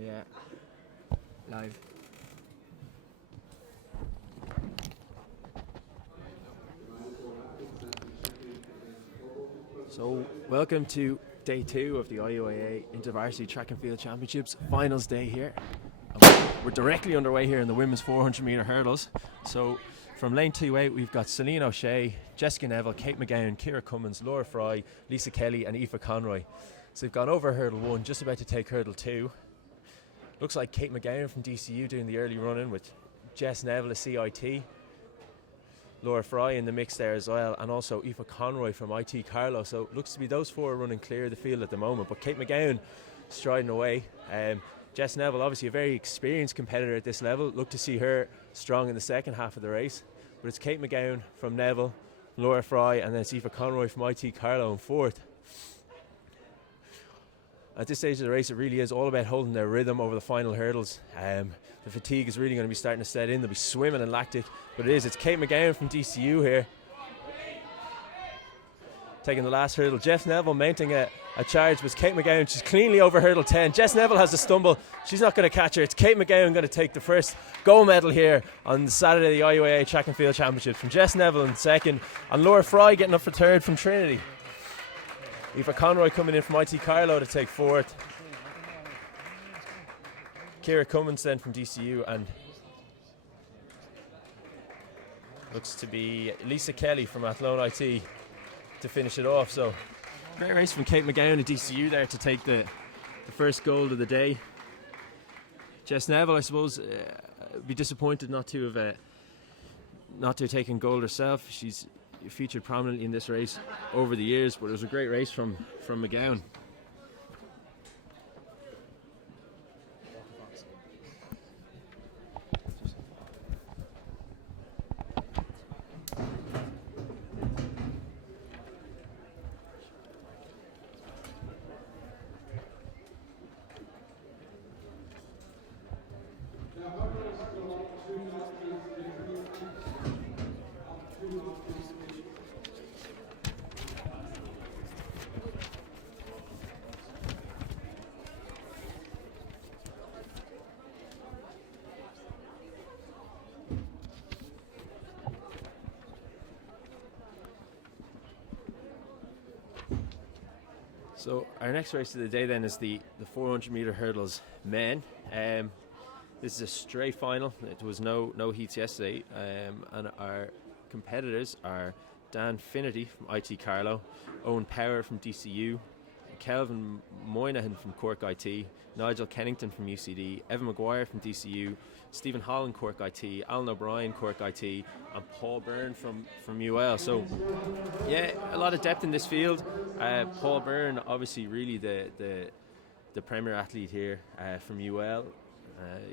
Yeah. Live. So, welcome to day 2 of the IUAA InterVarsity Track and Field Championships finals day here. We're directly underway here in the women's 400 metre hurdles. So, from lane 2-8, we've got Celine O'Shea, Jessica Neville, Kate McGowan, Ciara Cummins, Laura Fry, Lisa Kelly, and Aoife Conroy. So, we've gone over hurdle 1, just about to take hurdle 2. Looks like Kate McGowan from DCU doing the early run-in with Jess Neville, a CIT. Laura Fry in the mix there as well, and also Aoife Conroy from IT Carlow. So it looks to be those four running clear of the field at the moment, but Kate McGowan striding away. Jess Neville, obviously a very experienced competitor at this level. Look to see her strong in the second half of the race. But it's Kate McGowan from Neville, Laura Fry, and then it's Aoife Conroy from IT Carlow in fourth. At this stage of the race, it really is all about holding their rhythm over the final hurdles. The fatigue is really going to be starting to set in. They'll be swimming and lactic, but it's Kate McGowan from DCU here taking the last hurdle. Jess Neville mounting a charge, but it's Kate McGowan. She's cleanly over hurdle 10. Jess Neville has a stumble. She's not going to catch her. It's Kate McGowan going to take the first gold medal here on Saturday, the IUAA Track and Field Championships, from Jess Neville in second, and Laura Fry getting up for third from Trinity. Aoife Conroy coming in from IT Carlow to take fourth. Ciara Cummins then from DCU, and looks to be Lisa Kelly from Athlone IT to finish it off. So great race from Kate McGowan at DCU there to take the first gold of the day. Jess Neville, I suppose, would be disappointed not to have taken gold herself. She's featured prominently in this race over the years, but it was a great race from McGowan. So our next race of the day then is the 400 metre hurdles men. This is a straight final. There was no heats yesterday, and our competitors are Dan Finnerty from IT Carlow, Owen Power from DCU, Kelvin Moynihan from Cork IT, Nigel Kennington from UCD, Evan Maguire from DCU, Stephen Holland Cork IT, Alan O'Brien Cork IT, and Paul Byrne from UL. So yeah, a lot of depth in this field. Paul Byrne, obviously really the premier athlete here from UL.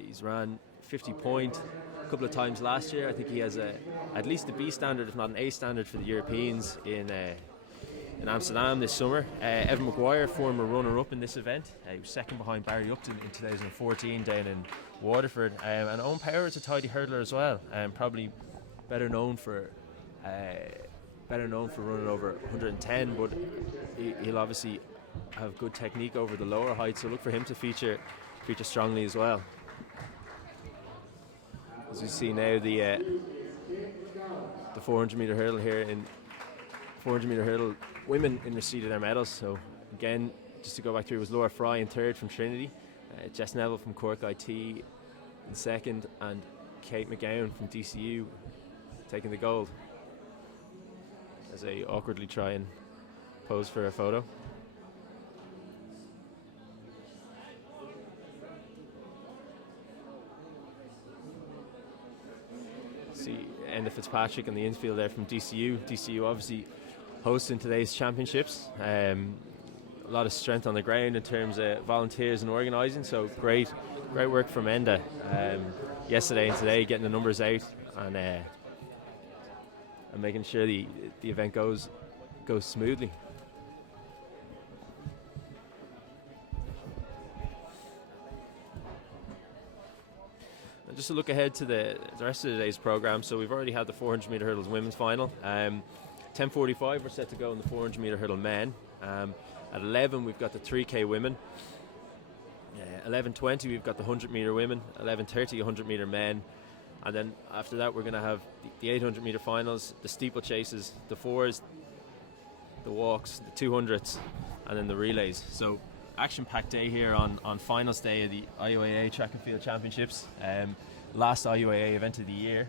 He's ran 50 point a couple of times last year. I think he has at least a B standard, if not an A standard, for the Europeans in Amsterdam this summer. Evan Maguire, former runner-up in this event. He was second behind Barry Upton in 2014 down in Waterford. And Owen Power is a tidy hurdler as well, probably better known for running over 110, but he'll obviously have good technique over the lower heights, so look for him to feature strongly as well. As we see now, the 400 metre hurdle here in 400 metre hurdle women in receipt of their medals. So again, just to go back through, it was Laura Fry in third from Trinity, Jess Neville from Cork IT in second, and Kate McGowan from DCU taking the gold, as they awkwardly try and pose for a photo. See Enda Fitzpatrick in the infield there from DCU. DCU obviously hosting today's championships. A lot of strength on the ground in terms of volunteers and organising, so great work from Enda yesterday and today, getting the numbers out and making sure the event goes smoothly. And just to look ahead to the rest of today's programme, so we've already had the 400 metre hurdles women's final. 10:45 we're set to go in the 400 metre hurdle men. At 11 we've got the 3K women. 11:20 we've got the 100 metre women, 11:30 100 metre men, and then after that we're going to have the 800 metre finals, the steeplechases, the fours, the walks, the 200s, and then the relays. So action-packed day here on finals day of the IUAA Track and Field Championships, last IUAA event of the year.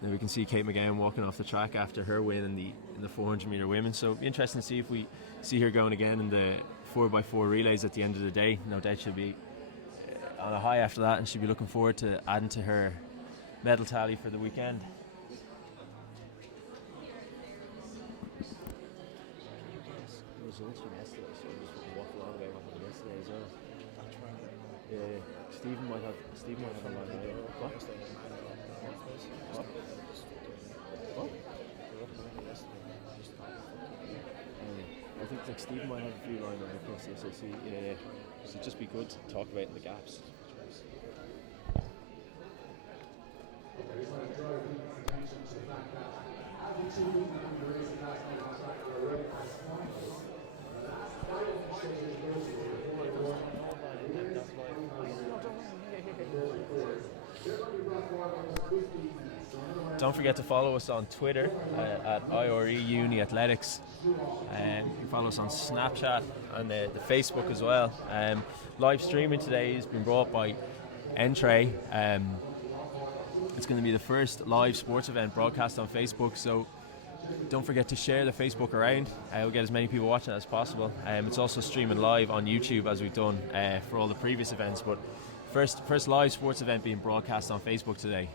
Now we can see Kate McGowan walking off the track after her win in the 400 metre women. So it'll be interesting to see if we see her going again in the 4x4 relays at the end of the day. No doubt she'll be on a high after that, and she'll be looking forward to adding to her medal tally for the weekend. Results from yesterday, so we'll just walk along about what happened yesterday as well. Yeah, Stephen might have a lot of what? I think like Stephen might have a few lines on the SSC. Yeah, so it'd just be good to talk about in the gaps. Don't forget to follow us on Twitter at IURE Uni Athletics. You can follow us on Snapchat and the Facebook as well. Live streaming today has been brought by Santry. It's going to be the first live sports event broadcast on Facebook, so don't forget to share the Facebook around. We'll get as many people watching as possible. It's also streaming live on YouTube as we've done for all the previous events, but first live sports event being broadcast on Facebook today.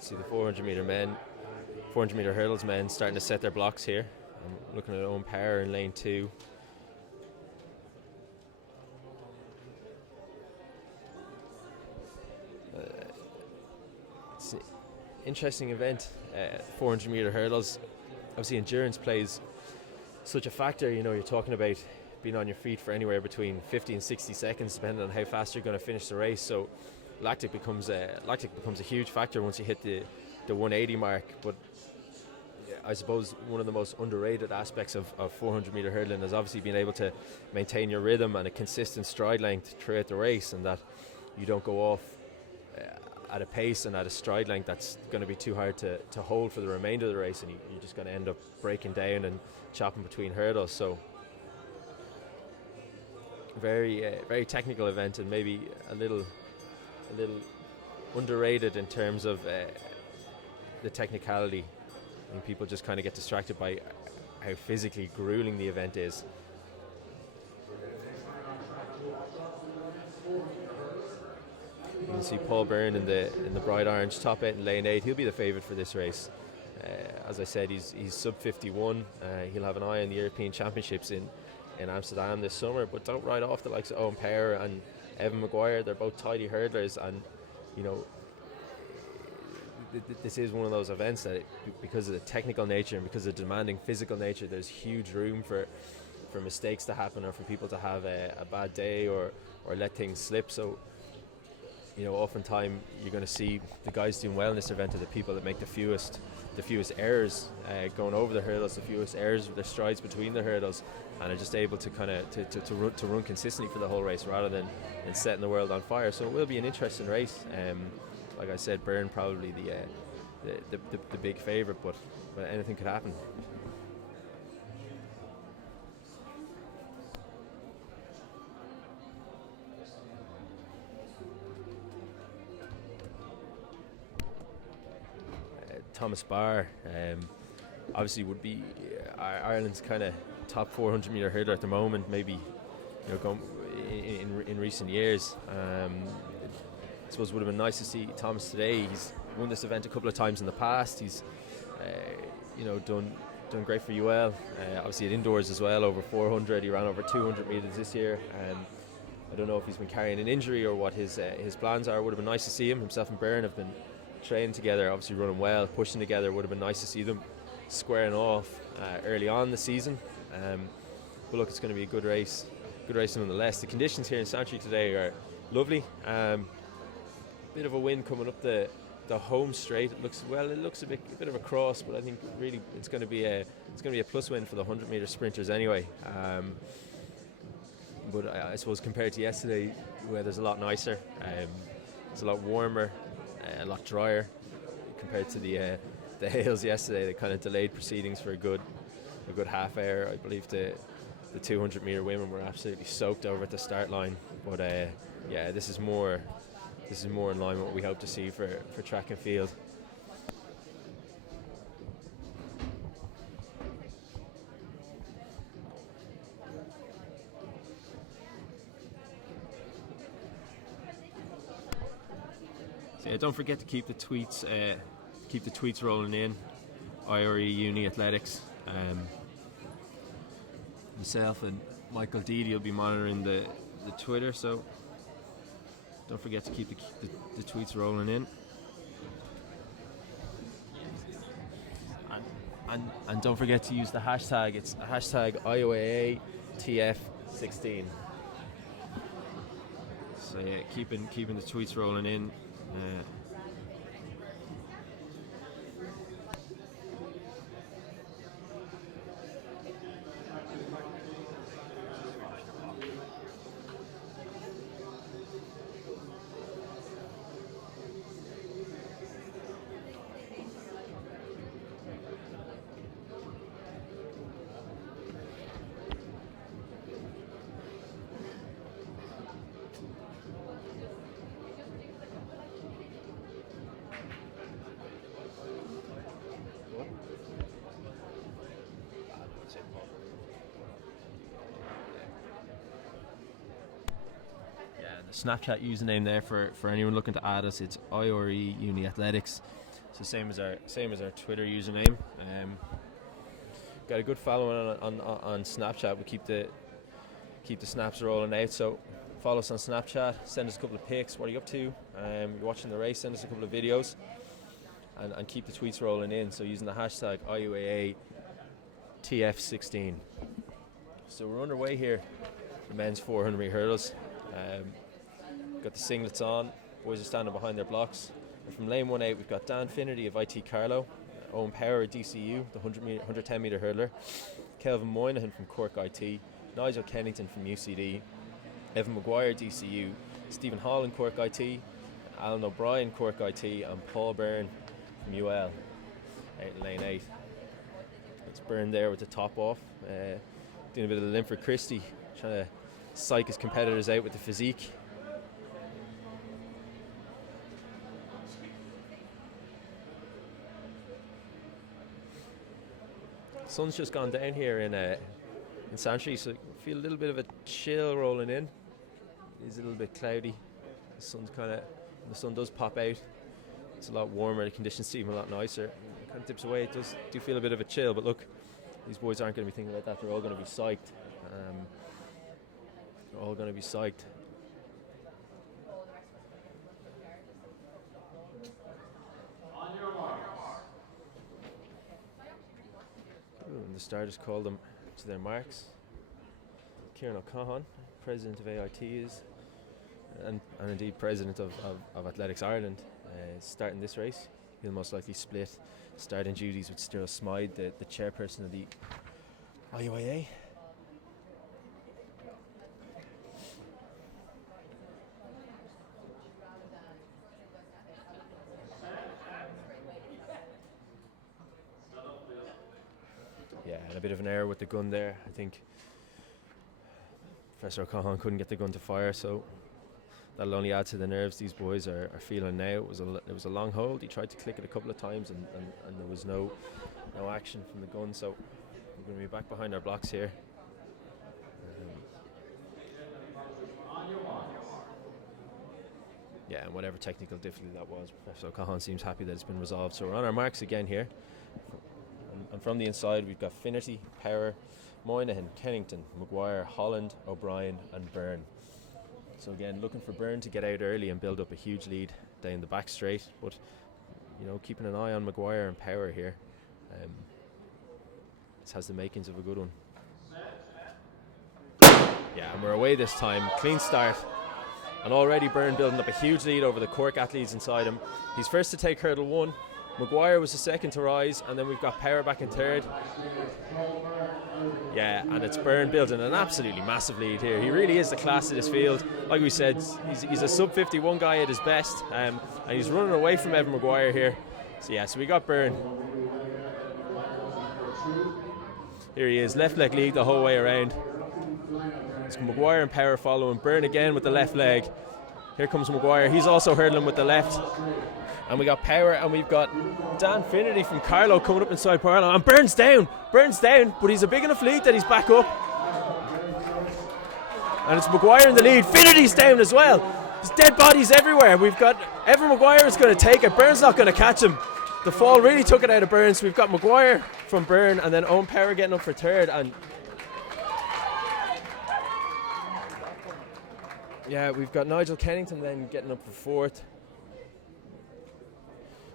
See the 400 metre men, 400 metre hurdles men starting to set their blocks here. I'm looking at Owen Power in lane 2. It's an interesting event, 400 metre hurdles. Obviously endurance plays such a factor. You know, you're talking about being on your feet for anywhere between 50 and 60 seconds depending on how fast you're going to finish the race. So lactic becomes a huge factor once you hit the 180 mark. But I suppose one of the most underrated aspects of 400 metre hurdling is obviously being able to maintain your rhythm and a consistent stride length throughout the race, and that you don't go off at a pace and at a stride length that's going to be too hard to hold for the remainder of the race, and you're just going to end up breaking down and chopping between hurdles. So very technical event, and maybe a little underrated in terms of the technicality, and people just kind of get distracted by how physically grueling the event is. You can see Paul Byrne in the bright orange top 8 in lane 8. He'll be the favourite for this race. As I said, he's sub 51. He'll have an eye on the European Championships in Amsterdam this summer, but don't write off the likes of Owen Power and Evan Maguire. They're both tidy hurdlers, and you know, this is one of those events that because of the technical nature and because of the demanding physical nature, there's huge room for mistakes to happen, or for people to have a bad day or let things slip. So you know, oftentimes you're going to see the guys doing well in this event are the people that make the fewest errors going over the hurdles, the fewest errors with their strides between the hurdles, and are just able to kind of to run consistently for the whole race rather than setting the world on fire. So it will be an interesting race. Like I said, Byrne probably the big favourite, but anything could happen. Thomas Barr obviously would be Ireland's kind of top 400 metre hurdler at the moment, maybe, you know, going in recent years. I suppose it would have been nice to see Thomas today. He's won this event a couple of times in the past. He's you know, done great for UL. Obviously at indoors as well, over 400. He ran over 200 metres this year. I don't know if he's been carrying an injury or what his plans are. It would have been nice to see him. Himself and Byrne have been training together, obviously running well, pushing together. Would have been nice to see them squaring off early on in the season. But look, it's going to be a good race nonetheless. The conditions here in Santry today are lovely. Bit of a wind coming up the home straight. It looks a bit of a cross, but I think really it's going to be a plus wind for the 100-meter sprinters anyway. But I suppose compared to yesterday, the weather's a lot nicer. It's a lot warmer, a lot drier compared to the hails yesterday. They kind of delayed proceedings for a good half hour. I believe the 200-meter women were absolutely soaked over at the start line. But this is more in line with what we hope to see for track and field. So don't forget to keep the tweets rolling in. IUAA Uni Athletics. Myself and Michael Deedy will be monitoring the Twitter, so don't forget to keep the tweets rolling in. And don't forget to use the hashtag. It's hashtag IUAA TF16. So yeah, keeping the tweets rolling in. Snapchat username there for anyone looking to add us. It's IUAA Uni Athletics. So same as our Twitter username. Got a good following on Snapchat. We keep the snaps rolling out. So follow us on Snapchat. Send us a couple of pics. What are you up to? You're watching the race. Send us a couple of videos, and keep the tweets rolling in. So using the hashtag IUAA TF16. So we're underway here. The men's 400 meter hurdles. Got the singlets on. Boys are standing behind their blocks. And from lane 1 out, we've got Dan Finnerty of IT Carlow, Owen Power of DCU, the 110 metre hurdler, Kelvin Moynihan from Cork IT, Nigel Kennington from UCD, Evan Maguire DCU, Stephen Holland Cork IT, Alan O'Brien Cork IT, and Paul Byrne from UL out in lane 8. It's Byrne there with the top off, doing a bit of the Linford Christie, trying to psych his competitors out with the physique. Sun's just gone down here in Santry, so I feel a little bit of a chill rolling in. It's a little bit cloudy. The sun does pop out. It's a lot warmer. The conditions seem a lot nicer. It kind of dips away. It does do feel a bit of a chill, but look, these boys aren't going to be thinking about that. They're all going to be psyched. They're all going to be psyched. And the starters called them to their marks. Kieran O'Cahan, president of AIT, is, and indeed president of Athletics Ireland, starting this race. He'll most likely split starting duties with Stuart Smythe, the chairperson of the IUAA. Yeah, and a bit of an error with the gun there. I think Professor O'Cahan couldn't get the gun to fire, so that'll only add to the nerves these boys are feeling now. It was a long hold. He tried to click it a couple of times, and there was no action from the gun. So we're going to be back behind our blocks here. Yeah, and whatever technical difficulty that was, Professor O'Cahan seems happy that it's been resolved. So we're on our marks again here. And from the inside, we've got Finnerty, Power, Moynihan, Kennington, Maguire, Holland, O'Brien, and Byrne. So again, looking for Byrne to get out early and build up a huge lead down the back straight, but keeping an eye on Maguire and Power here. This has the makings of a good one. Yeah, and we're away this time. Clean start. And already Byrne building up a huge lead over the Cork athletes inside him. He's first to take hurdle 1. Maguire was the second to rise, and then we've got Power back in third. Yeah, and it's Byrne building an absolutely massive lead here. He really is the class of this field. Like we said, he's a sub-51 guy at his best, and he's running away from Evan Maguire here. So we got Byrne. Here he is, left leg lead the whole way around. It's Maguire and Power following. Byrne again with the left leg. Here comes Maguire. He's also hurdling with the left. And we got Power, and we've got Dan Finnerty from Carlow coming up inside Carlow. And Byrne's down, but he's a big enough lead that he's back up. And it's Maguire in the lead. Finnerty's down as well. There's dead bodies everywhere. We've got Evan Maguire is going to take it. Byrne's not going to catch him. The fall really took it out of Byrne. So we've got Maguire from Byrne, and then Owen Power getting up for third. And yeah, we've got Nigel Kennington then getting up for fourth.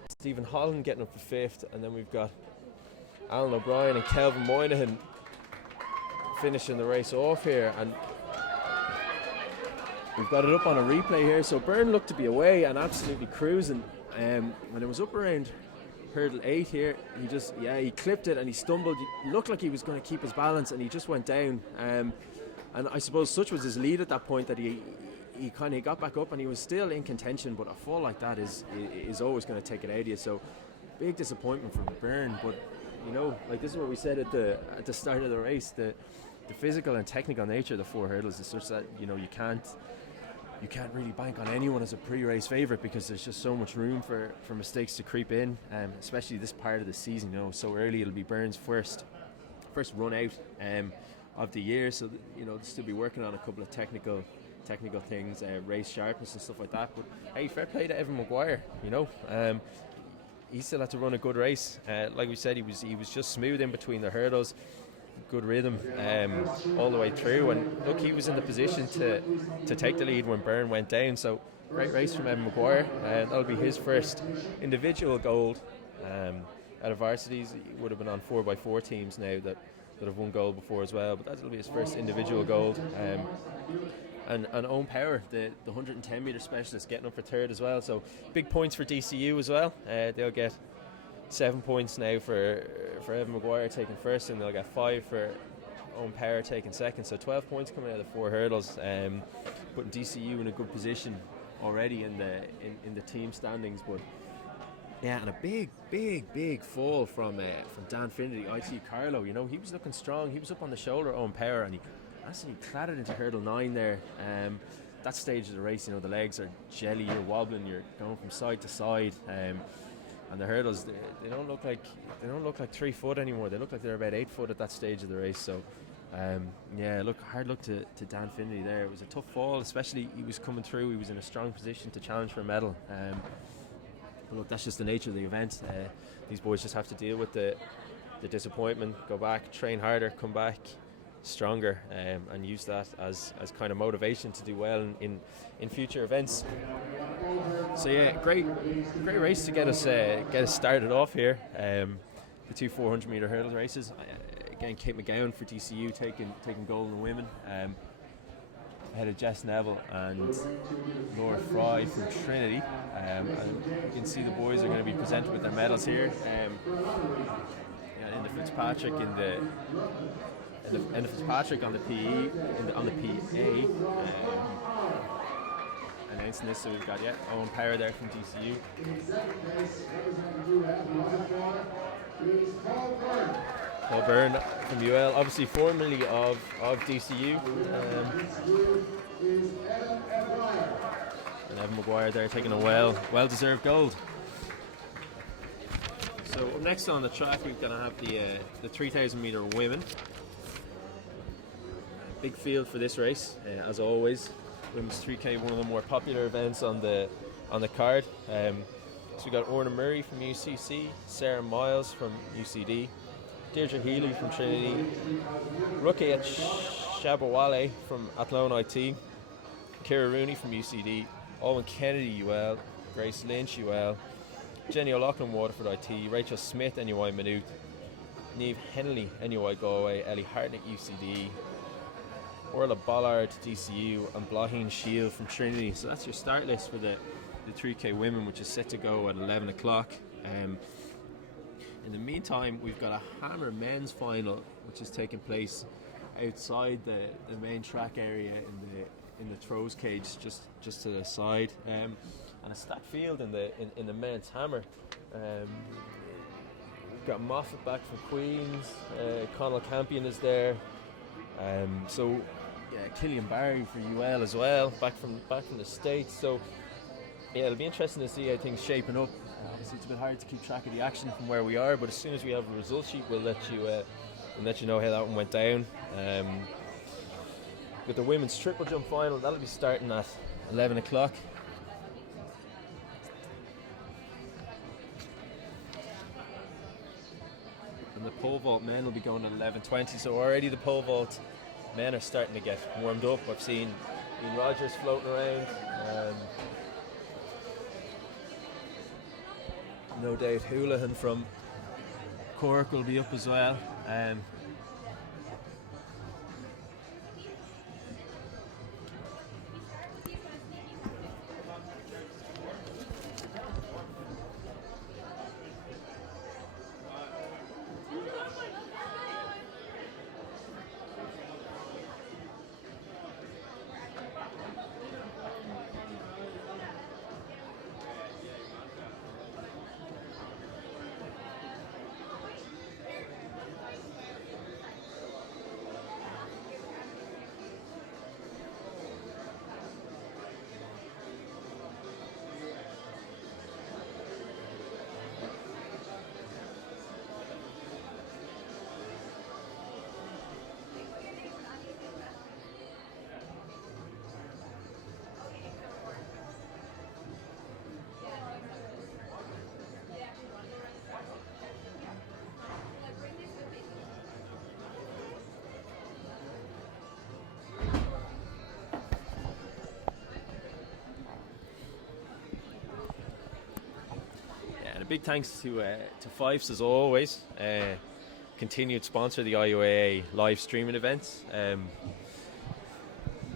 Stephen Holland getting up for fifth, and then we've got Alan O'Brien and Kelvin Moynihan finishing the race off here. And we've got it up on a replay here. So Byrne looked to be away and absolutely cruising. When it was up around hurdle 8 here, he clipped it and he stumbled. He looked like he was going to keep his balance, and he just went down. And I suppose such was his lead at that point that he kind of got back up, and he was still in contention. But a fall like that is always going to take it out of you. So big disappointment for Byrne. But this is what we said at the start of the race. The physical and technical nature of the 4 hurdles is such that you can't really bank on anyone as a pre-race favourite, because there's just so much room for mistakes to creep in, especially this part of the season. So early it'll be Byrne's first run out of the year. So they'll still be working on a couple of technical things, race sharpness and stuff like that. But hey, fair play to Evan Maguire. He still had to run a good race. Like we said, he was just smooth in between the hurdles, good rhythm all the way through. And look, he was in the position to take the lead when Byrne went down. So great race from Evan Maguire. That'll be his first individual gold out of varsities. He would have been on 4x4 teams now that have won gold before as well, but that'll be his first individual gold. And Owen Power, the 110 metre specialist, getting up for third as well. So big points for DCU as well. They'll get 7 points now for Evan Maguire taking first, and they'll get 5 for Owen Power taking second. So 12 points coming out of the 4 hurdles, putting DCU in a good position already in the team standings. But yeah, and a big fall from Dan Finnerty, IT Carlow. He was looking strong. He was up on the shoulder, Owen Power, and he actually clattered into hurdle 9 there. That stage of the race, the legs are jelly, you're wobbling, you're going from side to side, and the hurdles they don't look like 3 foot anymore. They look like they're about 8 foot at that stage of the race. So hard luck to Dan Finnerty there. It was a tough fall, especially he was coming through. He was in a strong position to challenge for a medal. But look, that's just the nature of the event. These boys just have to deal with the disappointment, go back, train harder, come back stronger, and use that as kind of motivation to do well in future events. So yeah, great race to get us started off here. The 2 400 metre hurdle races. Again, Kate McGowan for DCU taking gold in the women, ahead of Jess Neville and Laura Fry from Trinity. And you can see the boys are going to be presented with their medals here. In the Fitzpatrick and Fitzpatrick on the PE, on the PA, announcing this. So we've got Owen Power there from DCU. Paul Byrne from UL, obviously formerly of DCU. And Evan Maguire there taking a well-deserved gold. So up next on the track, we're going to have the 3,000 metre women. Big field for this race, as always. Women's 3K, one of the more popular events on the card. So we got Orna Murray from UCC, Sarah Miles from UCD, Deirdre Healy from Trinity, Rukiat Shabawale from Athlone IT, Kira Rooney from UCD, Owen Kennedy UL, Grace Lynch UL, Jenny O'Loughlin, Waterford IT, Rachel Smith, NUI Maynooth, Niamh Hennelly, NUI Galway, Ellie Hartnett, UCD, Orla Bollard, DCU, and Blaheen Shield from Trinity. So that's your start list for the 3K women, which is set to go at 11 o'clock. In the meantime, we've got a hammer men's final, which is taking place outside the main track area in the throws cage, just to the side, and a stacked field in the men's hammer. We've got Moffat back from Queens, Conal Campion is there, so yeah, Killian Barry for UL as well, back from the States. So yeah, it'll be interesting to see how things shaping up. Obviously, it's a bit hard to keep track of the action from where we are, but as soon as we have a result sheet, we'll let you know how that one went down. With the women's triple jump final, that'll be starting at 11 o'clock. And the pole vault men will be going at 11:20. So already the pole vault men are starting to get warmed up. I've seen Ian Rogers floating around. No doubt Houlihan from Cork will be up as well. A big thanks to Fifes as always. Continued sponsor of the IUAA live streaming events.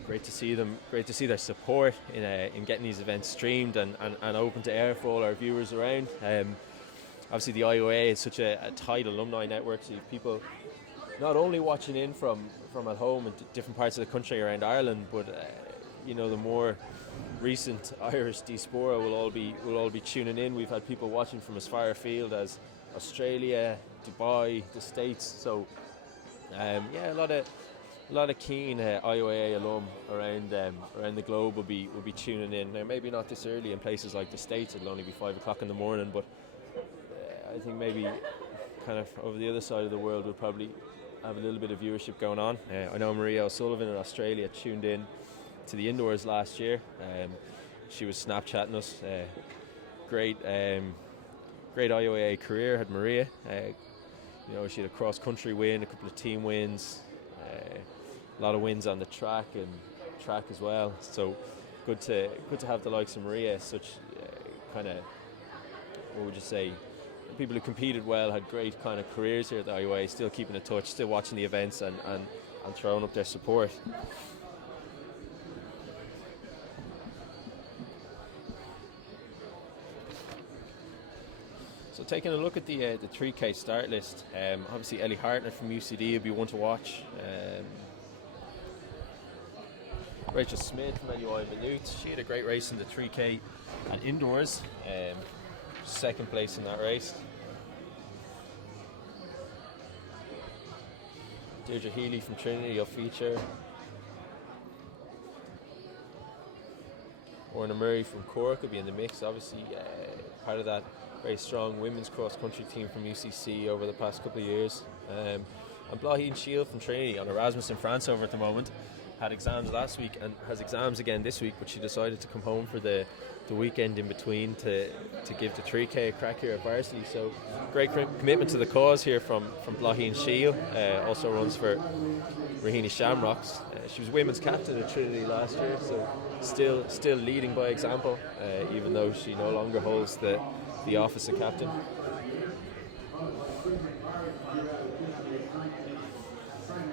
Great to see them. Great to see their support in getting these events streamed and open to air for all our viewers around. Obviously, the IUAA is such a tight alumni network, so you have people not only watching in from at home in different parts of the country around Ireland, but the more recent Irish diaspora will all be tuning in. We've had people watching from as far afield as Australia, Dubai, the States. So a lot of keen IUAA alum around the globe will be tuning in. Now, maybe not this early in places like the States. It'll only be 5 o'clock in the morning, but I think maybe kind of over the other side of the world we'll probably have a little bit of viewership going on. I know Maria O'Sullivan in Australia tuned in to the indoors last year. She was Snapchatting us. Great IUAA career had Maria. She had a cross country win, a couple of team wins, a lot of wins on the track as well. So good to have the likes of Maria, such kind of, what would you say, people who competed well, had great kind of careers here at the IUAA, still keeping in touch, still watching the events and throwing up their support. So taking a look at the 3K start list, obviously Ellie Hartnett from UCD will be one to watch. Rachel Smith from NUI Maynooth, she had a great race in the 3K at indoors, second place in that race. Deirdre Healy from Trinity will feature. Orna Murray from Cork will be in the mix, obviously part of that very strong women's cross-country team from UCC over the past couple of years. And Blaheen Shield from Trinity on Erasmus in France over at the moment. Had exams last week and has exams again this week, but she decided to come home for the weekend in between to give the 3K a crack here at varsity. So great commitment to the cause here from Blaheen Shield. Also runs for Raheny Shamrocks. She was women's captain at Trinity last year, so still leading by example, even though she no longer holds the the officer captain.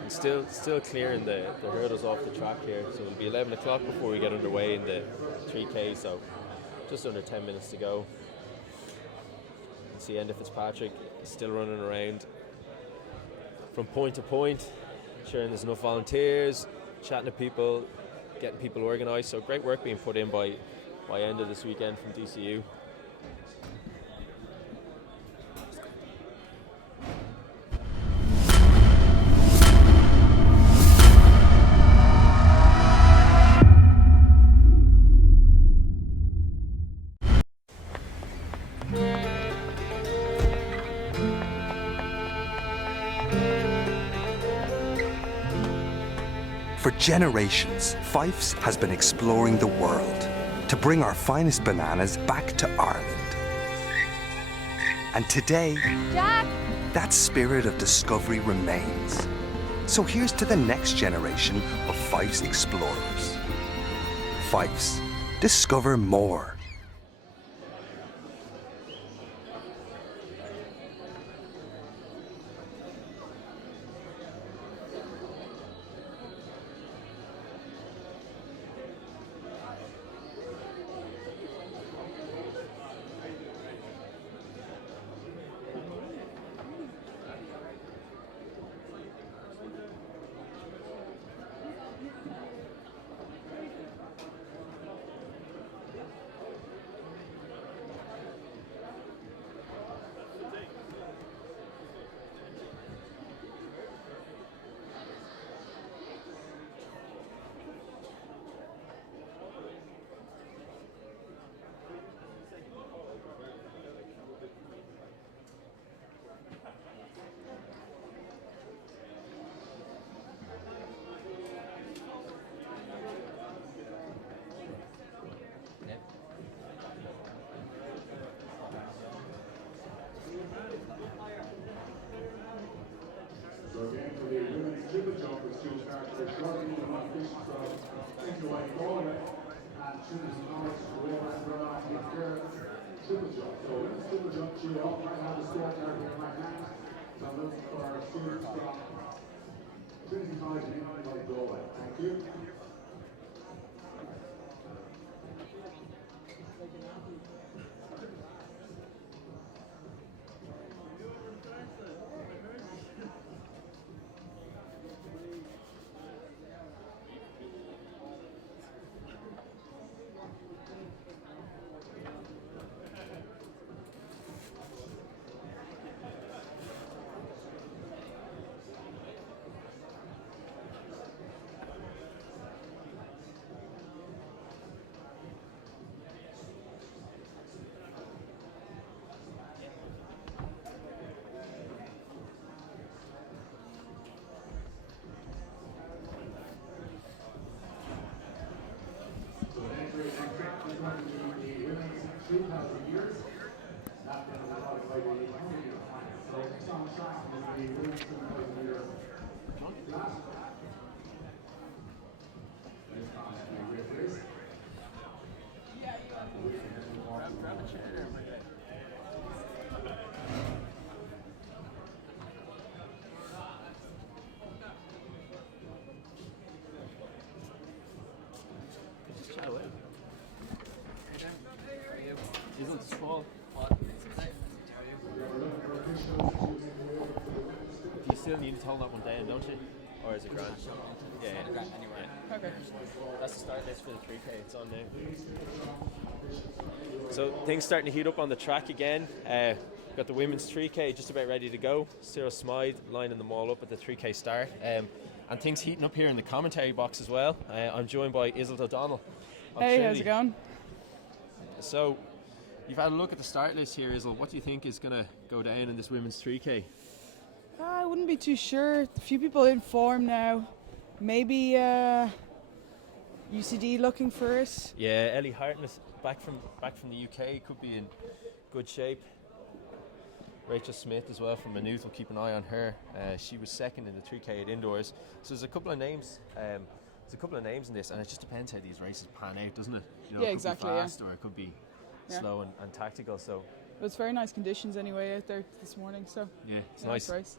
And still clearing the hurdles off the track here, so it'll be 11 o'clock before we get underway in the 3K, so just under 10 minutes to go. You see Enda Fitzpatrick still running around from point to point, ensuring there's enough volunteers, chatting to people, getting people organised. So great work being put in by Enda this weekend from DCU. For generations, Fifes has been exploring the world to bring our finest bananas back to Ireland. And today, Jack! that spirit of discovery remains. So here's to the next generation of Fifes explorers. Fifes, discover more. So again, for the women's triple jump, we're still starting to shortly the competition from Santry, Dublin, and Trinity College, whoever and run on to their triple jump. So women's triple jump, she all might have the scorecard here in my hand. So I'm looking for our students from Trinity College in Dublin. Thank you. Isn't it small? You still need to hold that one down, don't you? Or is it grand? Yeah, anyway. Okay. That's the start list for the 3K. It's on now. So things starting to heat up on the track again. Got the women's 3K just about ready to go. Sarah Smythe lining them all up at the 3K start. And things heating up here in the commentary box as well. I'm joined by Isilda O'Donnell. Hey, how's it going? So, you've had a look at the start list here, Isl. What do you think is going to go down in this women's 3K? I wouldn't be too sure. A few people in form now. Maybe UCD looking for it. Yeah, Ellie Hartness back from the UK, could be in good shape. Rachel Smith as well from Maynooth, we'll keep an eye on her. She was second in the 3K at indoors. So there's a couple of names. In this, and it just depends how these races pan out, doesn't it? You know, Yeah, it could exactly. be fast or it could be slow and tactical. So It was very nice conditions anyway out there this morning, so Yeah, it's yeah, nice. race.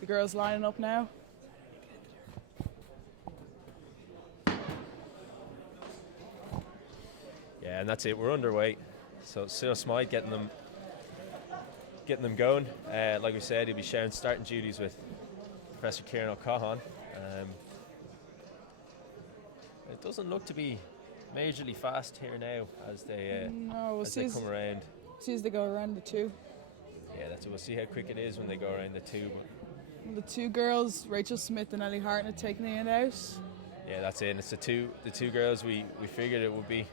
The girls lining up now. Yeah, and that's it. We're underway. So Sue Smythe getting them going. Like we said, he'll be sharing starting duties with Professor Kieran O'Cahan. It doesn't look to be majorly fast here now as they No, we'll as they come around. see as they go around the two. Yeah, that's it. We'll see how quick it is when they go around the two. But The two girls, Rachel Smith and Ellie Hartnett, taking it out. yeah, that's it. And it's the two girls we figured it would be.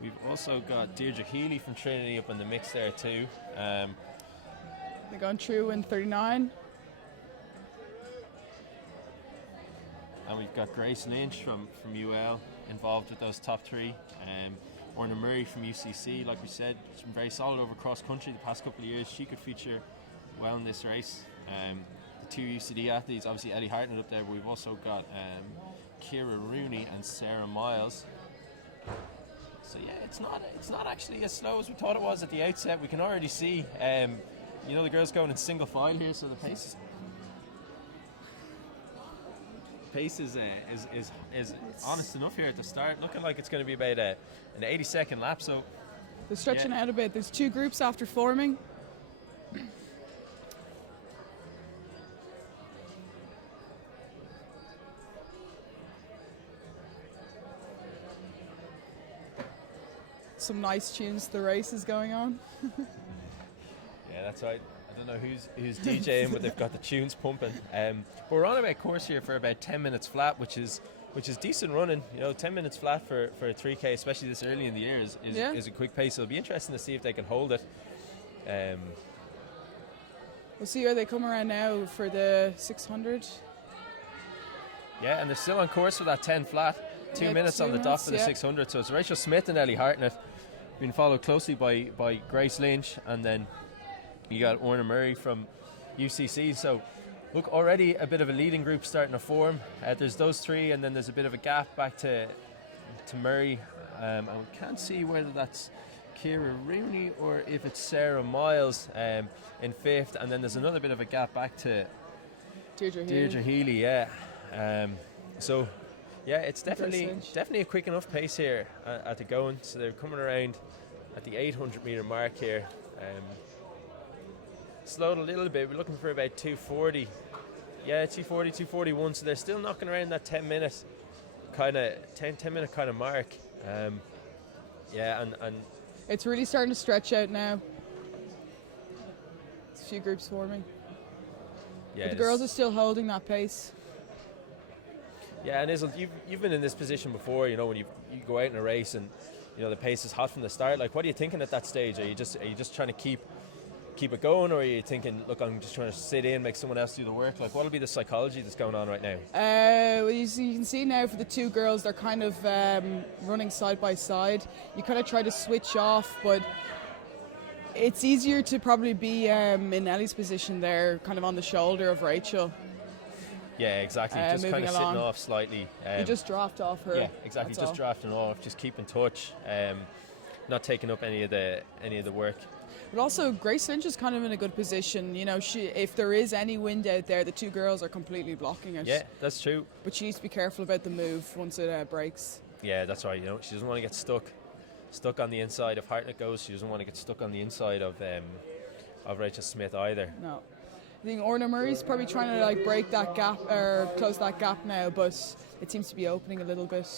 We've also got Deirdre Healy from Trinity up in the mix there too. They're going through in 39. And we've got Grace Lynch from UL involved with those top three. Orna Murray from UCC, like we said, she's been very solid over cross country the past couple of years. She could feature well in this race. The two UCD athletes, obviously Ellie Hartnett up there, but we've also got Ciara Rooney and Sarah Miles. So yeah, it's not actually as slow as we thought it was at the outset. We can already see, the girls going in single file here, so the pace is honest enough here at the start. Looking like it's going to be about an 80-second lap. So They're stretching out a bit. There's two groups after forming. Some nice tunes to the race is going on. yeah, that's right. I don't know who's DJing, but they've got the tunes pumping. But we're on about course here for about 10 minutes flat, which is decent running. 10 minutes flat for a 3K, especially this early in the year, is a quick pace. So it'll be interesting to see if they can hold it. We'll see where they come around now for the 600. Yeah, and they're still on course for that 10 flat. 2 minutes on the dot for the 600. So it's Rachel Smith and Ellie Hartnett, being followed closely by Grace Lynch, and then you got Orna Murray from UCC. So look, already a bit of a leading group starting to form. There's those three, and then there's a bit of a gap back to Murray. I can't see whether that's Ciara Rooney or if it's Sarah Miles in fifth, and then there's another bit of a gap back to Deirdre Healy. Yeah. So yeah, it's definitely a quick enough pace here at the going. So they're coming around at the 800 metre mark here. Slowed a little bit. We're looking for about 240. Yeah, 240, 241. So they're still knocking around that 10 minute kind of mark. And it's really starting to stretch out now. There's a few groups forming. Yeah, but the girls are still holding that pace. Yeah, and Isle, you've been in this position before, when you go out in a race and the pace is hot from the start. Like, what are you thinking at that stage? Are you just trying to keep it going, or are you thinking, look, I'm just trying to sit in, make someone else do the work? Like, what'll be the psychology that's going on right now? Well, you can see now for the two girls, they're kind of running side by side. You kind of try to switch off, but it's easier to probably be in Ellie's position there, kind of on the shoulder of Rachel. Yeah, exactly. Just kind of sitting off slightly. You just draft off her. Yeah, exactly. Just drafting off. Just keep in touch. Not taking up any of the work. But also, Grace Lynch is kind of in a good position. If there is any wind out there, the two girls are completely blocking it. Yeah, that's true. But she needs to be careful about the move once it breaks. Yeah, that's right. She doesn't want to get stuck on the inside. If Hartnett goes, she doesn't want to get stuck on the inside of Rachel Smith either. No. I think Orna Murray's probably trying to break that gap or close that gap now, but it seems to be opening a little bit.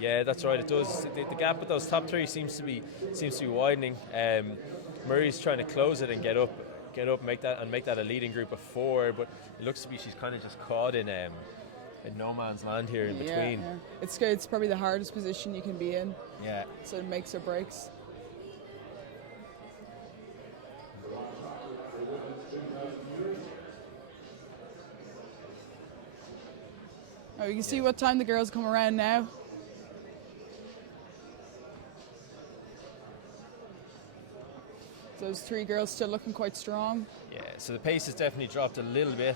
Yeah, that's right. It does. The gap with those top three seems to be widening. Murray's trying to close it and get up, and make that a leading group of four. But it looks to be she's kind of just caught in no man's land here in between. Yeah. It's probably the hardest position you can be in. Yeah. So it makes or breaks. Oh, you can see what time the girls come around now. So Those three girls still looking quite strong. Yeah, so the pace has definitely dropped a little bit.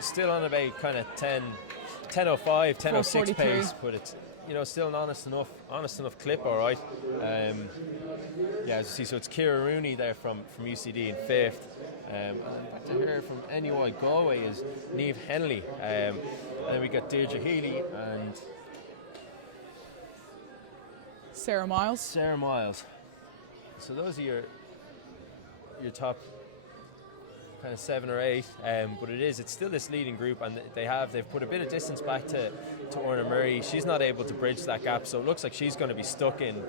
Still on about kind of 10:05, 10:06 pace, but it's still an honest enough clip, all right. Yeah, as you see, so it's Ciara Rooney there from UCD in 5th. And back to her from NUI Galway is Niamh Henley. And then we got Deirdre Healy and Sarah Miles. So those are your top kind of 7 or 8, but it's still this leading group, and they've put a bit of distance back to Orna Murray. She's not able to bridge that gap, so it looks like she's going to be stuck in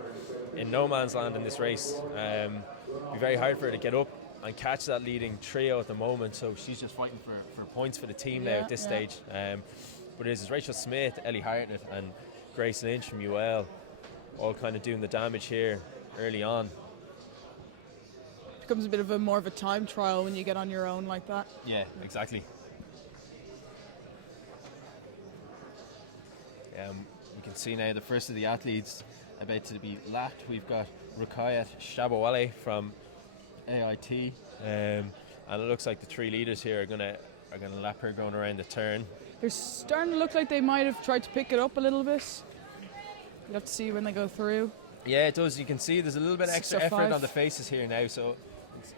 no man's land in this race. Be very hard for her to get up and catch that leading trio at the moment, so she's just fighting for points for the team now at this stage. But it is Rachel Smith, Ellie Hartnett and Grace Lynch from UL all kind of doing the damage here early on. Becomes a bit of more of a time trial when you get on your own like that. Yeah, exactly. We can see now the first of the athletes about to be lapped. We've got Rukayat Shabawale from AIT, and it looks like the 3 leaders here are gonna lap her going around the turn. They're starting to look like they might have tried to pick it up a little bit. You'll have to see when they go through. Yeah, it does. You can see there's a little bit extra effort on the faces here now, so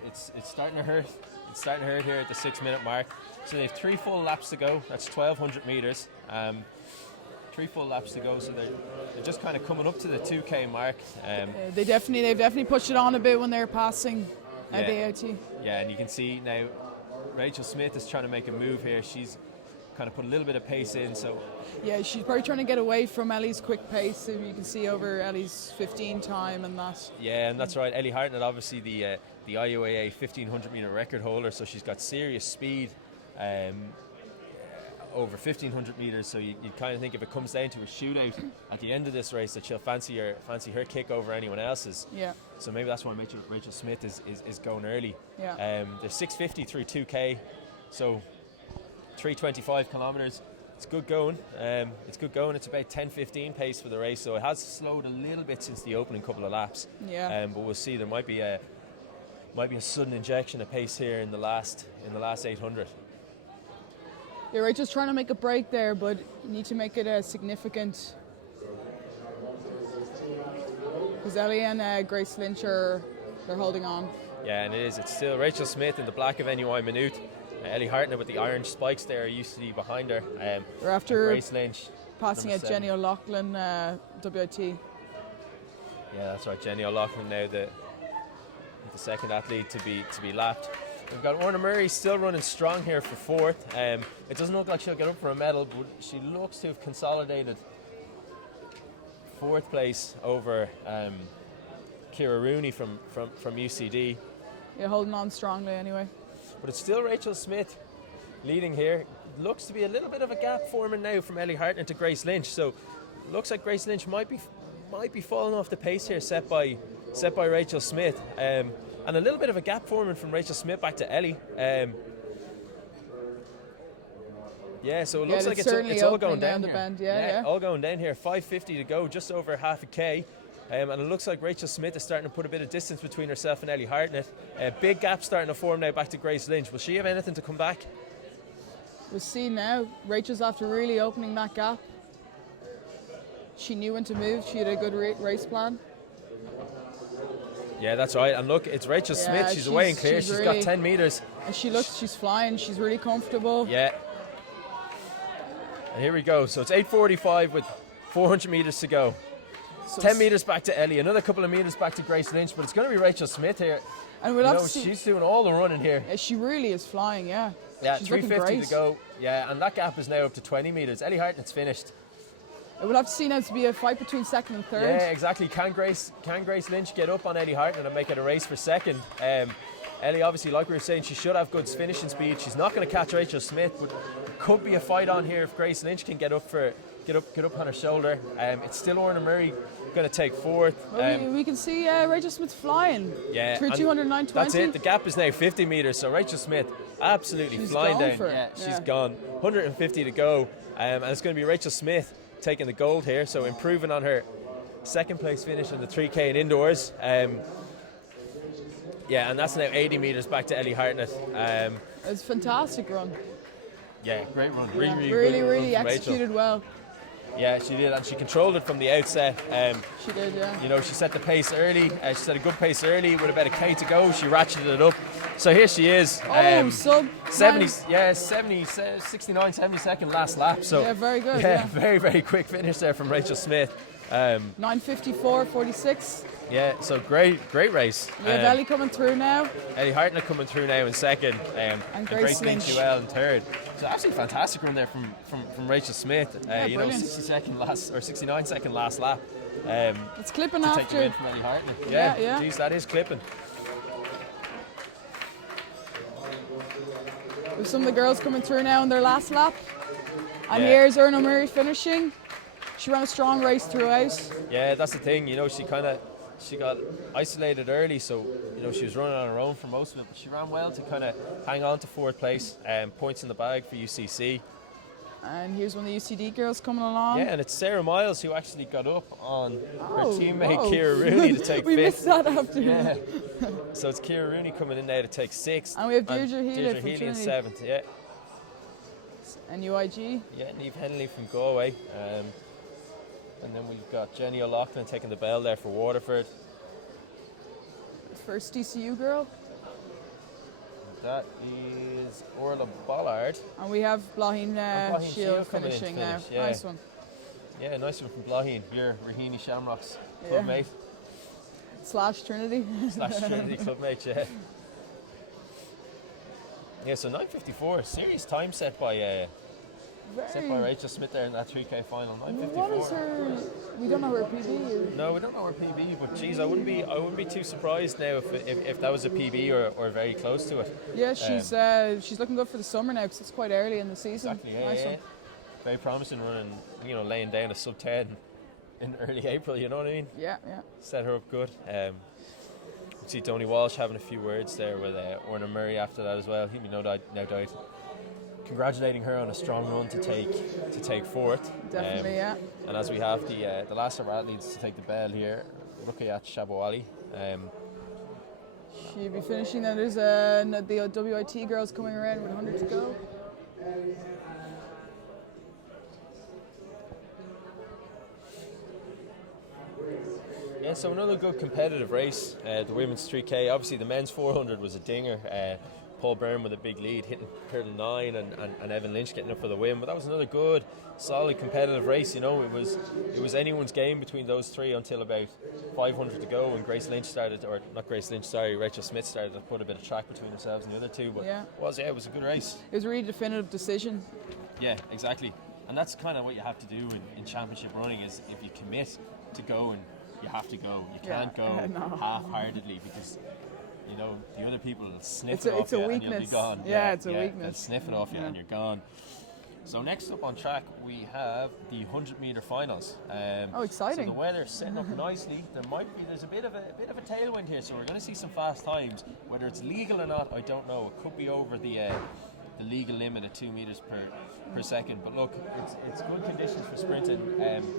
it's starting to hurt. It's starting to hurt here at the 6-minute mark. So they have 3 full laps to go. That's 1,200 meters. 3 full laps to go, so they're just kind of coming up to the 2K mark. They've definitely pushed it on a bit when they're passing at the AIT. Yeah, and you can see now Rachel Smith is trying to make a move here. She's kind of put a little bit of pace in, so yeah, she's probably trying to get away from Ellie's quick pace, and you can see over Ellie's 15 time and that. Yeah, and that's right. Ellie Hartnett, obviously the IUAA 1500 meter record holder, so she's got serious speed over 1500 meters. So you kind of think if it comes down to a shootout at the end of this race, that she'll fancy her kick over anyone else's. Yeah. So maybe that's why Rachel Smith is going early. Yeah. They're 6:50 through 2K, so 325 kilometers. It's good going. It's about 10:15 pace for the race, so it has slowed a little bit since the opening couple of laps. Yeah. But we'll see. There might be a sudden injection of pace here in the last 800. Yeah, Rachel's trying to make a break there, but you need to make it significant. Because Ellie and Grace Lynch they're holding on. Yeah, and it is. It's still Rachel Smith in the black of NUI Minute. Ellie Hartnett with the orange spikes there used to be behind her. They're after Grace Lynch passing at 7. Jenny O'Loughlin, WIT. Yeah, that's right. Jenny O'Loughlin now the second athlete to be lapped. We've got Orna Murray still running strong here for 4th. It doesn't look like she'll get up for a medal, but she looks to have consolidated 4th place over Ciara Rooney from UCD. Yeah, holding on strongly anyway. But it's still Rachel Smith leading here. Looks to be a little bit of a gap forming now from Ellie Hartnett to Grace Lynch. So looks like Grace Lynch might be falling off the pace here set by Rachel Smith. And a little bit of a gap forming from Rachel Smith back to Ellie. Yeah, so it looks like it's all going down the here. bend. Yeah. All going down here. 5:50 to go, just over half a K. And it looks like Rachel Smith is starting to put a bit of distance between herself and Ellie Hartnett. Big gap starting to form now back to Grace Lynch. Will she have anything to come back? We'll see now. Rachel's after really opening that gap. She knew when to move. She had a good race plan. Yeah, that's right. And look, it's Rachel Smith. She's away and clear. She's got 10 metres. And she's flying. She's really comfortable. Yeah. And here we go. So it's 8:45 with 400 metres to go. So 10 metres back to Ellie, another couple of metres back to Grace Lynch, but it's going to be Rachel Smith here. And we'll have to see. She's doing all the running here. Yeah, she really is flying, yeah. Yeah, she's 3:50 to go. Yeah, and that gap is now up to 20 metres. Ellie Hartnett's finished. We'll have to see now to be a fight between 2nd and 3rd. Yeah, exactly. Can Grace Lynch get up on Ellie Hartnett and make it a race for 2nd? Ellie, obviously, like we were saying, she should have good finishing speed. She's not going to catch Rachel Smith, but could be a fight on here if Grace Lynch can get up on her shoulder. It's still Orna Murray going to take 4th. Well, we can see Rachel Smith flying. Yeah, through 209.20. That's it. The gap is now 50 metres. So Rachel Smith absolutely flying down. She's gone. 150 to go, and it's going to be Rachel Smith taking the gold here. So improving on her 2nd place finish in the 3K and indoors. Yeah, and that's now 80 metres back to Ellie Hartnett. It's a fantastic run. Yeah, great run. Yeah, Really really, good really run from executed Rachel. well. Yeah, she did, and she controlled it from the outset. She did, yeah. You know, she set the pace early. She set a good pace early with about a K to go. She ratcheted it up. So here she is. Sub 70, 69, 72nd last lap. So yeah, very good. Yeah, Yeah. very, very quick finish there from Rachel Smith. 9:54.46. Yeah, so great race. We have Ellie coming through now. Ellie Hartnett coming through now in second, and Grace Lynch in third. So absolutely fantastic run there from Rachel Smith. You know, brilliant. 69-second last lap. It's clipping to take the win after. from Ellie Hartnett. Yeah. Geez, that is clipping. With some of the girls coming through now in their last lap. And Yeah. here's Erna Murray finishing. She ran a strong race throughout. Yeah, that's the thing. You know, she got isolated early, so you know she was running on her own for most of it. But she ran well to kind of hang on to fourth place. Points in the bag for UCC. And here's one of the UCD girls coming along. Yeah, and it's Sarah Miles who actually got up on her teammate whoa. Ciara Rooney to take We fifth. missed that after. Yeah. So it's Ciara Rooney coming in now to take sixth. And we have Deirdre Healy Deirdre from Healy in Trinity. seventh. Yeah. And UIG. Yeah, Niamh Henley from Galway. And then we've got Jenny O'Loughlin taking the bell there for Waterford. First DCU girl. That is Orla Bollard. And we have Blahin Blahin Shield coming in to finishing now. finish, yeah. Nice one. Yeah, nice one from Blahin. Your Raheny Shamrocks Yeah. clubmate. / Trinity. / Trinity clubmate, yeah. Yeah, so 9:54, serious time set by Rachel Smith there in that 3K final. 9:54. What is her? We don't know her PB. No, we don't know her PB, but geez, I wouldn't be too surprised now if that was a PB or very close to it. Yeah, she's looking good for the summer now because it's quite early in the season. Exactly, yeah, Nice yeah. one. Very promising running, you know, laying down a sub 10 in early April. You know what I mean? Yeah. Set her up good. See Tony Walsh having a few words there with Orna Murray after that as well. He no doubt congratulating her on a strong run to take fourth. Definitely, yeah. And as we have the last of our athletes to take the bell here, Ruqayyat Shabawali. She'll be finishing now. There's the WIT girls coming around with 100 to go. Yeah, so another good competitive race. The women's 3K. Obviously, the men's 400 was a dinger. Paul Byrne with a big lead, hitting hurdle 9, and Evan Lynch getting up for the win. But that was another good, solid competitive race. You know, it was anyone's game between those three until about 500 to go, when Rachel Smith started to put a bit of track between themselves and the other two. But Yeah. it was a good race. It was a really definitive decision. Yeah, exactly. And that's kind of what you have to do in championship running, is if you commit to going, you have to go. You can't go no. half-heartedly, because you know the other people will sniff It's it a- off it's a you and you'll be weakness. gone. Yeah, it's a They'll weakness. sniff it off you Yeah. and you're gone. So next up on track we have the 100-meter finals. Exciting. So the weather's setting up nicely. There's a bit of a tailwind here, so we're going to see some fast times. Whether it's legal or not, I don't know. It could be over the legal limit at 2 meters per second. But look, it's good conditions for sprinting.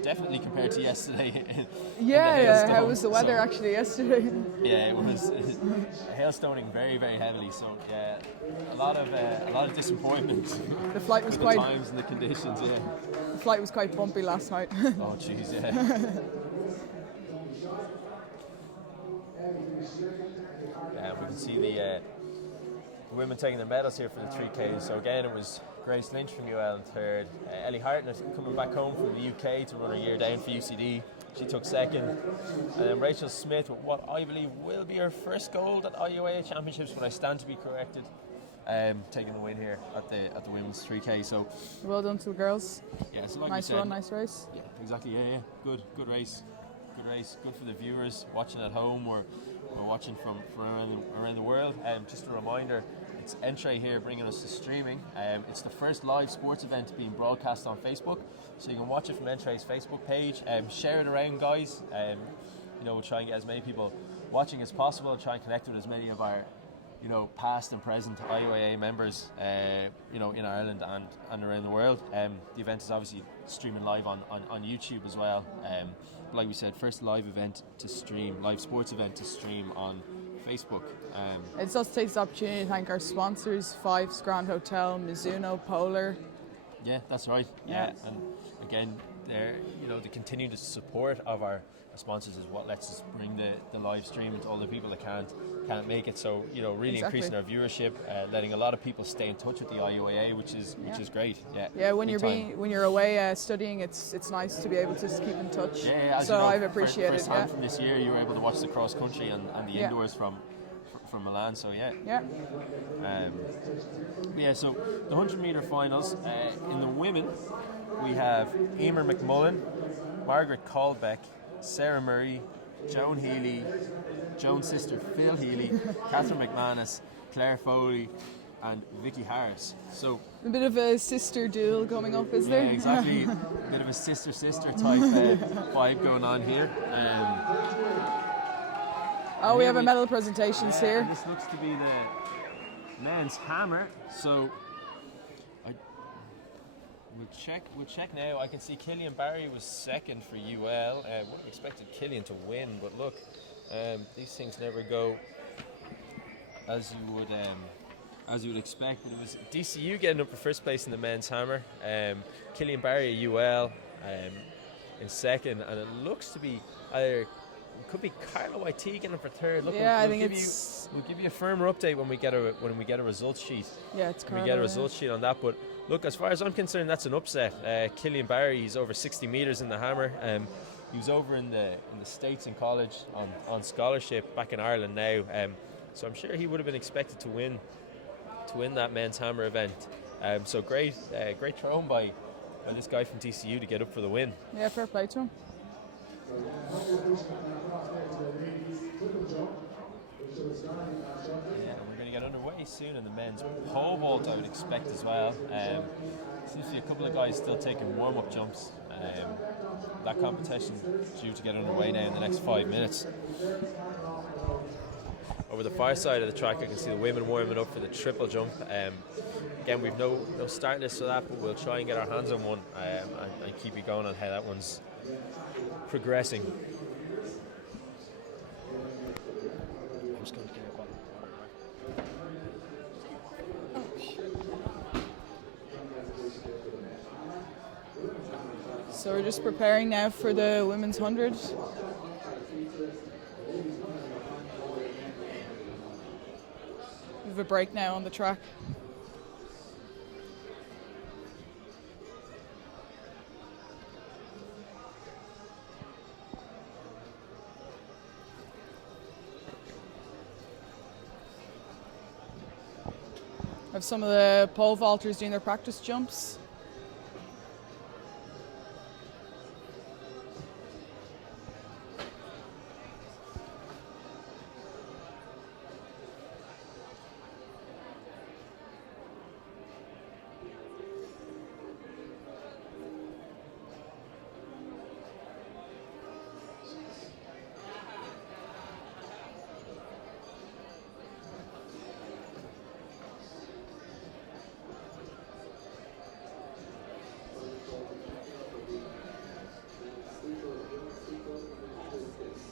Definitely compared to yesterday. Yeah, how was the weather actually yesterday? Yeah, it was hailstoning very, very heavily. So yeah, a lot of disappointment. The flight was with the quite times and the conditions. Yeah. the flight was quite bumpy last night. Oh jeez, yeah. Yeah, we can see the women taking the medals here for the 3Ks. So again, it was Grace Lynch from UL in third. Ellie Hartnett coming back home from the UK to run her year down for UCD. She took second. And then Rachel Smith with what I believe will be her first gold at IUAA Championships, when I stand to be corrected. Taking the win here at the women's 3K. So Well done to the girls. yeah, so like Nice we said, run, nice race. yeah, exactly. Yeah. Good race. Good for the viewers watching at home or watching from around the world. Just a reminder, it's Santry here bringing us to streaming. It's the first live sports event being broadcast on Facebook, so you can watch it from Santry's Facebook page. Share it around, guys. We'll try and get as many people watching as possible, and try and connect with as many of our past and present IUAA members, in Ireland and around the world. The event is obviously streaming live on YouTube as well. Like we said, first live sports event to stream on Facebook. It does take this opportunity to thank our sponsors, Fives, Grand Hotel, Mizuno, Polar. Yeah, that's right. Yeah. And again, the continued support of our sponsors is what lets us bring the live stream to all the people that can't make it. So really Exactly. increasing our viewership, letting a lot of people stay in touch with the IUAA, which is great. Yeah. Yeah, when big time. when you're away studying, it's nice to be able to keep in touch. Yeah, as so you know, I've appreciated first it. time from this year, you were able to watch the cross country and the Yeah. indoors from Milan. So yeah. Yeah. So the 100-meter finals in the women, we have Emer McMullen, Margaret Colbeck, Sarah Murray, Joan Healy, Joan's sister Phil Healy, Catherine McManus, Claire Foley, and Vicky Harris. So A bit of a sister duel coming up, is there? yeah, exactly. A bit of a sister type vibe going on here. We have a medal presentations here. And this looks to be the men's hammer. So we'll check now. I can see Killian Barry was second for UL. Would have expected Killian to win, but look, these things never go as you would expect. But it was DCU getting up for first place in the men's hammer. Killian Barry at UL in second, and it looks to be either. It could be Carlo YT getting up for third. Look, Yeah, I we'll think we'll give you a firmer update when we get a results sheet. Yeah, it's We get a results sheet on that. But look, as far as I'm concerned, that's an upset. Killian Barry, he's over 60 meters in the hammer. He was over in the States in college on scholarship back in Ireland now. So I'm sure he would have been expected to win that men's hammer event. So great thrown by this guy from TCU to get up for the win. Yeah, fair play to him. Yeah, and we're going to get underway soon in the men's pole vault, I would expect as well. Seems to be a couple of guys still taking warm-up jumps. That competition is due to get underway now in the next 5 minutes. Over the far side of the track, I can see the women warming up for the triple jump. Again, we've no start list for that, but we'll try and get our hands on one and keep you going on how that one's progressing. I'm just going to get a bottle of water. So we're just preparing now for the women's 100. We have a break now on the track. Have some of the pole vaulters doing their practice jumps.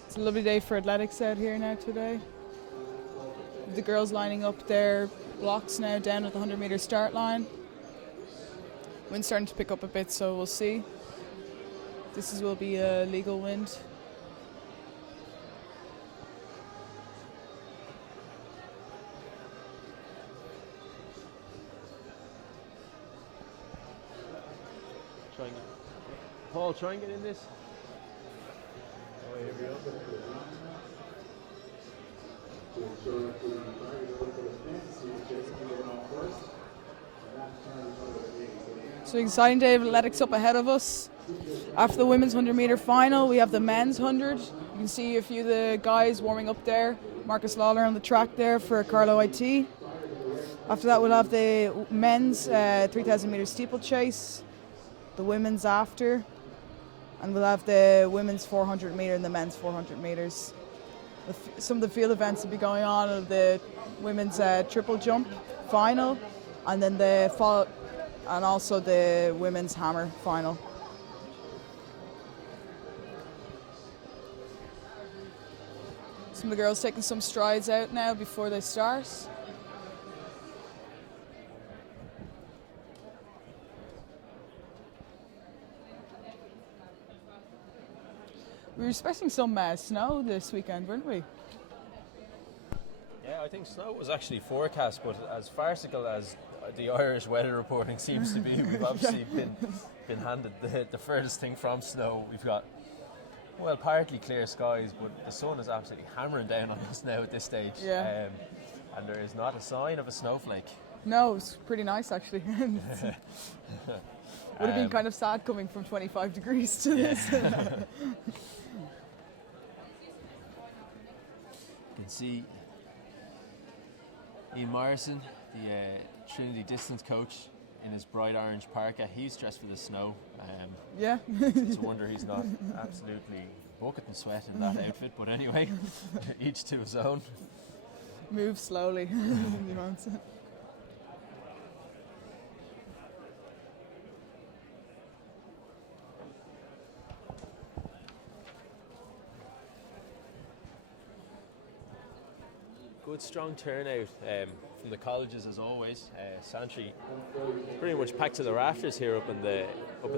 It's a lovely day for athletics out here now today. The girls lining up their blocks now down at the 100-meter start line. Wind's starting to pick up a bit, so we'll see. Will be a legal wind. Paul, try and get in this. Oh, here we go. So exciting day of athletics up ahead of us. After the women's 100-meter final, we have the men's 100. You can see a few of the guys warming up there. Marcus Lawler on the track there for Carlo IT. After that, we'll have the men's 3,000-meter steeplechase, the women's after, and we'll have the women's 400-meter and the men's 400 meters. Some of the field events will be going on of the women's triple jump final, and then and also the women's hammer final. Some of the girls taking some strides out now before they start. We were expecting some snow this weekend, weren't we? Yeah, I think snow was actually forecast, but as farcical as the Irish weather reporting seems to be, we've obviously been handed the furthest thing from snow. We've got, well, partly clear skies, but the sun is absolutely hammering down on us now at this stage. Yeah. And there is not a sign of a snowflake. No, it's pretty nice actually. Would have been kind of sad coming from 25 degrees to this. You can see Ian Morrison, the Trinity distance coach, in his bright orange parka. He's dressed for the snow. Yeah. It's a wonder he's not absolutely bucket and sweat in that outfit. But anyway, each to his own. Move slowly. Good strong turnout from the colleges as always. Santry pretty much packed to the rafters here up in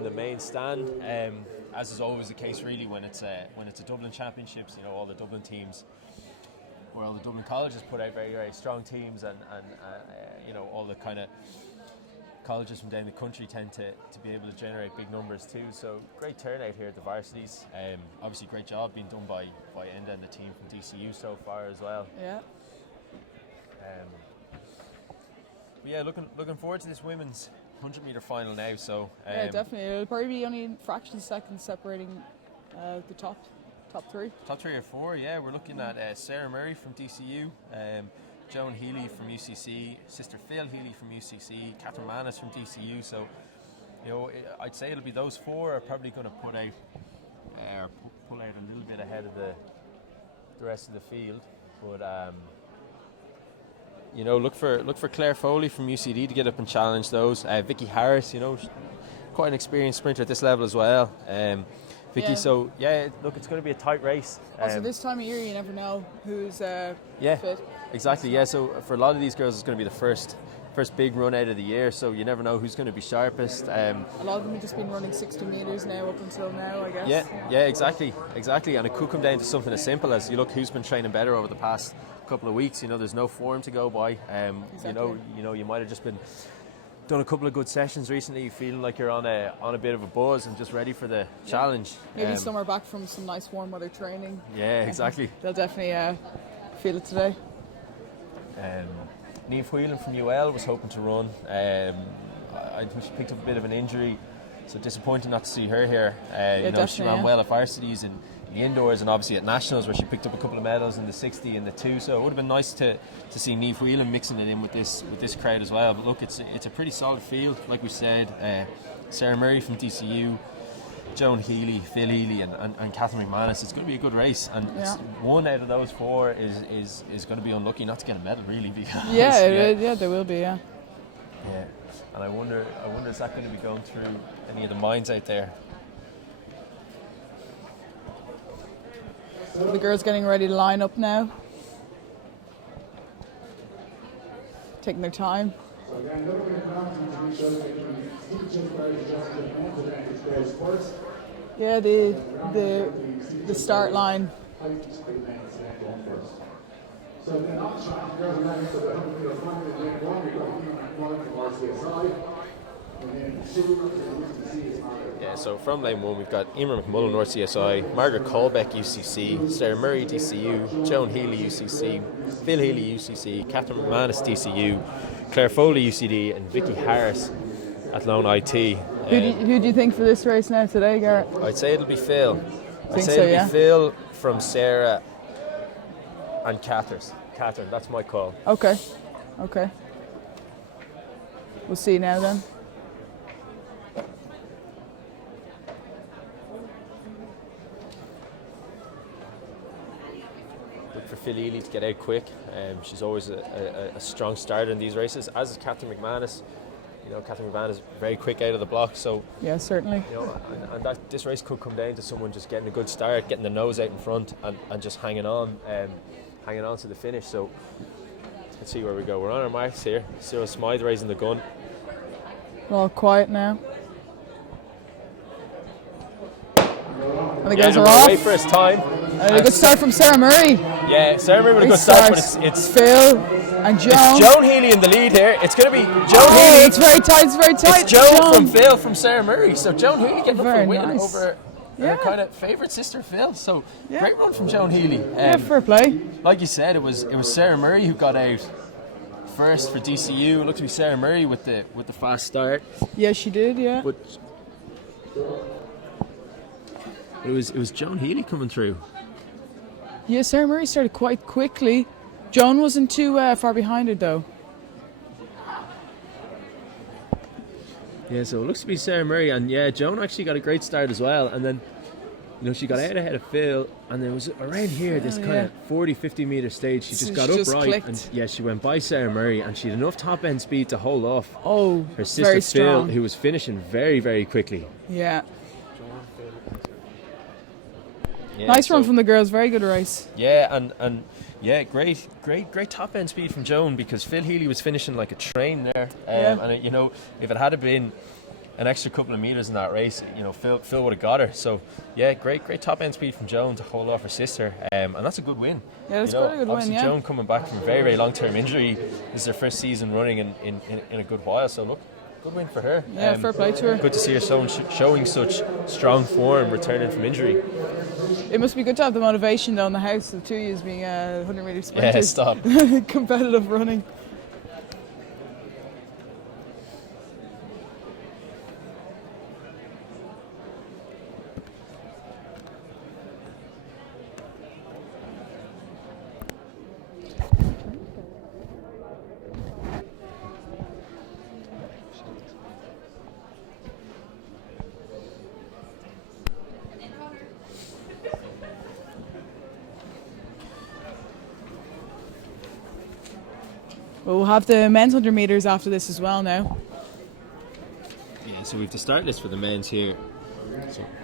the main stand. As is always the case really when it's a Dublin Championships. You know, all the Dublin teams, or all the Dublin colleges put out very, very strong teams, and you know, all the kind of colleges from down the country tend to be able to generate big numbers too. So great turnout here at the varsities. Obviously great job being done by Enda and the team from DCU so far as well. Yeah. But yeah, looking forward to this women's 100-meter final now. So yeah, definitely. It'll probably be only fractions of seconds separating the top three. Top 3 or 4, yeah. We're looking at Sarah Murray from DCU, Joan Healy from UCC, Sister Phil Healy from UCC, Catherine Manis from DCU. So, you know, I'd say it'll be those 4 are probably going to pull out a little bit ahead of the rest of the field. But you know, look for Claire Foley from UCD to get up and challenge those. Vicky Harris, you know, quite an experienced sprinter at this level as well. Vicky, yeah. So yeah, look, it's going to be a tight race. Also, this time of year, you never know who's fit. Exactly. Yeah, so for a lot of these girls, it's going to be the first big run out of the year. So you never know who's going to be sharpest. A lot of them have just been running 60 metres now up until now, I guess. Yeah, exactly. And it could come down to something as simple as you look who's been training better over the past couple of weeks. You know, there's no form to go by. Exactly. You know, you might have just done a couple of good sessions recently, feeling like you're on a bit of a buzz and just ready for the challenge. Maybe some are back from some nice warm weather training. Yeah, exactly. They'll definitely feel it today. Niamh Whelan from UL was hoping to run. She picked up a bit of an injury, so disappointing not to see her here. You know, she ran well at varsities and the indoors, and obviously at nationals where she picked up a couple of medals in the 60 and the 2. So it would have been nice to see Niamh Whelan mixing it in with this crowd as well. But look, it's a pretty solid field, like we said. Sarah Murray from DCU, Joan Healy, Phil Healy, and Catherine McManus. It's going to be a good race, and one out of those 4 is going to be unlucky not to get a medal, really. Because there will be. Yeah. And I wonder is that going to be going through any of the minds out there? The girls getting ready to line up now. Taking their time. Yeah, the start line. Yeah, so from lane 1 we've got Emer McMullen, RCSI, Margaret Colbeck, UCC, Sarah Murray, DCU, Joan Healy, UCC, Phil Healy, UCC, Catherine McManus, DCU, Claire Foley, UCD, and Vicky Harris at Lone IT. Who do you think for this race now today, Garrett? I'd say it'll be Phil. Be Phil from Sarah and Catherine, that's my call. Okay. We'll see now then. Look for Phil Healy to get out quick. She's always a strong starter in these races, as is Catherine McManus. Catherine McMahon is very quick out of the block, so Yeah, certainly. and that this race could come down to someone just getting a good start, getting the nose out in front, and just hanging on to the finish. So let's see where we go. We're on our marks here. Sarah Smythe raising the gun. We're all quiet now. And the girls are off. Wait for his time. A good start from Sarah Murray. Yeah, Sarah Murray with a good start, but it's Phil and Joan. It's Joan Healy in the lead here. It's going to be Joan Oh, Healy. it's very tight. It's very tight. It's Joan from Phil from Sarah Murray. So Joan Healy getting up for a Very win nice. over Yeah. her kind of favourite sister Phil. So Yeah. great run from Joan Healy. Yeah, fair play. Like you said, it was Sarah Murray who got out first for DCU. It looked to be Sarah Murray with the fast start. Yeah, she did. Yeah. But it was Joan Healy coming through. Yeah, Sarah Murray started quite quickly. Joan wasn't too far behind her though. Yeah, so it looks to be Sarah Murray, and yeah, Joan actually got a great start as well, and then she got out ahead of Phil, and there was around here this kind of 40-50 metre stage, she just got just upright, clicked. and yeah, she went by Sarah Murray, and she had enough top end speed to hold off Oh, her sister very Phil, strong. who was finishing very, very quickly. Yeah. Yeah, Nice run so- from the girls. Very good race. Yeah, and yeah, great top end speed from Joan, because Phil Healy was finishing like a train there, Yeah. and if it had been an extra couple of meters in that race, Phil would have got her. So yeah, great top end speed from Joan to hold off her sister, and that's a good win. Yeah, that's quite a good win. Obviously Yeah. Joan coming back from very, very long term injury. This is her first season running in a good while. So look, good win for her. Yeah, fair play to her. Good to see her showing such strong form returning from injury. It must be good to have the motivation though in the house of two years being 100 metre sprinters. Yeah, stop. Competitive running. We'll have the men's 100 metres after this as well now. Yeah, so we've the start list for the men's here.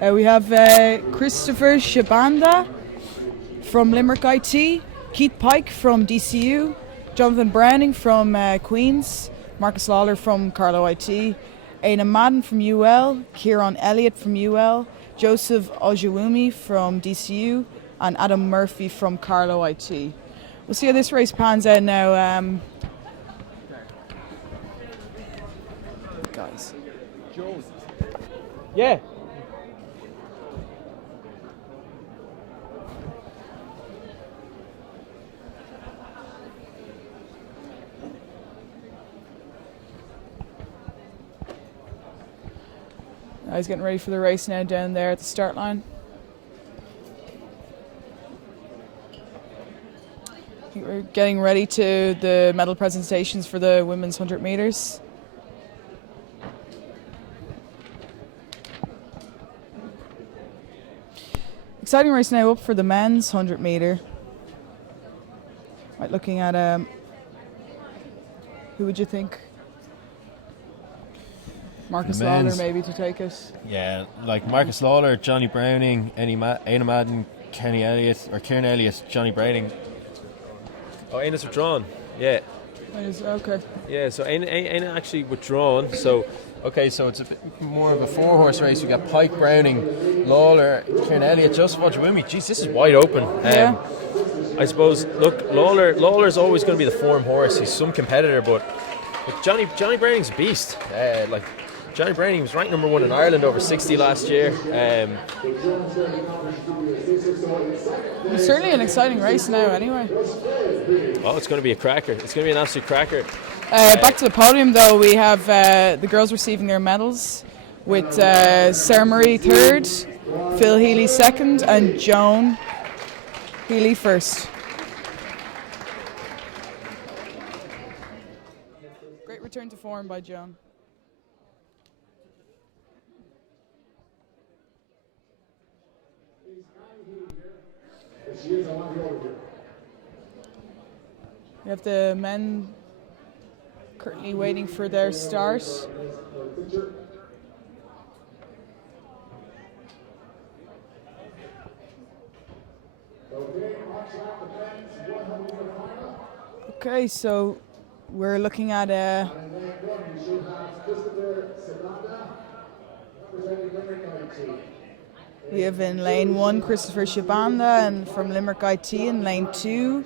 We have Christopher Shabanda from Limerick IT, Keith Pike from DCU, Jonathan Browning from Queen's, Marcus Lawler from Carlow IT, Aina Madden from UL, Kieran Elliott from UL, Joseph Ojewumi from DCU, and Adam Murphy from Carlow IT. We'll see how this race pans out now. Guys. Yeah. He's getting ready for the race now down there at the start line. I think we're getting ready to the medal presentations for the women's 100 metres. Exciting race now up for the men's 100 metre. Right, looking at who would you think? Marcus The Lawler men's. maybe to take it. Yeah, like Marcus Lawler, Johnny Browning, Aina Madden, Kieran Elliott, Johnny Browning. Oh, Aina's withdrawn. Yeah. Okay. Yeah, so Aina actually withdrawn. So, okay, so it's a bit more of a 4-horse race. We got Pike, Browning, Lawler, Kieran Elliott, Joseph Ojewumi. Jeez, this is wide open. Yeah. I suppose, look, Lawler's always going to be the form horse. He's some competitor, but Johnny Browning's a beast. Johnny Browning was ranked number 1 in Ireland over 60 last year. It's certainly an exciting race now anyway. Oh, it's going to be a cracker. It's going to be an absolute cracker. Back to the podium though, we have the girls receiving their medals with Sarah Murray 3rd, Phil Healy 2nd and Joan Healy 1st. Great return to form by Joan. We have the men currently waiting for their start. Okay, so we're looking at we have in lane 1 Christopher Shabanda, and from Limerick IT in lane 2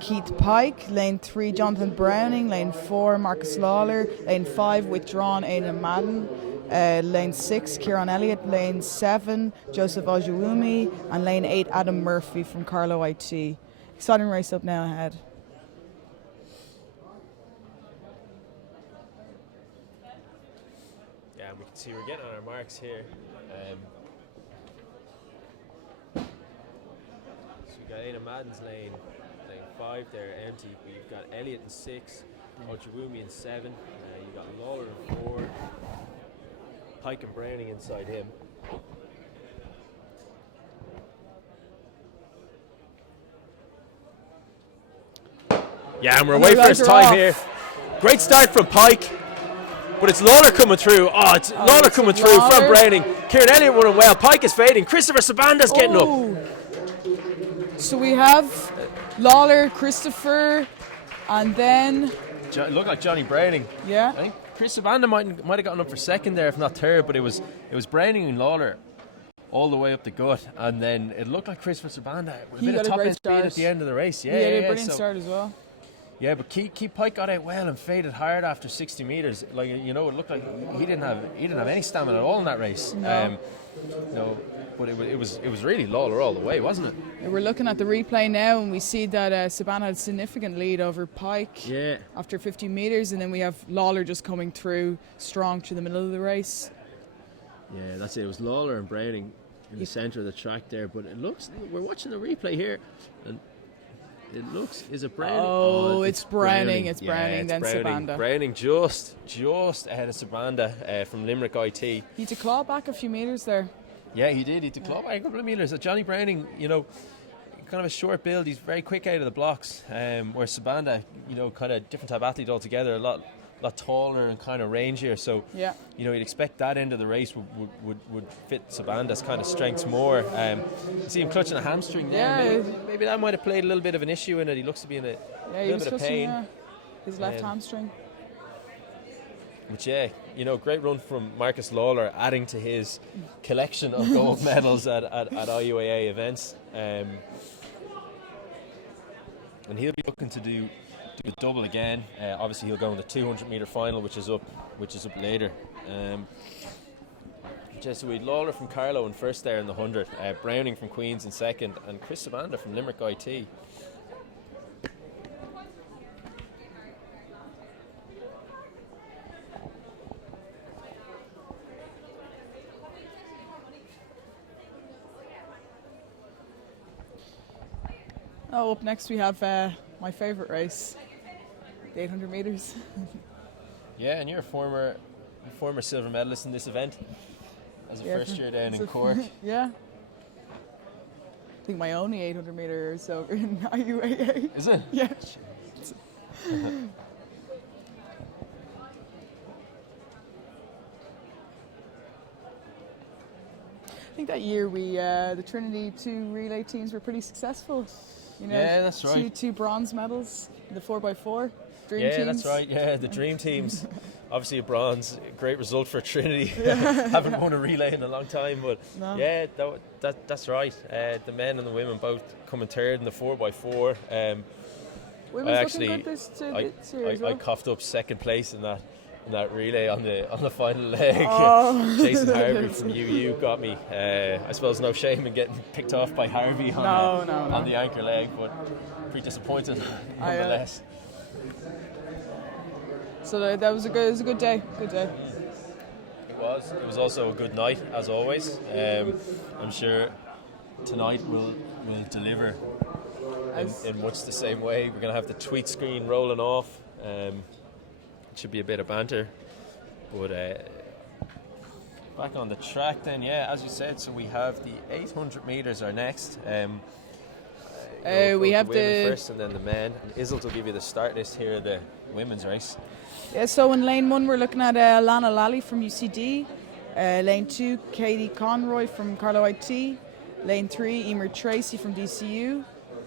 Keith Pike, lane 3 Jonathan Browning, lane 4 Marcus Lawler, lane 5 withdrawn Aidan Madden, lane 6 Kieran Elliott, lane 7 Joseph Ojewumi, and lane 8 Adam Murphy from Carlo IT. Exciting race up now ahead. Yeah, we can see we're getting on our marks here. So we got Aidan Madden's lane 5 there empty. We've got Elliott in 6, Ojewumi in 7. You've got Lawler in 4, Pike and Browning inside him. Yeah, and we're away for his time here. Great start from Pike, but it's Lawler coming through. It's Lawler coming through from Browning. Kieran Elliott running well. Pike is fading. Christopher Sabanda's getting up. So we have Lawler, Christopher, and then It looked like Johnny Browning. yeah, I think Chris Sabanda might have gotten up for second there, if not third, but it was Browning and Lawler all the way up the gut, and then it looked like Christopher Sabanda with a bit of top end speed at the end of the race. he had a brilliant start as well. Yeah, but Keith Pike got out well and faded hard after 60 metres. Like, you know, it looked like he didn't have any stamina at all in that race. No. But it was really Lawler all the way, wasn't it? We're looking at the replay now, and we see that Sabana had a significant lead over Pike after 50 metres, and then we have Lawler just coming through strong through the middle of the race. Yeah, that's it. It was Lawler and Browning in the centre of the track there, but it looks, we're watching the replay here, and it looks, is it Browning? Oh, it's Browning. It's Yeah, Browning, it's then Browning. Sabanda. Browning just ahead of Sabanda from Limerick IT. He had to claw back a few metres there. Yeah, he did. He had to claw back a couple of metres. Johnny Browning, you know, kind of a short build. He's very quick out of the blocks. Where Sabanda, you know, kind of different type of athlete altogether. A lot taller and kind of rangier. So, Yeah. you know, you'd expect that end of the race would fit Sabanda's kind of strengths more. You see him clutching a hamstring there. Yeah. Maybe that might have played a little bit of an issue in it. He looks to be in a He little was bit of touching pain. his left hamstring. But yeah, you know, great run from Marcus Lawler, adding to his collection of gold medals at IUAA events. And he'll be looking to do a double again. Obviously, he'll go in the 200-metre final, which is up later. So we had Lawler from Carlow in first there in the 100, Browning from Queen's in second, and Chris Sabanda from Limerick IT. Oh, up next we have my favourite race, the 800 metres. Yeah, and you're a former silver medalist in this event as a first year down in Cork. Yeah. I think my only 800 metre is over in IUAA. Is it? Yeah. I think that year the Trinity 2 relay teams were pretty successful. You know, yeah, that's right. Two bronze medals, the 4x4 dream teams. Yeah, that's right. Yeah, the dream teams. Obviously a bronze, great result for Trinity. Haven't won a relay in a long time, but no. Yeah, that's right. The men and the women both coming third in the 4x4. Women's looking good this year as well. I coughed up second place in that relay on the final leg. Oh. Jason Harvey from UU got me. I suppose no shame in getting picked off by Harvey on the anchor leg, but pretty disappointed nonetheless. So that was a good day. Good day. It was also a good night as always. I'm sure tonight will deliver in much the same way. We're going to have the tweet screen rolling off. It should be a bit of banter, but back on the track then, yeah, as you said, so we have the 800 metres are next. We have the women the first and then the men. And Iselt will give you the start list here of the women's race. Yeah, so in lane 1 we're looking at Lana Lally from UCD, lane 2 Katie Conroy from Carlo IT, lane 3 Emer Tracy from DCU,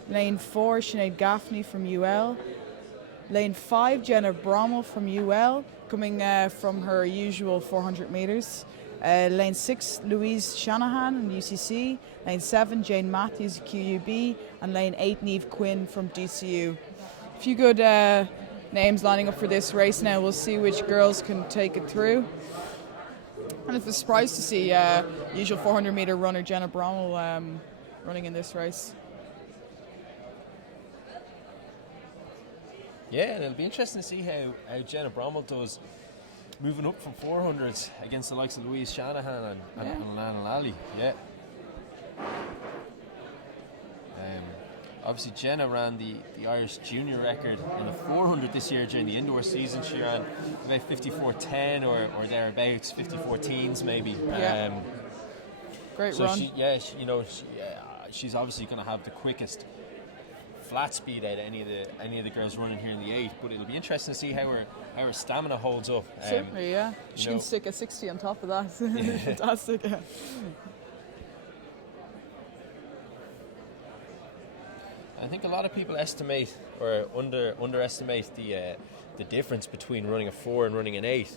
lane 4 Sinead Gaffney from UL, lane 5 Jenna Brommel from UL, coming from her usual 400 metres, lane 6 Louise Shanahan in UCC, lane 7 Jane Matthews QUB, and lane 8 Neve Quinn from DCU. A few good names lining up for this race now. We'll see which girls can take it through. And it's a surprise to see usual 400 metre runner Jenna Brommel running in this race. Yeah, and it'll be interesting to see how Jenna Brommel does moving up from 400s against the likes of Louise Shanahan and Lana Lally. Yeah. Obviously, Jenna ran the Irish junior record in the 400 this year during the indoor season. She ran about 54.10 or thereabouts, 54 teens maybe. Yeah. Great so run. She's obviously going to have the quickest flat speed out of any of the girls running here in the 8. But it'll be interesting to see how her stamina holds up. Certainly, yeah. She can stick a 60 on top of that. Fantastic. Yeah. I think a lot of people estimate or underestimate the difference between running a 4 and running an 8.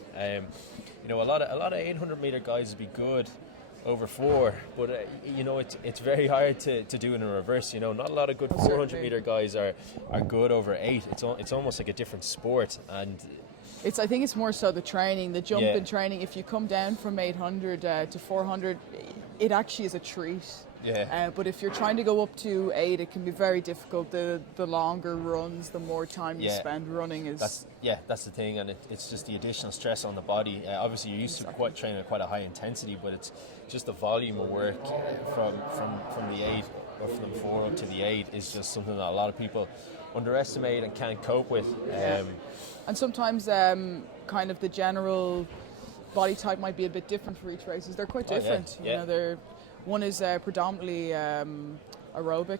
A lot of 800 meter guys would be good over 4, but it's very hard to do in a reverse. Not a lot of good 400 meter guys are good over 8. It's almost like a different sport, and I think it's more so the training, the jump in training. If you come down from 800 to 400, it actually is a treat. Yeah. But if you're trying to go up to 8, it can be very difficult. The longer runs, the more time you spend running is. That's the thing, and it's just the additional stress on the body. Obviously, you're used to training at quite a high intensity, but it's just the volume of work from the 8 or from the 4 up to the 8 is just something that a lot of people underestimate and can't cope with. And sometimes, kind of the general body type might be a bit different for each races. They're quite different. One is predominantly aerobic,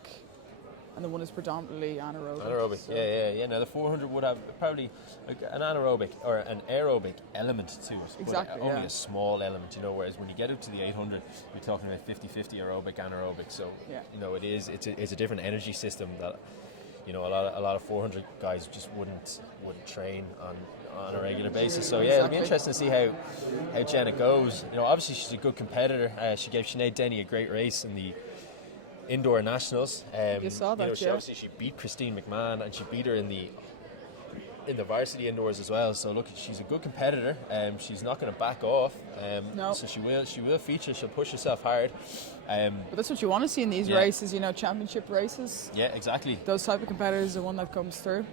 and the one is predominantly anaerobic. So. Now the 400 would have probably an anaerobic or an aerobic element to it. Exactly. But only a small element, Whereas when you get up to the 800, you're talking about 50-50 aerobic, anaerobic. So it's a different energy system that a lot of 400 guys just wouldn't train on a regular basis. So it'll be interesting to see how Jenna goes. Obviously she's a good competitor. She gave Sinead Denny a great race in the indoor nationals. You saw that, Obviously she beat Christine McMahon, and she beat her in the varsity indoors as well. So look, she's a good competitor. She's not going to back off. No. So she will feature. She'll push herself hard. But that's what you want to see in these races, championship races. Yeah, exactly. Those type of competitors are the one that comes through.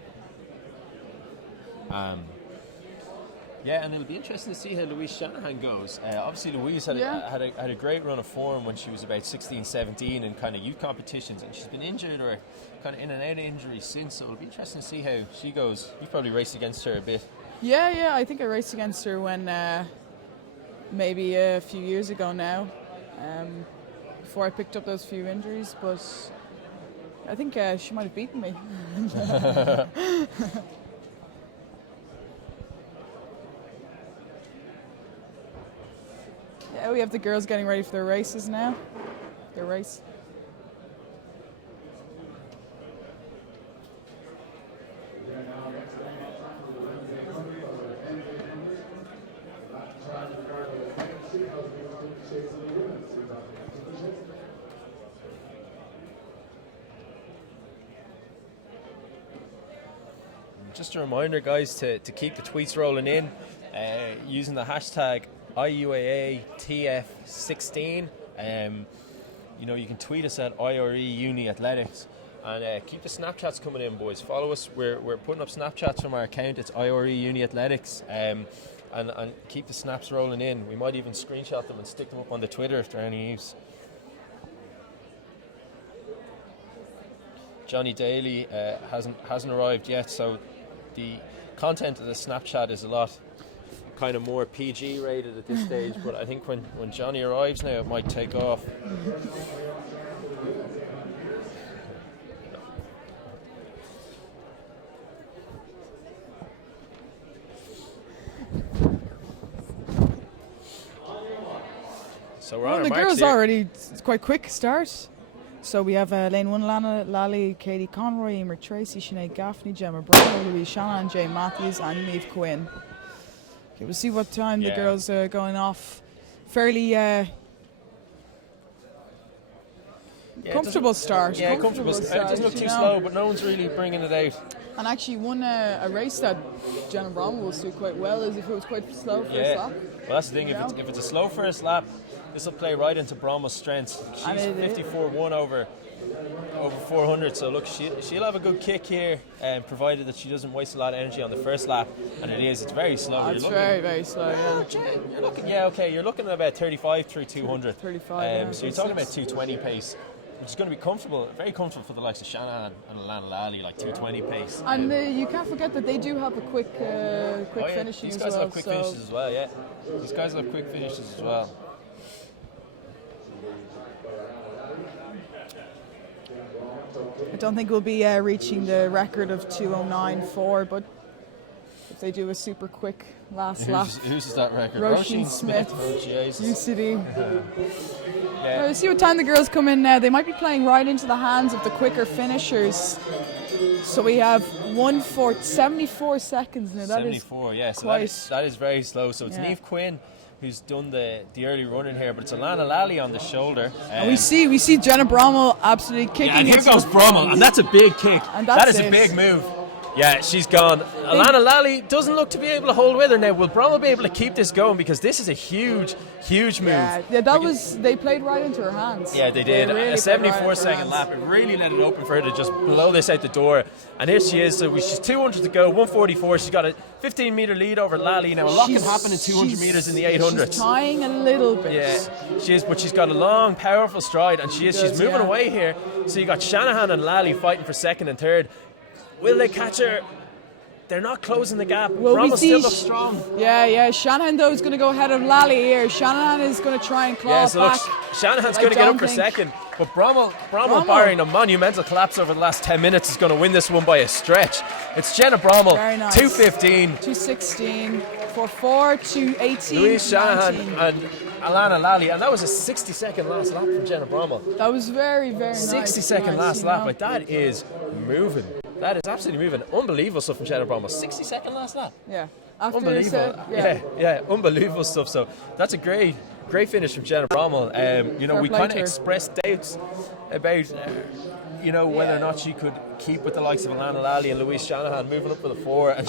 And it'll be interesting to see how Louise Shanahan goes. Obviously, Louise had a great run of form when she was about 16, 17 in kind of youth competitions, and she's been injured or kind of in and out of injuries since, so it'll be interesting to see how she goes. You've probably raced against her a bit. Yeah, I think I raced against her when maybe a few years ago now, before I picked up those few injuries, but I think she might have beaten me. Yeah, we have the girls getting ready for their races now. Their race. Just a reminder, guys, to keep the tweets rolling in using the hashtag IUAA TF16. You can tweet us at IRE Uni Athletics, and keep the Snapchats coming in, boys. Follow us. We're putting up Snapchats from our account. It's IRE Uni Athletics, and keep the snaps rolling in. We might even screenshot them and stick them up on the Twitter if they're any use. Johnny Daly hasn't arrived yet, so the content of the Snapchat is a lot kind of more PG rated at this stage, but I think when Johnny arrives now, it might take off. So we're Well, on our the marks girls here. already, it's quite quick start. So we have lane 1, Lana Lally, Katie Conroy, Emer Tracy, Sinead Gaffney, Gemma Brown, Louise Shannon, Jane Matthews, and Niamh Quinn. Okay, we'll see what time the girls are going off. Fairly comfortable start. Yeah, comfortable start. It doesn't look too slow, but no one's really bringing it out. And actually won a race that Jenna Brown will suit quite well, as if it was quite slow first lap. Well, that's the thing. If it's a slow first lap, this will play right into Brahma's strengths. She's 54-1 over 400, so look, she'll have a good kick here, provided that she doesn't waste a lot of energy on the first lap. And it's very slow. It's very slow, yeah. You're looking at about 35 through 200. 35, so you're talking about 220 pace, which is going to be comfortable, very comfortable for the likes of Shanahan and Alana Lally, like 220 pace. And you can't forget that they do have a quick finishing as well. These guys have quick finishes as well, yeah. These guys have quick finishes as well. I don't think we'll be reaching the record of 2:09.4, but if they do a super quick last lap. Who's that record? Roisin Smith. Oh, Jesus. UCD. We'll see what time the girls come in now. They might be playing right into the hands of the quicker finishers. So we have 74 seconds now. That 74, is yeah. So quite that is very slow. So it's Niamh Quinn who's done the early running here, but it's Alana Lally on the shoulder. And we see Jenna Brommel absolutely kicking. Yeah, and here goes Brommel, and that's a big kick. And that is a big move. Yeah, she's gone. Alana Lally doesn't look to be able to hold with her now. Will Brommel be able to keep this going? Because this is a huge move. Yeah, they played right into her hands. Yeah, they did. Really a 74-second lap. It really let it open for her to just blow this out the door. And here she is. So she's 200 to go, 144. She's got a 15-metre lead over Lally. Now, a lot can happen in 200 metres in the 800s. She's tying a little bit. Yeah, she is, but she's got a long, powerful stride, and she's moving away here. So you got Shanahan and Lally fighting for second and third. Will they catch her? They're not closing the gap. Brahma still looks strong. Yeah. Shanahan, though, is going to go ahead of Lally here. Shanahan is going to try and claw back. Look, Shanahan's going to get up for second. But Brahma, barring a monumental collapse over the last 10 minutes, is going to win this one by a stretch. It's Jenna Brommel, Very nice. 2:15. 2:16, 4:4, 2:18. Louise Shanahan 19. and Alana Lally. And that was a 60-second last lap from Jenna Brommel. That was very, very nice. 60-second last lap. Like, that is moving. That is absolutely moving. Unbelievable stuff from Jenna Brommel. 60-second last lap. Yeah. Unbelievable. Yeah, unbelievable stuff. So that's a great finish from Jenna Brommel. We kind of expressed doubts about, whether or not she could keep with the likes of Alana Lally and Louise Shanahan moving up for the 4. And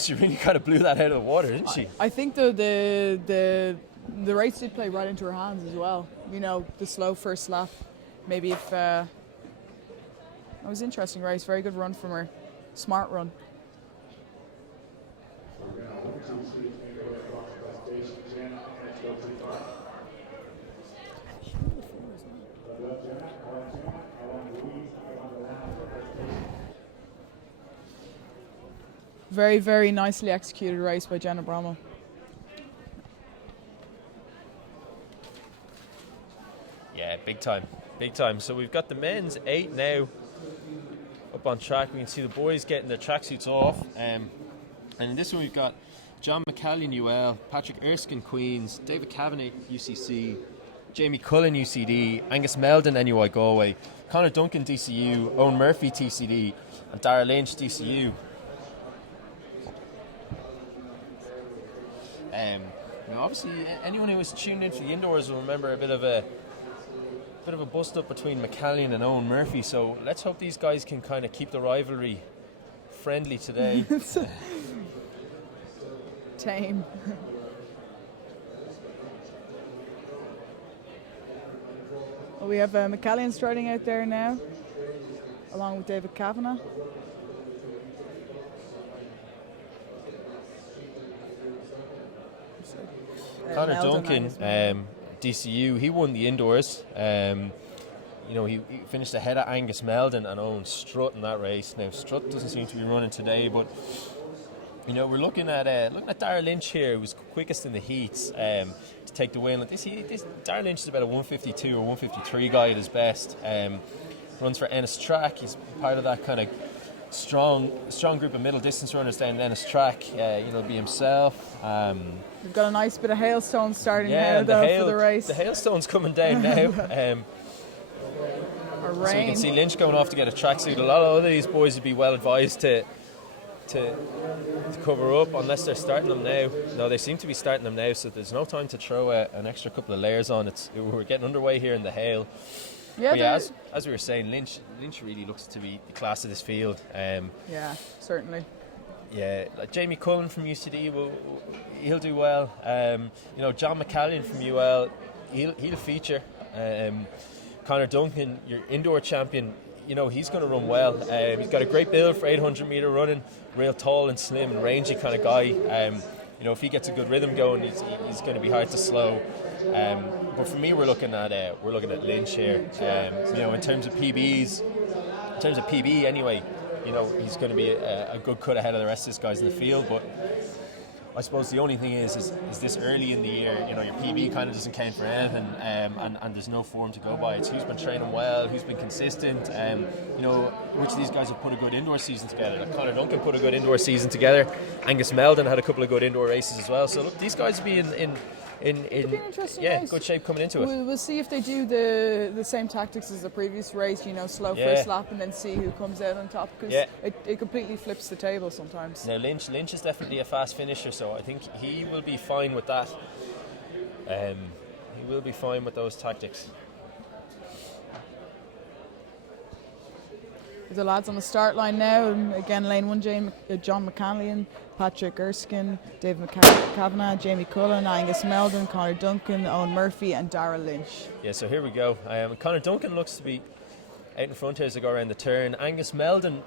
she really kind of blew that out of the water, didn't she? I think the race did play right into her hands as well. The slow first lap. Maybe if... That was an interesting race. Very good run from her. Smart run. Very, very nicely executed race by Jenna Brommel. Yeah, big time. So we've got the men's 8 now up on track. We can see the boys getting their tracksuits off. And in this one we've got John McCallion UL, Patrick Erskine Queens, David Kavanagh UCC, Jamie Cullen UCD, Angus Meldon NUI Galway, Conor Duncan DCU, Owen Murphy TCD, and Dara Lynch DCU. Obviously, anyone who was tuned in for the indoors will remember a bit of a bust up between McCallion and Owen Murphy. So let's hope these guys can kind of keep the rivalry friendly today. Tame. Well, we have McCallion starting out there now, along with David Kavanagh. Conor Duncan, DCU, he won the indoors. He finished ahead of Angus Meldon and Owen Strutt in that race. Now Strutt doesn't seem to be running today, but we're looking at Dara Lynch here, who was quickest in the heats to take the win. This Dara Lynch is about a 152 or 153 guy at his best. Runs for Ennis Track. He's part of that kind of strong group of middle distance runners down Lennis track. It'll be himself. We've got a nice bit of hailstones starting Yeah, now though for the race. The hailstone's coming down now. Or So you rain. can see Lynch going off to get a tracksuit. A lot of these boys would be well advised to cover up unless they're starting them now. No, they seem to be starting them now, so there's no time to throw an extra couple of layers on. We're getting underway here in the hail. Yeah, But yeah, they're- as we were saying, Lynch really looks to be the class of this field. yeah, certainly. Yeah, like Jamie Cullen from UCD, he'll do well. John McCallion from UL, he'll feature. Conor Duncan, your indoor champion, he's going to run well. He's got a great build for 800 metre running, real tall and slim and rangy kind of guy. If he gets a good rhythm going, he's going to be hard to slow. But for me, we're looking at Lynch here. In terms of PBs, in terms of PB anyway, he's going to be a good cut ahead of the rest of these guys in the field. But I suppose the only thing is this early in the year, your PB kind of doesn't count for anything, and there's no form to go by. It's who's been training well, who's been consistent, which of these guys have put a good indoor season together. Like Conor Duncan put a good indoor season together. Angus Meldon had a couple of good indoor races as well. So look, these guys will be in interesting race. good shape coming into it. We'll see if they do the same tactics as the previous race, slow first lap and then see who comes out on top, because it completely flips the table sometimes. Now Lynch is definitely a fast finisher, so I think he will be fine with that. He will be fine with those tactics. The lads on the start line now, and again lane 1, John McCanley, Patrick Erskine, David Kavanagh, Jamie Cullen, Angus Meldon, Conor Duncan, Owen Murphy and Darragh Lynch. Yeah, so here we go. Conor Duncan looks to be out in front here as they go around the turn. Angus Meldon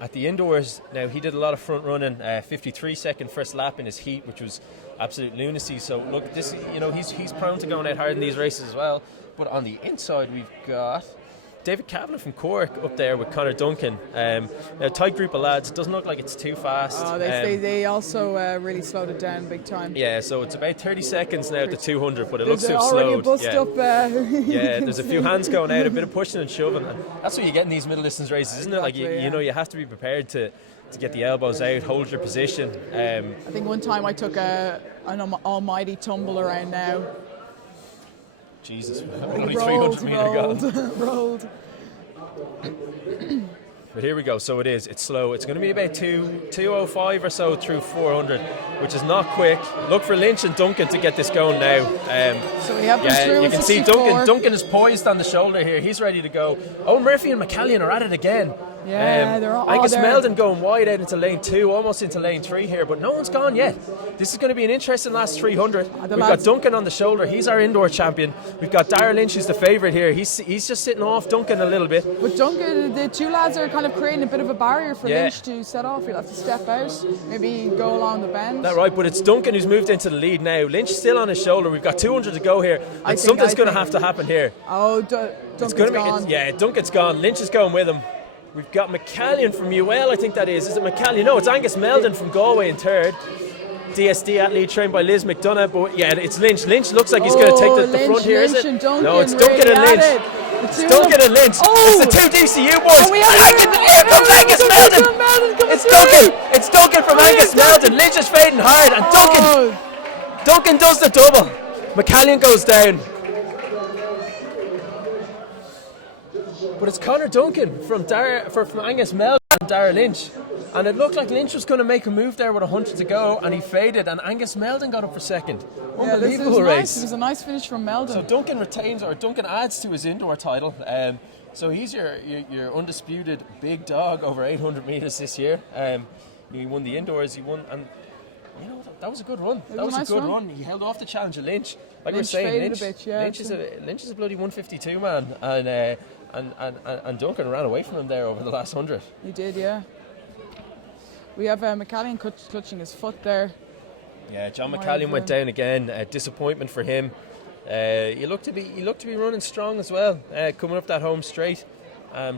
at the indoors, now he did a lot of front running, 53-second first lap in his heat, which was absolute lunacy. So look, this he's prone to going out hard in these races as well. But on the inside we've got David Kavanagh from Cork up there with Conor Duncan. A tight group of lads. It doesn't look like it's too fast. Oh, they also really slowed it down big time. Yeah, so it's about 30 seconds now at the 200, but it looks to have already slowed. A bust up, yeah, there's a few hands going out, a bit of pushing and shoving. And that's what you get in these middle distance races, isn't Exactly, it? Like you have to be prepared to get the elbows out, hold your position. I think one time I took an almighty tumble around now. Jesus, only 300 metre gone. Rolled. But here we go. So it's slow. It's going to be about 2:05 or so through 400, which is not quick. Look for Lynch and Duncan to get this going now. So we have them through. You can see Duncan is poised on the shoulder here. He's ready to go. Owen Murphy and McCallion are at it again. Yeah, they're all Angus there. Meldon going wide out into lane 2, almost into lane 3 here, but no one's gone yet. This is going to be an interesting last 300. We've got Duncan on the shoulder. He's our indoor champion. We've got Darragh Lynch, who's the favourite here. He's just sitting off Duncan a little bit. But Duncan, the two lads are kind of creating a bit of a barrier for Lynch to set off. He'll have to step out, maybe go along the bend. That's right, but it's Duncan who's moved into the lead now. Lynch still on his shoulder. We've got 200 to go here, and something's going to have to happen here. Oh, Duncan's gone. Duncan's gone. Lynch is going with him. We've got McCallion from UL, I think that is. Is it McCallion? No, it's Angus Meldon from Galway in third. DSD athlete trained by Liz McDonough, but yeah, it's Lynch. Lynch looks like he's going to take the front here, is it? No, it's Duncan and Lynch. It's Duncan and Lynch. It's the two DCU boys. Here comes Angus Meldon. It's Duncan. It's Duncan from Angus Meldon. Lynch is fading hard, and Duncan does the double. McCallion goes down. But it's Conor Duncan from Angus Meldon and Darragh Lynch. And it looked like Lynch was going to make a move there with 100 to go, and he faded, and Angus Meldon got up for second. Unbelievable race. It was a nice finish from Meldon. So Duncan adds to his indoor title. So he's your undisputed big dog over 800 metres this year. He won the indoors, and that was a good run. That was a good run. He held off the challenge of Lynch. Like we're saying, Lynch is a bloody 152 man, and Duncan ran away from him there over the last 100. He did, yeah. We have McCallion clutching his foot there. Yeah, John McCallion went down again. Disappointment for him. He looked to be running strong as well, coming up that home straight.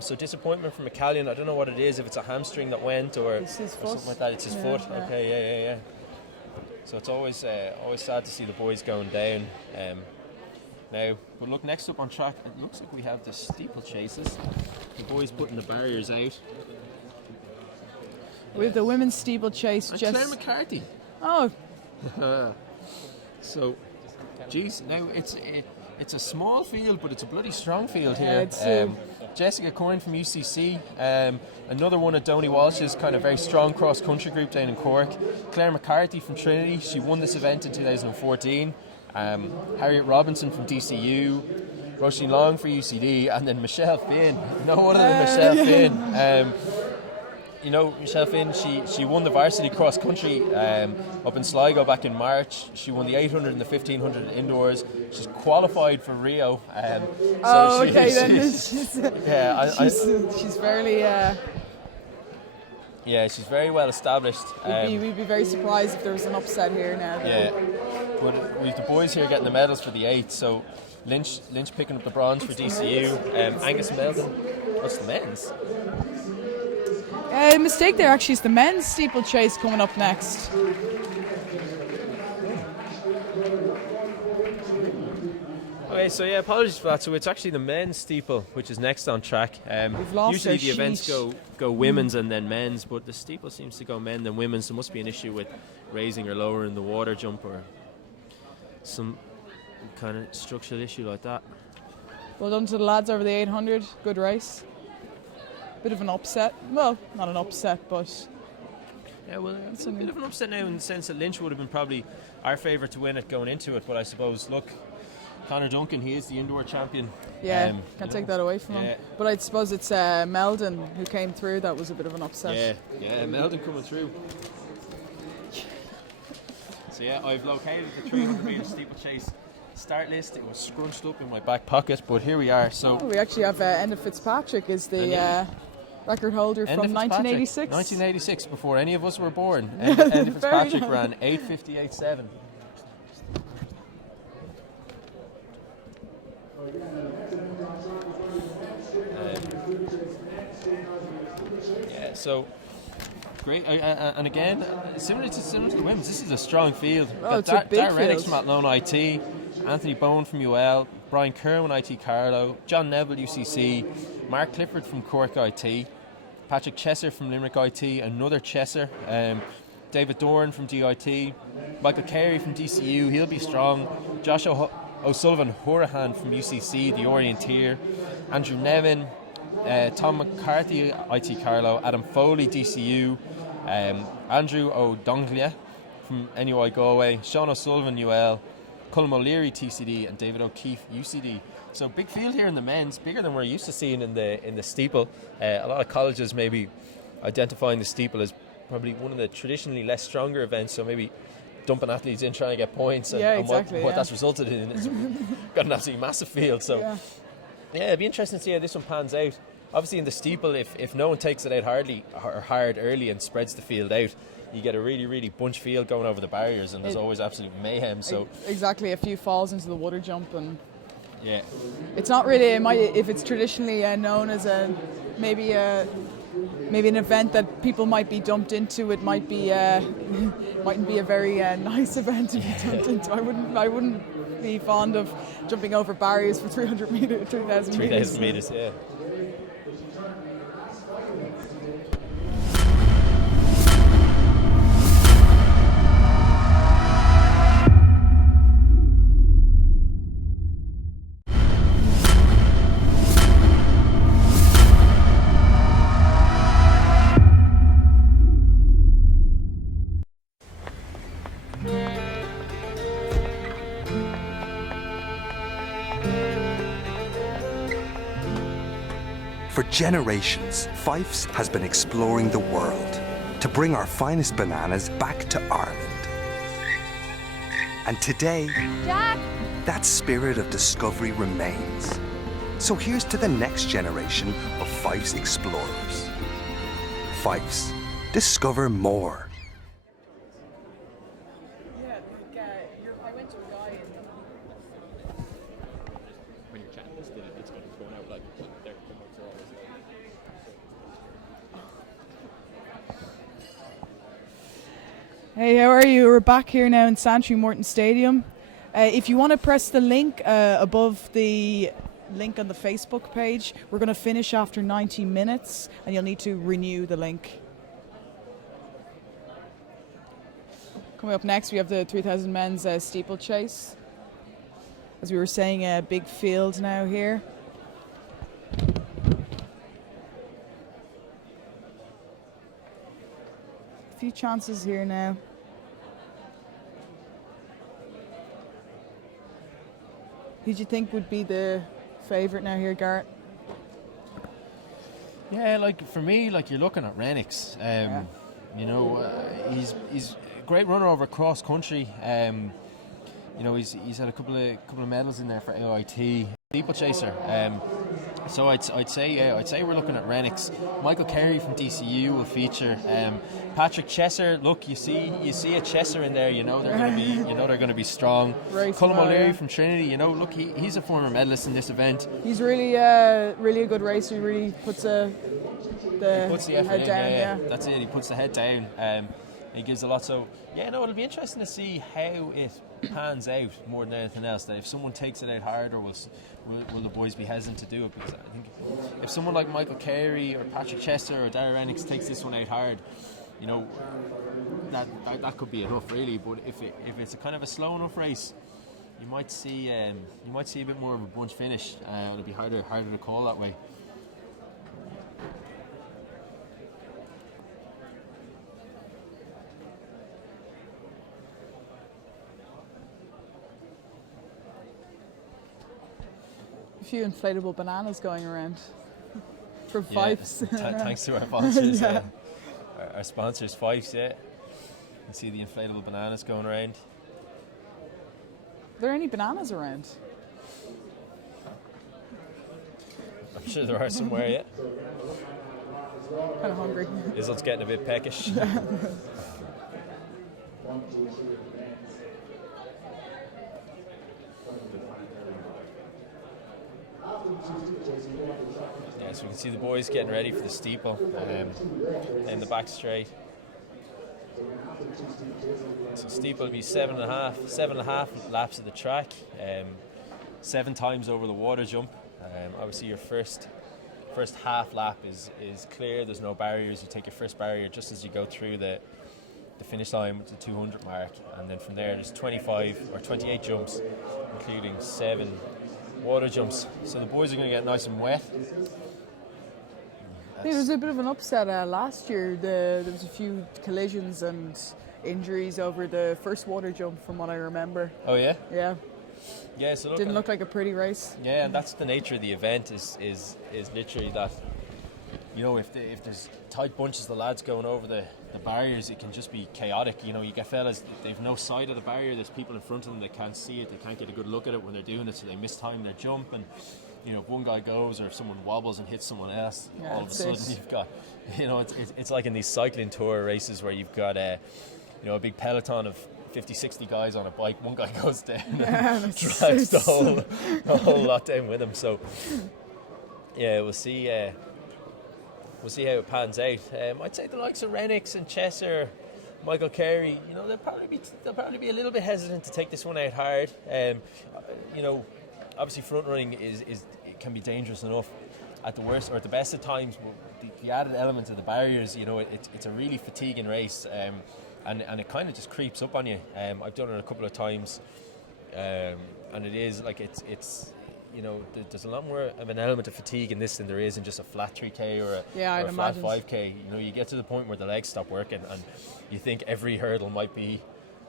So disappointment for McCallion. I don't know what it is, if it's a hamstring that went or something like that. It's his foot. Yeah. Okay, yeah. So it's always sad to see the boys going down. Now, but look, next up on track, it looks like we have the steeplechases. The boys putting the barriers out. with the women's steeplechase. And Claire McCarthy. Oh, So, geez, now it's a small field, but it's a bloody strong field Yeah, here. it's, Jessica Coyne from UCC, another one of Donny Walsh's kind of very strong cross-country group down in Cork. Claire McCarthy from Trinity, she won this event in 2014. Harriet Robinson from DCU, Roisin Long for UCD, and then Michelle Finn. No other than Michelle Finn. You know, Michelle Finn, she won the varsity cross country up in Sligo back in March. She won the 800 and the 1500 indoors. She's qualified for Rio. She's fairly. Yeah, she's very well established. We'd be very surprised if there was an upset here now. Yeah, but we've the boys here getting the medals for the 8. So Lynch picking up the bronze for DCU. Angus Melvin, what's the men's? Mistake there, actually. It's the men's steeplechase coming up next. Okay, so yeah, apologies for that. So it's actually the men's steeple which is next on track. We've lost Usually our the events sheet. go women's and then men's, but the steeple seems to go men then women's. There must be an issue with raising or lowering the water jump or some kind of structural issue like that. Well done to the lads over the 800. Good race. Bit of an upset. Well, not an upset, but Yeah, well, it's a bit of an upset now in the sense that Lynch would have been probably our favourite to win it going into it, but I suppose, look, Conor Duncan, he is the indoor champion. yeah, can't take that away from yeah. him. But I suppose it's Meldon who came through. That was a bit of an upset. Yeah, Meldon coming through. So yeah, I've located the 300 metre steeplechase start list. It was scrunched up in my back pocket, but here we are. So we actually have Enda Fitzpatrick is the record holder from 1986. 1986, before any of us were born. Enda Fitzpatrick ran 8:58.7. Yeah, so great, and again, similar to the women's, this is a strong field. Oh, it's a big Darren Rennick's field. from Athlone IT, Anthony Bowen from UL, Brian Kerwin IT Carlow, John Neville UCC, Mark Clifford from Cork IT, Patrick Chesser from Limerick IT, another Chesser, David Dorn from DIT, Michael Carey from DCU, he'll be strong, Josh O'Sullivan Horahan from UCC, the Orienteer, Andrew Nevin, Tom McCarthy IT Carlow, Adam Foley DCU, Andrew O'Donglia from NUI Galway, Sean O'Sullivan UL, Colm O'Leary TCD, and David O'Keefe UCD. So big field here in the men's, bigger than we're used to seeing in the steeple. A lot of colleges maybe identifying the steeple as probably one of the traditionally less stronger events, so maybe dumping athletes in trying to get points, and, what that's resulted in is got an absolutely massive field. So yeah, it'd be interesting to see how this one pans out. Obviously in the steeple, if no one takes it out hard early and spreads the field out, you get a really, really bunch field going over the barriers, and there's always absolute mayhem. So exactly, a few falls into the water jump, and yeah, it's not really. If it's traditionally known as maybe an event that people might be dumped into, it might be mightn't be a very nice event to be dumped into. I wouldn't be fond of jumping over barriers for 300 meters, 3,000 meters. 3,000 meters, yeah. For generations, Fifes has been exploring the world to bring our finest bananas back to Ireland. And today, Jack! that spirit of discovery remains. So here's to the next generation of Fifes explorers. Fifes, discover more. I went to a guy When you're chatting, it's going out like they're Hey, how are you? We're back here now in Santry Morton Stadium. If you want to press the link above the link on the Facebook page, we're going to finish after 90 minutes and you'll need to renew the link. Coming up next, we have the 3,000 men's steeplechase. As we were saying, a big field now here. A few chances here now. Who do you think would be the favourite now here, Garrett? Yeah, like for me, like you're looking at Renix. You know, he's a great runner over cross country. You know, he's had a couple of medals in there for AIT. Steeplechaser. So I'd say we're looking at Renix. Michael Carey from DCU will feature. Patrick Chesser. Look, you see a Chesser in there. You know they're going to be strong. Colm O'Leary from Trinity. You know, look, he's a former medalist in this event. He's really a good racer. He really puts the head down. Yeah, that's it. He puts the head down. He gives a lot. So yeah, no, it'll be interesting to see how it pans out more than anything else. That if someone takes it out hard, or will the boys be hesitant to do it? Because I think if someone like Michael Carey or Patrick Chester or Darragh Renix takes this one out hard, you know, that could be enough really. But if it's a kind of a slow enough race, you might see a bit more of a bunch finish. It'll be harder to call that way. A few inflatable bananas going around from Fifes. Thanks to our sponsors. Yeah. Our sponsors, Fifes, yeah. You can see the inflatable bananas going around. Are there any bananas around? I'm sure there are somewhere, yeah. Kind of hungry. Izzle's getting a bit peckish. Yeah, so we can see the boys getting ready for the steeple in the back straight. So steeple will be 7.5 laps of the track, 7 times over the water jump. Obviously your first half lap is clear, there's no barriers. You take your first barrier just as you go through the finish line with the 200 mark, and then from there there's 25 or 28 jumps, including 7 water jumps. So the boys are going to get nice and wet. There was a bit of an upset last year. There was a few collisions and injuries over the first water jump, from what I remember. Oh yeah? Yeah. Yeah, so didn't look like a pretty race. Yeah, and that's the nature of the event is literally that, you know, if there's tight bunches of the lads going over the barriers, it can just be chaotic. You know, you get fellas, they've no sight of the barrier, there's people in front of them, they can't see it, they can't get a good look at it when they're doing it, so they mistime their jump, and you know, if one guy goes or if someone wobbles and hits someone else, all of a sudden you've got, you know, it's like in these cycling tour races where you've got a big peloton of 50-60 guys on a bike, one guy goes down and drags the whole lot down with him. So yeah, we'll see how it pans out. I'd say the likes of Renix and Chesser, Michael Carey, you know, they'll probably be a little bit hesitant to take this one out hard. You know, obviously front running it can be dangerous enough at the worst or at the best of times, but the added element of the barriers, you know, it's a really fatiguing race, and it kind of just creeps up on you. I've done it a couple of times, and it is like it's you know, there's a lot more of an element of fatigue in this than there is in just a flat 3K or a flat 5K. You know, you get to the point where the legs stop working and you think every hurdle might be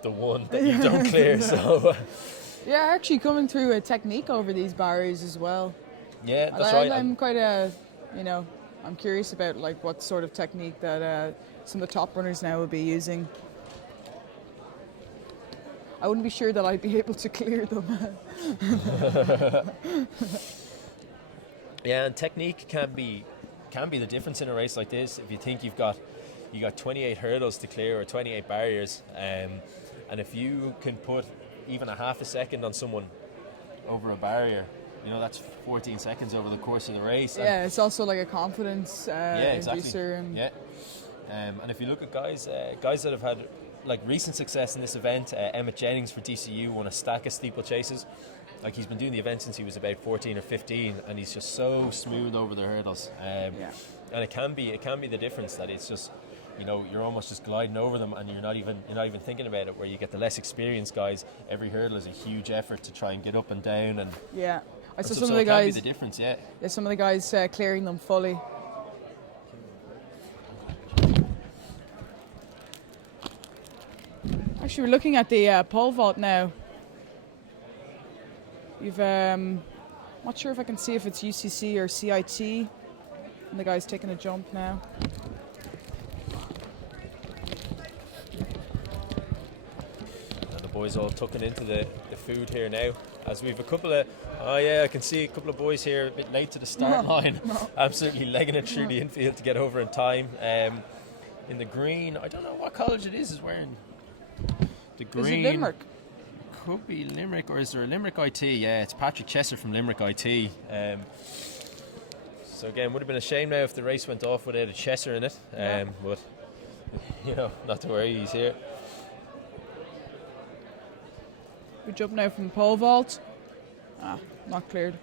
the one that you don't clear. So yeah, actually coming through a technique over these barriers as well. Yeah, that's right. I'm quite I'm curious about like what sort of technique that some of the top runners now will be using. I wouldn't be sure that I'd be able to clear them. Yeah, and technique can be the difference in a race like this. If you think you got 28 hurdles to clear or 28 barriers, and if you can put even a half a second on someone over a barrier, you know, that's 14 seconds over the course of the race. Yeah, it's also like a confidence inducer. Yeah, and if you look at guys that have had like recent success in this event, Emmett Jennings for DCU won a stack of steeplechases. Like, he's been doing the event since he was about 14 or 15, and he's just so smooth over the hurdles. And it can be the difference that it's just you know, you're almost just gliding over them, and you're not even thinking about it. Where you get the less experienced guys, every hurdle is a huge effort to try and get up and down, and Yeah, I saw so some of the it can guys. be the difference, yeah. Yeah, some of the guys clearing them fully. Actually, we're looking at the pole vault now. You've not sure if I can see if it's UCC or CIT. And the guy's taking a jump now. And the boys all tucking into the food here now. As we've a couple of, oh yeah, I can see a couple of boys here a bit late to the start line. Absolutely legging it through the infield to get over in time. In the green, I don't know what college it is wearing the green. Is it Limerick? Could be Limerick, or is there a Limerick IT? Yeah, it's Patrick Chesser from Limerick IT. So again, would have been a shame now if the race went off without a Chesser in it. But you know, not to worry, he's here. We jump now from pole vault. Not cleared.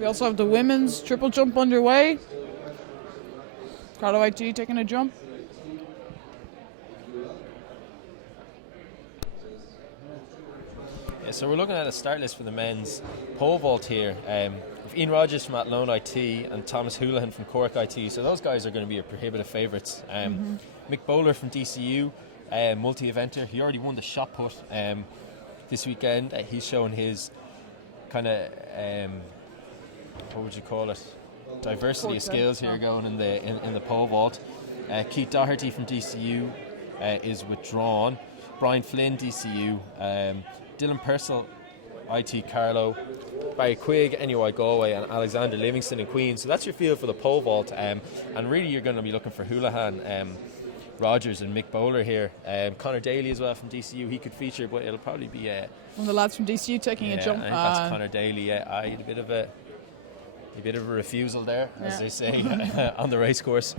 We also have the women's triple jump underway. Carlo IT taking a jump. Yeah, so we're looking at a start list for the men's pole vault here. With Ian Rogers from Athlone IT and Thomas Houlihan from Cork IT. So those guys are going to be your prohibitive favourites. Mick Bowler from DCU, multi-eventer. He already won the shot put this weekend. He's showing his kind of, what would you call it? Diversity of skills here going in the pole vault. Keith Doherty from DCU is withdrawn. Brian Flynn, DCU. Dylan Purcell, IT Carlow. Barry Quigg, NUI Galway, and Alexander Livingston in Queen. So that's your field for the pole vault. And really you're going to be looking for Houlihan, Rogers and Mick Bowler here. Connor Daly as well from DCU. He could feature, but it'll probably be... one of the lads from DCU taking a jump. I think that's Connor Daly. I had a bit of a refusal there, as they say, on the race course.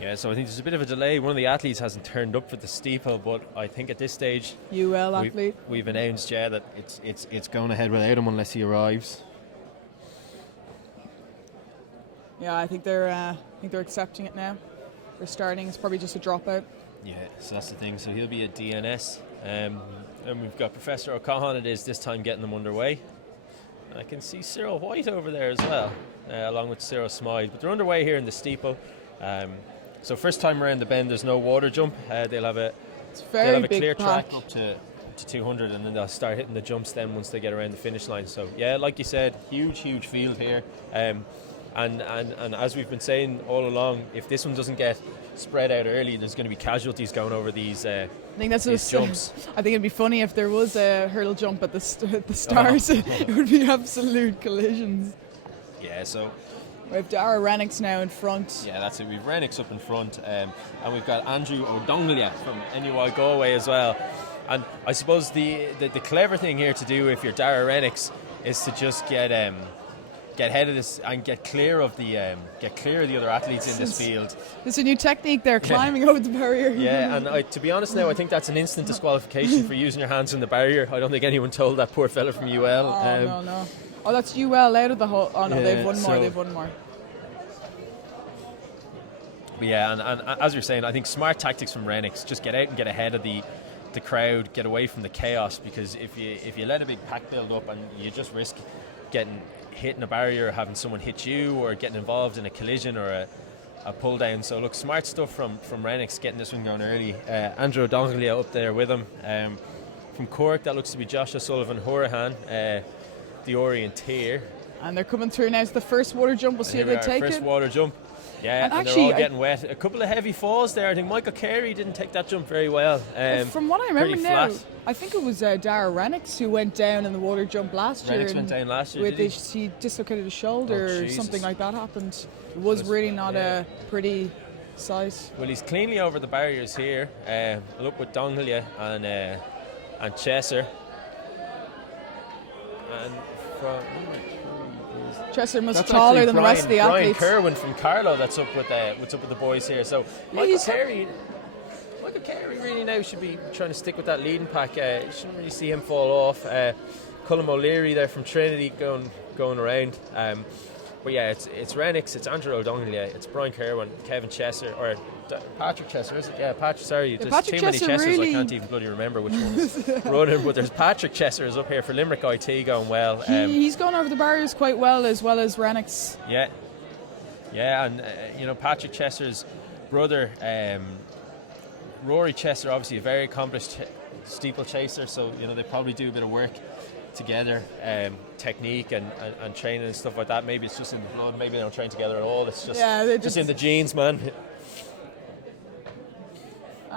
Yeah, so I think there's a bit of a delay. One of the athletes hasn't turned up for the steeple, but I think at this stage, athlete. We've announced, that it's going ahead without him unless he arrives. Yeah, I think they're accepting it now. They're starting. It's probably just a dropout. Yeah, so that's the thing. So he'll be a DNS, and we've got Professor O'Cahan. It is this time getting them underway. I can see Cyril White over there as well, along with Cyril Smythe. But they're underway here in the steeple. So first time around the bend, there's no water jump. They'll have a clear track up to 200, and then they'll start hitting the jumps then once they get around the finish line. So yeah, like you said, huge field here. And as we've been saying all along, if this one doesn't get spread out early, there's going to be casualties going over these jumps. I think it'd be funny if there was a hurdle jump at the start. It would be absolute collisions. Yeah, so We have Dara Rennick's now in front. Yeah, that's it. We've Rennick's up in front, and we've got Andrew O'Donnell from IUAA Galway as well. And I suppose the clever thing here to do if you're Dara Rennick's is to just get ahead of this and get clear of the other athletes in this field. There's a new technique there, climbing over the barrier. Yeah, and to be honest now, I think that's an instant disqualification for using your hands on the barrier. I don't think anyone told that poor fella from UL. No. Oh, that's UL out of the whole. Oh no, Yeah, they've won more. so- They've won more. But yeah, and as you're saying, I think smart tactics from Rennick's, just get out and get ahead of the crowd, get away from the chaos, because if you let a big pack build up and you just risk getting hit in a barrier, having someone hit you, or getting involved in a collision or a pull down. So look, smart stuff from Rennick's, getting this one going early. Andrew O'Donnell up there with him. From Cork, that looks to be Josh O'Sullivan Horahan, the orienteer. And they're coming through now. It's the first water jump. We'll see if they take first it. water jump. Yeah, and actually, they're all getting wet. A couple of heavy falls there. I think Michael Carey didn't take that jump very well. From what I remember pretty now, flat. I think it was Dara Rennick's who went down in the water jump last year. Rennick's went down last year, did he? He dislocated his shoulder or Jesus. something like that happened. It was really not a pretty sight. Well, he's cleanly over the barriers here. Look with Donglia and Chesser. And from Chester must that's be taller actually than the rest of the Brian athletes. Kerwin from Carlow. That's up with the boys here. So Michael Carey really now should be trying to stick with that leading pack. You shouldn't really see him fall off. Cullum O'Leary there from Trinity going around. But yeah, it's Rennick's, it's Andrew O'Donnell, it's Brian Kerwin, Kevin Chesser, or Patrick Chesser, is it? Yeah, Patrick. Sorry, there's Patrick too many Chesser Chessers. really- I can't even bloody remember which one is running. But there's Patrick Chesser is up here for Limerick IT going well. He's gone over the barriers quite well as Rennick's. Yeah, and Patrick Chesser's brother, Rory Chesser, obviously a very accomplished steeplechaser. So they probably do a bit of work together, technique and training and stuff like that. Maybe it's just in the blood. Maybe they don't train together at all. It's just just in the genes, man.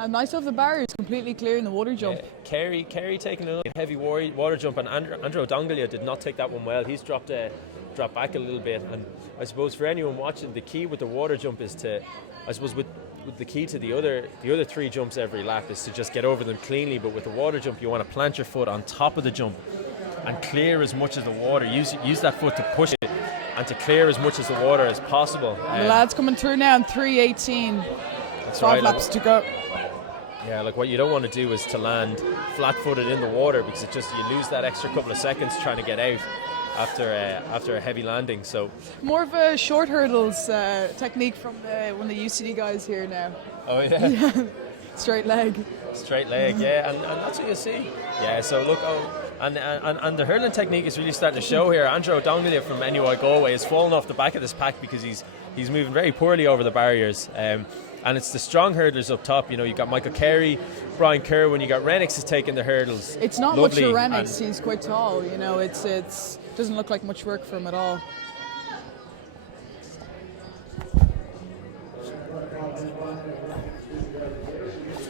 Nice off the barriers, completely clearing the water jump. Kerry taking a heavy water jump, and Andrew O'Donnell did not take that one well. He's dropped back a little bit, and I suppose for anyone watching, the key with the water jump is to, I suppose with the key to the other three jumps every lap is to just get over them cleanly. But with the water jump, you want to plant your foot on top of the jump and clear as much of the water. Use that foot to push it and to clear as much of the water as possible. The lads coming through now in 3:18. That's 5 right, laps to go. Yeah, like what you don't want to do is to land flat-footed in the water, because you lose that extra couple of seconds trying to get out after a heavy landing. So More of a short hurdles technique from one of the UCD guys here now. oh yeah. Straight leg. Straight leg, yeah, and that's what you see. Yeah, so look, and the hurling technique is really starting to show here. Andrew O'Donnell from NUI Galway has fallen off the back of this pack because he's moving very poorly over the barriers. And it's the strong hurdlers up top. You've got Michael Carey, Brian Kerwin, you got Rennick's is taking the hurdles. It's not Lovely. much for Rennick's. He's quite tall. It's doesn't look like much work for him at all.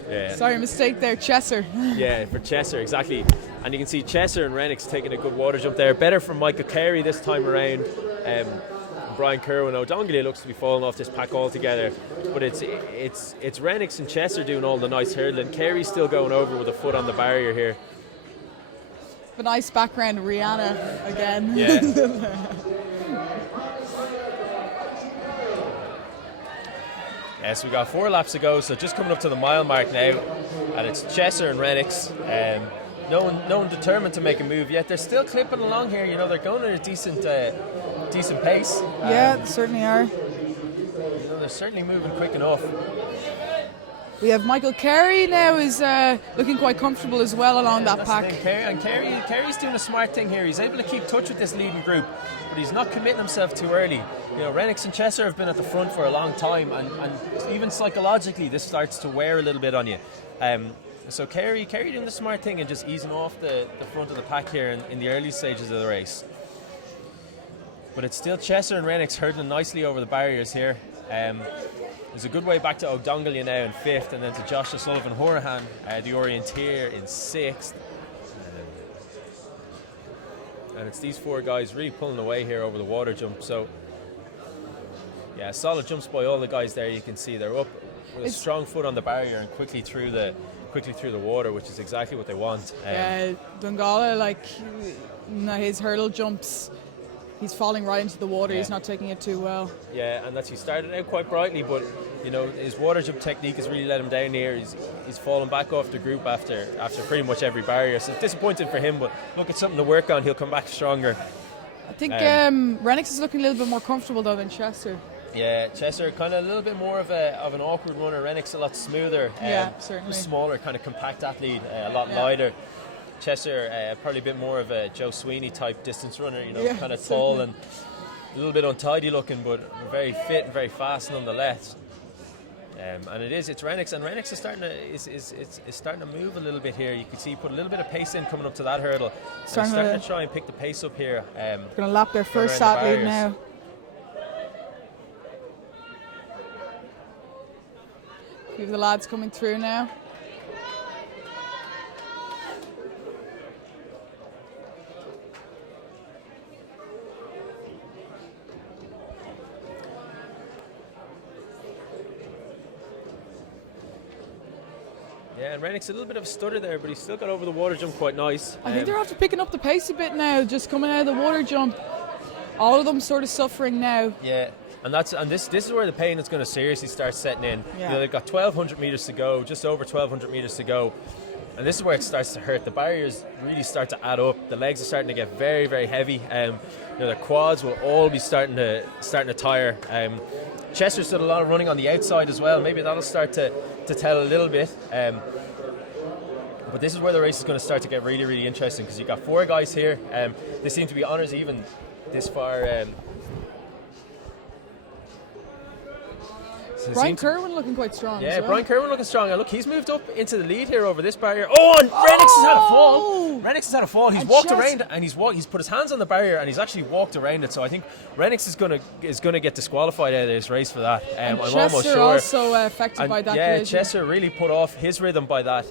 Yeah. Sorry, mistake there, Chesser. Yeah, for Chesser, exactly. And you can see Chesser and Rennick's taking a good water jump there. Better from Michael Carey this time around. Brian Kerwin, O'Donnell looks to be falling off this pack altogether. But it's Rennick's and Chesser doing all the nice hurdling. Carey's still going over with a foot on the barrier here. A nice background, Rihanna again. Yeah. Yes, we got 4 laps to go, so just coming up to the mile mark now, and it's Chesser and Rennick's. No one determined to make a move yet. They're still clipping along here. They're going at a decent pace. Yeah, they certainly are. They're certainly moving quick enough. We have Michael Carey now is looking quite comfortable as well along that pack. Carey's doing a smart thing here. He's able to keep touch with this leading group, but he's not committing himself too early. Rennick's and Chesser have been at the front for a long time, and even psychologically this starts to wear a little bit on you. So Carey doing the smart thing and just easing off the front of the pack here in the early stages of the race. But it's still Chesser and Rennick's hurdling nicely over the barriers here. There's a good way back to O'Donnell now in 5th, and then to Josh O'Sullivan Horahan, the orienteer, in 6th. And it's these 4 guys really pulling away here over the water jump. So Yeah, solid jumps by all the guys there. You can see they're up with a strong foot on the barrier and quickly through the water, which is exactly what they want. Yeah, Dungala, like his hurdle jumps, he's falling right into the water. He's not taking it too well. Yeah, and he started out quite brightly, but his water jump technique has really let him down here. He's fallen back off the group after pretty much every barrier. So it's disappointing for him, but look, it's something to work on. He'll come back stronger. I think Renix is looking a little bit more comfortable though than Chester. Yeah, Chester kind of a little bit more of an awkward runner. Renix a lot smoother. Certainly. Smaller, kind of compact athlete, a lot lighter. Chester probably a bit more of a Joe Sweeney type distance runner. Kind of tall and a little bit untidy looking, but very fit and very fast nonetheless. And it's Renix, and Renix is starting to move a little bit here. You can see he put a little bit of pace in coming up to that hurdle. Starting to try and pick the pace up here. Going to lap their first athlete now. A few of the lads coming through now. Yeah, and Rennick's a little bit of a stutter there, but he's still got over the water jump quite nice. I think they're after picking up the pace a bit now, just coming out of the water jump. All of them sort of suffering now. Yeah, and this is where the pain is going to seriously start setting in. Yeah. They've got 1,200 metres to go, just over 1,200 metres to go. And this is where it starts to hurt. The barriers really start to add up. The legs are starting to get very, very heavy. Their quads will all be starting to tire. Chester's done a lot of running on the outside as well. Maybe that'll start to tell a little bit. But this is where the race is going to start to get really, really interesting, because you've got 4 guys here. They seem to be honours even this far. Brian Kerwin looking quite strong. Yeah, as well. Brian Kerwin looking strong. Now look, he's moved up into the lead here over this barrier. Oh, and Renix has had a fall. Renix has had a fall. He's walked around and he's put his hands on the barrier and he's actually walked around it. So I think Renix is gonna get disqualified out of this race for that. I'm almost sure. Also affected by that. Yeah, collision. Chester really put off his rhythm by that.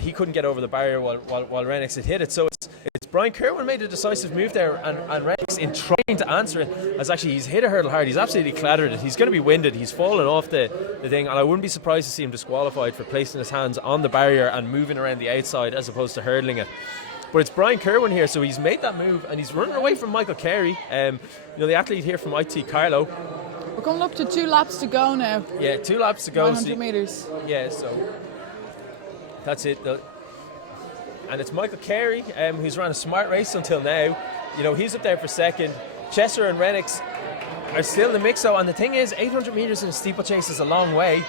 He couldn't get over the barrier while Renix had hit it. So it's Brian Kerwin made a decisive move there, and Renix, in trying to answer it, he's hit a hurdle hard. He's absolutely clattered it. He's going to be winded. He's fallen off the thing, and I wouldn't be surprised to see him disqualified for placing his hands on the barrier and moving around the outside as opposed to hurdling it. But it's Brian Kerwin here, so he's made that move, and he's running away from Michael Carey, the athlete here from IT Carlow. We're coming up to 2 laps to go now. Yeah, 2 laps to go. 100 metres. Yeah, so that's it. And it's Michael Carey, who's ran a smart race until now. He's up there for second. Chester and Renix are still in the mix, though. And the thing is, 800 metres in a steeplechase is a long way.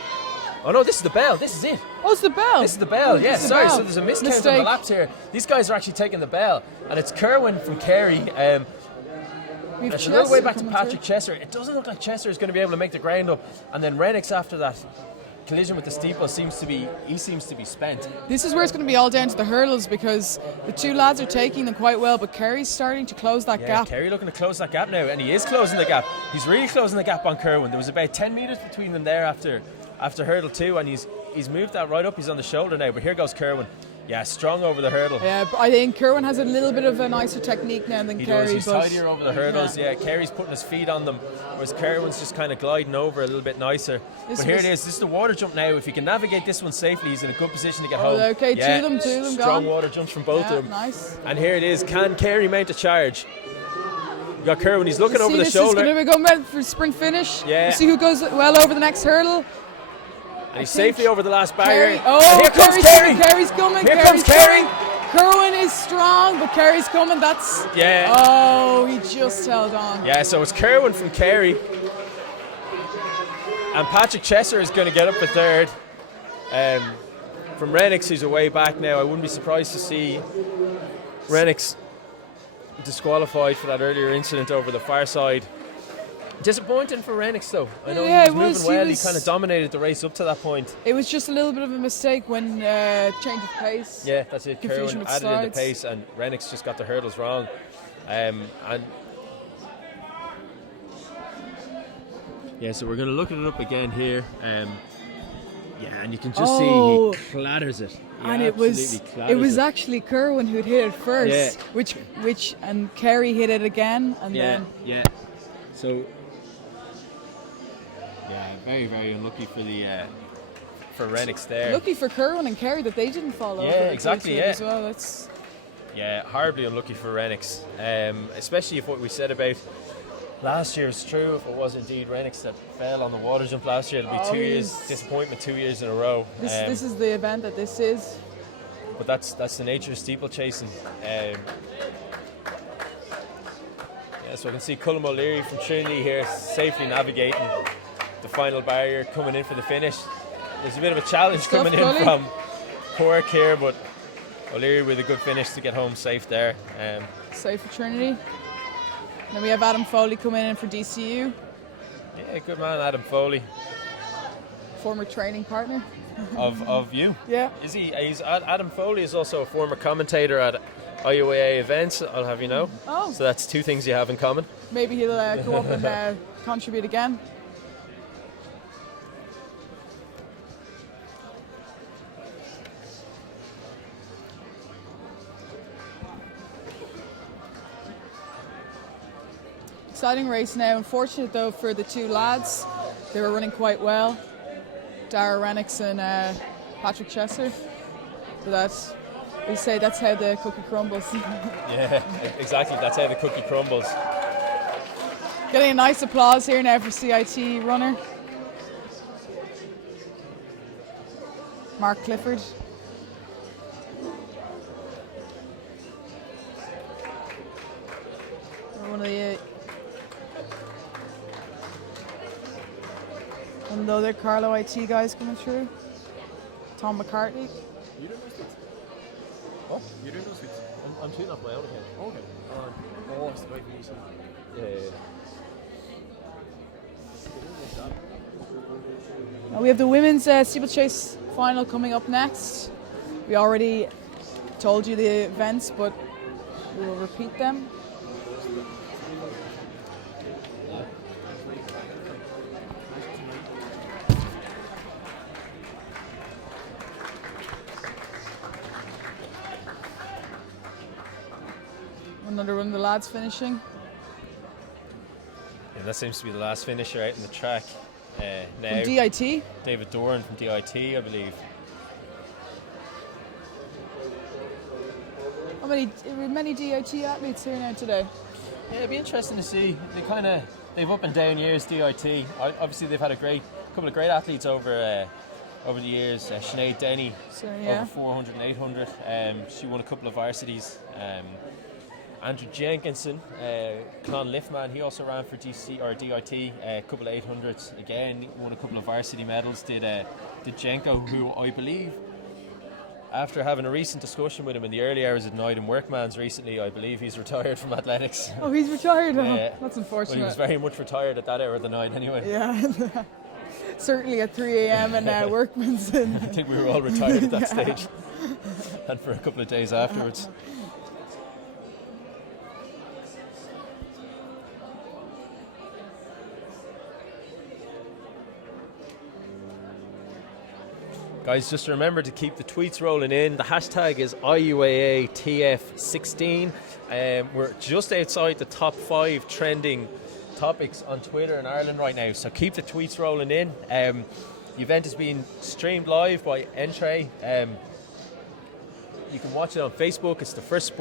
Oh no, this is the bell. This is it. Oh, it's the bell. This is the bell. Yeah, sorry. Bell. So there's a miscount of the laps here. These guys are actually taking the bell, and it's Kerwin from Carey. It's a little way back to Patrick Chester. It doesn't look like Chester is going to be able to make the ground up, and then Renix after that collision with the steeple seems to be spent. This is where it's going to be all down to the hurdles, because the 2 lads are taking them quite well, but Kerry's starting to close that gap. Kerry looking to close that gap now, and he is closing the gap. He's really closing the gap on Kerwin. There was about 10 metres between them there after hurdle 2, and he's moved that right up. He's on the shoulder now, but here goes Kerwin. Yeah, strong over the hurdle. Yeah, but I think Kerwin has a little bit of a nicer technique now than Kerry. He's tidier over the hurdles. Yeah, Kerry's putting his feet on them, whereas Kerwin's just kind of gliding over a little bit nicer. But here it is. This is the water jump now. If he can navigate this one safely, he's in a good position to get home. Okay, two of them strong gone. water jumps from both of them. Nice. And here it is. Can Kerry mount a charge? You got Kerwin. He's looking over the shoulder. This is going to be going for sprint finish. Yeah. We'll see who goes well over the next hurdle. And he's safely over the last barrier. Here comes Kerry. Kerry's coming. Here comes Kerry. Kerwin is strong, but Kerry's coming. Oh, he just held on. Yeah, so it's Kerwin from Kerry. And Patrick Chester is going to get up for third. From Renix, who's away back now. I wouldn't be surprised to see Renix disqualified for that earlier incident over the far side. Disappointing for Renix though. I know he was moving well. He kind of dominated the race up to that point. It was just a little bit of a mistake when change of pace. Yeah, that's it. Kerwin added in the pace, and Renix just got the hurdles wrong. So we're going to look at it up again here. And you can just see he clatters it. And it was actually Kerwin who'd hit it first, which and Kerry hit it again, and then So Yeah, very, very unlucky for the for Rennick's there. Lucky for Kerwin and Kerry that they didn't fall over. Exactly, As well. That's horribly unlucky for Rennick's. Especially if what we said about last year is true, if it was indeed Rennick's that fell on the water jump last year, it'll be 2 years disappointment, 2 years in a row. This is the event that this is. But that's the nature of steeplechasing. So I can see Colm O'Leary from Trinity here safely navigating the final barrier, coming in for the finish. There's a bit of a challenge coming in from Cork here, but O'Leary with a good finish to get home safe there. Safe for Trinity. Then we have Adam Foley coming in for DCU. Yeah, good man, Adam Foley. Former training partner. Of you? Yeah. Is he? Adam Foley is also a former commentator at IUAA events, I'll have you know. Oh. So that's two things you have in common. Maybe he'll go up and contribute again. Exciting race now. Unfortunate though for the two lads. They were running quite well. Dara Rennicks and Patrick Chesser. So that's, we say that's how the cookie crumbles. Yeah, exactly. That's how the cookie crumbles. Getting a nice applause here now for CIT runner. Mark Clifford. One of the other Carlo IT guys coming through. Tom McCartney. You don't know six? What? You don't know six? I'm shooting off my own account. Okay. Oh, it's the right reason. Yeah. We have the women's steeplechase final coming up next. We already told you the events, but we will repeat them. Another one of the lads finishing. Yeah, that seems to be the last finisher out in the track. Now, From DIT? David Doran from DIT, I believe. How many DIT athletes here now today? Yeah, it'd be interesting to see. They've up and down years, DIT. Obviously, they've had a couple of great athletes over the years. Sinead Denny, over 400 and 800. She won a couple of varsities. Andrew Jenkinson, Clonliffe, he also ran for DIT, a couple of 800s. Again, won a couple of varsity medals. Did Jenko, who I believe, after having a recent discussion with him in the early hours of the night in Workman's recently, I believe he's retired from athletics. Oh, he's retired? Yeah. That's unfortunate. Well, he was very much retired at that hour of the night anyway. Yeah. Certainly at 3 a.m. and Workman's. I think we were all retired at that stage. And for a couple of days afterwards. Guys, just remember to keep the tweets rolling in. The hashtag is IUAATF16. We're just outside the top 5 trending topics on Twitter in Ireland right now, so keep the tweets rolling in. The event is being streamed live by Santry. You can watch it on Facebook. It's the first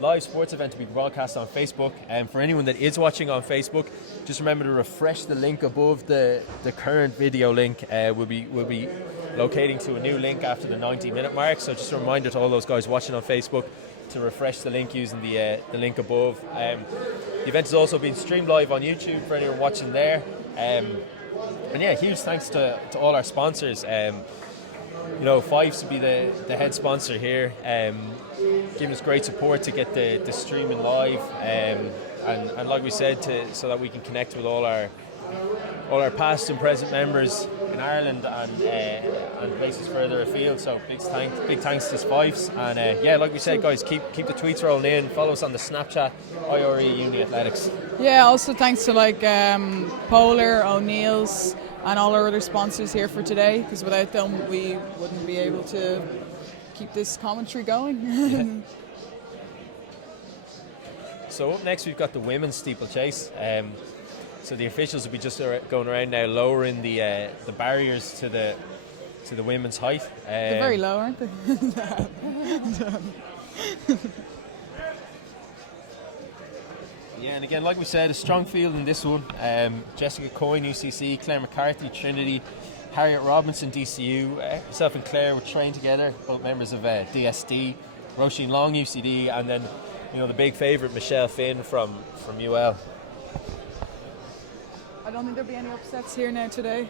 live sports event to be broadcast on Facebook. For anyone that is watching on Facebook, just remember to refresh the link above the current video link. We'll be locating to a new link after the 90-minute mark. So just a reminder to all those guys watching on Facebook to refresh the link using the link above. The event is also being streamed live on YouTube for anyone watching there. And yeah, huge thanks to all our sponsors. Fifes will be the head sponsor here, giving us great support to get the streaming live, and like we said, so that we can connect with all our past and present members in Ireland and places further afield. So big thanks to Fifes, and like we said, guys, keep the tweets rolling in. Follow us on the Snapchat, IRE Uni Athletics. Yeah, also thanks to Polar, O'Neill's, and all our other sponsors here for today, because without them we wouldn't be able to keep this commentary going. Yeah. So up next we've got the women's steeplechase. So the officials will be just going around now, lowering the barriers to the women's height. They're very low, aren't they? Yeah, and again, like we said, a strong field in this one. Jessica Coyne, UCC, Claire McCarthy, Trinity, Harriet Robinson, DCU. Myself and Claire were trained together, both members of DSD. Roisin Long, UCD, and then the big favourite Michelle Finn from UL. I don't think there'll be any upsets here now today.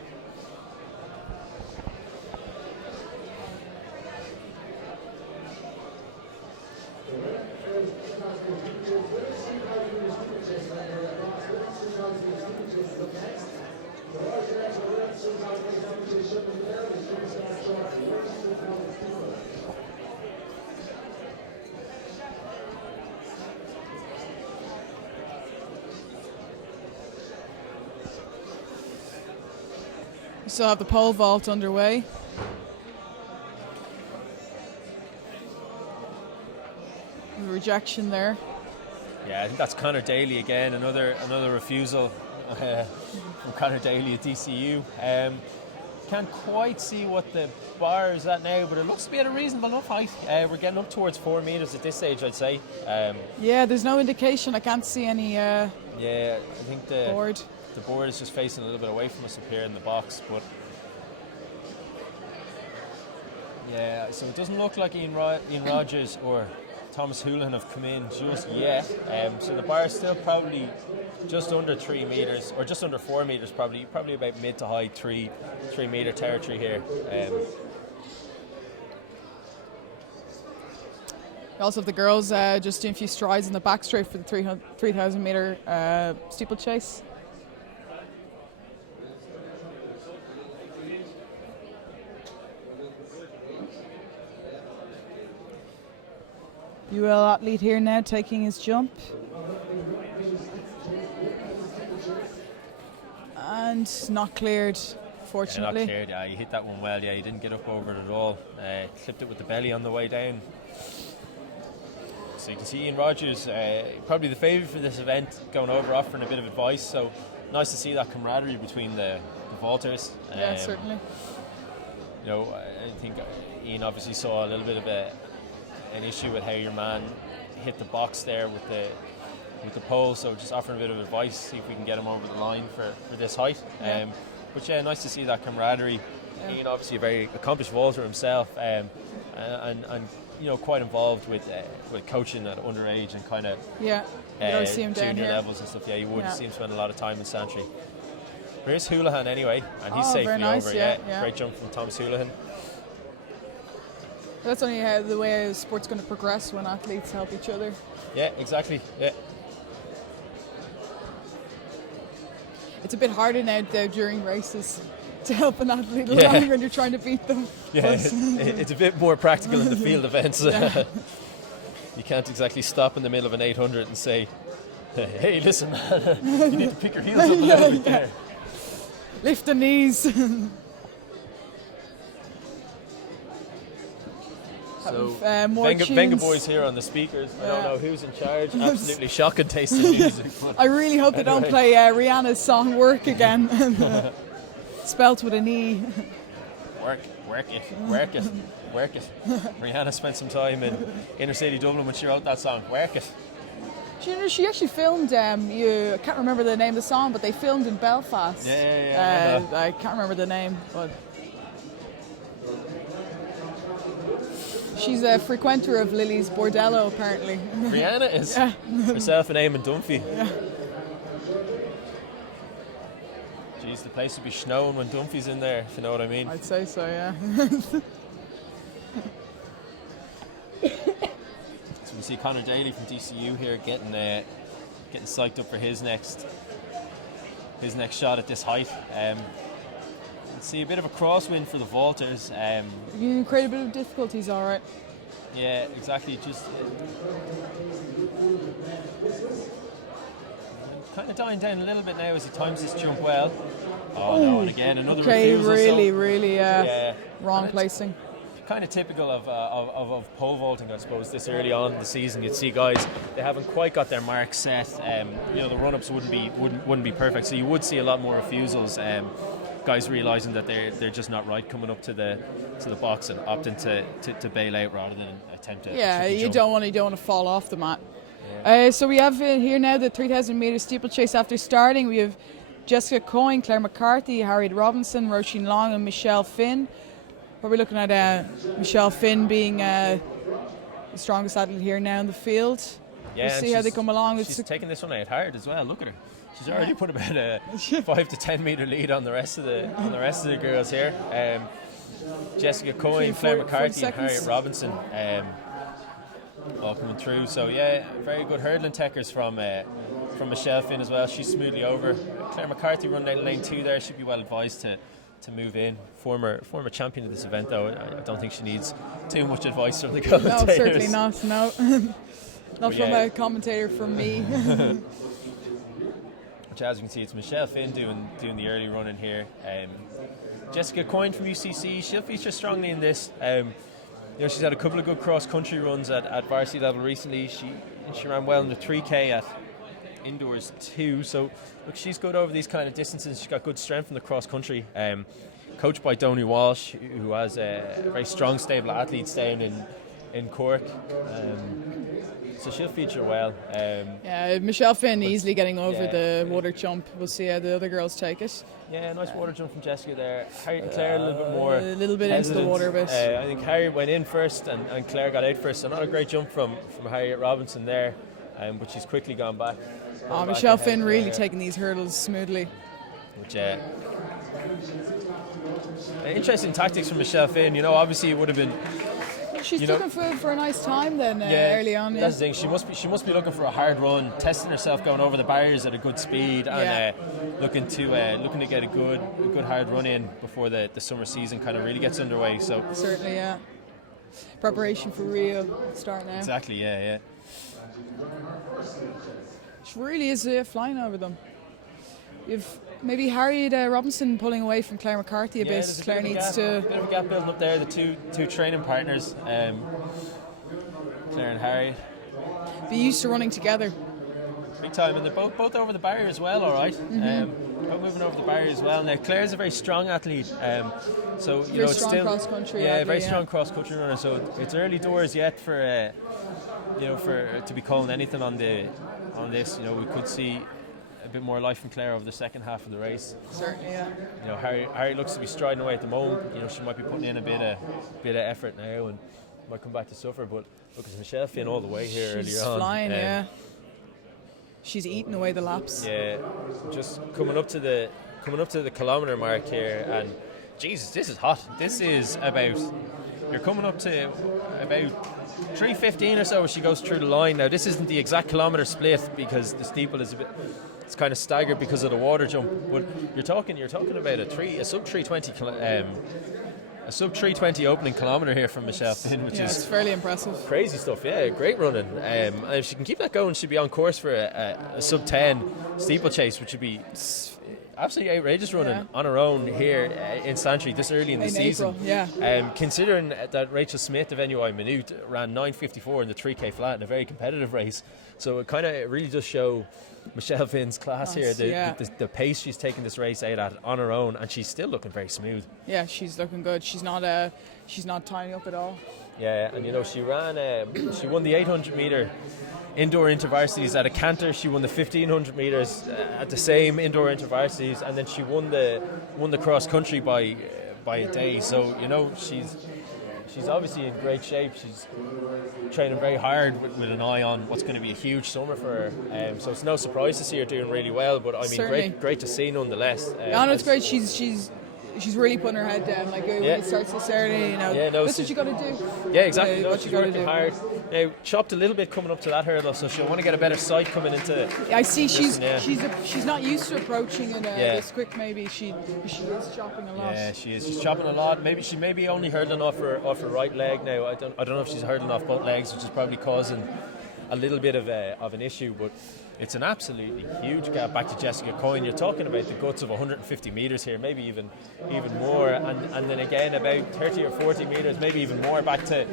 We still have the pole vault underway. The rejection there. Yeah, I think that's Connor Daly again. Another refusal from Connor Daly at DCU. Can't quite see what the bar is at now, but it looks to be at a reasonable enough height. We're getting up towards 4 meters at this stage, I'd say. Yeah, there's no indication. I can't see any yeah, I think board. The board is just facing a little bit away from us up here in the box, but yeah, so it doesn't look like Ian Rogers or Thomas Houlihan have come in just yet. So the bar is still probably just under 3 meters, or just under 4 meters, probably about mid to high 3 meter territory here. We also have the girls just doing a few strides in the back straight for the 3,000 meter steeplechase. UL athlete here now taking his jump. And not cleared, fortunately. Yeah, not cleared, yeah. He hit that one well, yeah. He didn't get up over it at all. Clipped it with the belly on the way down. So you can see Ian Rogers, probably the favourite for this event, going over offering a bit of advice. So nice to see that camaraderie between the vaulters. Yeah, certainly. I think Ian obviously saw a little bit of an issue with how your man hit the box there with the pole, so just offering a bit of advice, see if we can get him over the line for this height. Yeah. But yeah, nice to see that camaraderie. Yeah. Ian obviously a very accomplished vaulter himself, and quite involved with coaching at underage and kind of you don't see him down junior here. levels and stuff. Yeah, you would see him spend a lot of time in Santry. Here's Houlihan anyway, and he's safely very nice, over. yeah. Great jump from Thomas Houlihan. That's only the way sport's going to progress, when athletes help each other. Yeah, exactly. Yeah. It's a bit harder now though during races to help an athlete along when you're trying to beat them. Yeah, it's a bit more practical in the field events. Yeah. You can't exactly stop in the middle of an 800 and say, "Hey, listen, man, you need to pick your heels up a little bit there." Lift the knees. So more Venga boys here on the speakers. I don't know who's in charge. Absolutely shocking taste in music. I really hope they don't play Rihanna's song "Work" again. Spelt with an E. Work it. Rihanna spent some time in inner city Dublin when she wrote that song. Work it. She actually filmed. I can't remember the name of the song, but they filmed in Belfast. Yeah. I can't remember the name, but. She's a frequenter of Lily's Bordello, apparently. Rihanna is. Yeah. Herself and Eamon Dunphy. Yeah. Jeez, the place would be snowing when Dunphy's in there, if you know what I mean. I'd say so, yeah. So we see Connor Daly from DCU here getting psyched up for his next shot at this height. Let's see a bit of a crosswind for the vaulters. You can create a bit of difficulties, all right. Yeah, exactly. Just kind of dying down a little bit now as he times this jump well. Oh no! And again another refusal. Really, wrong placing. kind of typical of pole vaulting, I suppose. This early on in the season, you'd see guys, they haven't quite got their mark set. The run-ups wouldn't be perfect, so you would see a lot more refusals. Guys realising that they're just not right, coming up to the box and opting to bail out rather than attempt to. Yeah, you jump. don't want to fall off the mat. Yeah. So we have here now the 3,000 metre steeplechase. After starting, we have Jessica Coyne, Claire McCarthy, Harriet Robinson, Roisin Long, and Michelle Finn. Probably looking at Michelle Finn being the strongest athlete here now in the field. Yeah, we'll see how they come along. She's taking this one out hard as well. Look at her. She's already put about a 5 to 10 metre lead on the rest of the girls here. Jessica Coyne, Claire McCarthy, and Harriet Robinson all coming through. So yeah, very good hurdling techers from Michelle Finn as well. She's smoothly over. Claire McCarthy running down lane 2 there. She'd be well advised to move in. Former champion of this event, though. I don't think she needs too much advice from the commentators. No, certainly not. No, not from a commentator from me. Which, as you can see, it's Michelle Finn doing the early running here. Jessica Coyne from UCC, she'll feature strongly in this. She's had a couple of good cross-country runs at varsity level recently. She ran well in the 3K at indoors too. So look, she's good over these kind of distances. She's got good strength in the cross-country. Coached by Donny Walsh, who has a very strong stable of athletes down in Cork. So she'll feature well. Michelle Finn easily getting over the water jump. We'll see how the other girls take it. Yeah, nice water jump from Jessica there. Harriet and Claire a little bit more. A little bit hesitant. Into the water a bit. I think Harriet went in first and Claire got out first. So not a great jump from Harriet Robinson there, but she's quickly gone back. Michelle Finn really taking these hurdles smoothly. Which interesting tactics from Michelle Finn. Obviously it would have been. She's looking for a nice time then early on. That's the thing. She must be looking for a hard run, testing herself, going over the barriers at a good speed, and looking to get a good hard run in before the summer season kind of really gets underway. So certainly, yeah. Preparation for Rio start now. Exactly. Yeah. She really is flying over them. You've maybe Harriet Robinson pulling away from Claire McCarthy a bit. Claire needs to. A bit of a gap building up there. The two training partners, Claire and Harriet. Be used to running together. Big time, and they're both over the barrier as well. All right, both moving over the barrier as well. Now Claire's a very strong athlete, so very it's strong still cross country. Very strong cross country runner. So it's early doors yet for to be calling anything on this. We could see a bit more life from Claire over the second half of the race. Certainly, yeah. Harry looks to be striding away at the moment. She might be putting in a bit of effort now and might come back to suffer. But look, it's Michelle Finn all the way here earlier on. She's flying, yeah. She's eating away the laps. Yeah, just coming up to the kilometre mark here, and Jesus, this is hot. This is you're coming up to about 3:15 or so as she goes through the line. Now this isn't the exact kilometre split because the steeple is it's kind of staggered because of the water jump. But you're talking about a sub 3:20 opening kilometre here from Michelle Finn, which is it's fairly impressive. Crazy stuff, yeah, great running. And if she can keep that going, she'd be on course for a sub 10 steeplechase, which would be absolutely outrageous running on her own here in Santry this early in the season. April, considering that Rachel Smith of NUI Minute ran 9:54 in the 3K flat in a very competitive race, so it really does show Michelle Finn's class here, the pace she's taking this race out at on her own, and she's still looking very smooth. Yeah, she's looking good. She's not tying up at all. Yeah, and she won the 800 metre indoor intervarsities at a canter. She won the 1500 metres at the same indoor intervarsities, and then she won the cross country by a day. So she's obviously in great shape. She's training very hard with an eye on what's going to be a huge summer for her. So it's no surprise to see her doing really well. But I mean, great to see nonetheless. It's great. She's really putting her head down. Like when it starts this early, that's what you got to do. Yeah, exactly. What you got to do. Hard. Now chopped a little bit coming up to that hurdle, so she'll want to get a better sight coming into. I see. She's not used to approaching it this quick. Maybe she is chopping a lot. Yeah, she is. She's chopping a lot. Maybe she may be only hurdling off her right leg now. I don't know if she's hurdling off both legs, which is probably causing a little bit of an issue, but it's an absolutely huge gap back to Jessica Coyne. You're talking about the guts of 150 metres here, maybe even more, and then again about 30 or 40 metres, maybe even more back to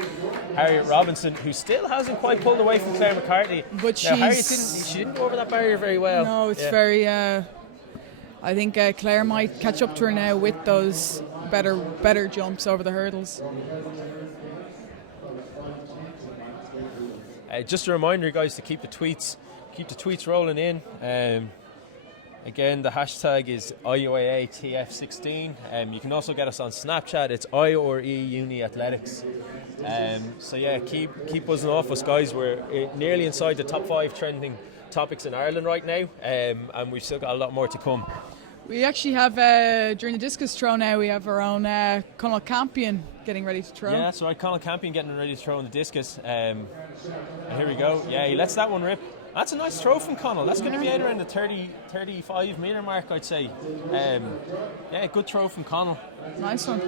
Harriet Robinson, who still hasn't quite pulled away from Claire McCarthy. But now, Harriet didn't go over that barrier very well. No, it's very. I think Claire might catch up to her now with those better jumps over the hurdles. Just a reminder, guys, to keep the tweets rolling in. Again, the hashtag is IUAA TF16. You can also get us on Snapchat. It's IUAA Uni Athletics. So yeah, keep buzzing off us, guys. We're nearly inside the top 5 trending topics in Ireland right now, and we've still got a lot more to come. We actually have, during the discus throw now, we have our own Conall Campion getting ready to throw. Yeah, that's right, Conall Campion getting ready to throw in the discus. And here we go. Yeah, he lets that one rip. That's a nice throw from Conall. That's going to be out around the 35 metre mark, I'd say. Yeah, good throw from Conall. Nice one.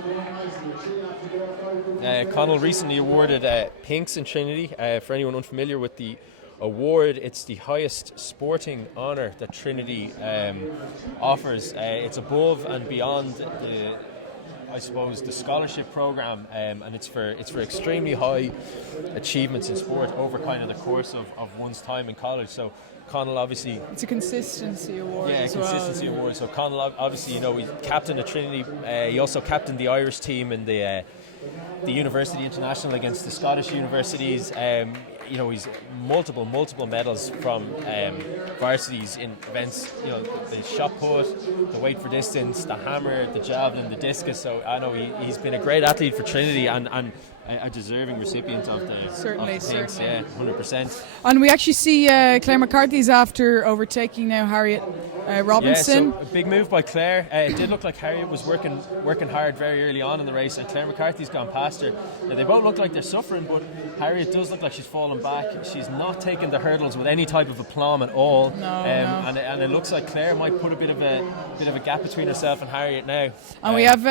Conall recently awarded Pinks in Trinity. For anyone unfamiliar with the award, it's the highest sporting honour that Trinity offers. It's above and beyond the scholarship program, and it's for extremely high achievements in sport over kind of the course of one's time in college. So Conall obviously, it's a consistency award. Yeah, consistency award. So Conall obviously, he captained at Trinity. He also captained the Irish team in the University International against the Scottish universities. He's multiple medals from varsities in events, the shot put, the weight for distance, the hammer, the javelin, the discus. So I know he's been a great athlete for Trinity and a deserving recipient of the certainly. Yeah, 100%. And we actually see Claire McCarthy's after overtaking now Harriet Robinson. Yeah, so a big move by Claire. It did look like Harriet was working hard very early on in the race, and Claire McCarthy's gone past her. Now, they both look like they're suffering, but Harriet does look like she's fallen back. She's not taking the hurdles with any type of aplomb at all. No. And it looks like Claire might put a bit of a gap between herself and Harriet now. And we have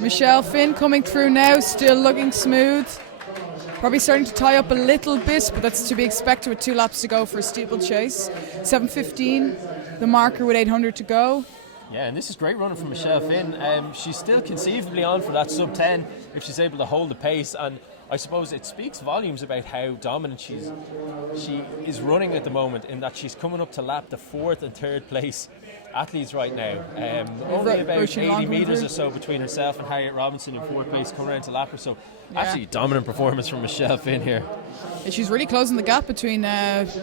Michelle Finn coming through now, still looking smooth. Probably starting to tie up a little bit, but that's to be expected with 2 laps to go for a steeplechase. 7:15, the marker with 800 to go. Yeah, and this is great running from Michelle Finn. She's still conceivably on for that sub-10 if she's able to hold the pace, and I suppose it speaks volumes about how dominant she is running at the moment, in that she's coming up to lap the 4th and 3rd place athletes right now. Only about 80 metres or so between herself and Harriet Robinson in 4th place coming around to lap her. So absolutely dominant performance from Michelle Finn here. Yeah, she's really closing the gap between herself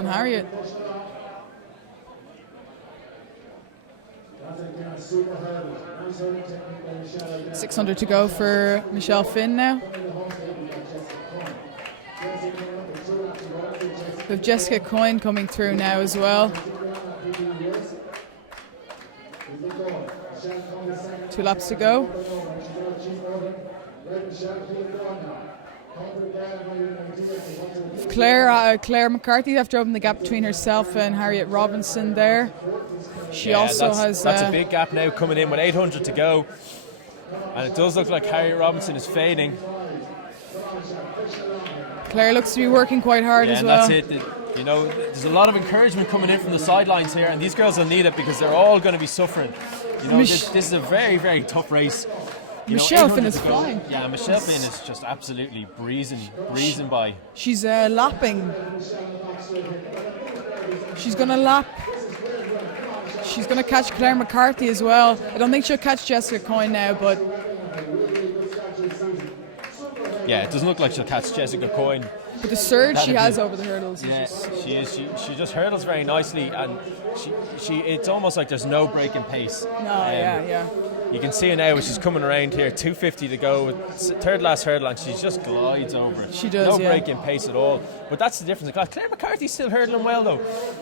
and Harriet. $600 to go for Michelle Finn now. We have Jessica Coyne coming through now as well. 2 laps to go. Claire McCarthy after opening the gap between herself and Harriet Robinson there. She also has... That's a big gap now coming in with 800 to go. And it does look like Harriet Robinson is fading. Claire looks to be working quite hard as well. Yeah, that's it. There's a lot of encouragement coming in from the sidelines here, and these girls will need it because they're all going to be suffering. This is a very, very tough race. Michelle Finn is flying. Yeah, Michelle Finn is just absolutely breezing by. She's lapping. She's going to lap. She's going to catch Claire McCarthy as well. I don't think she'll catch Jessica Coyne now, but... Yeah, it doesn't look like she'll catch Jessica Coyne. But the surge she has over the hurdles. Yeah, she is. She just hurdles very nicely, and she it's almost like there's no break in pace. No, yeah. You can see her now, she's coming around here, 250 to go, with 3rd last hurdle, and she just glides over it. She does, no break in pace at all. But that's the difference. Claire McCarthy's still hurdling well, though.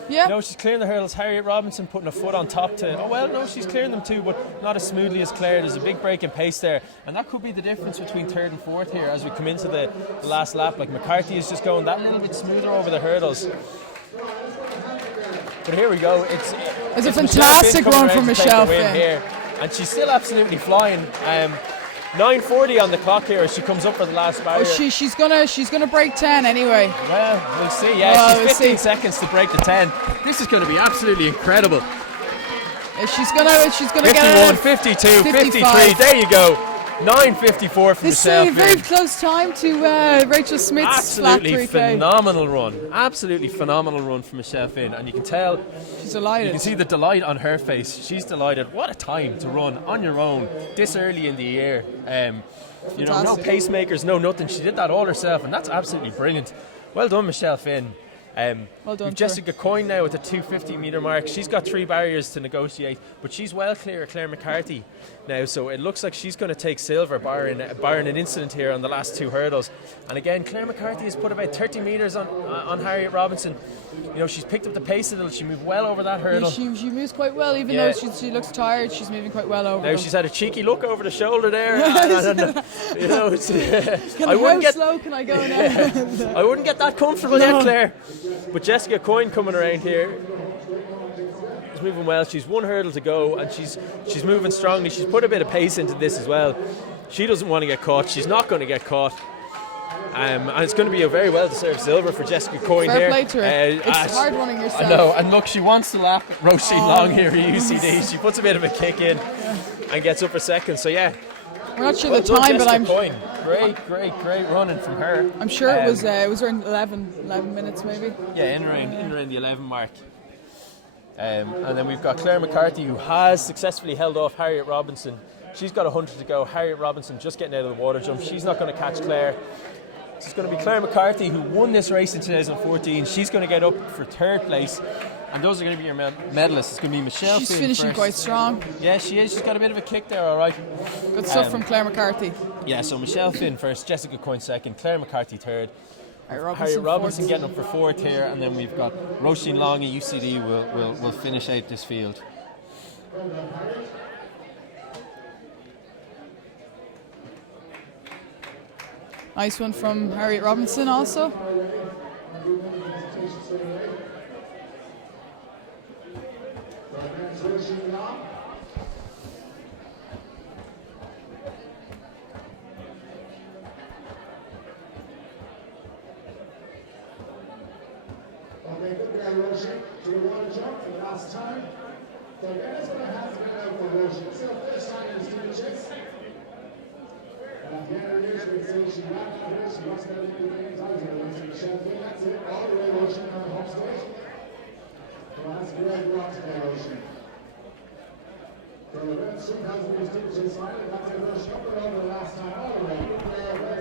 Yeah. She's clearing the hurdles. Harriet Robinson putting a foot on top to... she's clearing them too, but not as smoothly as Claire. There's a big break in pace there, and that could be the difference between 3rd and 4th here as we come into the last lap. McCarthy is just going that little bit smoother over the hurdles. But here we go. It's a fantastic run from Michelle Finn here, and she's still absolutely flying. 9:40 on the clock here as she comes up for the last barrier. Oh, she's gonna break 10 anyway. Well, we'll see. Yeah, Well, she's we'll 15 see. seconds to break the 10. This is going to be absolutely incredible. She's gonna 51, get 52, 53. 55. There you go. 9:54 for This is Michelle a very Finn. close time to Rachel Smith's flat Absolutely 3K. phenomenal run. Absolutely phenomenal run from Michelle Finn. And you can tell, She's you delighted. can see the delight on her face. She's delighted. What a time to run on your own this early in the year. You know, no Fantastic. pacemakers, no nothing. She did that all herself, and that's absolutely brilliant. Well done, Michelle Finn. Well done We've to her. Jessica Coyne now at the 250 metre mark. She's got 3 barriers to negotiate, but she's well clear of Claire McCarthy now, so it looks like she's going to take silver, barring an incident here on the last 2 hurdles. And again, Claire McCarthy has put about 30 metres on Harriet Robinson. You know, she's picked up the pace a little. She moved well over that hurdle. She moves quite well, even Yeah. though she looks tired. She's moving quite well over. Now them. she's had a cheeky look over the shoulder there. and, you know, it's, I How wouldn't get slow can I go now? I wouldn't get that comfortable yet, Claire. But Jessica Coyne coming around here is moving well. She's 1 hurdle to go, and she's moving strongly. She's put a bit of pace into this as well. She doesn't want to get caught. She's not going to get caught. And it's going to be a very well-deserved silver for Jessica Coyne Fair here. play to her. It's hard running yourself. I know, and look, she wants to lap Roisin Long here at UCD. She puts a bit of a kick in and gets up for second. So yeah, We're not sure well the done, time, but Jessica Coyne. Great running from her. I'm sure it was around 11 minutes maybe. Yeah, in around the 11 mark. And then we've got Claire McCarthy, who has successfully held off Harriet Robinson. She's got 100 to go. Harriet Robinson just getting out of the water jump. She's not going to catch Claire. It's going to be Claire McCarthy, who won this race in 2014. She's going to get up for 3rd place. And those are going to be your medalists. It's going to be Michelle She's Finn finishing first. quite strong. Yeah, she is. She's got a bit of a kick there, all right. Good stuff from Claire McCarthy. Yeah, so Michelle Finn first, Jessica Coyne second, Claire McCarthy third. Harriet Robinson fourth. getting up for 4th here, and then we've got Roisin Long at UCD will finish out this field. Nice one from Harriet Robinson also. Okay, good girl, Roisin. Do you want to jump for the last time? So guys, going to have to get out for Roisin. So first time in the steeplechase. And at the end of the year, we can say she ran out of this. She must have been doing times in the race. Michelle Finn, that's it. All the way, Roisin, on the home stage. So that's a great rock today, Roisin. So the best 2,000 meter steeplechase final. That's it, Roisin. Up and over the last time. All the way. Good girl, well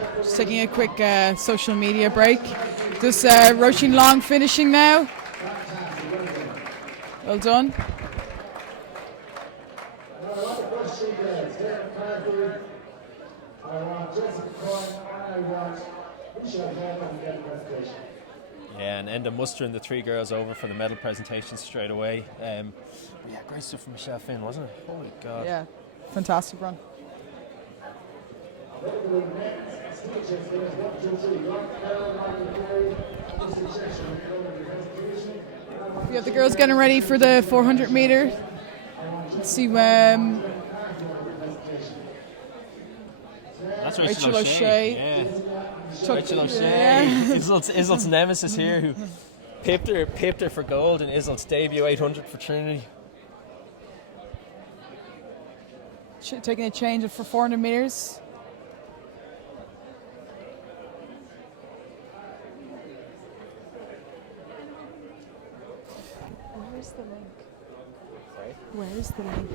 done. Just taking a quick social media break. Just Roisin Long finishing now. Well done. I want the first 3 girls. Claire McCarthy, I want Jessica Coyne, and I want Michelle Finn on the presentation. Yeah, and end up mustering the 3 girls over for the medal presentation straight away. Yeah, great stuff from Michelle Finn, wasn't it? Holy God. Yeah, fantastic run. We have the girls getting ready for the 400 meter. Let's see when That's Rachel O'Shea. Yeah. Rachel O'Shea. Iselt's nemesis here, who pipped her for gold in Iselt's debut 800 for Trinity. taking a change for 400 meters. Where's the link? Sorry? Where's the link?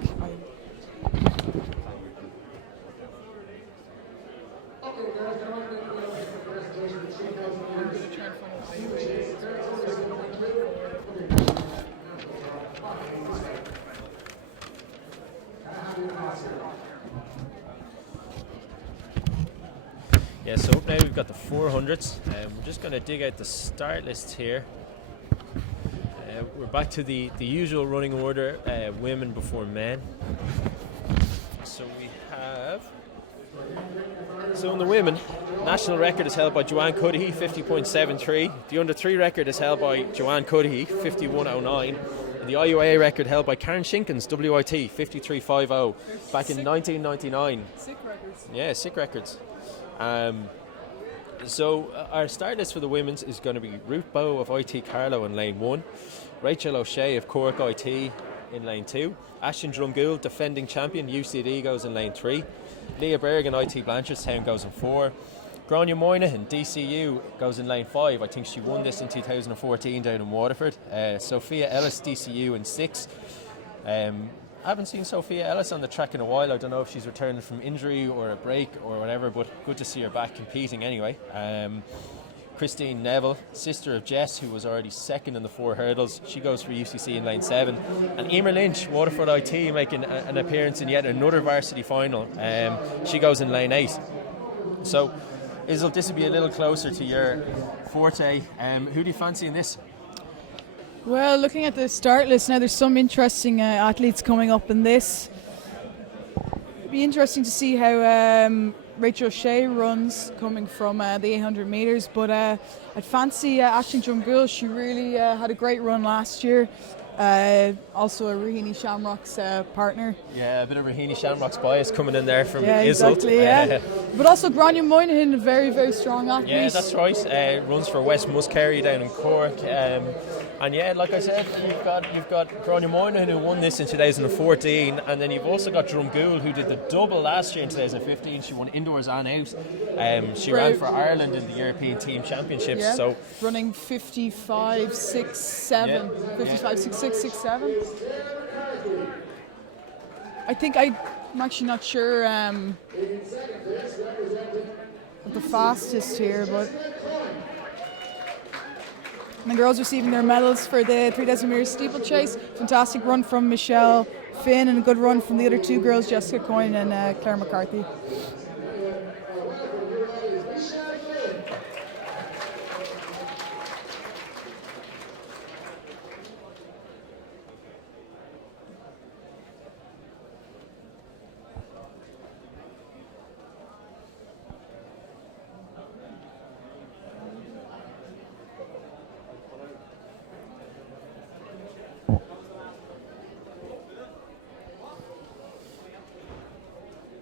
Yeah, so up now we've got the 400s. We're just going to dig out the start list here. We're back to the usual running order, women before men. So we have... So in the women, national record is held by Joanne Cuddihy, 50.73. The under 3 record is held by Joanne Cuddihy, 51.09. And the IUAA record held by Karen Shinkins, WIT 53.50 back in 1999. Sick records. Yeah, sick records. So our start list for the women's is going to be Ruth Bowe of IT Carlow in lane 1, Rachel O'Shea of Cork IT in lane 2, Ashton Drumgoole, defending champion UCD, goes in lane 3, Leah Berg in IT Blanchardstown goes in 4, Grania Moynihan, DCU, goes in lane 5. I think she won this in 2014 down in Waterford. Sophia Ellis, DCU, in 6. I haven't seen Sophia Ellis on the track in a while. I don't know if she's returning from injury or a break or whatever, but good to see her back competing anyway. Christine Neville, sister of Jess, who was already second in the 4 hurdles. She goes for UCC in lane 7. And Emer Lynch, Waterford IT, making an appearance in yet another varsity final. She goes in lane 8. So, Isil, this will be a little closer to your forte. Who do you fancy in this? Well, looking at the start list now, there's some interesting athletes coming up in this. It'll be interesting to see how Rachel O'Shea runs coming from the 800 metres, but I'd fancy Ashton Drumgoole. She really had a great run last year. Also a Rahini Shamrock's partner. Yeah, a bit of Rahini Shamrock's bias coming in there from Yeah, Isil. exactly, yeah. But also Grania Moynihan, a very, very strong athlete. Yeah, that's right. Runs for West Muskerry down in Cork. And yeah, like I said, you've got Grania Moynihan, who won this in 2014, and then you've also got Drumgoole, who did the double last year in 2015. She won indoors and out. She ran for Ireland in the European Team Championships. Yeah, so running 55, 6, 7. 55, 6, 6, 6, 7. I think I'm actually not sure of the fastest here, but and the girls receiving their medals for the 3,000 metres steeplechase. Fantastic run from Michelle Finn and a good run from the other 2 girls, Jessica Coyne and Claire McCarthy.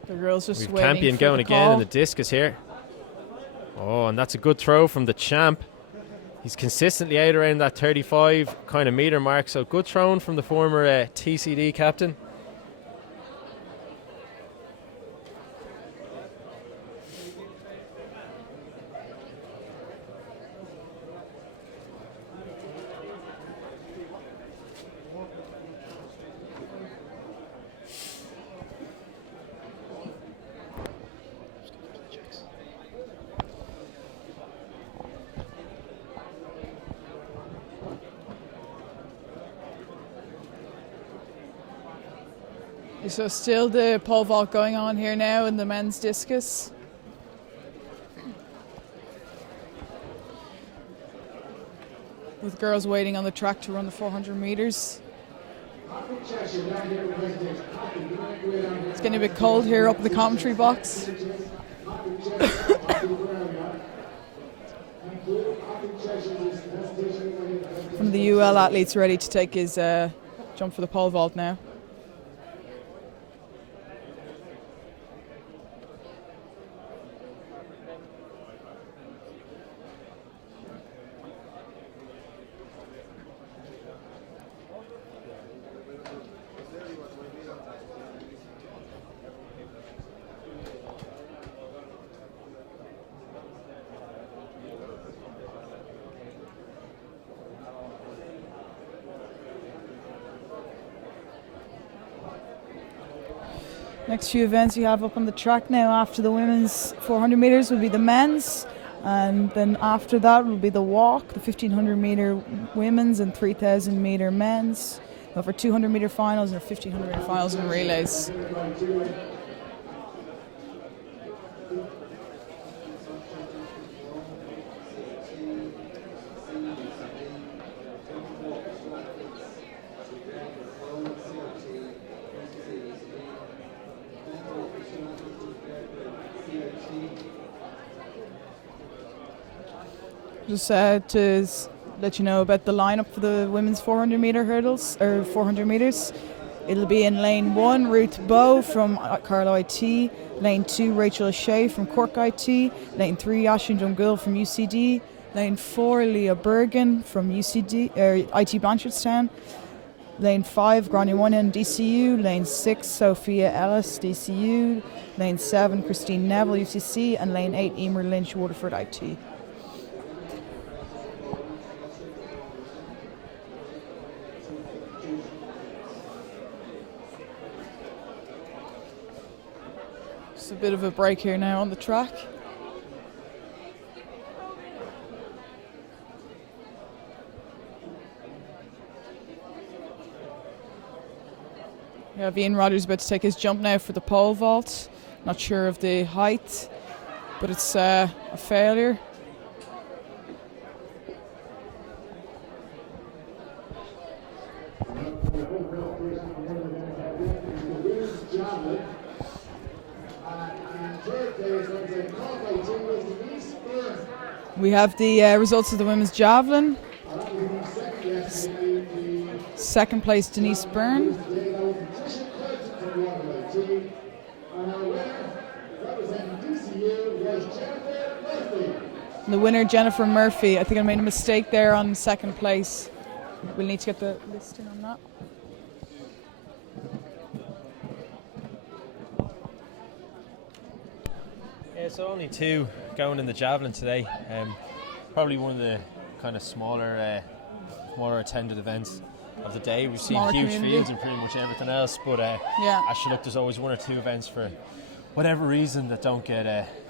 The girls just we've waiting Campion for going the again call. in the discus here. Oh, and that's a good throw from the champ. He's consistently out around that 35 kind of metre mark, so good throwing from the former TCD captain. So still the pole vault going on here now in the men's discus. With girls waiting on the track to run the 400 metres. It's getting a bit cold here up in the commentary box. One of the UL athletes ready to take his jump for the pole vault now. Next few events you have up on the track now after the women's 400 metres will be the men's, and then after that will be the walk, the 1500 metre women's and 3000 metre men's. We'll have our 200 metre finals and our 1500 metre finals and relays. Just to let you know about the lineup for the women's 400 meter hurdles, or 400 meters. It'll be in lane 1, Ruth Bowe from Carlow IT, lane 2, Rachel O'Shea from Cork IT, lane 3, Aisling Dungill from UCD, lane 4, Leah Bergen from UCD, IT Blanchardstown, lane 5, Grania Moynihan DCU, lane 6, Sophia Ellis DCU, lane 7, Christine Neville UCC, and lane 8, Emer Lynch Waterford IT. Just a bit of a break here now on the track. We have Ian Rogers about to take his jump now for the pole vault. Not sure of the height, but it's a failure. We have the results of the women's javelin. Second place, Denise Byrne. The winner, Jennifer Murphy. I think I made a mistake there on second place. We'll need to get the listing on that. Yeah, so only 2 going in the javelin today. Probably one of the kind of smaller attended events of the day. We've seen huge fields and pretty much everything else, but actually look, there's always 1 or 2 events for whatever reason that don't get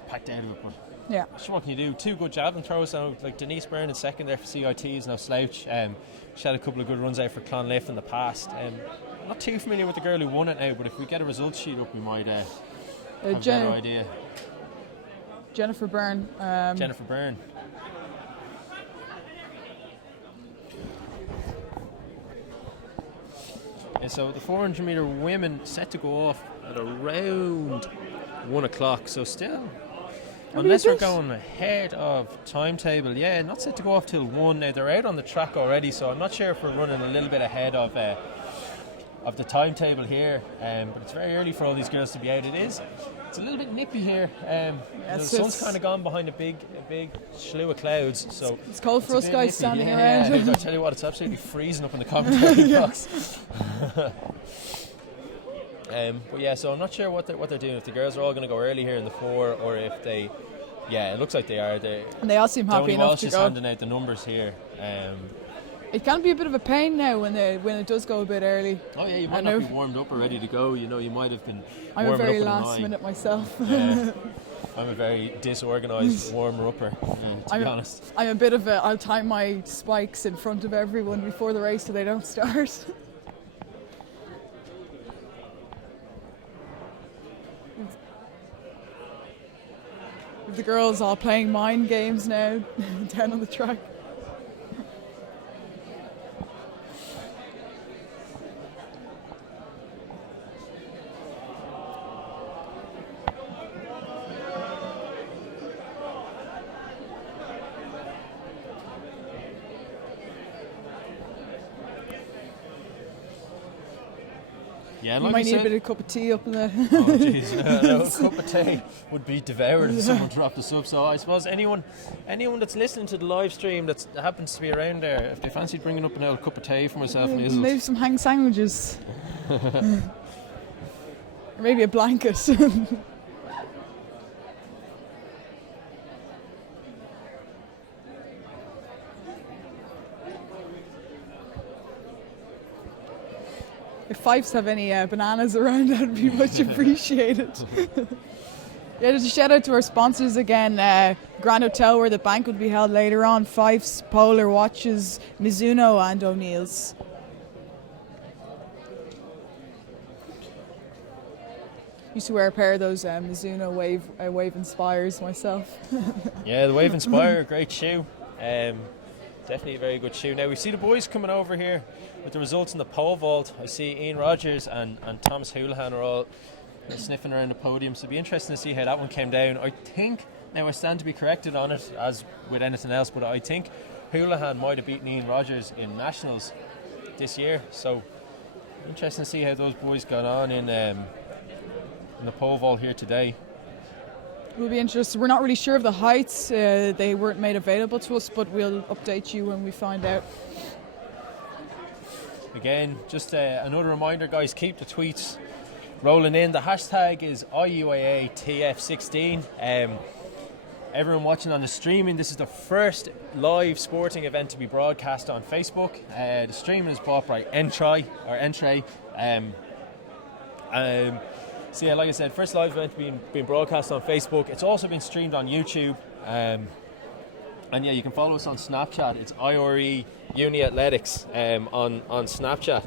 packed out of it. But yeah, sure, what can you do? 2 good javelin throws. So like Denise Byrne in second there for CIT is no slouch. She had a couple of good runs out for Clonliff in the past. I'm not too familiar with the girl who won it now, but if we get a results sheet up, we might have a better idea. Jennifer Byrne. Jennifer Byrne. Yeah, so the 400 metre women set to go off at around 1 o'clock. So still, unless we're going ahead of timetable, not set to go off till 1. Now they're out on the track already, so I'm not sure if we're running a little bit ahead of the timetable here. But it's very early for all these girls to be out. It's a little bit nippy here. The sun's kind of gone behind a big slew of clouds, so it's cold for us guys standing around. I tell you what, it's absolutely freezing up in the commentary box. But yeah, so I'm not sure what they're doing. If the girls are all going to go early here in the 4, or if they, it looks like they are. And they all seem happy enough to go. Just handing out the numbers here. It can be a bit of a pain now when it does go a bit early. Oh yeah, you might not be warmed up or ready to go. You know, you might have been. I'm a very last minute myself. I'm a very disorganised warmer-upper, to be honest. I'm a bit of a. I'll time my spikes in front of everyone before the race so they don't start. The girls all playing mind games now down on the track. Yeah, you like might need said, a bit of cup of tea up in there. Oh jeez, no, a cup of tea would be devoured if someone dropped us up. So I suppose anyone that's listening to the live stream that happens to be around there, if they fancied bringing up an old cup of tea for myself and Izzle. Maybe some hang sandwiches. Or maybe a blanket. If Fifes have any bananas around, that would be much appreciated. There's a shout out to our sponsors again, Grand Hotel, where the bank will be held later on, Fifes, Polar Watches, Mizuno and O'Neill's. Used to wear a pair of those Mizuno Wave Inspires myself. Yeah, the Wave Inspire, great shoe. Definitely a very good shoe. Now we see the boys coming over here with the results in the pole vault. I see Ian Rogers and Thomas Houlihan are all sniffing around the podium, so it'll be interesting to see how that one came down. I think Now I stand to be corrected on it, as with anything else, but I think Houlihan might have beaten Ian Rogers in Nationals this year, so interesting to see how those boys got on in the pole vault here today. We'll be interested. We're not really sure of the heights. They weren't made available to us, but we'll update you when we find out. Again, just another reminder, guys, keep the tweets rolling in. The hashtag is IUAA TF16. Everyone watching on the streaming, this is the first live sporting event to be broadcast on Facebook. The streaming is bought by Entry. So yeah, like I said, first live event being broadcast on Facebook. It's also been streamed on YouTube. And yeah, you can follow us on Snapchat. It's IRE Uni Athletics on Snapchat.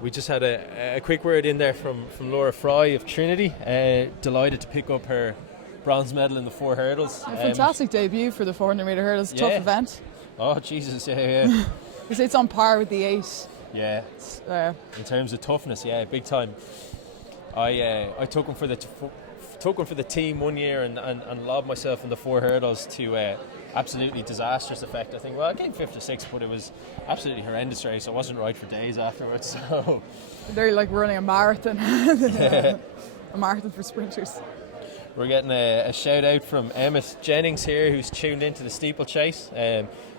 We just had a quick word in there from Laura Fry of Trinity. Delighted to pick up her bronze medal in the 4 hurdles. A fantastic debut for the 400 metre hurdles. Tough event. Oh Jesus, yeah. It's on par with the 8. Yeah. In terms of toughness, yeah, big time. I took him for the team one year and lobbed myself in the 4 hurdles to absolutely disastrous effect. I think, well, I came 5th or 6th, but it was absolutely horrendous race. I wasn't right for days afterwards. So they're like running a marathon. A marathon for sprinters. We're getting a shout out from Emmett Jennings here, who's tuned into the steeplechase.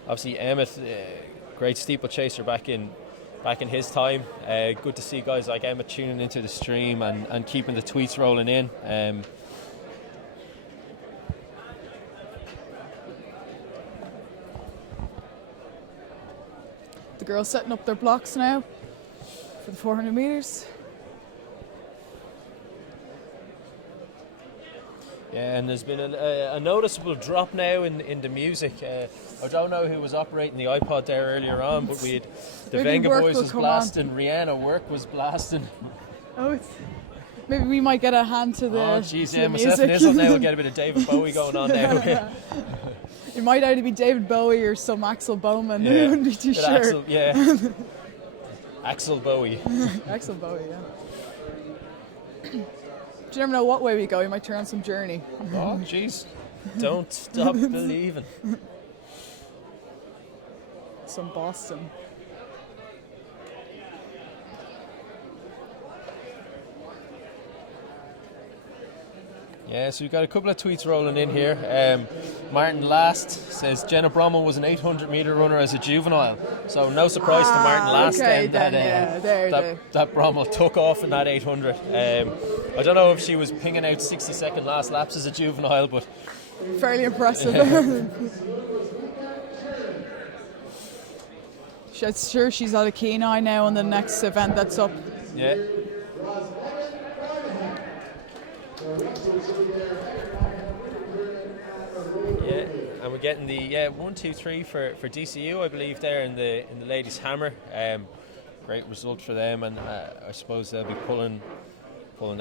Obviously Emmett, great steeplechaser back in his time. Good to see guys like Emmett tuning into the stream and keeping the tweets rolling in. The girls setting up their blocks now for the 400 metres. Yeah, and there's been a noticeable drop now in the music. I don't know who was operating the iPod there earlier on, but we had the Venga Boys was blasting, Rihanna Work was blasting. Oh, maybe we might get a hand to the jeez, yeah, myself and Izzle now will get a bit of David Bowie going on now. It might either be David Bowie or some Axel Bowman. I wouldn't be too sure. Axel Bowie. Axel Bowie, yeah. You never know what way we go. We might turn on some Journey. Oh, jeez. Don't stop believing. Some Boston. Yeah, so we've got a couple of tweets rolling in here. Martin Last says Jenna Brommel was an 800 metre runner as a juvenile. So no surprise to Martin Last that Brommel took off in that 800. I don't know if she was pinging out 60-second last laps as a juvenile, but fairly impressive. I'm sure she's had a keen eye now on the next event that's up. Yeah. Yeah, and we're getting the 1, 2, 3 for DCU, I believe, there in the ladies' hammer. Great result for them, and I suppose they'll be pulling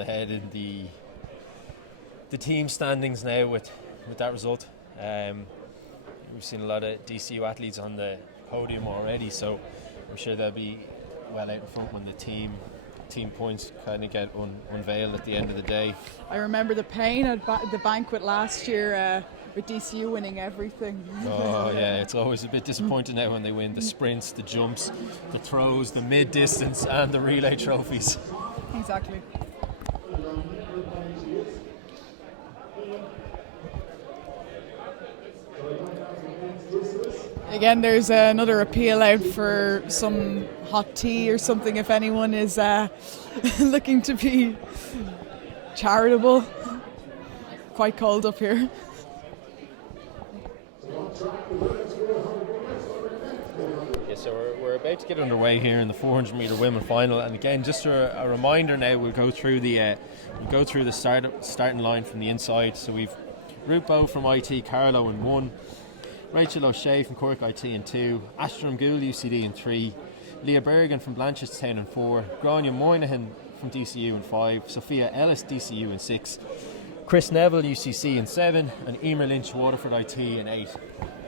ahead in the team standings now with that result. We've seen a lot of DCU athletes on the podium already, so I'm sure they'll be well out in front when the team points kind of get unveiled at the end of the day. I remember the pain at the banquet last year with DCU winning everything. Oh yeah, it's always a bit disappointing now when they win the sprints, the jumps, the throws, the mid-distance and the relay trophies. Exactly. Again, there's another appeal out for some hot tea or something if anyone is looking to be charitable. Quite cold up here. Yeah, so we're about to get underway here in the 400 metre women final, and again, just a reminder now, we'll go through the starting line from the inside. So we've Ruth Bowe from IT, Carlo in 1, Rachel O'Shea from Cork IT in 2, Astram Gould UCD in 3, Leah Bergen from Blanchardstown in 4, Grania Moynihan from DCU in 5, Sophia Ellis DCU in 6, Chris Neville UCC in 7, and Emer Lynch Waterford IT in 8.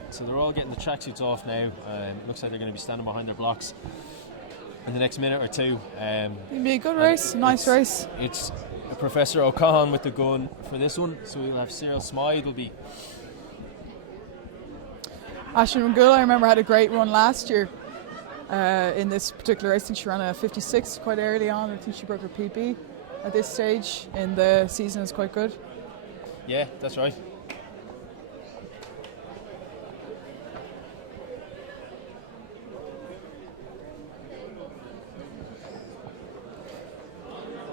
So they're all getting the tracksuits off now. Looks like they're going to be standing behind their blocks in the next minute or two. It'll be a good race, nice race. It's Professor O'Cahan with the gun for this one, so we'll have Cyril Smythe will be. Aisling Rungool, I remember, had a great run last year in this particular race. I think she ran a 56 quite early on. I think she broke her PB at this stage in the season. Is quite good. Yeah, that's right.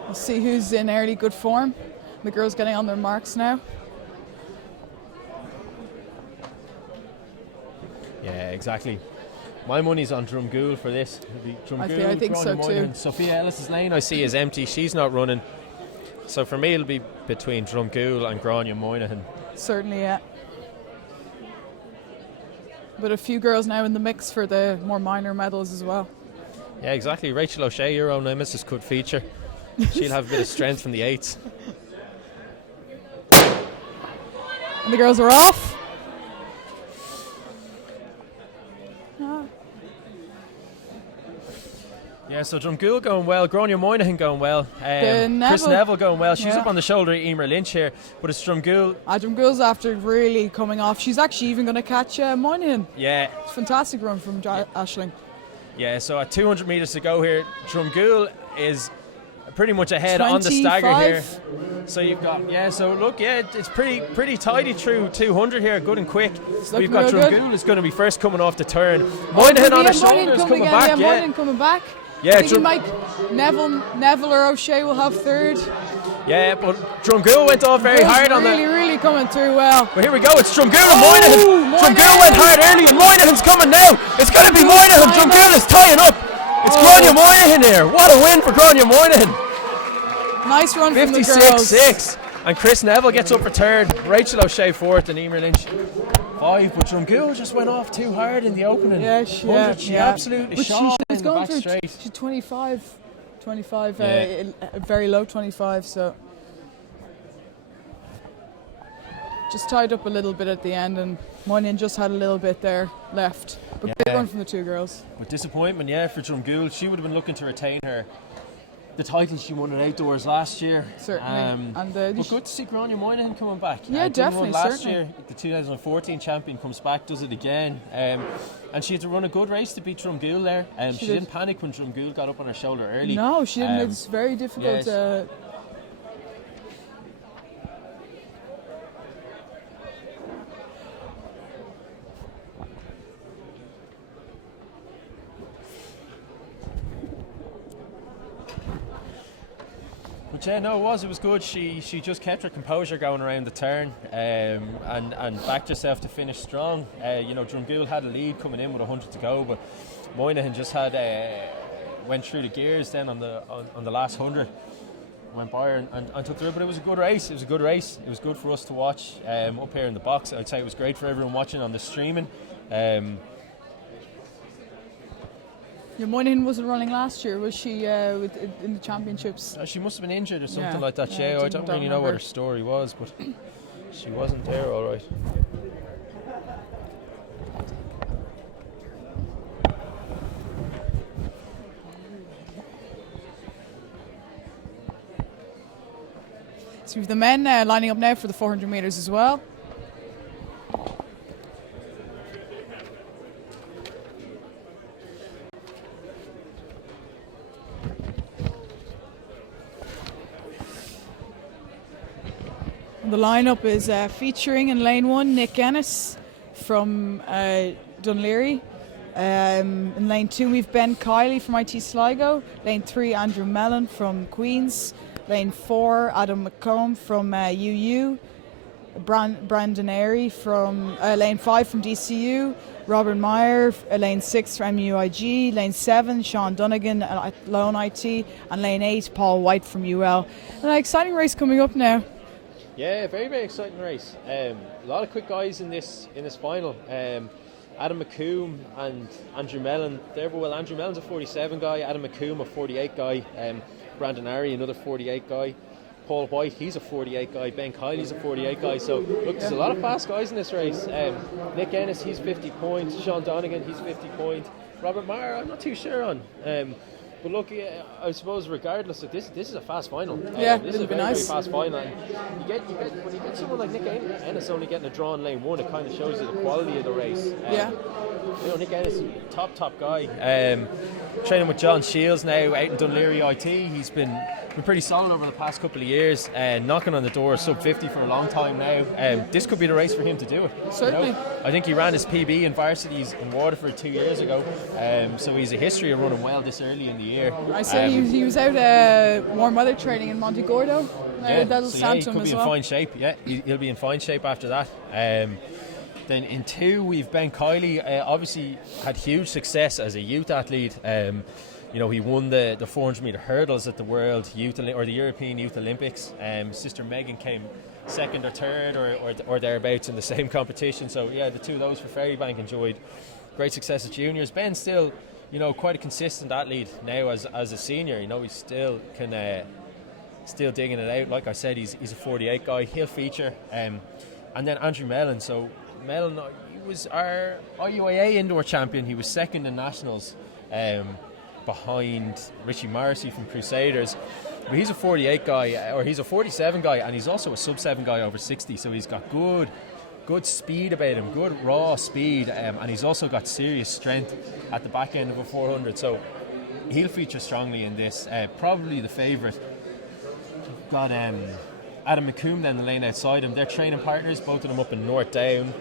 We'll see who's in early good form. The girls getting on their marks now. Yeah, exactly. My money's on Drumgool for this. Drumgool, I think so too. Sophia Ellis's lane I see is empty. She's not running. So for me it'll be between Drumgool and Grania Moynihan. Certainly, yeah. But a few girls now in the mix for the more minor medals as well. Yeah, exactly. Rachel O'Shea, your own nemesis, could feature. She'll have a bit of strength from the 8s. And the girls are off. Yeah, so Drumgool going well, Grania Moynihan going well, Chris Neville going well. She's up on the shoulder of Emer Lynch here, but it's Drumgool. Drumgool's after really coming off. She's actually even going to catch Moynihan. Yeah. It's a fantastic run from Aisling. Yeah, so at 200 metres to go here, Drumgool is pretty much ahead on the stagger here. So you've got, it's pretty tidy through 200 here, good and quick. We've got Drumgool is going to be first coming off the turn. Moynihan on her shoulders coming back. Moynihan coming back. Yeah, I think Neville or O'Shea will have third. Yeah, but Drumgool went off very hard on that. Really coming through well. But here we go, it's Drumgool and Moynihan. Drumgool went hard early and Moynihan's coming now. It's going to be Moynihan. Drumgool is tying up. It's Grania Moynihan here. What a win for Grania Moynihan. Nice run from the girls. 56-6. And Chris Neville gets up for third. Rachel O'Shea fourth and Emer Lynch 5. But Drumgool just went off too hard in the opening. She absolutely shot in the back straight. She's 25, very low 25, so just tied up a little bit at the end, and Moynihan just had a little bit there left. But big run from the two girls. With disappointment, for Drumgool. She would have been looking to retain the title she won at outdoors last year. Certainly. But good to see Grania Moynihan coming back. Yeah, definitely. Last year, the 2014 champion comes back, does it again. And she had to run a good race to beat Drumgool there. She didn't panic when Drumgool got up on her shoulder early. No, she didn't. It's very difficult. But it was good. She just kept her composure going around the turn and backed herself to finish strong. Drumgool had a lead coming in with 100 to go, but Moynihan just went through the gears then on the last 100, went by her and took through. But it was a good race. It was good for us to watch up here in the box. I'd say it was great for everyone watching on the streaming. Moynihan wasn't running last year, was she, in the championships? She must have been injured or something like that. I don't really know what her story was, but she wasn't there all right. So we have the men lining up now for the 400 metres as well. The lineup is featuring in lane 1 Nick Ennis from Dunleary. In lane 2 we've Ben Kiley from IT Sligo. Lane 3 Andrew Mellon from Queen's. Lane 4 Adam McComb from UU. Brandon Airy from lane 5 from DCU. Robert Meyer, lane 6 from MUIG. Lane 7 Sean Dunnigan at Lone IT. And lane 8 Paul White from UL. An exciting race coming up now. Yeah, very, very exciting race. A lot of quick guys in this final. Adam McComb and Andrew Mellon. Andrew Mellon's a 47 guy, Adam McComb a 48 guy, Brandon Arry another 48 guy, Paul White, he's a 48 guy, Ben Kiley's a 48 guy. So look, there's a lot of fast guys in this race. Nick Ennis, he's 50 points. Sean Donegan, he's 50 points. Robert Maher, I'm not too sure on. But look, I suppose regardless of this is a fast final. This is a very, very fast final. And when you get someone like Nick Ennis only getting a draw in lane 1, it kind of shows you the quality of the race. You know, Nick Ennis, top guy. Training with John Shields now out in Dunleary IT. He's been pretty solid over the past couple of years, knocking on the door sub 50 for a long time now. This could be the race for him to do it. Certainly. You know? I think he ran his PB in varsities in Waterford 2 years ago, so he's a history of running well this early in the year. I said he was out warm weather training in Monte Gordo. That'll stand to him he could be as in well. fine shape. Yeah, he'll be in fine shape after that. Then in 2 we've Ben Kiley, obviously had huge success as a youth athlete. You know, he won the 400 metre hurdles at the World Youth or the European Youth Olympics. Sister Megan came second or third or thereabouts in the same competition. So yeah, the two of those for Ferrybank enjoyed great success as juniors. Ben's still, you know, quite a consistent athlete now as a senior. You know, he still can still digging it out. Like I said, he's a 48 guy. He'll feature. And then Andrew Mellon. So Mellon, he was our IUAA indoor champion. He was second in nationals. Behind Richie Morrissey from Crusaders, but he's a 48 guy, or he's a 47 guy, and he's also a sub 7 guy over 60. So he's got good speed about him, good raw speed, and he's also got serious strength at the back end of a 400. So he'll feature strongly in this. Probably the favourite. We've got Adam McComb then the lane outside him. They're training partners, both of them up in North Down.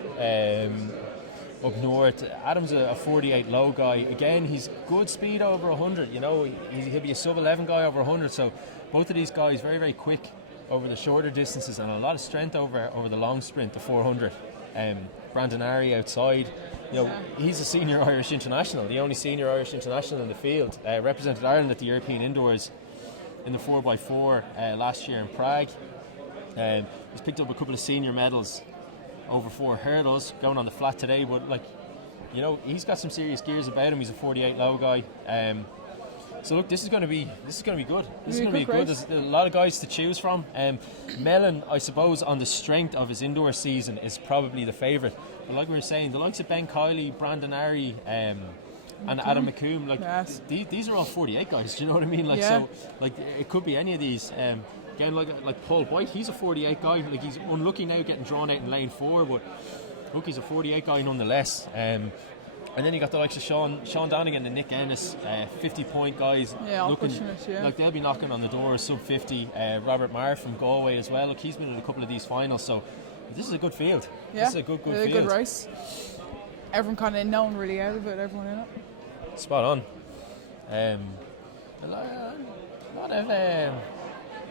Up north, Adam's a 48 low guy. Again, he's good speed over 100. You know, he'll be a sub 11 guy over 100. So both of these guys very, very quick over the shorter distances and a lot of strength over the long sprint, the 400. Brandon Arry outside. You know, he's a senior Irish international, the only senior Irish international in the field. Represented Ireland at the European Indoors in the 4x4 last year in Prague. He's picked up a couple of senior medals over 4 hurdles, going on the flat today, but like, you know, he's got some serious gears about him. He's a 48 low guy. So look, this is going to be good. This is going to be good. There's a lot of guys to choose from. Mellon, I suppose, on the strength of his indoor season, is probably the favourite. But like we were saying, the likes of Ben Kiley, Brandon Arry, and Adam McComb, like these are all 48 guys. Do you know what I mean? Like so, like it could be any of these. Again, like Paul White, he's a 48 guy. Like he's unlucky now getting drawn out in lane 4, but look, he's a 48 guy nonetheless. And then you got the likes of Sean Donegan and Nick Ennis, 50-point guys. Looking like they'll be knocking on the door sub 50. Robert Maher from Galway as well. Look, he's been in a couple of these finals, so this is a good field. This is a good field. Good race. Everyone kind of known really out of it. Everyone in it. Spot on. A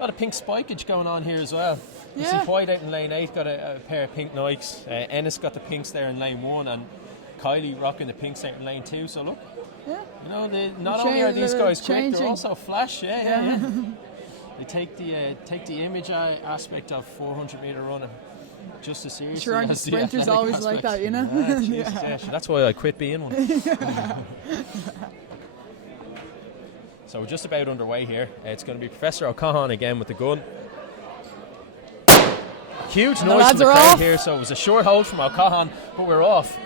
lot of pink spikage going on here as well. You see White out in lane 8, got a pair of pink Nikes. Ennis got the pinks there in lane 1, and Kiley rocking the pinks out in lane 2. So look, you know, not only are these guys quick, they're also flash. Yeah. They take the image aspect of 400 metre running just as seriously. Sure, aren't sprinters always aspect. Like that, you know? That's why I quit being one. So we're just about underway here. It's going to be Professor O'Cahan again with the gun. Huge noise from the crowd here, so it was a short hold from O'Cahan, but we're off.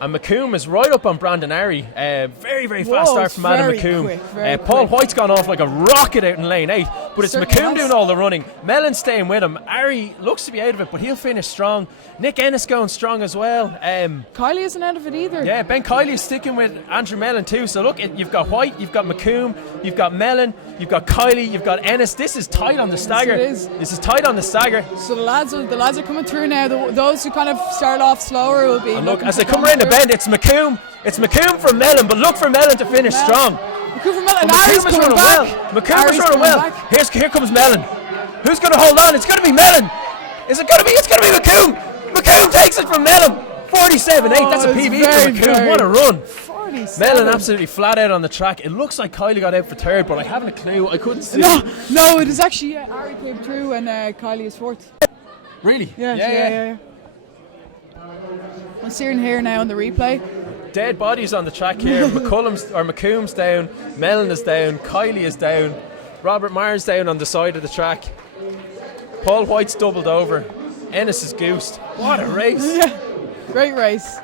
And McComb is right up on Brandon Arry. Very, very fast start from Adam McComb. Paul White's gone off like a rocket out in lane 8, but it's McComb doing all the running. Mellon staying with him. Arry looks to be out of it, but he'll finish strong. Nick Ennis going strong as well. Kiley isn't out of it either. Yeah, Ben Kiley is sticking with Andrew Mellon too. So look, you've got White, you've got McComb, you've got Mellon, you've got Kiley, you've got Ennis. This is tight on the stagger. This is tight on the stagger. So the lads are coming through now. Those who kind of start off slower will be. And look, as they come around the bend, it's McComb. It's McComb from Mellon, but look for Mellon to finish strong. McComb from Mellon. Arry's coming back. McComb is running well. Here comes Mellon. Who's going to hold on? It's going to be Mellon. Is it going to be? It's going to be McComb. McComb takes it from Mellon. 47.8. That's a PB for McComb. What a run. 47. Mellon absolutely flat out on the track. It looks like Kiley got out for third, but I haven't a clue. I couldn't see. No, it is actually Arry came through and Kiley is fourth. Really? Yeah. I'm seeing here now on the replay. dead bodies on the track here. McComb's down, Mellon is down, Kiley is down, Robert Maher's down on the side of the track. Paul White's doubled over. Ennis is goosed. What a race! Yeah, great race.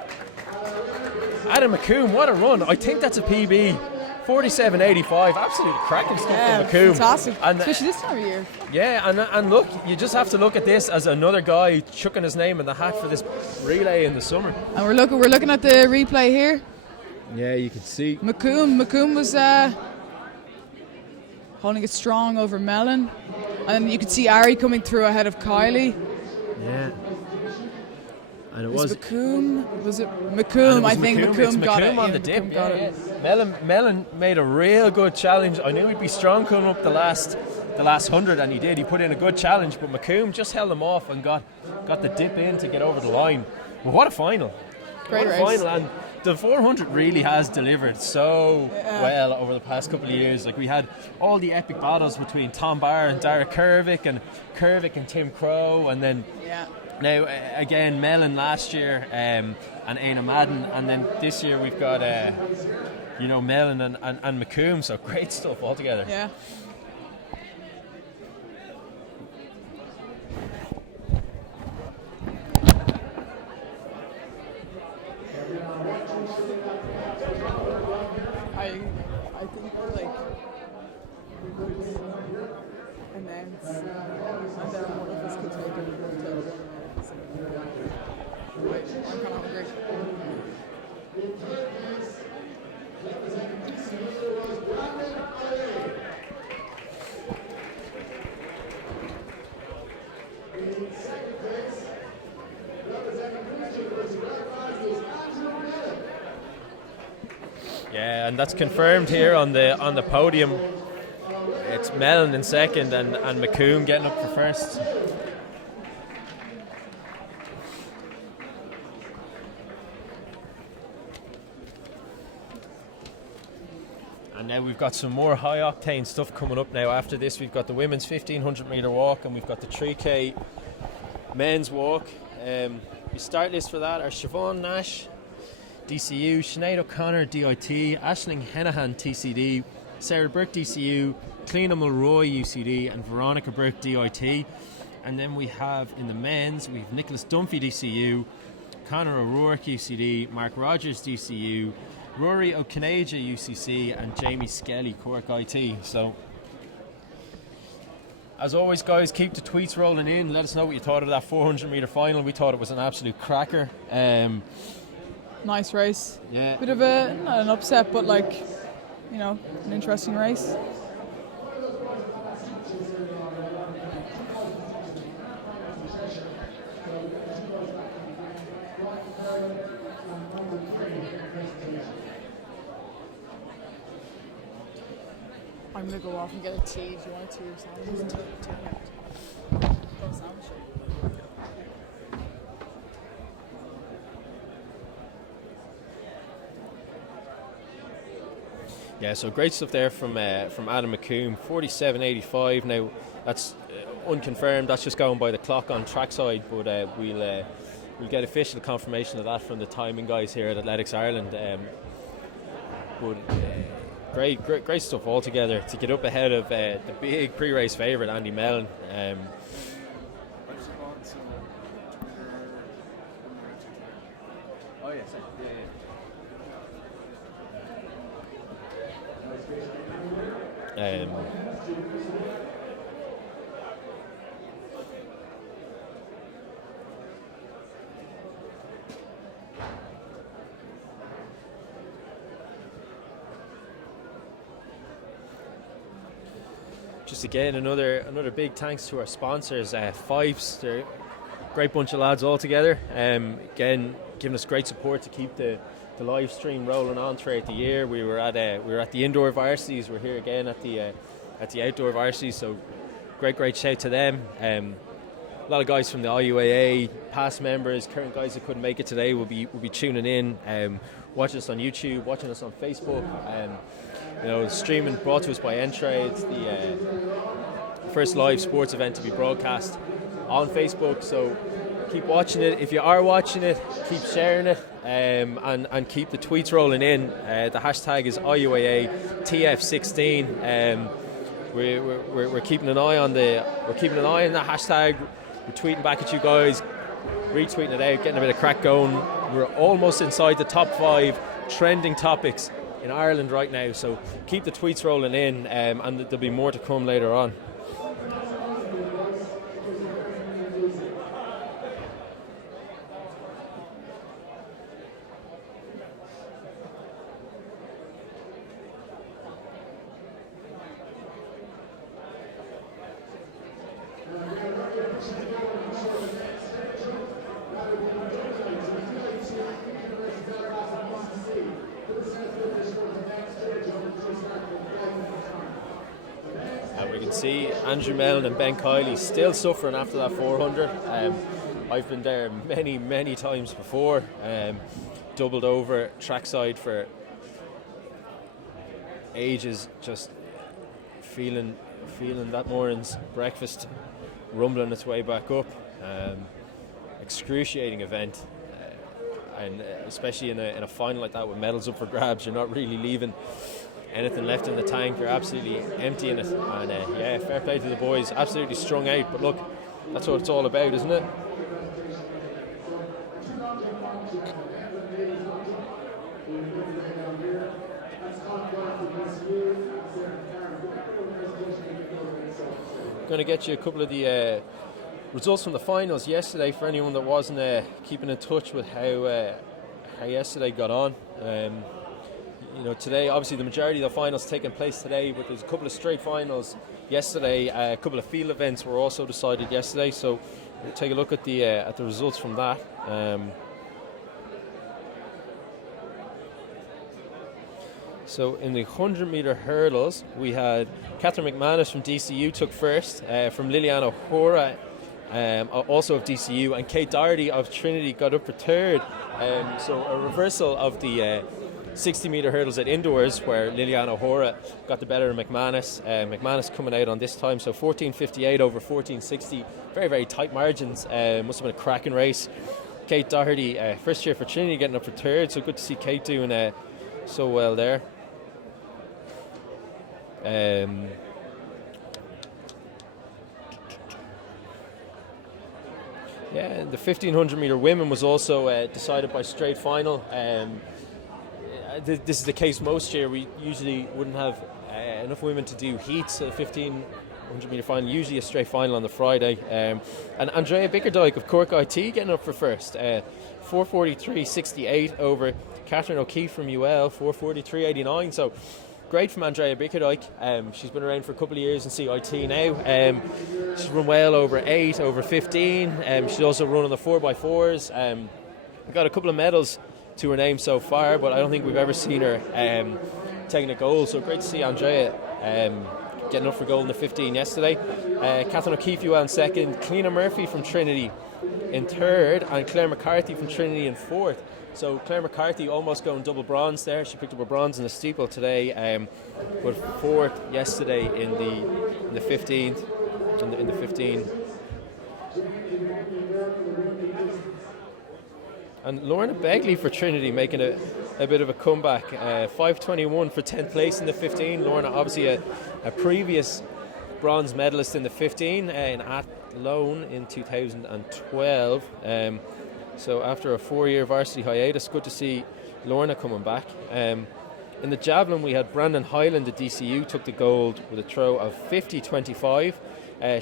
Adam McComb, what a run! I think that's a PB. 47.85, absolutely cracking stuff Yeah, from McComb. fantastic, And, especially this time of year. yeah, and look, you just have to look at this as another guy chucking his name in the hat for this relay in the summer. And we're looking at the replay here. Yeah, you can see. McComb was holding it strong over Mellon, and you could see Ari coming through ahead of Kiley. Yeah. And it Was was McComb? Was it McComb? I think McComb got it. on Yeah, the dip. McComb got it. Mellon made a real good challenge. I knew he'd be strong coming up the last 100, and he did. He put in a good challenge, but McComb just held him off and got the dip in to get over the line. But what a final! Great what a race. final, and the 400 really has delivered so well over the past couple of years. Like, we had all the epic battles between Tom Barr and Derek Kervick and Tim Crow, and then. Yeah. Now, again, Mellon last year and Aina Madden, and then this year we've got, Mellon and McComb, so great stuff altogether. Yeah. I think we're like announce and then one of us could take it and tell them. Wait, I'm kind of hungry. Yeah, and that's confirmed here on the podium. It's Mellon in second and McComb getting up for first. And now we've got some more high octane stuff coming up now. After this, we've got the women's 1500 metre walk, and we've got the 3K men's walk. The start list for that are Siobhan Nash, DCU, Sinead O'Connor, DIT, Aisling Henahan, TCD, Sarah Burke, DCU, Cleena Mulroy, UCD, and Veronica Burke, DIT. And then we have in the men's, we have Nicholas Dunphy, DCU, Conor O'Rourke, UCD, Mark Rogers, DCU, Rory O'Kanaja, UCC, and Jamie Skelly, Cork IT. So, as always, guys, keep the tweets rolling in. Let us know what you thought of that 400 metre final. We thought it was an absolute cracker. Nice race. Yeah. Bit of not an upset, but an interesting race. I'm gonna go off and get a tea. Do you want a tea or sandwich? Yeah, so great stuff there from Adam McComb, 47.85. Now that's unconfirmed. That's just going by the clock on trackside, but we'll get official confirmation of that from the timing guys here at Athletics Ireland. Great stuff altogether to get up ahead of the big pre-race favourite Andy Mellon. Just again, another big thanks to our sponsors, Fives. They're a great bunch of lads all together. Again, giving us great support to keep the live stream rolling on throughout the year. We were at the indoor varsities. We're here again at the outdoor varsities. So great shout to them. A lot of guys from the IUAA, past members, current guys that couldn't make it today will be tuning in, watching us on YouTube, watching us on Facebook. Streaming brought to us by Santry. It's the first live sports event to be broadcast on Facebook. So keep watching it. If you are watching it, keep sharing it. and keep the tweets rolling in. The hashtag is IUAA TF16. We're keeping an eye on the hashtag. We're tweeting back at you guys, retweeting it out, getting a bit of crack going. We're almost inside the top 5 trending topics in Ireland right now, so keep the tweets rolling in, and there'll be more to come later on. And we can see Andrew Mellon and Ben Kiley still suffering after that 400. I've been there many times before, doubled over trackside for ages, just feeling that morning's breakfast rumbling its way back up. Excruciating event, and especially in a final like that with medals up for grabs, you're not really leaving anything left in the tank. You're absolutely emptying it, and fair play to the boys, absolutely strung out. But look, that's what it's all about, isn't it? Going to get you a couple of the results from the finals yesterday for anyone that wasn't keeping in touch with how yesterday got on. Today, obviously, the majority of the finals taking place today, but there's a couple of straight finals yesterday. A couple of field events were also decided yesterday, so we'll take a look at the results from that. So in the 100-metre hurdles, we had Catherine McManus from DCU took first, from Liliana O'Hora, also of DCU, and Kate Doherty of Trinity got up for third. So a reversal of the 60-metre hurdles at indoors, where Liliana O'Hora got the better of McManus. McManus coming out on this time, so 14:58 over 14:60. Very, very tight margins. Must have been a cracking race. Kate Doherty, first year for Trinity, getting up for third, so good to see Kate doing so well there. The 1500 metre women was also decided by straight final. This is the case most year. We usually wouldn't have enough women to do heats. So the 1500 metre final, usually a straight final on the Friday. And Andrea Bickerdike of Cork IT getting up for first. 4:43.68 over Catherine O'Keefe from UL, 4:43.89. So great from Andrea Bickerdike. She's been around for a couple of years in CIT now. She's run well over 8, over 15. She's also run on the 4x4s. Got a couple of medals to her name so far, but I don't think we've ever seen her taking a goal. So great to see Andrea getting up for goal in the 15 yesterday. Catherine O'Keefe in second. Cleena Murphy from Trinity in third, and Claire McCarthy from Trinity in fourth. So Claire McCarthy almost going double bronze there. She picked up a bronze in the steeple today, but fourth yesterday in the 15th. In the 15. And Lorna Begley for Trinity making a bit of a comeback. 5:21 for 10th place in the 15. Lorna, obviously a previous bronze medalist in the 15 in Athlone in 2012. So after a 4-year varsity hiatus, good to see Lorna coming back. In the javelin, we had Brandon Hyland at DCU took the gold with a throw of 50.25.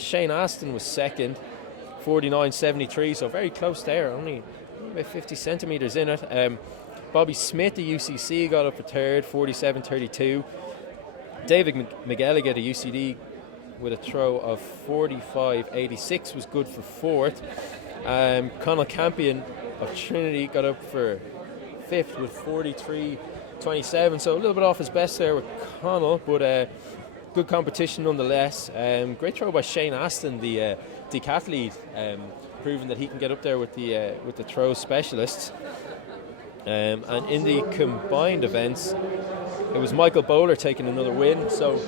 Shane Aston was second, 49.73. So very close there, only about 50 centimetres in it. Bobby Smith at UCC got up for third, 47.32. David McGilligan at UCD with a throw of 45.86 was good for fourth. Conal Campion of Trinity got up for fifth with 43.27, so a little bit off his best there with Conal, but good competition nonetheless. Great throw by Shane Aston, the decathlete, proving that he can get up there with the throw specialists. And in the combined events, it was Michael Bowler taking another win. So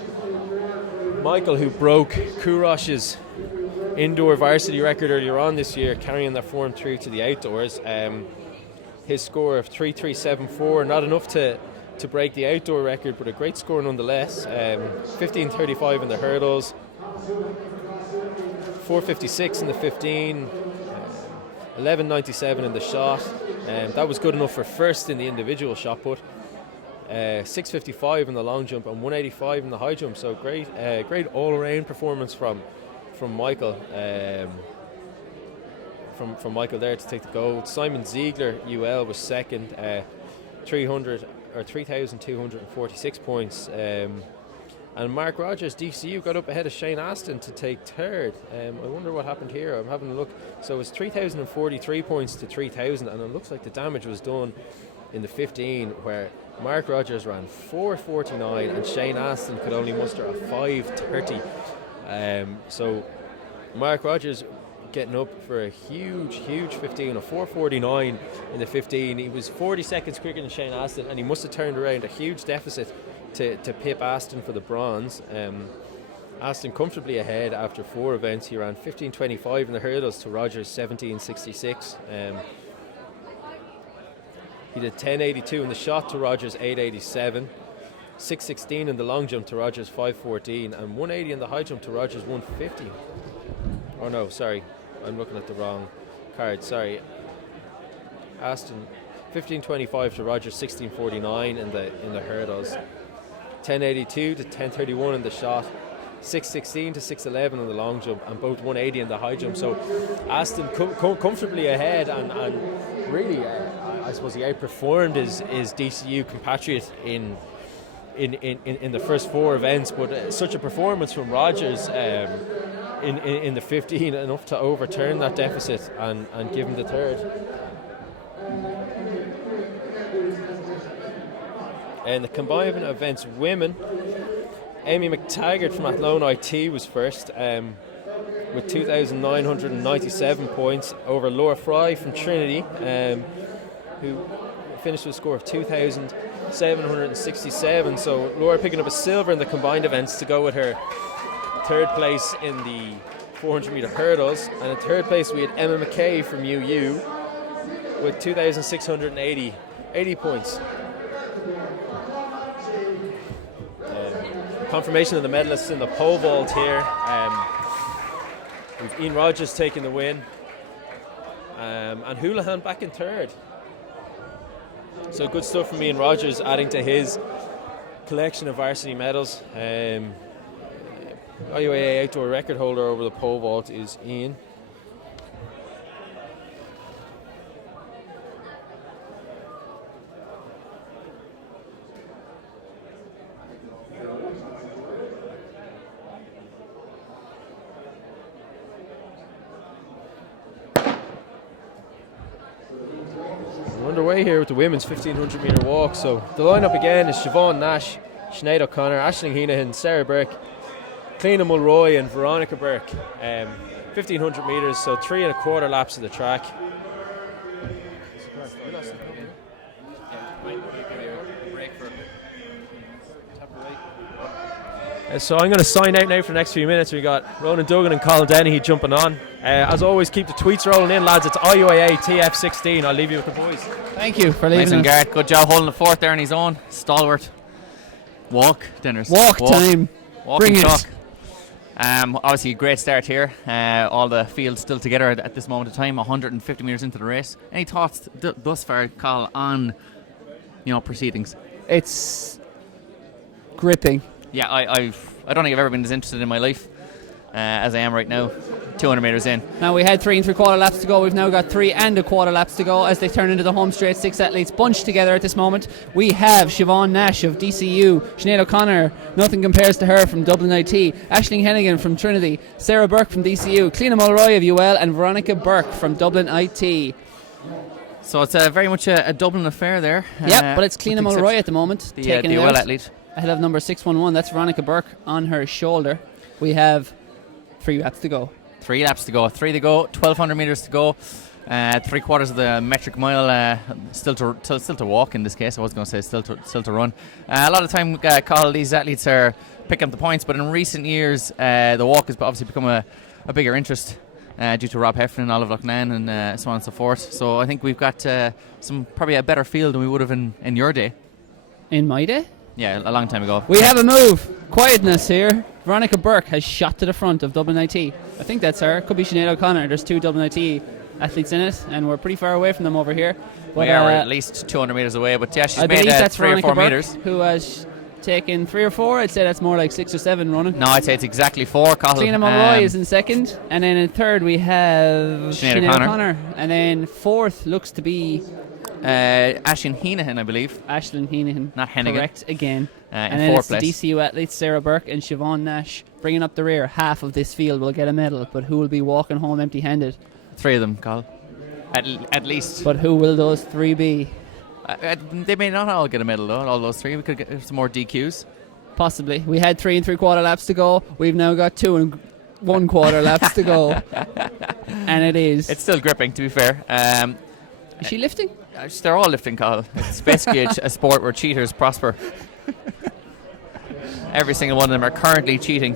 Michael, who broke Kurosh's indoor varsity record earlier on this year, carrying that form through to the outdoors. his score of 3.374. Not enough to break the outdoor record, but a great score nonetheless. 15.35 in the hurdles, 4.56 in the 15, 11.97 in the shot. That was good enough for first in the individual shot put. 6.55 in the long jump and 1.85 in the high jump. So great all-around performance from Michael. From Michael there to take the gold. Simon Ziegler, UL, was second, 3,246 points. And Mark Rogers, DCU, got up ahead of Shane Aston to take third. I wonder what happened here. I'm having a look. So it's 3,043 points to 3,000, and it looks like the damage was done in the 15, where Mark Rogers ran 4.49 and Shane Aston could only muster a 5.30. So Mark Rogers getting up for a huge 15, a 4.49 in the 15. He was 40 seconds quicker than Shane Aston, and he must have turned around a huge deficit to pip Aston for the bronze. Aston comfortably ahead after 4 events. He ran 15.25 in the hurdles to Rogers 17.66. He did 10.82 in the shot to Rogers 8.87. 6.16 in the long jump to Rogers 5.14, and 1.80 in the high jump to Rogers 1.50. Oh no, sorry, I'm looking at the wrong card. Sorry, Aston 15.25 to Rogers 16.49 in the hurdles. 10.82 to 10.31 in the shot. 6.16 to 6.11 in the long jump, and both 1.80 in the high jump. So Aston comfortably ahead, and really, I suppose he outperformed his DCU compatriot in the first 4 events. But such a performance from Rogers in the 15, enough to overturn that deficit and give him the third. And the combined events women, Amy McTaggart from Athlone IT was first with 2,997 points over Laura Fry from Trinity, who finished with a score of 2,767. So Laura picking up a silver in the combined events to go with her third place in the 400 metre hurdles. And in third place we had Emma McKay from UU with 2,680 points. Confirmation of the medalists in the pole vault here. We've Ian Rogers taking the win, and Houlihan back in third. So good stuff from Ian Rogers, adding to his collection of varsity medals. IUAA outdoor record holder over the pole vault is Ian. Underway here with the women's 1500 metre walk. So the lineup again is Siobhan Nash, Sinead O'Connor, Aisling Heenahan, Sarah Burke, Cleena Mulroy and Veronica Burke. 1500 metres, so 3 1/4 laps of the track. So I'm going to sign out now for the next few minutes. We got Ronan Duggan and Colin Dennehy jumping on. As always, keep the tweets rolling in, lads. It's IUAA TF16. I'll leave you with the boys. Thank you for leaving us. Garrett, good job holding the fort there on his own. Stalwart. Walk, dinners. Walk time. Bring it. Talk. Obviously, a great start here. All the fields still together at this moment of time. 150 metres into the race. Any thoughts thus far, Carl, on proceedings? It's gripping. Yeah, I don't think I've ever been as interested in my life as I am right now. 200 metres in. Now we had 3 3/4 laps to go. We've now got 3 1/4 laps to go as they turn into the home straight. 6 athletes bunched together at this moment. We have Siobhan Nash of DCU, Sinead O'Connor, nothing compares to her from Dublin IT, Aisling Hennigan from Trinity, Sarah Burke from DCU, Cleena Mulroy of UL, and Veronica Burke from Dublin IT. So it's very much a Dublin affair there. Yep, but it's Cleena Mulroy at the moment, taking the it UL out. athlete. Ahead of number 611, that's Veronica Burke on her shoulder. We have 3 laps to go. 3 laps to go. 3 to go. 1,200 metres to go. 3/4 of the metric mile still to walk in this case. I was going to say still to run. A lot of time, Carl, these athletes are picking up the points, but in recent years, the walk has obviously become a bigger interest due to Rob Heffernan, Olive Loughnane, and so on and so forth. So I think we've got probably a better field than we would have in your day. In my day? Yeah, a long time ago. We have a move. Quietness here. Veronica Burke has shot to the front of Dublin IT. I think that's her. Could be Sinead O'Connor. There's 2 Dublin IT athletes in it, and we're pretty far away from them over here. But, we are at least 200 metres away, but yeah, she's I made believe that's 3 or Veronica 4 Burke, metres. who has taken 3 or 4. I'd say that's more like 6 or 7 running. No, I'd say it's exactly 4, Cathal. Cliona Mulroy is in second, and then in third we have Sinead Sinead O'Connor. O'Connor, and then fourth looks to be Aisling Heenahan, I believe. Aisling Heenahan. Not Hennigan. Correct again. And In then 4th it's the place. DCU athletes Sarah Burke and Siobhan Nash bringing up the rear. Half of this field will get a medal, but who will be walking home empty-handed? 3 of them, Cathal. At least. But who will those 3 be? They may not all get a medal, though, all those 3. We could get some more DQs. Possibly. We had 3 3/4 laps to go. We've now got 2 1/4 laps to go. And it is. It's still gripping, to be fair. Is she lifting? They're all lifting, Cathal. It's basically a sport where cheaters prosper. Every single one of them are currently cheating.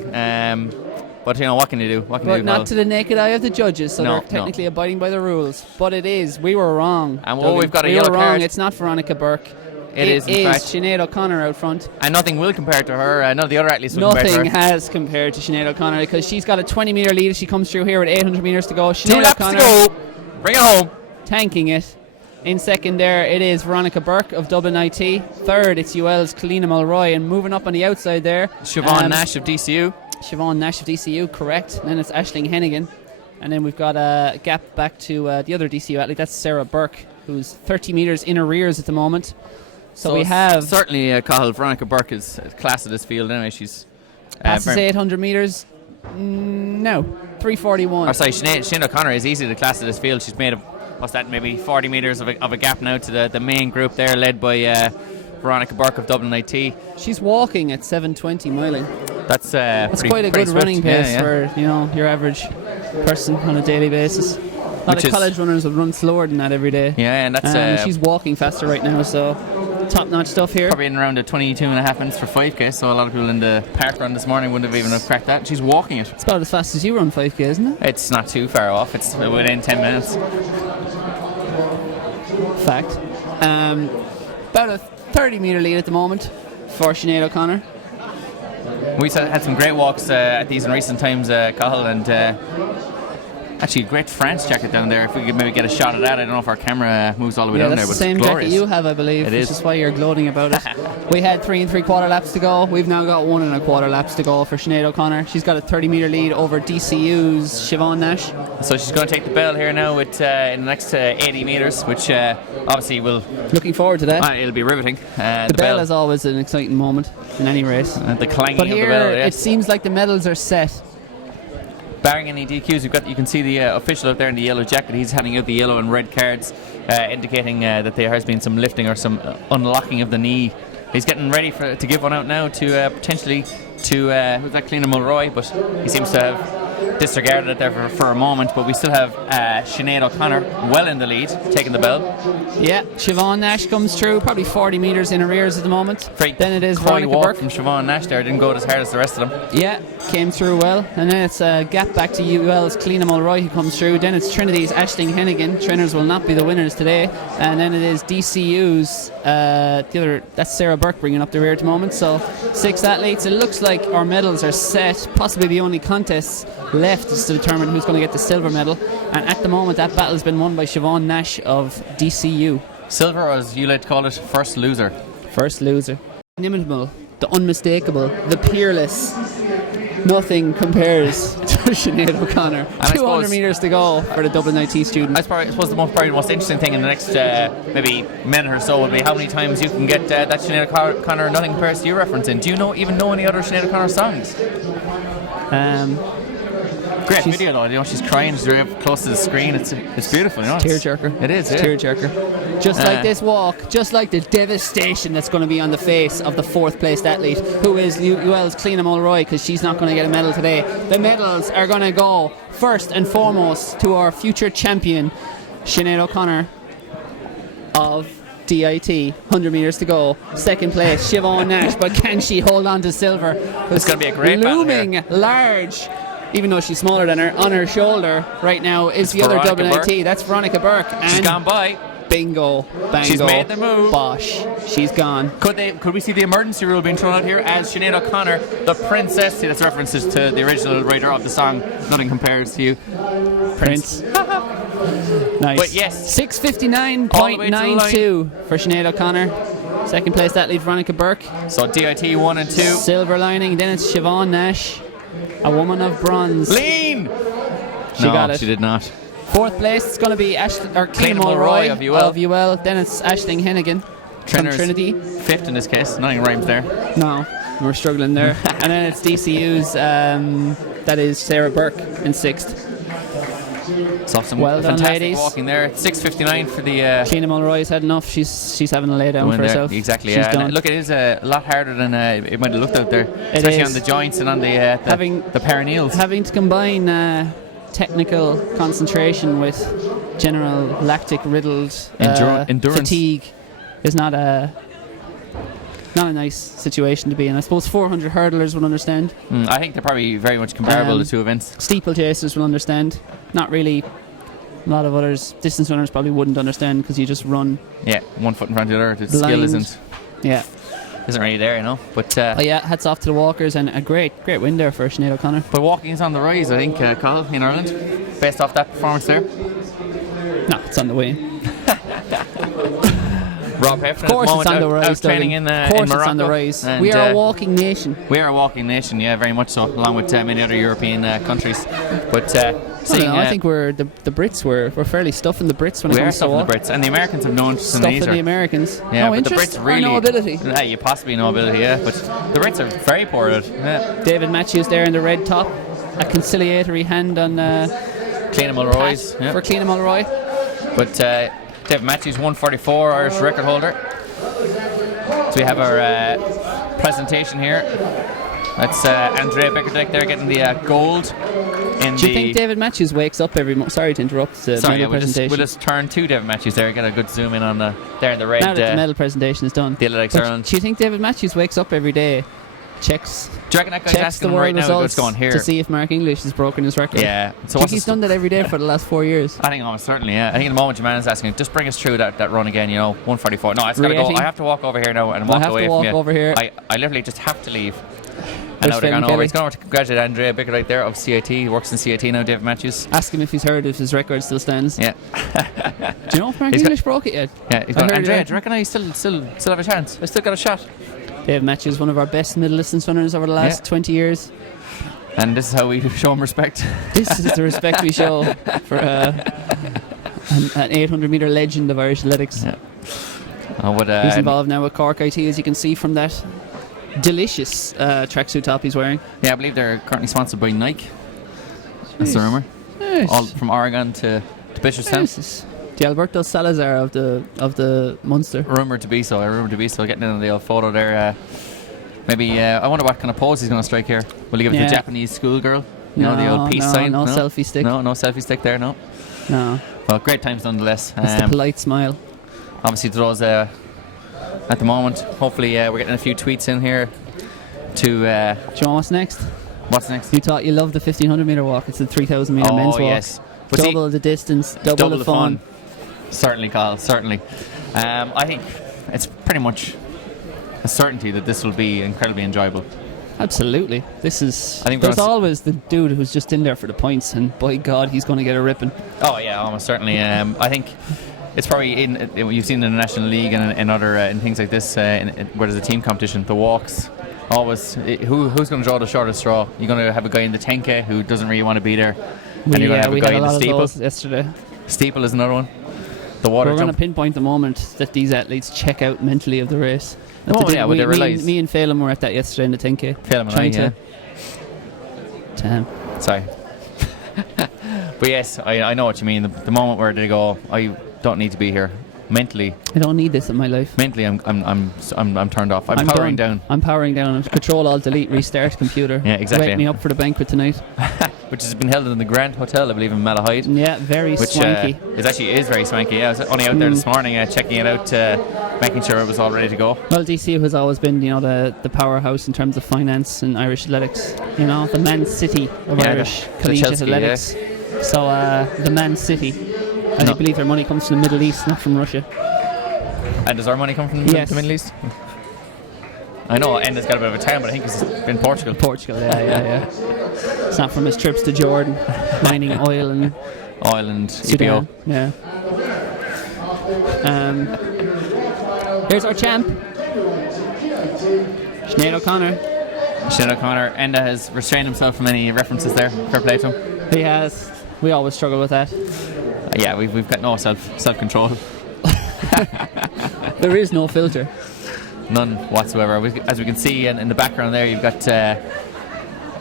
But, what can you do? What can you But do, not Cathal? to the naked eye of the judges, so No, they're technically abiding by the rules. But it is. We were wrong. And Duggan. we've got a we yellow were wrong. card. It's not Veronica Burke. It is, in fact. Sinead O'Connor out front. And nothing will compare to her. None of the other athletes will compare to Nothing her. has compared to Sinead O'Connor because she's got a 20-metre lead as she comes through here with 800 metres to go. 2 Sinead laps O'Connor to go. Bring it home. tanking it. In second there, it is Veronica Burke of Dublin IT. Third, it's UL's Cliona Mulroy. And moving up on the outside there, Siobhan Nash of DCU. Siobhan Nash of DCU, correct. And then it's Aisling Hennigan. And then we've got a gap back to the other DCU athlete. That's Sarah Burke, who's 30 metres in arrears at the moment. So we have... Certainly, Cathal, Veronica Burke is class of this field anyway. She's... passes 800 metres. No, 3:41. Sorry, Sinead O'Connor is easily the class of this field. She's made maybe 40 metres of a gap now to the main group there, led by Veronica Burke of Dublin IT. She's walking at 7:20 miling. That's quite a good swift. running pace Yeah, yeah. for your average person on a daily basis. A lot Which of is- college runners would run slower than that every day. Yeah, and that's she's walking faster right now, so top-notch stuff here. probably in around 22.5 minutes for 5k. So a lot of people in the park run this morning wouldn't have even have cracked that. She's walking it. It's about as fast as you run 5k, isn't it? It's not too far off. It's within 10 minutes. Fact. About a 30-metre lead at the moment for Sinead O'Connor. We had some great walks at these in recent times, Cathal, and actually a great France jacket down there. If we could maybe get a shot of that. I don't know if our camera moves all the way Yeah, down that's there, the but same it's jacket glorious. you have, I believe, It which is. is why you're gloating about it. We had 3 3/4 laps to go. We've now got 1 1/4 laps to go for Sinead O'Connor. She's got a 30-metre lead over DCU's Siobhan Nash. So she's going to take the bell here now with in the next 80 metres, which obviously will... Looking forward to that. it'll be riveting. The bell is always an exciting moment in any race. The clanging But of here, the bell, yes. it seems like the medals are set. Barring any DQs, you can see the official out there in the yellow jacket. He's handing out the yellow and red cards, indicating that there has been some lifting or some unlocking of the knee. He's getting ready to give one out now to potentially to who's that, Cliona Mulroy, but he seems to have disregarded it there for a moment. But we still have Sinead O'Connor well in the lead, taking the bell. Yeah, Siobhan Nash comes through, probably 40 metres in arrears at the moment. Very Then it is coy Veronica walk Burke. from Siobhan Nash there. Didn't go as hard as the rest of them. Yeah, came through well. And then it's a gap back to UL's Cliona Mulroy who comes through. Then it's Trinity's Aisling Hennigan. Trainers will not be the winners today. And then it is DCU's the other, that's Sarah Burke bringing up the rear at the moment. So 6 athletes. It looks like our medals are set. Possibly the only contests left is to determine who's going to get the silver medal. And at the moment that battle's been won by Siobhan Nash of DCU. Silver, or as you like to call it, first loser. First loser. Inimitable, the unmistakable, the peerless. Nothing compares to Sinead O'Connor. I 200 suppose- metres to go for the Dublin IT student. I suppose probably the most interesting thing in the next maybe minute or so would be how many times you can get that Sinead O'Connor Nothing Compares to You reference in. Do you even know any other Sinead O'Connor songs? Great She's- video though. She's crying. She's very close to the screen. It's beautiful. Tearjerker. It is. Yeah. Tearjerker. Just like this walk, just like the devastation that's going to be on the face of the 4th placed athlete, who is UL's Cliona Mulroy, because she's not going to get a medal today. The medals are going to go first and foremost to our future champion, Sinead O'Connor of DIT. 100 metres to go. Second place, Siobhan Nash, but can she hold on to silver? It's gonna be a great battle looming large even though she's smaller than her. On her shoulder right now is the other Veronica Dublin Burke. IT. That's Veronica Burke. She's And gone by. bingo, bango. She's made the move. Bosh. She's gone. Could we see the emergency rule being thrown out here as Sinead O'Connor, the princess? See, that's references to the original writer of the song. Nothing compares to you, Prince. Nice. But yes. 6:59.92 for Sinead O'Connor. Second place, that leaves Veronica Burke. So DIT 1 and 2. Silver lining. Then it's Siobhan Nash, a woman of bronze. Lean. She got it. She did not. Fourth place, it's going to be Clean Mulroy Mulroy of UL. Then it's Aisling Hennigan from Trainer's Trinity. Fifth in this case. Nothing rhymes there. No, we're struggling there. And then it's DCU's, that is Sarah Burke in sixth. So some Well done, fantastic ladies. walking there. 6:59 for the Sheena Mulroy's had enough. She's having a lay down win for there. herself. Exactly. She's Yeah. done. And look, it is a lot harder than it might have looked out there, It especially is. on the joints and on the perineals. Having to combine technical concentration with general lactic riddled Endurance. fatigue is not a nice situation to be in. I suppose 400 hurdlers will understand. I think they're probably very much comparable, the two events. Steeplechasers will understand. Not really. A lot of others, distance runners probably wouldn't understand because you just run. Yeah, one foot in front of the other. The blind. skill isn't really there, you know. But yeah, hats off to the walkers and a great win there for Sinead O'Connor. but walking is on the rise, I think, Carl, in Ireland, based off that performance there. No, it's on the way. Rob Heffernan, Of course, it's on the rise. out training Duggan. in Of course, Morocco. it's on the rise. And, We are a walking nation. We are a walking nation, yeah, very much so, along with many other European countries. But I seeing, think we're the Brits. We're fairly stuffing the Brits when it we are comes to stuffing the walk. Brits, and the Americans have no interest in Stuffing these. the Americans. Yeah, No but interest the Brits really or no ability. You possibly no ability, yeah. But the Brits are very poor at it. Yeah. David Matthews there in the red top. A conciliatory hand on Clean Mulroy's, Pat yeah. for Clean Mulroy. But David Matthews, 144, Irish record holder. So we have our presentation here. That's Andrea Beckerdijk there getting the gold in Do you think David Matthews wakes up every morning? Sorry to interrupt the Sorry, medal presentation. we'll just turn to David Matthews there, get a good zoom in on there in the red. Now that the medal presentation is done. The Athletics But Ireland. do you think David Matthews wakes up every day, checks Do you reckon that guy's the asking him world right now results what's going here? to see if Mark English has broken his record? Yeah. So I think what's he's the done that every day for the last 4 years. I think almost certainly, yeah. I think in the moment your man is asking, just bring us through that run again, 144. No, it's got to go. Rating. I have to walk over here now and I walk have away to walk from you. over here. I literally just have to leave. There's And now they're Finn going over. Kelly. He's going over to congratulate Andrea Bickerdijk there of CIT. He works in CIT now, David Matthews. Ask him if he's heard if his record still stands. Yeah. Do you know if Mark He's got- English broke it yet? Yeah, he's I going, heard Andrea, it. do you reckon I still have a chance? I still got a shot. David Matthews, one of our best middle distance runners over the last Yeah. 20 years. And this is how we show him respect. This is the respect we show for an 800 metre legend of Irish athletics. Yeah. He's involved now with Cork IT, as you can see from that delicious tracksuit top he's wearing. Yeah, I believe they're currently sponsored by Nike. That's the rumour. Yes. All from Oregon to Bishopstown. This is the Alberto Salazar of the Munster. Rumoured to be so. Getting in the old photo there. Maybe I wonder what kind of pose he's going to strike here. Will he give it Yeah. the Japanese schoolgirl? The old peace no, sign. no selfie stick. No selfie stick there. No. No, Well, great times nonetheless. it's the polite smile. Obviously, to those at the moment. Hopefully, we're getting a few tweets in here. To Do you want what's next? what's next? You thought you loved the 1500 metre walk. It's the 3000 metre men's walk. Yes. But see, Double the distance, double the fun. Certainly, Carl. Certainly. I think it's pretty much a certainty that this will be incredibly enjoyable. Absolutely. This is. I think There's we're gonna always the dude who's just in there for the points, and by God, he's going to get a ripping. Oh yeah, almost certainly. I think it's probably you've seen in the National League and in other in things like this where there's a team competition, the walks. Always, who's going to draw the shortest straw? You're going to have a guy in the 10K who doesn't really want to be there, and you're going to have a we guy had a in the lot of steeple. those yesterday. Steeple is another one. The water We're going to jump. pinpoint the moment that these athletes check out mentally of the race. Oh, yeah, when they me, realise. me and Phelan were at that yesterday in the 10K. Phelan and trying I, to. Damn. Sorry. But yes, I know what you mean. The moment where they go, I don't need to be here. Mentally, I don't need this in my life. I'm turned off. I'm powering done. down. I'm powering down. Control Alt Delete Restart computer. Yeah, exactly. Wake me up for the banquet tonight. Which has been held in the Grand Hotel, I believe, in Malahide. Yeah, very Which swanky. is very swanky. Yeah, I was only out there this morning checking it out. making sure it was all ready to go. Well, DCU has always been, the powerhouse in terms of finance and Irish athletics. The Man City of Irish collegiate Chelsea, athletics. So the Man City, and I believe their money comes from the Middle East, not from Russia. And does our money come from Yes. the Middle East? I know Enda's got a bit of a time, but I think it's in Portugal. Portugal, yeah. It's not from his trips to Jordan, mining oil and EPO. Sudan. Yeah. Here's our champ, Sinead O'Connor. Sinead O'Connor. Enda has restrained himself from any references there. Fair play to him. He has. We always struggle with that. Yeah, we've got no self-control. There is no filter. None whatsoever. As we can see in the background there, you've got the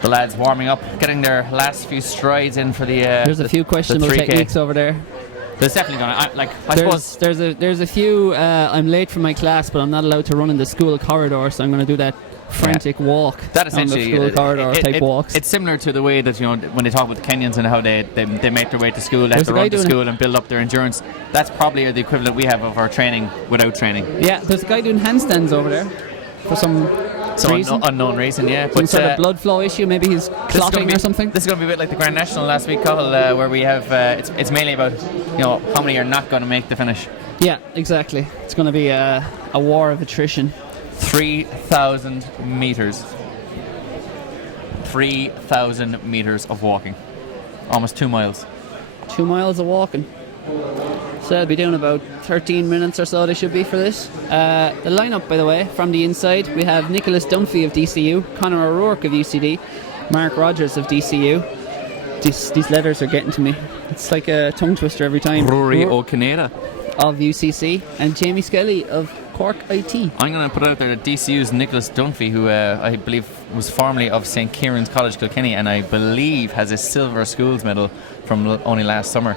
lads warming up, getting their last few strides in for the. There's a few questionable 3K. techniques over there. There's definitely going to. I suppose. There's a few. I'm late for my class, but I'm not allowed to run in the school corridor, so I'm going to do that frantic walk. That essentially, on the school corridor type walks. It's similar to the way that when they talk about the Kenyans and how they make their way to school, they have to run to school and build up their endurance. That's probably the equivalent we have of our training without training. Yeah, there's a guy doing handstands over there for some reason. Unknown reason, yeah. Some sort of blood flow issue. Maybe he's clotting or something. This is going to be a bit like the Grand National last week, Cathal, where we have it's mainly about how many are not going to make the finish. Yeah, exactly. It's going to be a war of attrition. 3,000 meters. 3,000 meters of walking. Almost 2 miles. 2 miles of walking. So they'll be doing about 13 minutes or so they should be for this. The lineup, by the way, from the inside, we have Nicholas Dunphy of DCU, Conor O'Rourke of UCD, Mark Rogers of DCU. These letters are getting to me. It's like a tongue twister every time. Rory O'Canada of UCC, and Jamie Skelly of Cork IT. I'm going to put out there that DCU's Nicholas Dunphy, who I believe was formerly of St. Kieran's College Kilkenny, and I believe has a silver schools medal from only last summer,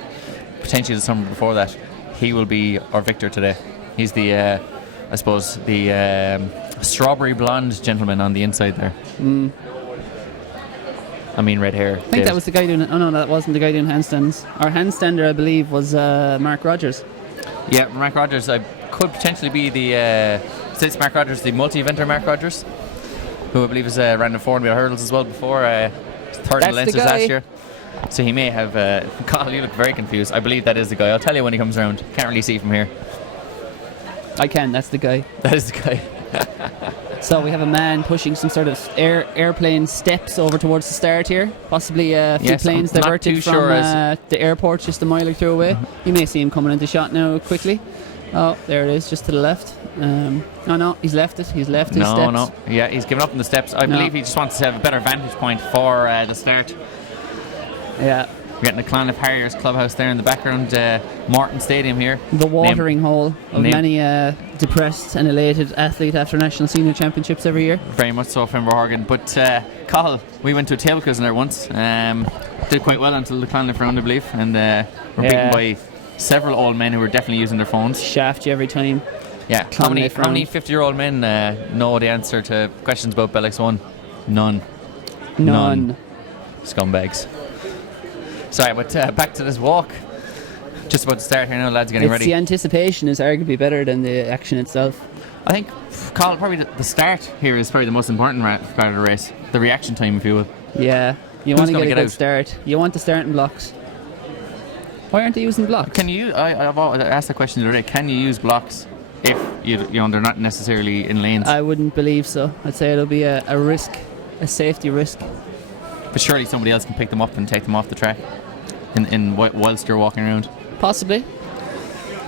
potentially the summer before that. He will be our victor today. He's the strawberry blonde gentleman on the inside there. I mean red hair. I think that was the guy doing. Oh no, that wasn't the guy doing handstands. Our handstander, I believe, was Mark Rogers. Yeah, Mark Rogers. I could potentially be since Mark Rogers, the multi-eventer Mark Rogers, who I believe has ran the 400 meter hurdles as well before. Third in the Leinsters last year. So he may have. Cathal, you look very confused. I believe that is the guy. I'll tell you when he comes around. Can't really see from here. I can. That's the guy. That is the guy. So we have a man pushing some sort of airplane steps over towards the start here. Possibly a few planes diverted from the airport just a mile or two away. You may see him coming into shot now quickly. Oh, there it is, just to the left. No, he's left it. He's left his steps. No. Yeah, he's given up on the steps. I believe he just wants to have a better vantage point for the start. Yeah. We're getting the Clonliffe Harriers clubhouse there in the background. Morton Stadium here. The watering hole of many depressed and elated athlete after national senior championships every year. Very much so, Fimber Horgan. But Cathal, we went to a table quiz in there once. Did quite well until the Clonliffe round, I believe. And were beaten by several old men who were definitely using their phones. Shaft you every time. Yeah. How many 50-year-old men know the answer to questions about Bellix 1? None. Scumbags. Sorry, but back to this walk. Just about to start here now, lads, getting ready. The anticipation is arguably better than the action itself. I think, Carl, probably the start here is probably the most important part of the race. The reaction time, if you will. Yeah, you want to get a good start. You want to start in blocks. Why aren't they using blocks? Can you? I've asked the question the other day. Can you use blocks if they're not necessarily in lanes? I wouldn't believe so. I'd say it'll be a risk, a safety risk. But surely somebody else can pick them up and take them off the track whilst you're walking around. Possibly.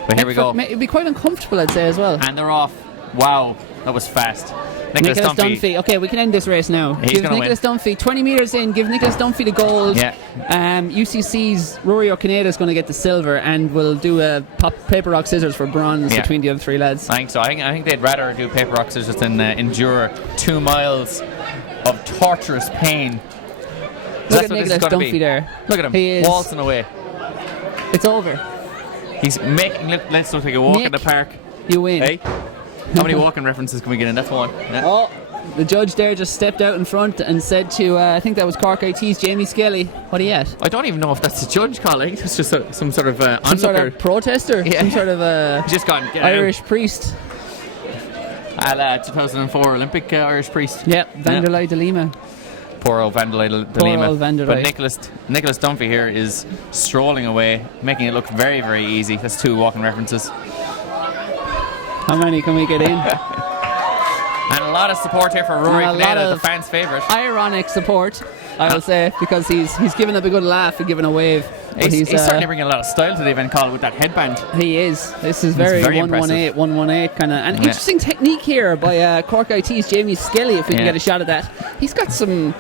But here we go. It'd be quite uncomfortable, I'd say, as well. And they're off. Wow, that was fast. Nicholas Dunphy. Okay, we can end this race now. Give Nicholas Dunphy 20 metres in. Give Nicholas Dunphy the gold. Yeah. UCC's Rory O'Canada is going to get the silver, and we'll do a paper rock scissors for bronze between the other three lads. I think so. I think they'd rather do paper rock scissors than endure 2 miles of torturous pain. Look at Nicholas Dunphy there. Look at him. He is waltzing away. It's over. He's making let's look like a walk in the park. You win. Hey, how many walking references can we get in? That's one. Yeah. Oh, the judge there just stepped out in front and said to I think that was Cork IT's Jamie Skelly. What are you at? I don't even know if that's a judge, Colin. It's just some sort of some sort of protester. Yeah. Some sort of just gone, Irish priest. a la 2004 Olympic Irish priest. Yeah, Vanderlei de Lima. Poor old Vanderlei de Poor Lima. old Vanderlei. But Nicholas Dunphy here is strolling away, making it look very, very easy. That's 2 walking references. How many can we get in? And a lot of support here for Rory Canada, the fans' favourite. Ironic support, I will say, because he's giving up a good laugh and giving a wave. He's certainly bringing a lot of style to the event, Colin, with that headband. He is. This is very 118 kind of. And interesting technique here by Cork IT's Jamie Skelly, if we can get a shot at that. He's got some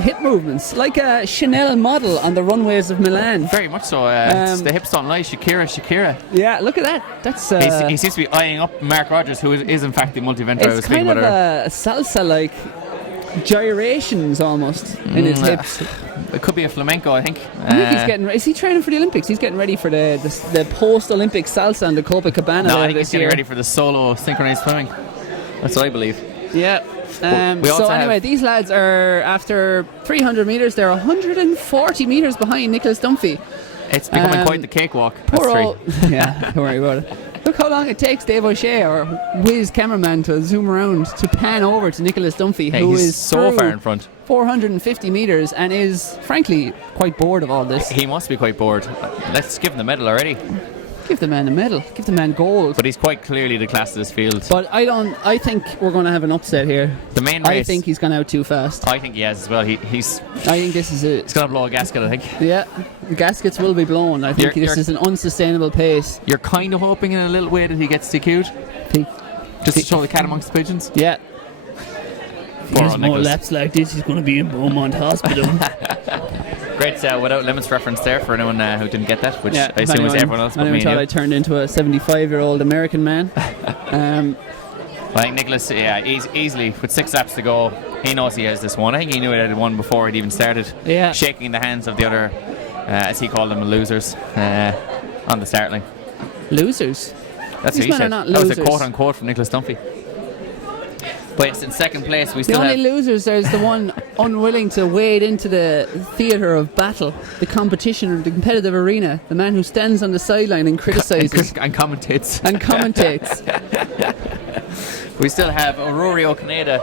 hip movements, like a Chanel model on the runways of Milan. Very much so. The hips don't lie. Shakira. Yeah, look at that. That's he seems to be eyeing up Mark Rogers, who is in fact the multi-eventer I was speaking about. It's kind of a salsa-like gyrations almost in his hips. It could be a flamenco, I think. I think he's getting. Is he training for the Olympics? He's getting ready for the post-Olympic salsa and the Copacabana. No, I think he's getting ready for the solo synchronized swimming. That's what I believe. Yeah. So anyway, these lads are, after 300 metres, they're 140 metres behind Nicholas Dunphy. It's becoming quite the cakewalk. Yeah, don't worry about it. Look how long it takes Dave O'Shea, or Wiz cameraman, to zoom around to pan over to Nicholas Dunphy, who is so far in front. 450 metres and is, frankly, quite bored of all this. He must be quite bored. Let's give him the medal already. Give the man a medal. Give the man gold. But he's quite clearly the class of this field. But I think we're going to have an upset here. The main race. I think he's gone out too fast. I think he has as well. I think this is It's going to blow a gasket, I think. Yeah, the gaskets will be blown. I think this is an unsustainable pace. You're kind of hoping in a little way that he gets DQ'd? Just to show the cat amongst the pigeons? Yeah. If he has more laps like this, he's going to be in Beaumont Hospital. Great without limits reference there for anyone who didn't get that, which I assume was everyone else but me. I thought I turned into a 75-year-old American man. I think Nicholas, easily with 6 laps to go, he knows he has this one. I think he knew he had won before he'd even started. Yeah. Shaking the hands of the other, as he called them, losers on the start line. Losers? That's what he said. That was a quote unquote from Nicholas Dunphy. But yes, in second place we still have... The only losers is the one unwilling to wade into the theatre of battle, the competition, the competitive arena, the man who stands on the sideline and criticises. and commentates. And commentates. We still have Rory O'Canada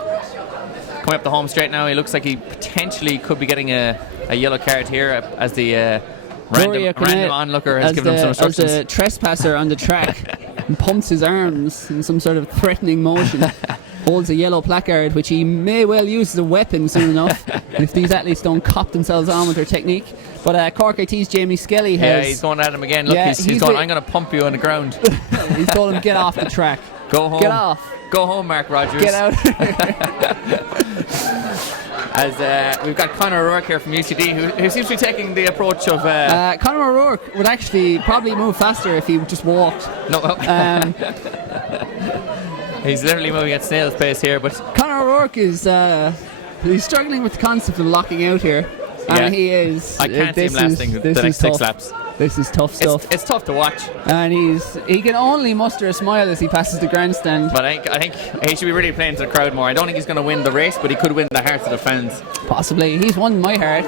coming up the home straight now. He looks like he potentially could be getting a yellow card here as the random onlooker has given him some instructions. As a trespasser on the track and pumps his arms in some sort of threatening motion. Holds a yellow placard, which he may well use as a weapon soon enough if these athletes don't cop themselves on with their technique. But Cork IT's Jamie Skelly has... Yeah, he's going at him again. Look, he's going, I'm going to pump you on the ground. He's told him, get off the track. Go home. Get off. Go home, Mark Rogers. Get out. As we've got Conor O'Rourke here from UCD, who seems to be taking the approach of... Conor O'Rourke would actually probably move faster if he just walked. No. He's literally moving at snail's pace here, but... Conor O'Rourke is... he's struggling with the concept of locking out here. And he is... I can't see him lasting the next 6 laps. This is tough stuff. It's tough to watch. And he can only muster a smile as he passes the grandstand. But I think he should be really playing to the crowd more. I don't think he's going to win the race, but he could win the hearts of the fans. Possibly. He's won my heart.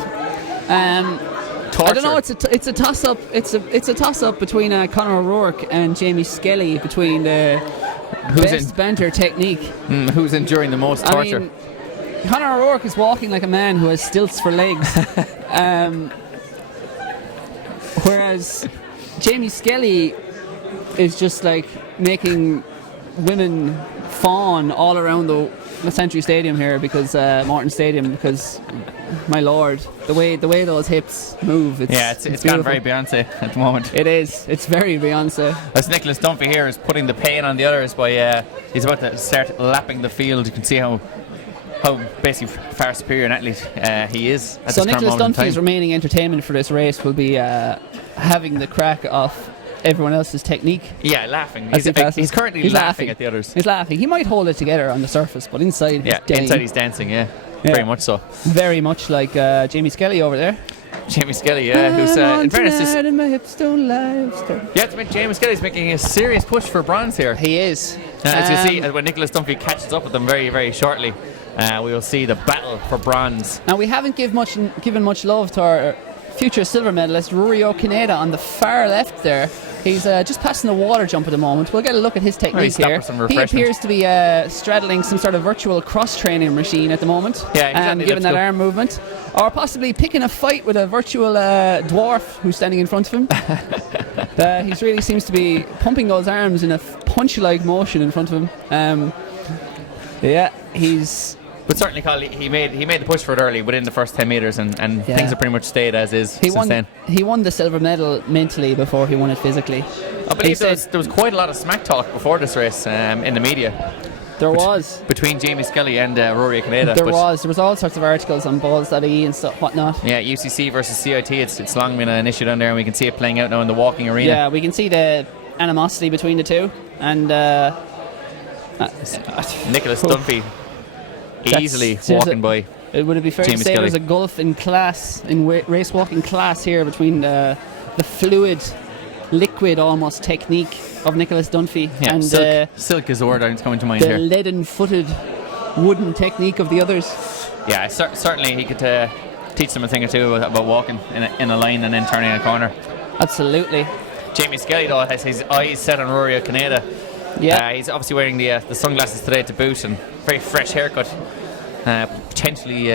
I don't know. It's a toss up. It's a toss up between Conor O'Rourke and Jamie Skelly, between the best banter technique. Who's enduring the most torture? I mean, Conor O'Rourke is walking like a man who has stilts for legs. Whereas Jamie Skelly is just like making women fawn all around the Santry Stadium here, because Morton Stadium, because my lord, the way those hips move, it's gone very Beyonce at the moment. It is. It's very Beyonce. As Nicholas Dunphy here is putting the pain on the others by he's about to start lapping the field. You can see how basically far superior an athlete he is at so this Nicholas current moment in time. Dunphy's remaining entertainment for this race will be having the crack off everyone else's technique. Yeah, laughing. He's currently laughing at the others. He's laughing. He might hold it together on the surface, but inside he's dancing, very much so. Very much like Jamie Skelly over there. Jamie Skelly, who's in fairness, and my hips don't lie. Jamie Skelly's making a serious push for bronze here. He is. As you see, when Nicholas Dunphy catches up with them very, very shortly, we will see the battle for bronze. Now, we haven't given much love to our future silver medalist Rory O'Canada on the far left there. He's just passing the water jump at the moment. We'll get a look at his technique here. He appears to be straddling some sort of virtual cross-training machine at the moment. Yeah, given that arm movement. Or possibly picking a fight with a virtual dwarf who's standing in front of him. He really seems to be pumping those arms in a punch-like motion in front of him. He's... But certainly, Colin, he made the push for it early within the first 10 metres, and things have pretty much stayed as is since then. He won the silver medal mentally before he won it physically. I believe there was quite a lot of smack talk before this race in the media. There was. Between Jamie Skelly and Rory O'Canada. There was all sorts of articles on balls.ie and stuff, whatnot. Yeah, UCC versus CIT, it's long been an issue down there, and we can see it playing out now in the walking arena. Yeah, we can see the animosity between the two. And Nicholas Dunphy easily walking by. Would it be fair to say there's a gulf in class, in race walking class here between the fluid, liquid almost technique of Nicholas Dunphy and silk is the word that's coming to mind the here. leaden-footed wooden technique of the others. Yeah, certainly he could teach them a thing or two about walking in a line and then turning a corner. Absolutely. Jamie Skelly though has his eyes set on Rory O'Canada. Yeah, he's obviously wearing the sunglasses today to boot, and very fresh haircut. Potentially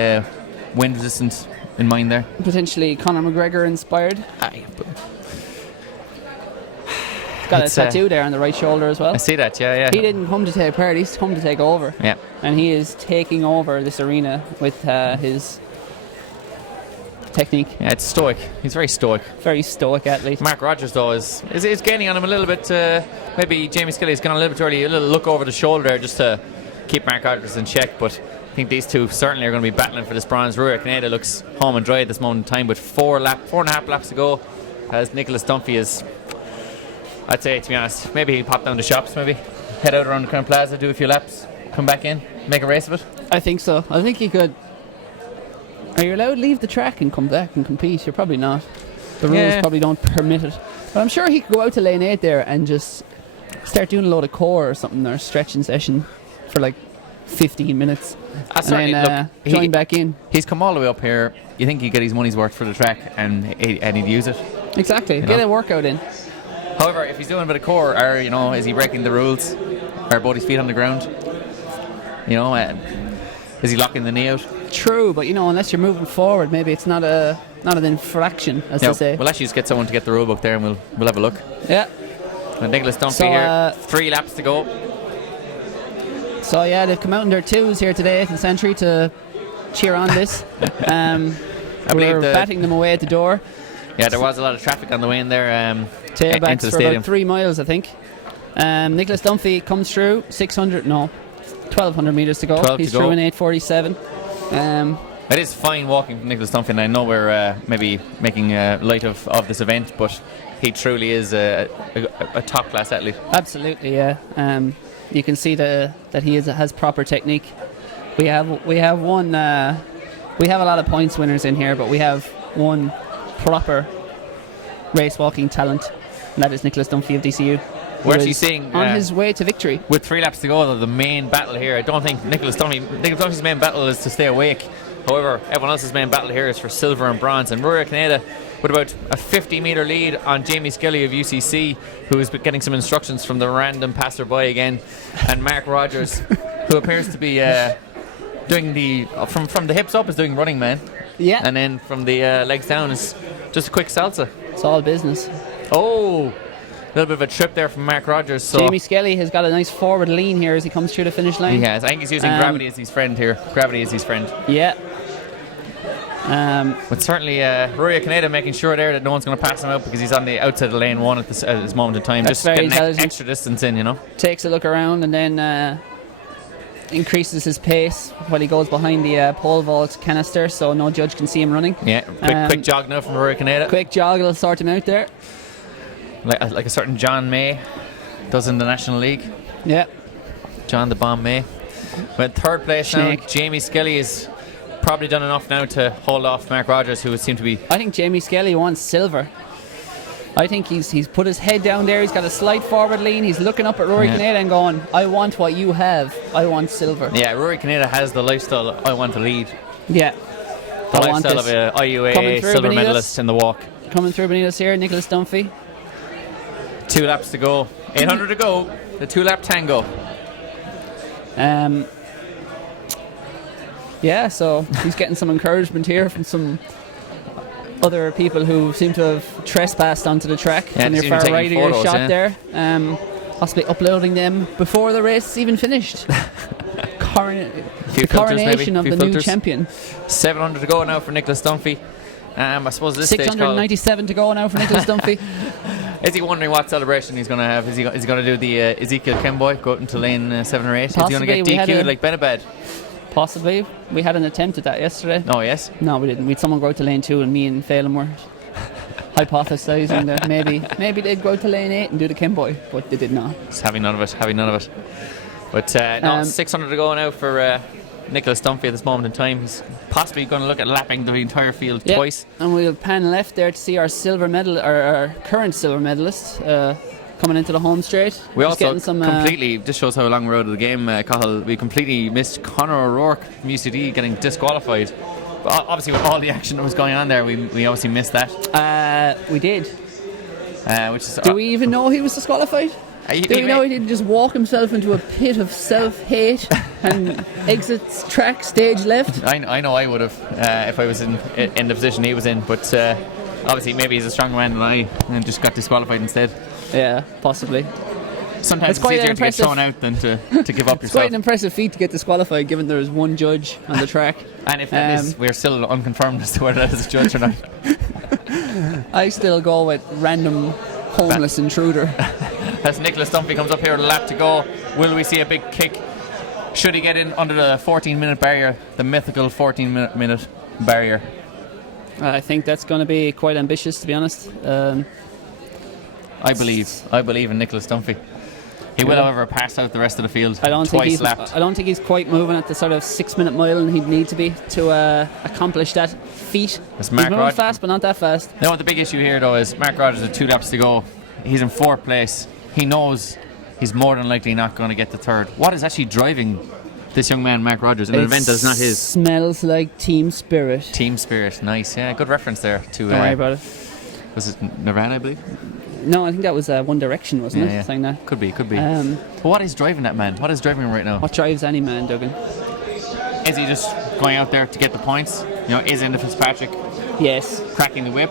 wind resistant in mind there. Potentially Conor McGregor inspired. Got a tattoo there on the right shoulder as well. I see that, yeah. He didn't come to take part, he's come to take over. Yeah. And he is taking over this arena with his technique. Yeah, it's stoic. He's very stoic. Very stoic athlete. Mark Rogers, though, is gaining on him a little bit. Maybe Jamie Skelly's gone a little bit early, a little look over the shoulder there just to keep Mark Rogers in check. But I think these two certainly are going to be battling for this bronze. Rory O'Canada looks home and dry at this moment in time with 4.5 laps to go. As Nicholas Dunphy is, I'd say, to be honest, maybe he'll pop down the shops, maybe head out around the Crown Plaza, do a few laps, come back in, make a race of it. I think so. I think he could. Are you allowed to leave the track and come back and compete? You're probably not. The rules probably don't permit it. But I'm sure he could go out to lane 8 there and just start doing a load of core or something, or a stretching session for like 15 minutes. And then join back in. He's come all the way up here. You think he'd get his money's worth for the track and he'd use it. Exactly. Get a workout in. However, if he's doing a bit of core, or is he breaking the rules? Are both his feet on the ground? Is he locking the knee out? True, but unless you're moving forward, maybe it's not an infraction, as they say. We'll actually just get someone to get the rule book there, and we'll have a look. Yeah. And Nicholas Dunphy here, 3 laps to go. So they've come out in their twos here today at the Santry to cheer on this. We're batting them away at the door. Yeah, there was a lot of traffic on the way in there. Tailbacks into the for stadium. about 3 miles, I think. Nicholas Dunphy comes through 1,200 metres to go. He's through in 8:47. It is fine walking from Nicholas Dunphy, and I know we're maybe making light of this event, but he truly is a top class athlete. Absolutely, yeah. You can see that he has proper technique. We have one. We have a lot of points winners in here, but we have one proper race walking talent, and that is Nicholas Dunphy of DCU. We're actually seeing on his way to victory. With 3 laps to go, though, the main battle here, I don't think Nicholas Dunphy's main battle is to stay awake. However, everyone else's main battle here is for silver and bronze. And Rory O'Canada with about a 50-metre lead on Jamie Skelly of UCC, who is getting some instructions from the random passerby again, and Mark Rogers, who appears to be doing from the hips up is doing running man. Yeah. And then from the legs down is just a quick salsa. It's all business. Oh, a little bit of a trip there from Mark Rogers. So Jamie Skelly has got a nice forward lean here as he comes through the finish line. He has. I think he's using gravity as his friend here. Gravity is his friend. Yeah. But certainly Rory O'Canada making sure there that no one's going to pass him out because he's on the outside of lane 1 at this moment in time. That's just getting intelligent. Extra distance in, Takes a look around and then increases his pace while he goes behind the pole vault canister, so no judge can see him running. Yeah, quick jog now from Rory O'Canada. Quick jog will sort him out there. Like a certain John May does in the National League. Yeah. John the Bomb May. But third place Snake. now, Jamie Skelly is probably done enough now to hold off Mark Rogers, who would seem to be... I think Jamie Skelly wants silver. I think he's put his head down there, he's got a slight forward lean, he's looking up at Rory O'Canada and going, I want what you have, I want silver. Yeah, Rory O'Canada has the lifestyle, I want to lead. Yeah. The I want lifestyle this. of a Coming IUAA through silver beneath us. medalist in the walk. Coming through beneath us here, Nicholas Dunphy. 2 laps to go. 800 to go. The 2-lap tango. Yeah, so he's getting some encouragement here from some other people who seem to have trespassed onto the track Yeah, on your they seem far to be right of taking your photos, shot yeah. there. Possibly uploading them before the race is even finished. The coronation of the new champion. 700 to go now for Nicholas Dunphy. I suppose this stage, Colin, 697 to go now for Nicholas Dunphy. is he wondering what celebration he's going to have? Is he going to do the Ezekiel Kemboy, go out into lane 7 or 8? Is he going to Possibly. get DQ'd like Benabed? Possibly. We had an attempt at that yesterday. Oh, yes? No, we didn't. We had someone go out to lane 2 and me and Phelan were hypothesising that maybe they'd go out to lane 8 and do the Kemboy, but they did not. Just having none of it. But 600 to go now for Nicholas Dunphy at this moment in time. He's possibly going to look at lapping the entire field Yep. twice. And we'll pan left there to see our silver medal, our current silver medalist, coming into the home straight. We Just also getting some, completely, this shows how long we're out of the game, Cahill. We completely missed Conor O'Rourke from UCD getting disqualified. But obviously, with all the action that was going on there, we obviously missed that. we did. Which is, Do we even know he was disqualified? Do we know he didn't just walk himself into a pit of self-hate and exit track stage left? I know I would have if I was in the position he was in, but obviously maybe he's a stronger man than I and just got disqualified instead. Yeah, possibly. Sometimes it's quite easier to get impressive. thrown out than to give up It's yourself. quite an impressive feat to get disqualified, given there is one judge on the track. And if that is, we're still unconfirmed as to whether that is a judge or not. I still go with random homeless intruder. As Nicholas Dunphy comes up here with a lap to go, will we see a big kick? Should he get in under the 14-minute barrier, the mythical 14-minute barrier? I think that's going to be quite ambitious, to be honest. I believe in Nicholas Dunphy. He will, however, pass out the rest of the field. I don't twice lapped. think he's quite moving at the sort of 6-minute mile, and he'd need to be to accomplish that feat. It's He's Mark moving Rod- fast, but not that fast. Now, the big issue here, though, is Mark Rogers with 2 laps to go. He's in 4th place. He knows he's more than likely not going to get the 3rd. What is actually driving this young man, Mark Rogers, in an event that's not his? Smells like team spirit. Team spirit, nice. Yeah, good reference there to. Don't worry about it. Was it Nirvana, I believe? No, I think that was One Direction, wasn't it? Yeah. Saying that. Could be. Um, But what is driving that man? What is driving him right now? What drives any man, Duggan? Is he just going out there to get the points? Is Enda Fitzpatrick Yes. cracking the whip?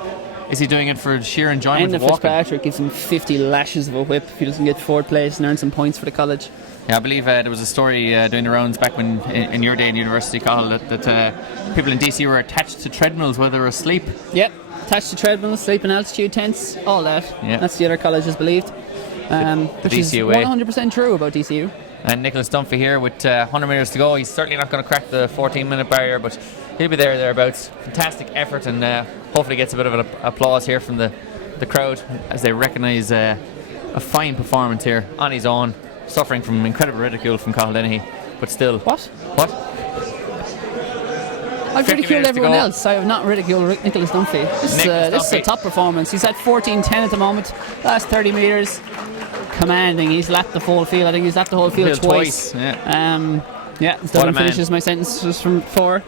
Is he doing it for sheer enjoyment Enda of walking? Fitzpatrick gives him 50 lashes of a whip if he doesn't get 4th place and earn some points for the college. Yeah, I believe there was a story doing the rounds back when in your day in university, Cahill, that people in DC were attached to treadmills while they were asleep. Yep. Attached to treadmills, sleeping altitude tents, all that. Yeah. That's the other colleges believed. Which is DCUA. 100% true about DCU. And Nicholas Dunphy here with 100 metres to go. He's certainly not going to crack the 14-minute barrier, but he'll be thereabouts. Fantastic effort, and hopefully gets a bit of an applause here from the crowd as they recognise a fine performance here on his own, suffering from incredible ridicule from Cahill Dennehy, but still. What? I've 50 ridiculed minutes to everyone go. else. I have not ridiculed Nicholas Dunphy. This is a Dunphy. top performance. He's at 14.10 at the moment. Last 30 metres, commanding. He's lapped the full field. I think he's lapped the whole field twice. Yeah. Yeah, What a Dublin man. finishes my sentence was from 4.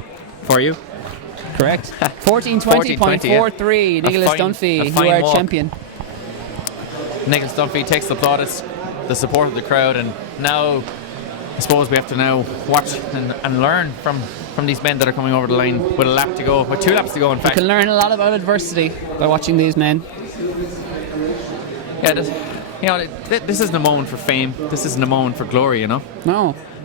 For you. Correct. 14.20.43. Nicholas fine- a Dunphy, you fine are walk. champion. Nicholas Dunphy takes the plaudits, the support of the crowd, and now I suppose we have to now watch and learn from these men that are coming over the line with a lap to go, with 2 laps to go in You fact. can learn a lot about adversity by watching these men. Yeah, this isn't a moment for fame. This isn't a moment for glory, No,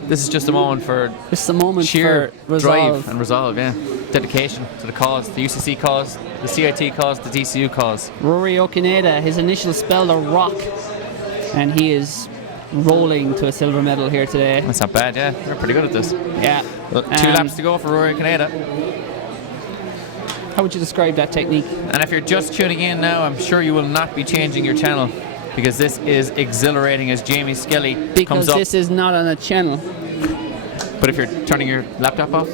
This is just a moment for this is a moment sheer for resolve. drive and resolve, yeah. Dedication to the cause, the UCC cause, the CIT cause, the DCU cause. Rory Okineda, his initials spelled a rock, and he is rolling to a silver medal here today. That's not bad, yeah. They're pretty good at this. Yeah. 2 laps to go for Rory Canada. How would you describe that technique? And if you're just tuning in now, I'm sure you will not be changing your channel, because this is exhilarating as Jamie Skelly Because comes up. this is not on a channel. But if you're turning your laptop off,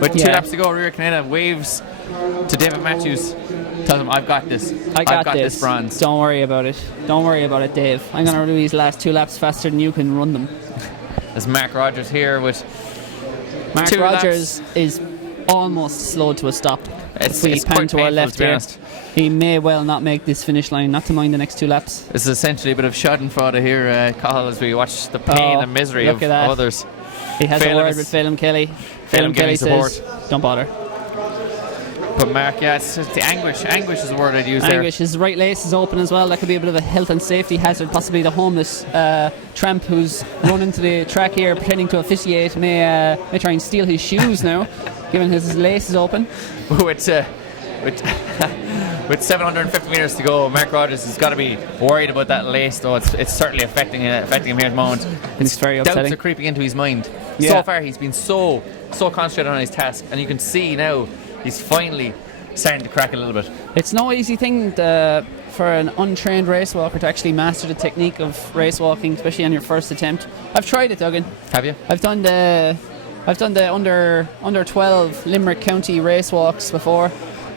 with 2 Yeah. laps to go, Rory Canada waves to David Matthews, tells him, I've got this. I got I've got this bronze. Don't worry about it. Don't worry about it, Dave. I'm going to do these last 2 laps faster than you can run them. There's Mark Rogers here with Mark 2 Rogers is almost slowed to a stop. It's we pan quite to our painful, left to be here. honest. He may well not make this finish line, not to mind the next 2 laps. This is essentially a bit of schadenfreude here, Cathal, as we watch the pain and misery look of at that. others. He has a Phelim word is- with Phelim Kelly. Phelim Kelly giving says, don't bother. But Mark, yeah, it's the anguish. Anguish is the word I'd use Anguish, his right lace is open as well. That could be a bit of a health and safety hazard. Possibly the homeless tramp who's run into the track here pretending to officiate may try and steal his shoes now, given his lace is open. there. With 750 metres to go, Mark Rogers has got to be worried about that lace, though. It's certainly affecting him here at the moment. It's very Doubts upsetting. are creeping into his mind. Yeah. So far, he's been so concentrated on his task, and you can see now he's finally starting to crack a little bit. It's no easy thing for an untrained race walker to actually master the technique of race walking, especially on your first attempt. I've tried it, Duggan. Have you? I've done the under 12 Limerick County race walks before.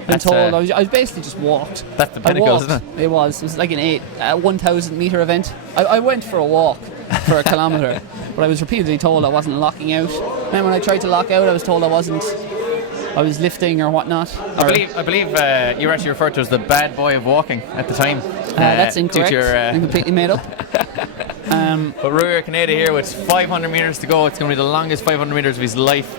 Been That's, told I was basically just walked. That's the I pinnacle, walked. isn't it? It was like an 1,000 metre event. I went for a walk for a kilometre, but I was repeatedly told I wasn't locking out. And when I tried to lock out, I was told I was lifting or whatnot. I believe you were actually referred to as the bad boy of walking at the time. That's due to incorrect. your, I'm completely made up. But Rory Canada here with 500 metres to go. It's going to be the longest 500 metres of his life.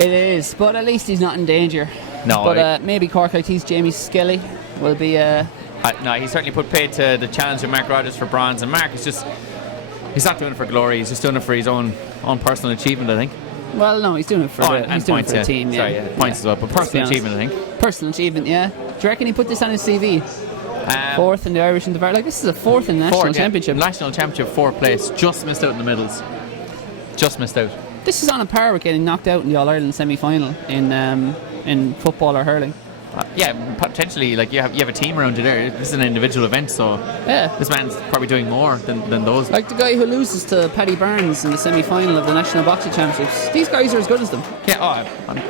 It is, but at least he's not in danger. No, But maybe Cork IT's Jamie Skelly will be. No, he certainly put paid to the challenge of Mark Rogers for bronze, and Mark is just, he's not doing it for glory, he's just doing it for his own personal achievement, I think. Well, no, he's doing it for And points, the team. Sorry, Yeah. points as well, but personal Let's be achievement, I think. Personal achievement, yeah. Do you reckon he put this on his CV? Fourth in the Irish and the Like, this is a fourth in the National Championship. National Championship, 4th place, just missed out in the middles. Just missed out. This is on a par with getting knocked out in the All Ireland semi-final in football or hurling. Yeah, potentially, like you have a team around you there. This is an individual event, so Yeah. this man's probably doing more than those. Like the guy who loses to Paddy Barnes in the semi-final of the National Boxing Championships. These guys are as good as them. Yeah,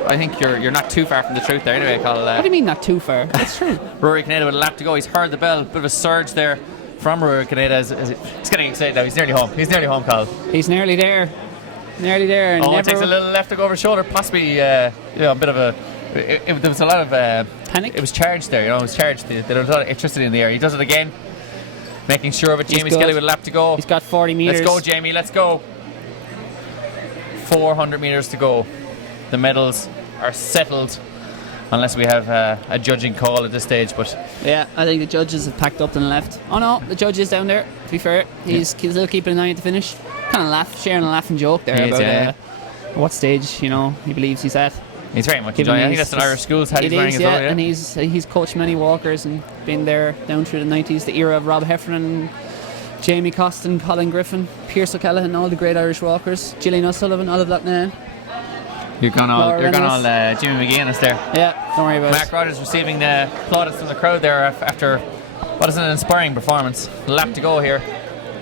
I think you're not too far from the truth there. Anyway, Carl. What do you mean not too far? That's true. Rory Canada with a lap to go. He's heard the bell. Bit of a surge there from Rory Canada. He's getting excited now. He's nearly home. He's nearly home, Carl. He's nearly there. Nearly there. And It takes a little left to go over his shoulder. Possibly, a bit of a. There was a lot of panic. It was charged there. It was charged. There was a lot of electricity in the air. He does it again, making sure of it. Jamie Skelly with a lap to go. He's got 40 metres. Let's go, Jamie. Let's go. 400 metres to go. The medals are settled, unless we have a judging call at this stage. But Yeah, I think the judges have packed up and left. Oh no, the judge is down there. To be fair, he's still keeping an eye at the finish. Kind of sharing a laughing joke there He is, about what stage he believes he's at. he's very much Given enjoying it. I think his- that's an Irish schools hat he's It wearing is, as yeah, well. Yeah. and he's coached many walkers and been there down through the 90s, the era of Rob Heffernan, Jamie Costin, Colin Griffin, Pierce O'Callaghan, all the great Irish walkers, Gillian O'Sullivan, Olive Loughnane. You're going all Laura Reynolds. Jimmy McGuinness there. Yeah, don't worry about Mark it. Rogers receiving the plaudits from the crowd there after what is an inspiring performance. A lap to go here.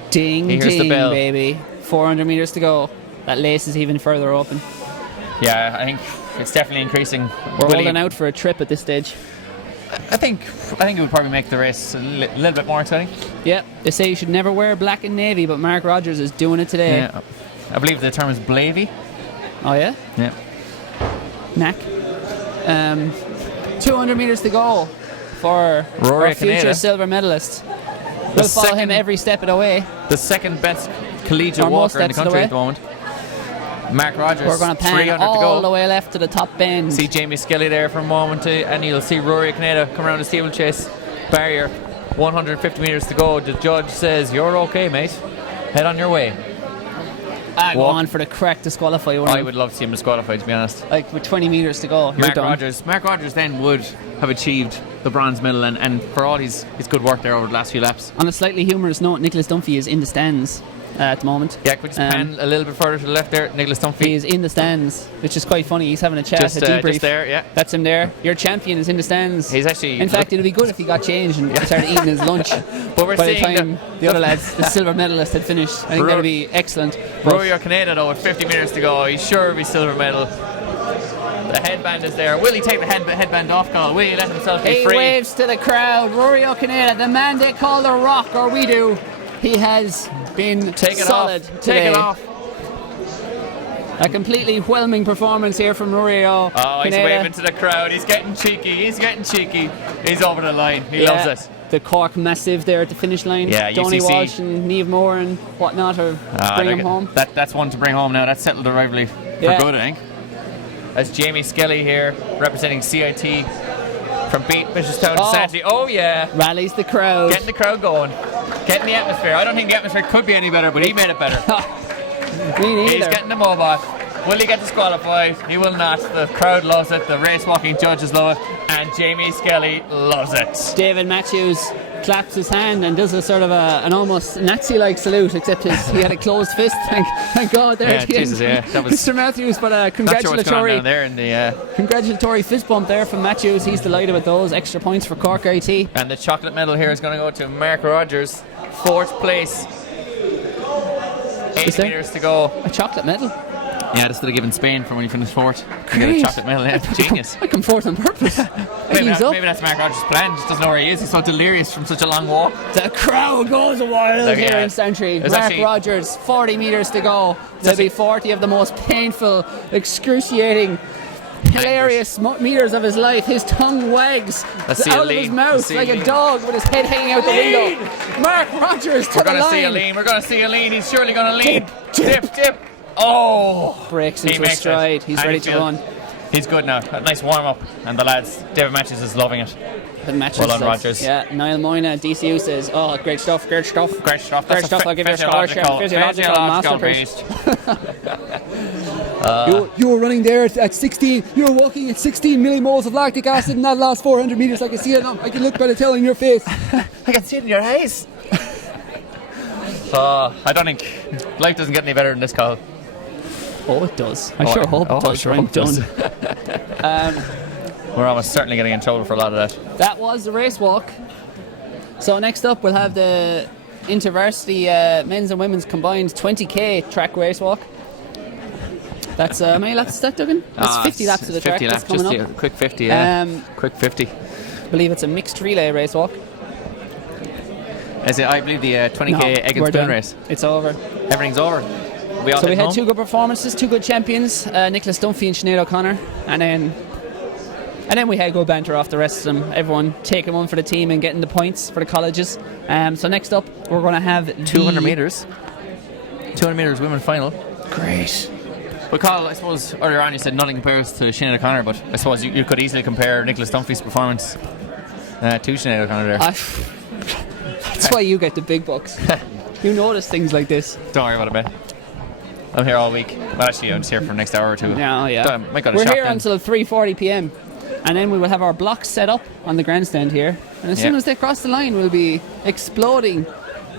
Ding, He hears the ding, bell. baby. 400 metres to go. That lace is even further open. Yeah, I think it's definitely increasing. We're Will holding he- out for a trip at this stage. I think it would probably make the race a little bit more exciting. Yeah, they say you should never wear black and navy, but Mark Rogers is doing it today. Yeah. I believe the term is blavy. Oh yeah? Yeah. Knack. 200 metres to go for Rory our future Canada. silver medalist. We'll follow him second- every step of the way. The second best collegiate Or most walker in the steps of the country way. at the moment. Mark Rogers. We're going to pan 300 to all go. the way left to the top bend. See Jamie Skelly there for a moment, and you'll see Rory Canada come around the steeplechase barrier. 150 metres to go. The judge says, "You're okay, mate. Head on your way." Go on for the correct disqualify one. I would love to see him disqualified, to be honest. Like with 20 metres to go, you're Mark done. Rogers then would have achieved the bronze medal, and for all his good work there over the last few laps. On a slightly humorous note, Nicholas Dunphy is in the stands at the moment. Yeah, could we just pan a little bit further to the left there? Nicholas Dunphy. He is in the stands, which is quite funny. He's having a chat, Just, a debrief. just there, yeah. That's him there. Your champion is in the stands. He's actually. In fact, it'd be good if he got changed and started eating his lunch. But we're by the seeing time the other lads, the silver medalist, had finished. I think Ro- that'd be excellent. But Rory Canada though, with 50 metres to go, he's sure of his silver medal. The headband is there. Will he take the headband off, Carl? Will he let himself be he free? waves to the crowd. Rory O'Canada, the man they call the Rock, or we do. He has been Take it solid off. today. Take it off. A completely whelming performance here from Rory Oh, he's Pineda. waving to the crowd. He's getting cheeky. He's over the line. He loves it. The Cork Massive there at the finish line. Yeah, Donny UCC. Walsh and Niamh Moore and whatnot are bring him home. That's one to bring home now. That's settled the rivalry for good, I think. That's Jamie Skelly here, representing CIT from Bishopstown to Santry. Oh, yeah. Rallies the crowd. Getting the crowd going. Getting the atmosphere. I don't think the atmosphere could be any better, but he made it better. Me neither. He's getting the mobot. Will he get disqualified? He will not. The crowd loves it. The race walking judges love it. And Jamie Skelly loves it. David Matthews claps his hand and does a sort of an almost Nazi-like salute, except he had a closed fist. Thank God there at the Jesus, end. yeah. That was Mr. Matthews, but a not sure what's going on congratulatory, down there in the, congratulatory fist bump there from Matthews. He's delighted with those extra points for Cork IT. and the chocolate medal here is going to go to Mark Rogers, 4th place. 8 there? meters to go. A chocolate medal. Yeah, this would have given Spain from when he finished 4th. He got a Great. chocolate medal. Yeah, genius. I come forth on purpose. Maybe, Ease up. maybe that's Mark Rogers' plan. Just doesn't know where he is. He's so delirious from such a long walk. The crowd goes wild Look, here yeah. in Santry. There's Mark actually- Rogers, 40 metres to go. There'll be 40 of the most painful, excruciating, hilarious meters of his life. His tongue wags Let's see out a of his lean. mouth Let's see a like a lean. dog with his head hanging out the window. Mark Rogers to We're the going to see a line. lean. We're going to see a lean. He's surely going to lean. Dip. Oh! Breaks He into a makes it. stride. He's And ready he to feels- run. He's good now. A nice warm up. And the lads, David Matthews is loving it. The matches Well done, says- Rogers. Yeah, Niall Moyna, DCU says, oh, great stuff. Great stuff. Great That's stuff. I'll give you a scholarship. Physiological masterpiece. You were running there at 16. You were walking at 16 millimoles of lactic acid in that last 400 meters. I can see it. I can look by the tell in your face. I can see it in your eyes. I don't think life doesn't get any better than this, Carl. Oh, it does. I sure hope it does. Right done. We're almost certainly getting in trouble for a lot of that. That was the race walk. So next up we'll have the InterVarsity men's and women's combined 20k track race walk. That's how many laps is that, Duggan? That's 50 laps of the track. 50 That's laps, coming just up. quick 50, yeah. Quick 50. I believe it's a mixed relay race walk. Is it? I believe the 20k No, egg and we're spoon done. race. It's over. Everything's over. We all So we heading had home? 2 good performances, 2 good champions, Nicholas Dunphy and Sinead O'Connor, and then we had good banter off the rest of them. Everyone taking one for the team and getting the points for the colleges. So next up, we're going to have 200 metres. 200 metres women final. Great. But Carl, I suppose earlier on you said nothing compares to Sinead O'Connor, but I suppose you could easily compare Nicholas Dunphy's performance to Sinead O'Connor there. That's why you get the big bucks. You notice things like this. Don't worry about it, man. I'm here all week. Well, actually, I'm just here for the next hour or two. Yeah. Might go to We're shop here then. until 3:40 p.m. and then we will have our blocks set up on the grandstand here. And as soon Yeah. as they cross the line, we'll be exploding.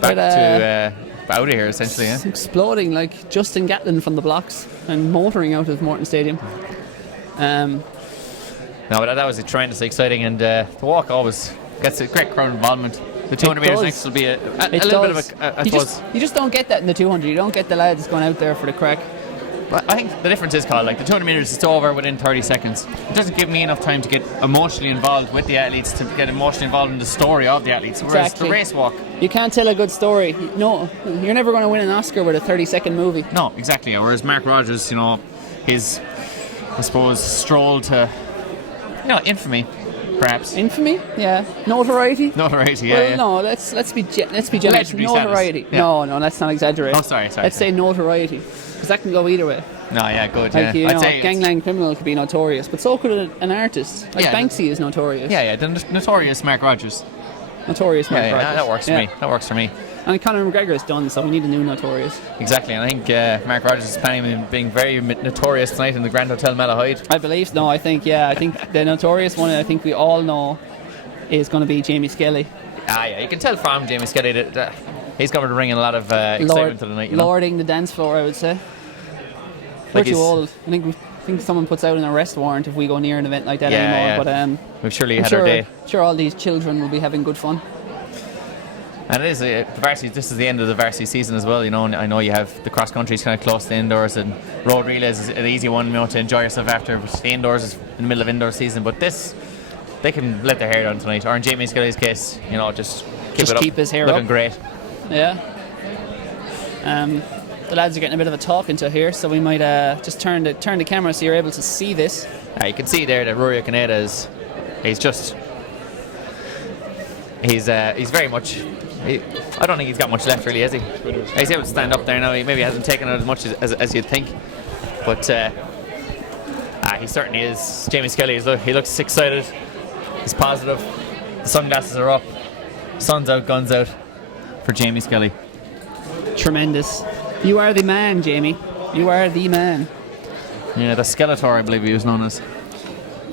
Back with, to out of here, essentially. Yeah. exploding like Justin Gatlin from the blocks and motoring out of Morton Stadium. No, but that was tremendously exciting, and the walk always gets a great crowd involvement. The 200 metres does. next will be a It little does. bit of a, I you suppose. you just don't get that in the 200. You don't get the lads going out there for the crack. But I think the difference is, Carl, like the 200 metres is over within 30 seconds. It doesn't give me enough time to get emotionally involved with the athletes, to get emotionally involved in the story of the athletes. Whereas Exactly. the race walk, You can't tell a good story. No, you're never going to win an Oscar with a 30-second movie. no, exactly. Whereas Mark Rogers, his, I suppose, stroll to, infamy, perhaps. Infamy? Yeah. Notoriety? Notoriety, yeah, Well, yeah. no. Let's be generous. Legendary Notoriety. status. Yeah. No, let's not exaggerate. Oh, sorry. Let's say notoriety, because that can go either way. No, yeah, good. Like yeah. I'd say a gangland criminal could be notorious, but so could an artist. Like Yeah. Banksy is notorious. Yeah, the notorious Mark Rogers. Notorious. Mark Yeah, Rogers. that works for Yeah. me. That works for me. And Conor McGregor is done, so we need a new notorious. Exactly, and I think Mark Rogers is planning on being very notorious tonight in the Grand Hotel Malahide. I believe. No, I think the notorious one. I think we all know is going to be Jamie Skelly. Yeah, you can tell from Jamie Skelly that he's going to bring in a lot of excitement to the night. Lording the dance floor, I would say. We're Like too he's- old. I think someone puts out an arrest warrant if we go near an event like that Yeah, anymore. yeah. But We've surely I'm had sure, our day. sure all these children will be having good fun. And it is the varsity. This is the end of the varsity season as well. And I know you have the cross countries kind of close to indoors, and road relays is an easy one, to enjoy yourself after. But the indoors is in the middle of indoor season. But this, they can let their hair down tonight. Or in Jamie Skelly's case, just keep Just it up. keep his hair looking up. great. Yeah. the lads are getting a bit of a talking to here, so we might just turn the camera so you're able to see this. You can see there that Rory O'Conada he's very much. I don't think he's got much left, really, has he? He's able to stand up there now. He maybe hasn't taken it as much as you'd think, but he certainly is. Jamie Skelly, he looks excited. He's positive. The sunglasses are up. Sun's out, guns out for Jamie Skelly. Tremendous. You are the man, Jamie. You are the man. Yeah, the Skeletor, I believe he was known as.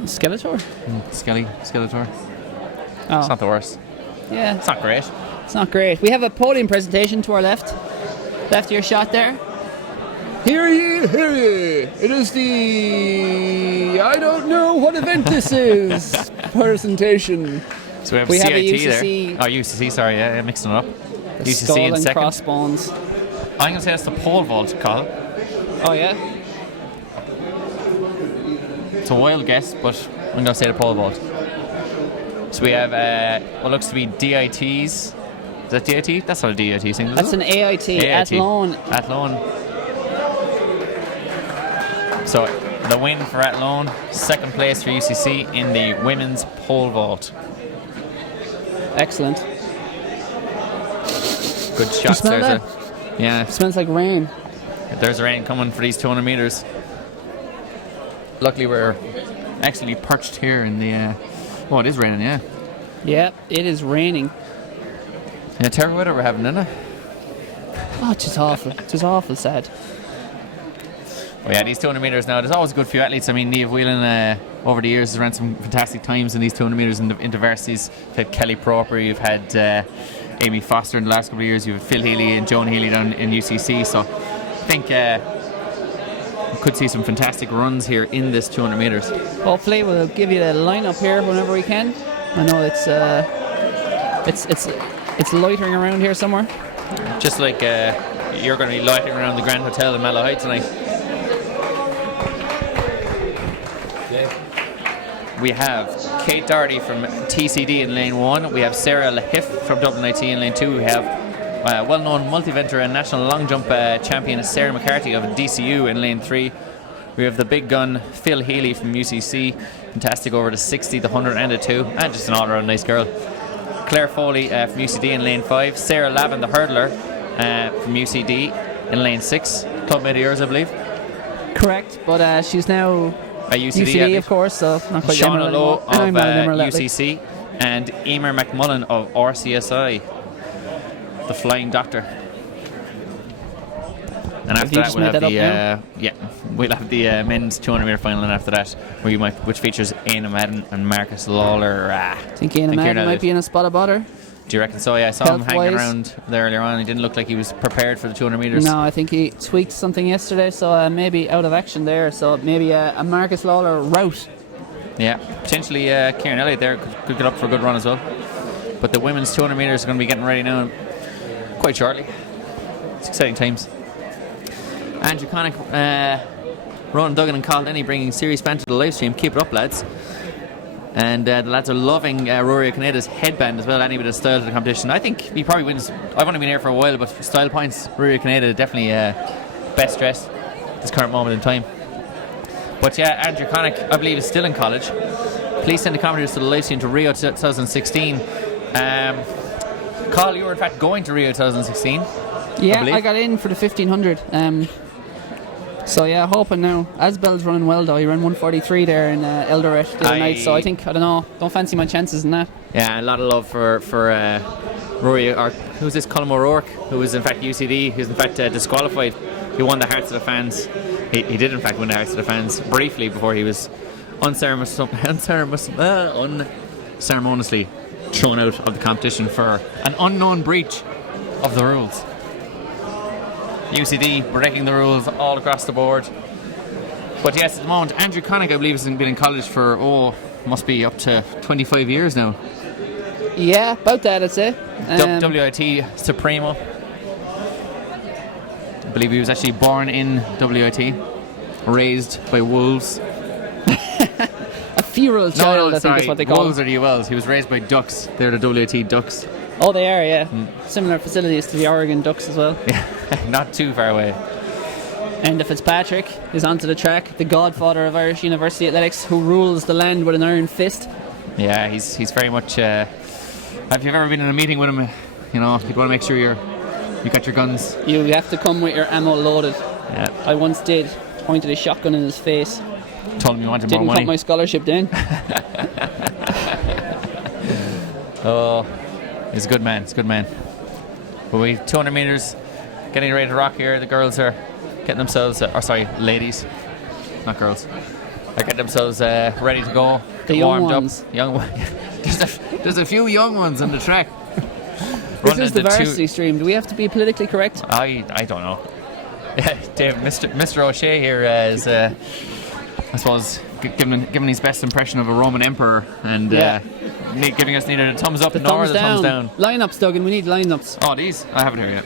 Skeletor? Skeletor. Oh. It's not the worst. Yeah. It's not great. It's not great. We have a podium presentation to our left. Left of your shot there. Hear ye, hear ye. It is the I don't know what event this is presentation. So We have CIT a UCC. there. Oh, UCC, sorry, yeah, mixing it up. The UCC skull in and second. crossbones. I'm going to say that's the pole vault, Carl. Oh, yeah? It's a wild guess, but I'm going to say the pole vault. So we have what looks to be DITs. Is that DIT? That's not a DIT thing, is That's it? an AIT. Athlone. Athlone. So the win for Athlone, second place for UCC in the women's pole vault. Excellent. Good shots smell there. that? Yeah, It smells like rain. there's rain coming for these 200 metres. Luckily we're actually perched here in the... oh, it is raining, yeah. Yeah, it is raining. Yeah, terrible weather we're having, isn't it? Oh, it's just awful. It's just awful sad. Well, yeah, these 200 metres now, there's always a good few athletes. I mean, Niamh Whelan over the years has ran some fantastic times in these 200 metres in diversities. You've had Kelly Proper, you've had Amy Foster in the last couple of years, you've had Phil Healy and Joan Healy down in UCC. So I think we could see some fantastic runs here in this 200 metres. Hopefully, we'll give you the lineup here whenever we can. I know it's loitering around here somewhere. Just like you're going to be loitering around the Grand Hotel in Malahide tonight. We have Kate Doherty from TCD in lane 1. We have Sarah Lahiff from Dublin IT in lane 2. We have well-known multi-venture and national long jump champion Sarah McCarthy of DCU in lane 3. We have the big gun Phil Healy from UCC, fantastic over the 60, the 100 and the 2, and just an all-around nice girl. Claire Foley from UCD in lane 5. Sarah Lavin, the hurdler from UCD in lane 6. Clubmate of yours, I believe. Correct, but she's now UCD, of course, so not quite Shauna Lowe of Emerald UCC and Emer McMullen of RCSI, the Flying Doctor. And after that, we'll have the men's 200 metre final, and after that, which features Aina Madden and Marcus Lawler. I think Aina Madden might be in a spot of bother. Do you reckon so? Yeah, I saw him hanging around there earlier on. He didn't look like he was prepared for the 200 metres. No, I think he tweaked something yesterday, so maybe out of action there. So maybe a Marcus Lawler route. Yeah, potentially Kieran Elliott there could get up for a good run as well. But the women's 200 metres are going to be getting ready now quite shortly. It's exciting times. Andrew Connick, Ronan Duggan and Carl Denny bringing serious fan to the live stream. Keep it up, lads. And the lads are loving Rory O'Conada's headband as well, any bit of style to the competition. I think he probably wins. I've only been here for a while, but for style points, Rory O'Conada definitely best dressed at this current moment in time. But yeah, Andrew Connick, I believe, is still in college. Please send the commenters to the live stream to Rio 2016. Carl, you were in fact going to Rio 2016. Yeah, I got in for the 1500. So yeah, hoping now. Asbel's running well though. He ran 143 there in Eldoret the other night. So I think, I don't know, don't fancy my chances in that. Yeah, a lot of love for Rory, or who's this, Colm O'Rourke, who was in fact UCD, who's in fact disqualified. He won the hearts of the fans. He did in fact win the hearts of the fans briefly before he was unceremoniously thrown out of the competition for an unknown breach of the rules. UCD breaking the rules all across the board. But yes, at the moment, Andrew Connick, I believe, has been in college for, must be up to 25 years now. Yeah, about that, I'd say. WIT Supremo. I believe he was actually born in WIT, raised by wolves. A feral child, I think is what they call wolves are the ULs. He was raised by ducks. They're the WIT ducks. Oh, they are, yeah. Similar facilities to the Oregon Ducks as well. Yeah, not too far away. Enda Fitzpatrick is onto the track, the godfather of Irish university athletics, who rules the land with an iron fist. Yeah, he's very much. If you've ever been in a meeting with him, you'd want to make sure you got your guns. You have to come with your ammo loaded. Yeah. I once did. Pointed a shotgun in his face. Told him you wanted Didn't more cut money. my scholarship then. Oh, he's a good man. He's a good man. But we 200 meters, getting ready to rock here. The girls are getting themselves, ladies, not girls, are getting themselves ready to go. The young warmed ones. Up. Young ones. There's a few young ones on the track. This is the varsity stream. Do we have to be politically correct? I don't know. Dave, Mr. O'Shea here is, I suppose, giving his best impression of a Roman emperor and giving us neither the thumbs up nor the thumbs down. Lineups, Duggan. We need lineups. Oh, these? I haven't here yet.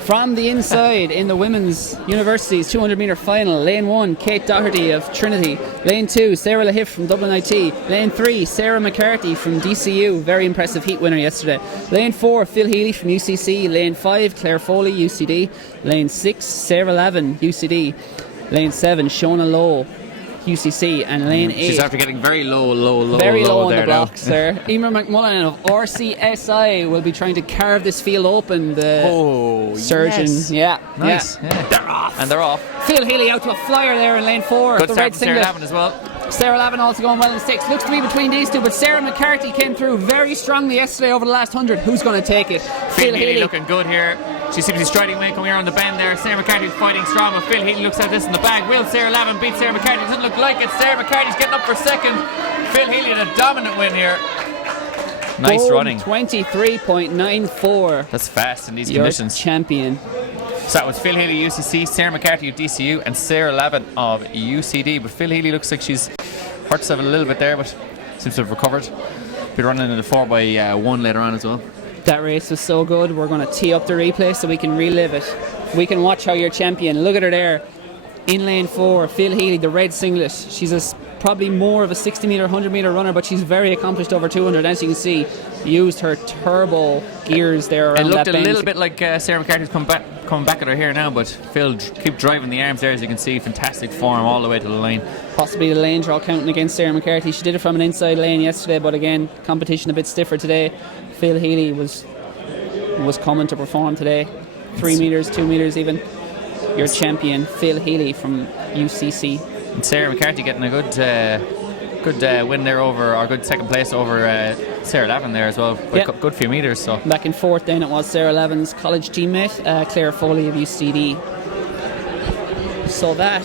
From the inside in the women's universities 200 metre final, lane 1 Kate Doherty of Trinity, lane 2 Sarah Lahiff from Dublin IT, lane 3 Sarah McCarthy from DCU, very impressive heat winner yesterday, lane 4 Phil Healy from UCC, lane 5 Claire Foley UCD, lane 6 Sarah Lavin UCD, lane 7 Shona Lowe UCC, and lane 8 she's after getting very low very low on there the blocks there. Emer McMullen of RCSI will be trying to carve this field open. The surgeon, yes. yeah, Nice. Yeah. They're off. Phil Healy out to a flyer there in lane 4. Good the start red from Sarah singlet. Lavin as well. Sarah Lavin also going well in 6. Looks to be between these two, but Sarah McCarthy came through very strongly yesterday over the last 100. Who's going to take it? Phil Healy looking good here. She seems to be striding away, coming around the bend there. Sarah McCarthy's fighting strong, but Phil Healy looks at this in the bag. Will Sarah Lavin beat Sarah McCarthy? Doesn't look like it. Sarah McCarthy's getting up for second. Phil Healy a dominant win here. Nice running. 23.94. That's fast in these Your conditions. champion. So that was Phil Healy UCC, Sarah McCarthy of DCU, and Sarah Lavin of UCD. But Phil Healy looks like she's hurt herself a little bit there, but seems to have recovered. Be running in the 4x1 later on as well. That race was so good. We're going to tee up the replay so we can relive it. We can watch how your champion, look at her there, in lane 4, Phil Healy, the red singlet. She's probably more of a 60 metre, 100 metre runner, but she's very accomplished over 200. As you can see, used her turbo gears there around that bend. It looked a little bit like Sarah McCarthy's coming back at her here now, but Phil keep driving the arms there, as you can see. Fantastic form all the way to the line. Possibly the lane draw counting against Sarah McCarthy. She did it from an inside lane yesterday, but again, competition a bit stiffer today. Phil Healy was coming to perform today. 3 metres, 2 metres even. Your champion, Phil Healy from UCC. And Sarah McCarthy getting a good win there good second place over Sarah Lavin there as well. Good few metres. So back and forth then it was Sarah Lavin's college teammate, Claire Foley of UCD. So that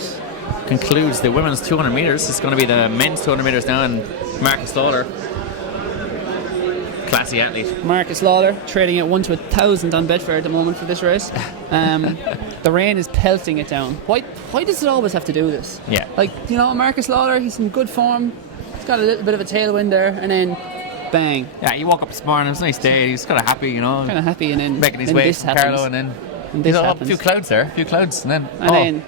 concludes the women's 200 metres. It's going to be the men's 200 metres now, and Marcus Lawler, classy athlete. Marcus Lawler trading at 1 to 1,000 on Betfair at the moment for this race. The rain is pelting it down. Why does it always have to do this? Yeah. Marcus Lawler, he's in good form. He's got a little bit of a tailwind there, and then bang. Yeah, he woke up this morning. It was a nice day. He's kind of happy, Kind of happy, and then making his way this from happens. Carlow, and then this a happens. few clouds there, it's raining.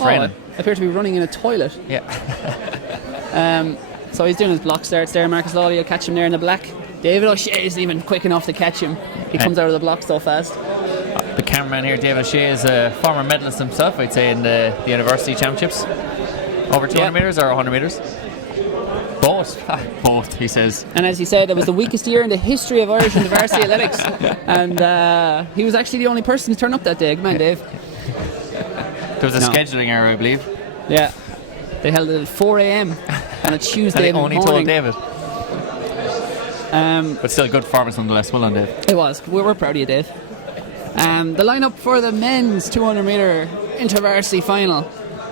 I appear to be running in a toilet. Yeah. So he's doing his block starts there. Marcus Lawler, you'll catch him there in the black. David O'Shea isn't even quick enough to catch him. He comes out of the block so fast. The cameraman here, David O'Shea, is a former medalist himself, I'd say, in the university championships. Over 200 metres or 100 metres? Both. Both, he says. And as he said, it was the weakest year in the history of Irish university athletics. And he was actually the only person to turn up that day. Come on, Dave. There was a scheduling error, I believe. Yeah. They held it at 4 a.m. on a Tuesday and morning. only told David. But still a good performance nonetheless. Well done, Dave. It was. We're proud of you, Dave. The lineup for the men's 200 metre intervarsity final.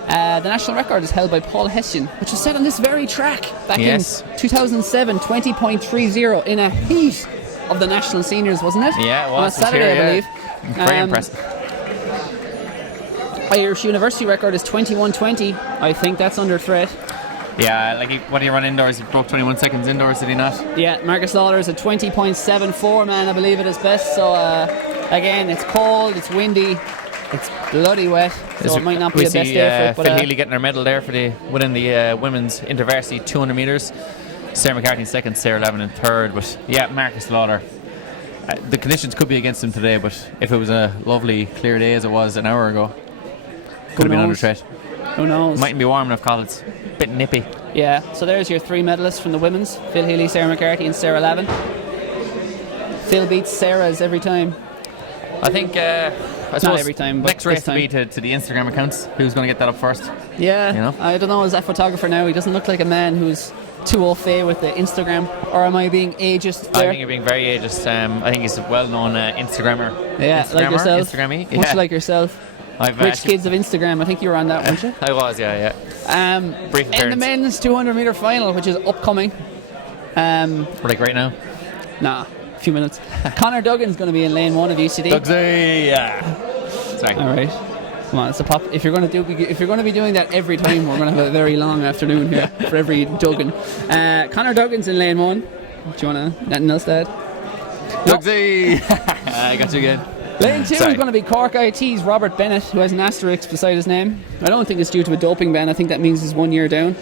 The national record is held by Paul Hessian, which was set on this very track back in 2007, 20.30 in a heat of the national seniors, wasn't it? Yeah, it was. On a Saturday, I believe. Very impressive. Irish university record is 21.20. I think that's under threat. Yeah, when he ran indoors, he broke 21 seconds indoors, did he not? Yeah, Marcus Lawler is a 20.74 man, I believe, at his best. So again, it's cold, it's windy, it's bloody wet, so it might not be the best day for it. But Phil Healy getting her medal there for winning the women's intervarsity 200 metres. Sarah McCarthy in second, Sarah Levin in third. But yeah, Marcus Lawler. The conditions could be against him today, but if it was a lovely clear day as it was an hour ago, could have been under threat. Who knows? Mightn't be warm enough, Colin. It's a bit nippy. Yeah, so there's your 3 medalists from the women's. Phil Healy, Sarah McCarthy and Sarah Lavin. Phil beats Sarah's every time. I think, I suppose not every time, but next race this will time. be to the Instagram accounts. Who's going to get that up first? Yeah, You know? I don't know, is that photographer now? He doesn't look like a man who's too au fait with the Instagram. Or am I being ageist I there? think you're being very ageist. I think he's a well-known Instagrammer. Yeah, like yourself. Instagrammy. Much Yeah. like yourself. I've Rich actually- Kids of Instagram, I think you were on that, weren't you? I was, yeah. Brief In the appearance. men's 200 metre final, which is upcoming. Like right now. Nah, a few minutes. Conor Duggan's going to be in lane 1 of UCD. Dugsy, yeah. Sorry. All right. Come on, it's a pop. If you're going to be doing that every time, we're going to have a very long afternoon here for every Duggan. Conor Duggan's in lane 1. Do you want to? Nothing else to add? Dugsy. I got you again. Lane 2 Sorry. is going to be Cork IT's Robert Bennett, who has an asterisk beside his name. I don't think it's due to a doping ban. I think that means he's 1 year down.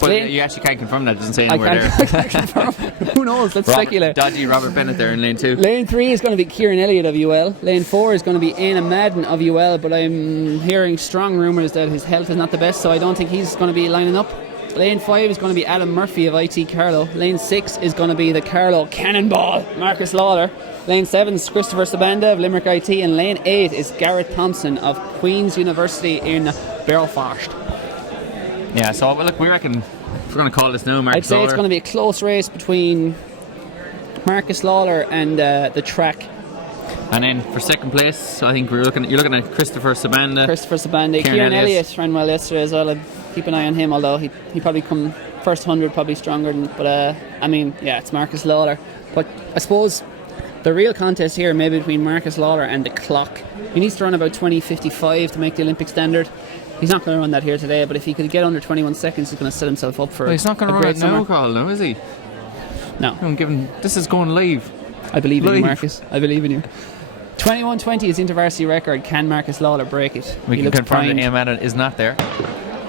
But you actually can't confirm that. It doesn't say I anywhere can't, there. I can't confirm. Who knows? Let's speculate. Dodgy Robert Bennett there in lane 2. Lane 3 is going to be Kieran Elliott of UL. Lane 4 is going to be Aina Madden of UL, but I'm hearing strong rumours that his health is not the best, so I don't think he's going to be lining up. Lane 5 is going to be Adam Murphy of IT Carlow. Lane 6 is going to be the Carlow Cannonball, Marcus Lawler. Lane 7 is Christopher Sabanda of Limerick IT, and Lane 8 is Garrett Thompson of Queen's University in Belfast. Yeah, so look, we reckon if we're going to call this now, Marcus I'd say Lawler. it's going to be a close race between Marcus Lawler and the track. And then for second place, I think you're looking at Christopher Sabanda. Christopher Sabanda. Kieran Elliott ran well yesterday as well. I'd keep an eye on him, although he probably come first 100 probably stronger than, but I mean, yeah, it's Marcus Lawler. But I suppose the real contest here may be between Marcus Lawler and the clock. He needs to run about 20:55 to make the Olympic standard. He's not going to run that here today, but if he could get under 21 seconds, he's going to set himself up for He's not going a to great run it summer. now, Carl, no, is he? No. This is going live. I believe in you, Live. Marcus. I believe in you. 21:20 is InterVarsity record. Can Marcus Lawler break it? We He can looks confirm primed. that Aman is not there.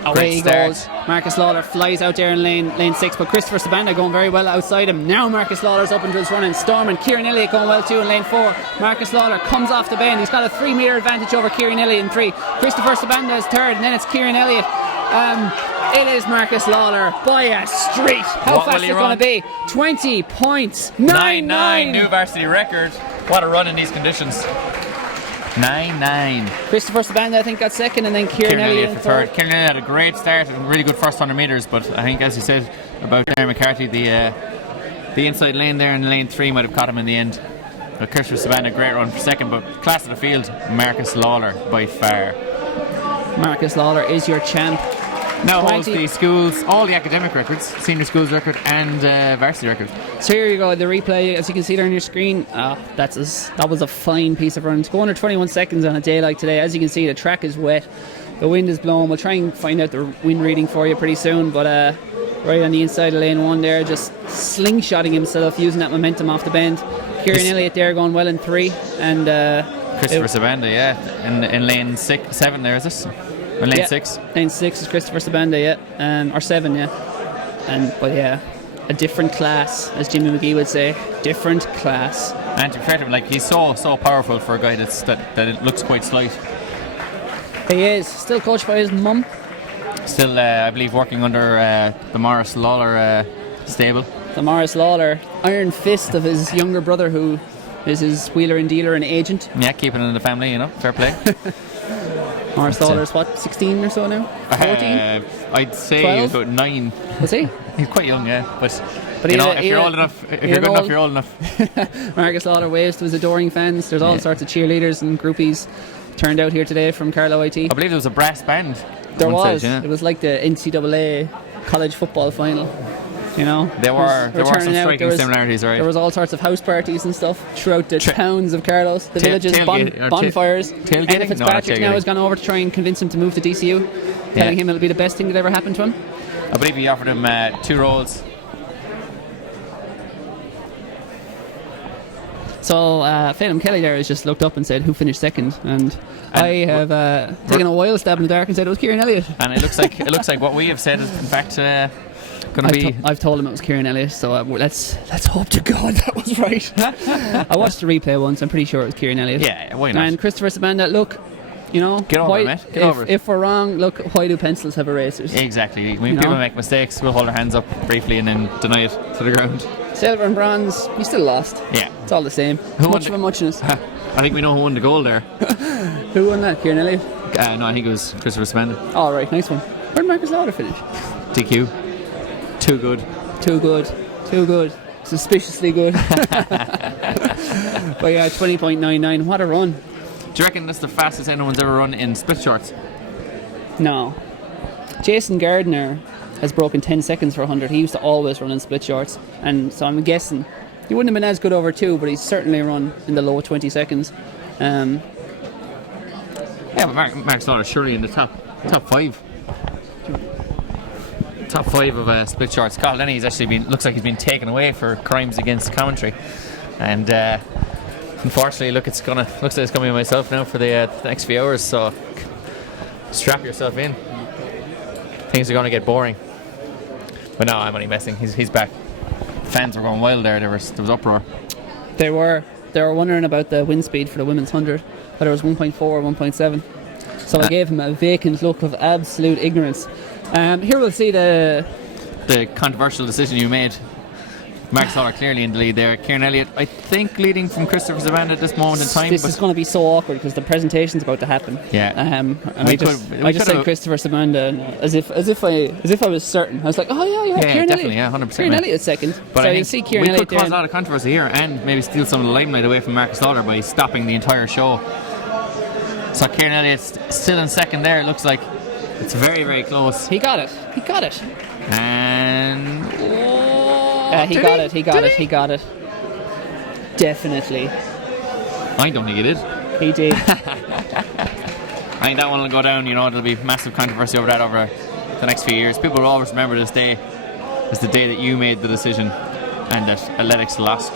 Away he start. goes. Marcus Lawler flies out there in lane 6, but Christopher Sabanda going very well outside him. Now Marcus Lawler's up into his run and storming. Kieran Elliott going well too in lane 4. Marcus Lawler comes off the bend. He's got a 3 metre advantage over Kieran Elliott in 3. Christopher Sabanda is third, and then it's Kieran Elliott. It is Marcus Lawler by a street. How What will fast is he it going run? to be? 20 points. 9-9. New varsity record. What a run in these conditions. 9-9. Christopher Sabanda, I think, got second, and then Kieran Elliott in for third. Kieran Elliott had a great start and really good first 100 metres, but I think, as you said about Darren McCarthy, the inside lane there in lane 3 might have caught him in the end. But Christopher Sabanda, great run for second, but class of the field, Marcus Lawler by far. Marcus Lawler is your champ. Now holds 20. the schools, all the academic records, senior schools record and varsity record. So here you go, the replay, as you can see there on your screen. That was a fine piece of run. To go under 21 seconds on a day like today, as you can see, the track is wet, the wind is blowing. We'll try and find out the wind reading for you pretty soon, but right on the inside of lane 1 there, just slingshotting himself, using that momentum off the bend. Kieran Elliott there going well in 3, and Christopher Sabanda, yeah, in lane 7 there, is this? In lane 6? Lane 6 is Christopher Sabanda, yeah. Or 7, yeah. But yeah, a different class, as Jimmy McGee would say. Different class. And to be fair to him, like, he's so powerful for a guy that it looks quite slight. He is. Still coached by his mum. Still, I believe, working under the Morris Lawler stable. The Morris Lawler iron fist of his younger brother, who is his wheeler and dealer and agent. Yeah, keeping it in the family, you know, fair play. Morris Lawler's what, 16 or so now? 14? I'd say 12? about 9. Was he? He's quite young, yeah. But But you know, he- if he- you're old enough, if he you're an good enough, old- you're old enough. Marcus Lawler waves to his adoring fans. There's all sorts of cheerleaders and groupies turned out here today from Carlow IT. I believe there was a brass band. There one was. stage, yeah. It was like the NCAA college football final. You know, There were some turning out. striking similarities, right? There was all sorts of house parties and stuff throughout the towns of Carlos, the villages, bonfires. tailgating? Anna No, Fitzpatrick not now tailgating. has gone over to try and convince him to move to DCU, telling him it'll be the best thing that ever happened to him. I believe he offered him 2 roles. So Phelan Kelly there has just looked up and said who finished second, and I have taken a wild stab in the dark and said it was Kieran Elliott. And it looks like what we have said is in fact Gonna be. I've told him it was Kieran Elliott, so let's hope to God that was right. I watched the replay once. I'm pretty sure it was Kieran Elliott. Yeah, why not? And Christopher Sabanda, look, you know, Get over it, mate. Get over it. If we're wrong, look, why do pencils have erasers? Exactly. When You people know? make mistakes, we'll hold our hands up briefly and then deny it to the ground. Silver and bronze, you still lost. Yeah. It's all the same. Who Much won of a muchness. I think we know who won the goal there. Who won that? Kieran Elliott? No, I think it was Christopher Spender. All right, nice one. Where did Marcus Lauder finish? DQ. Too good. Too good. Too good. Suspiciously good. But yeah, 20.99. What a run. Do you reckon that's the fastest anyone's ever run in split shorts? No. Jason Gardner has broken 10 seconds for 100. He used to always run in split shorts. And so I'm guessing he wouldn't have been as good over 2, but he's certainly run in the low 20 seconds. Yeah, but Mark Slaughter surely in the top 5. Top 5 of split shorts. Carl Denny's actually looks like he's been taken away for crimes against commentary. And unfortunately, looks like it's going to be myself now for the next few hours. So strap yourself in. Things are going to get boring. But no, I'm only messing. He's back. Fans were going wild there. There was uproar. They were wondering about the wind speed for the women's 100, whether it was 1.4 or 1.7. So I gave him a vacant look of absolute ignorance. Here we'll see the controversial decision you made. Mark Slaughter clearly in the lead there. Kieran Elliott, I think, leading from Christopher Savannah at this moment in time. This is going to be so awkward because the presentation's about to happen. Yeah. And I just said Christopher Savannah as if I was certain. I was like, oh yeah, Kieran definitely, Elliott. 100%. Kieran Elliott's second. But so I you'll think see Kieran Elliott we could cause a down. lot of controversy here and maybe steal some of the limelight away from Marcus Slaughter by stopping the entire show. So Kieran Elliott's still in second there. It looks like it's very, very close. He got it. And He got it. Definitely. I don't think he did. He did. I think that one will go down. There'll be massive controversy over that over the next few years. People will always remember this day as the day that you made the decision and that Athletics lost.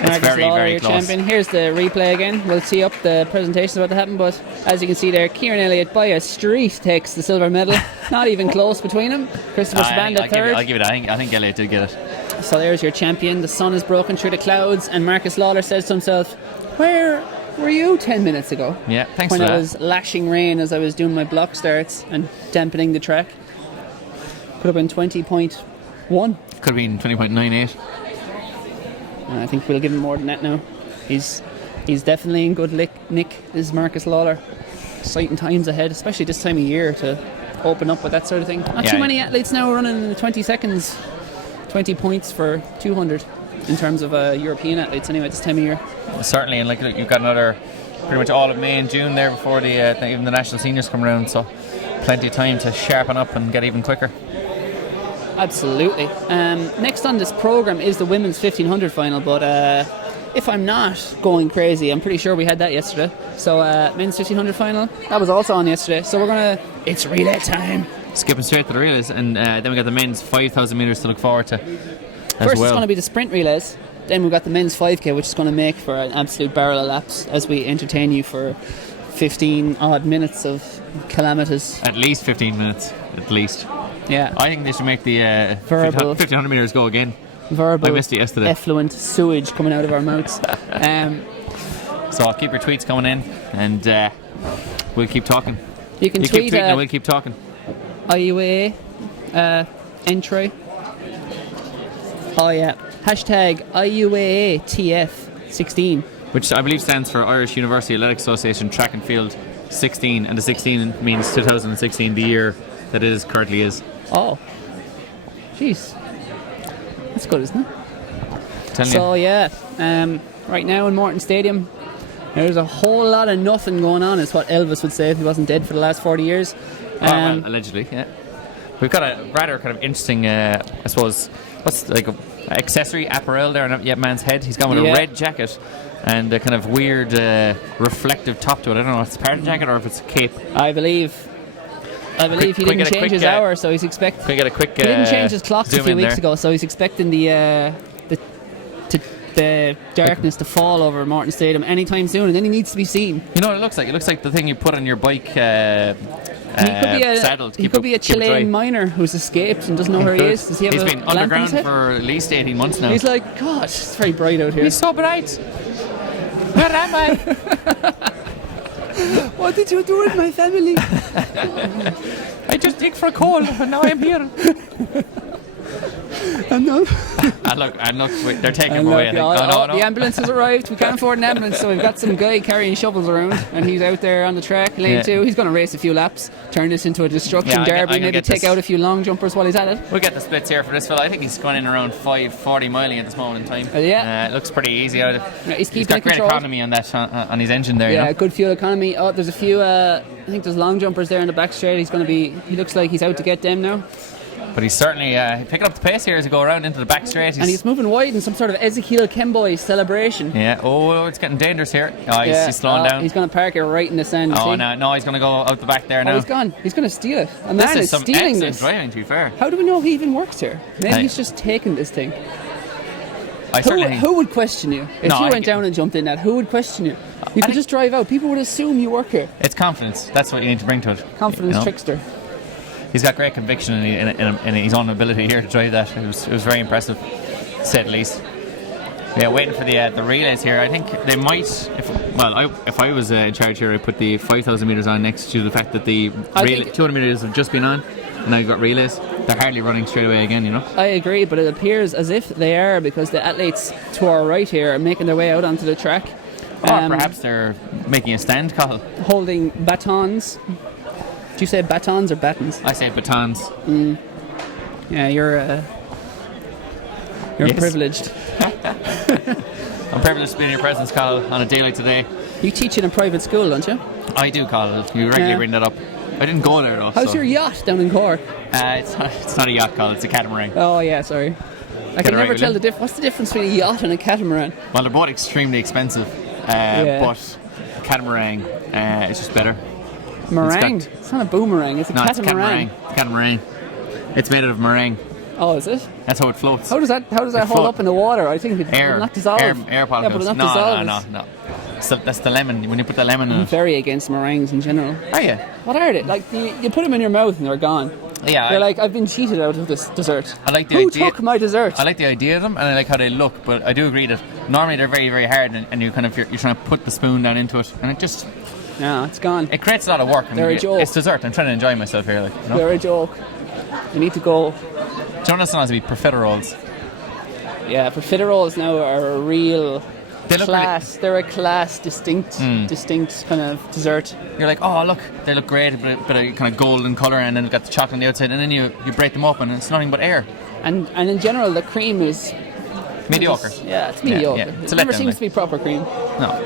It's Marcus very, Lawler, very your close. champion. Here's the replay again. We'll see up the presentation's about to happen, but as you can see there, Kieran Elliott by a street takes the silver medal. Not even close between them. Christopher Sabanda third. I'll give it. I think Elliott did get it. So there's your champion. The sun is broken through the clouds, and Marcus Lawler says to himself, "Where were you 10 minutes ago?" Yeah, thanks when for it that. was lashing rain as I was doing my block starts and dampening the track. Could have been 20.1. Could have been 20.98. I think we'll give him more than that now. He's definitely in good nick, is Marcus Lawler. Exciting times ahead, especially this time of year to open up with that sort of thing. Not too many athletes now running in the 20 seconds, 20 points for 200 in terms of European athletes anyway this time of year. Certainly, and look, you've got another pretty much all of May and June there before even the national seniors come around, so plenty of time to sharpen up and get even quicker. Absolutely. Next on this programme is the women's 1500 final, but if I'm not going crazy, I'm pretty sure we had that yesterday. So men's 1500 final, that was also on yesterday. So it's relay time. Skipping straight to the relays, and then we got the men's 5,000 metres to look forward to as First well. it's going to be the sprint relays. Then we've got the men's 5k, which is going to make for an absolute barrel of laps as we entertain you for 15 odd minutes of calamities. At least 15 minutes, at least. Yeah. I think they should make the Verbal. 1500 metres go again. Verbal, I missed it yesterday. effluent sewage coming out of our mouths. So I'll keep your tweets coming in, and we'll keep talking. You can keep tweet tweeting and we'll keep talking. IUAA entry. Oh yeah. Hashtag IUAA TF16. Which I believe stands for Irish University Athletic Association Track and Field 16, and the 16 means 2016, the year that it currently is. Oh. Jeez. That's good, isn't it? Telling So you. yeah, right now in Morton Stadium, there's a whole lot of nothing going on, is what Elvis would say if he wasn't dead for the last 40 years. Well, allegedly, yeah. We've got a rather kind of interesting, I suppose, what's like a accessory apparel there on that man's head. He's gone with a red jacket and a kind of weird reflective top to it. I don't know if it's part of the jacket or if it's a cape. I believe he didn't change his hour, so he's expecting. Can we get a quick? He didn't change his clocks a zoom few in weeks there? ago, so he's expecting the darkness to fall over Morton Stadium anytime soon, and then he needs to be seen. You know what it looks like? It looks like the thing you put on your bike saddle to He keep could be a keep it dry. Chilean miner who's escaped and doesn't know where he is. Does he have He's a been lamp in underground his head? for at least 18 months now. He's like, God, it's very bright out here. He's so bright. Where am I? What did you do with my family? I just dig for coal, and now I'm here. And no. And look, wait, they're taking And him away. I look, think. No. the ambulance has arrived. We can't afford an ambulance, so we've got some guy carrying shovels around, and he's out there on the track, lane 2. He's going to race a few laps, turn this into a destruction derby, I maybe get take this. out a few long jumpers while he's at it. We'll get the splits here for this fella. I think he's going in around 5:40 miling at this moment in time. Yeah. It looks pretty easy out of it. Yeah, he's keeping got it great controlled. economy on that on his engine there. Yeah, You know? good fuel economy. Oh, there's a few, I think there's long jumpers there in the back straight. He looks like he's out to get them now. But he's certainly picking up the pace here as he go around into the back straight. And he's moving wide in some sort of Ezekiel Kemboy celebration. Yeah. Oh, it's getting dangerous here. Oh, he's slowing down. He's going to park it right in the sand. Oh see? no, he's going to go out the back there Oh, now. he's gone. He's going to steal it. A This man is is some stealing excellent this. driving, to be fair. How do we know he even works here? Maybe Hey. he's just taken this thing. I certainly think. Who would question you? If No, you I went get- down and jumped in that, who would question you? You could just drive out. People would assume you work here. It's confidence. That's what you need to bring to it. Confidence you know? trickster. He's got great conviction in his own ability here to drive that. It was very impressive, to say the least. Yeah, waiting for the relays here. I think they might. If I was in charge here, I'd put the 5,000 metres on next to the fact that the 200 metres have just been on, and now you've got relays. They're hardly running straight away again, you know. I agree, but it appears as if they are, because the athletes to our right here are making their way out onto the track. Or perhaps they're making a stand call. Holding batons. Do you say batons or batons? I say batons. Yeah, you're Yes. privileged. I'm privileged to be in your presence, Carl, on a day like today. You teach in a private school, don't you? I do, Carl. You regularly Yeah. bring that up. I didn't go there though. How's so. your yacht down in Cork? It's not a yacht, Carl. It's a catamaran. Oh yeah, sorry. I can never will tell you? the difference. What's the difference between a yacht and a catamaran? Well, they're both extremely expensive, but a catamaran is just better. Meringue. It's not a boomerang. It's a No, catamaran. it's catamaran. It's made out of meringue. Oh, is it? That's how it floats. How does that hold float. up in the water? I think it Air, will not dissolve. air Yeah, but particles. it'll not dissolve. No. So that's the lemon. When you put the lemon in I'm it. very against meringues in general. Are you? What are they? Like you put them in your mouth and they're gone. Yeah. They're like, I've been cheated out of this dessert. I like the Who idea. took my dessert? I like the idea of them, and I like how they look. But I do agree that normally they're very, very hard, and you're trying to put the spoon down into it, and No, it's gone. it creates a lot of work. They're a joke. It's dessert. I'm trying to enjoy myself here, like. You know? They're a joke. You need to go. Jonas has to be profiteroles. Yeah, profiteroles now are a real They look class. They're a class, distinct kind of dessert. You're like, oh look, they look great, but a kind of golden colour, and then you've got the chocolate on the outside, and then you break them open, and it's nothing but air. And in general, the cream is Mediocre. Yeah, it's mediocre. yeah. It It's a never letdown, seems like. to be proper cream. No.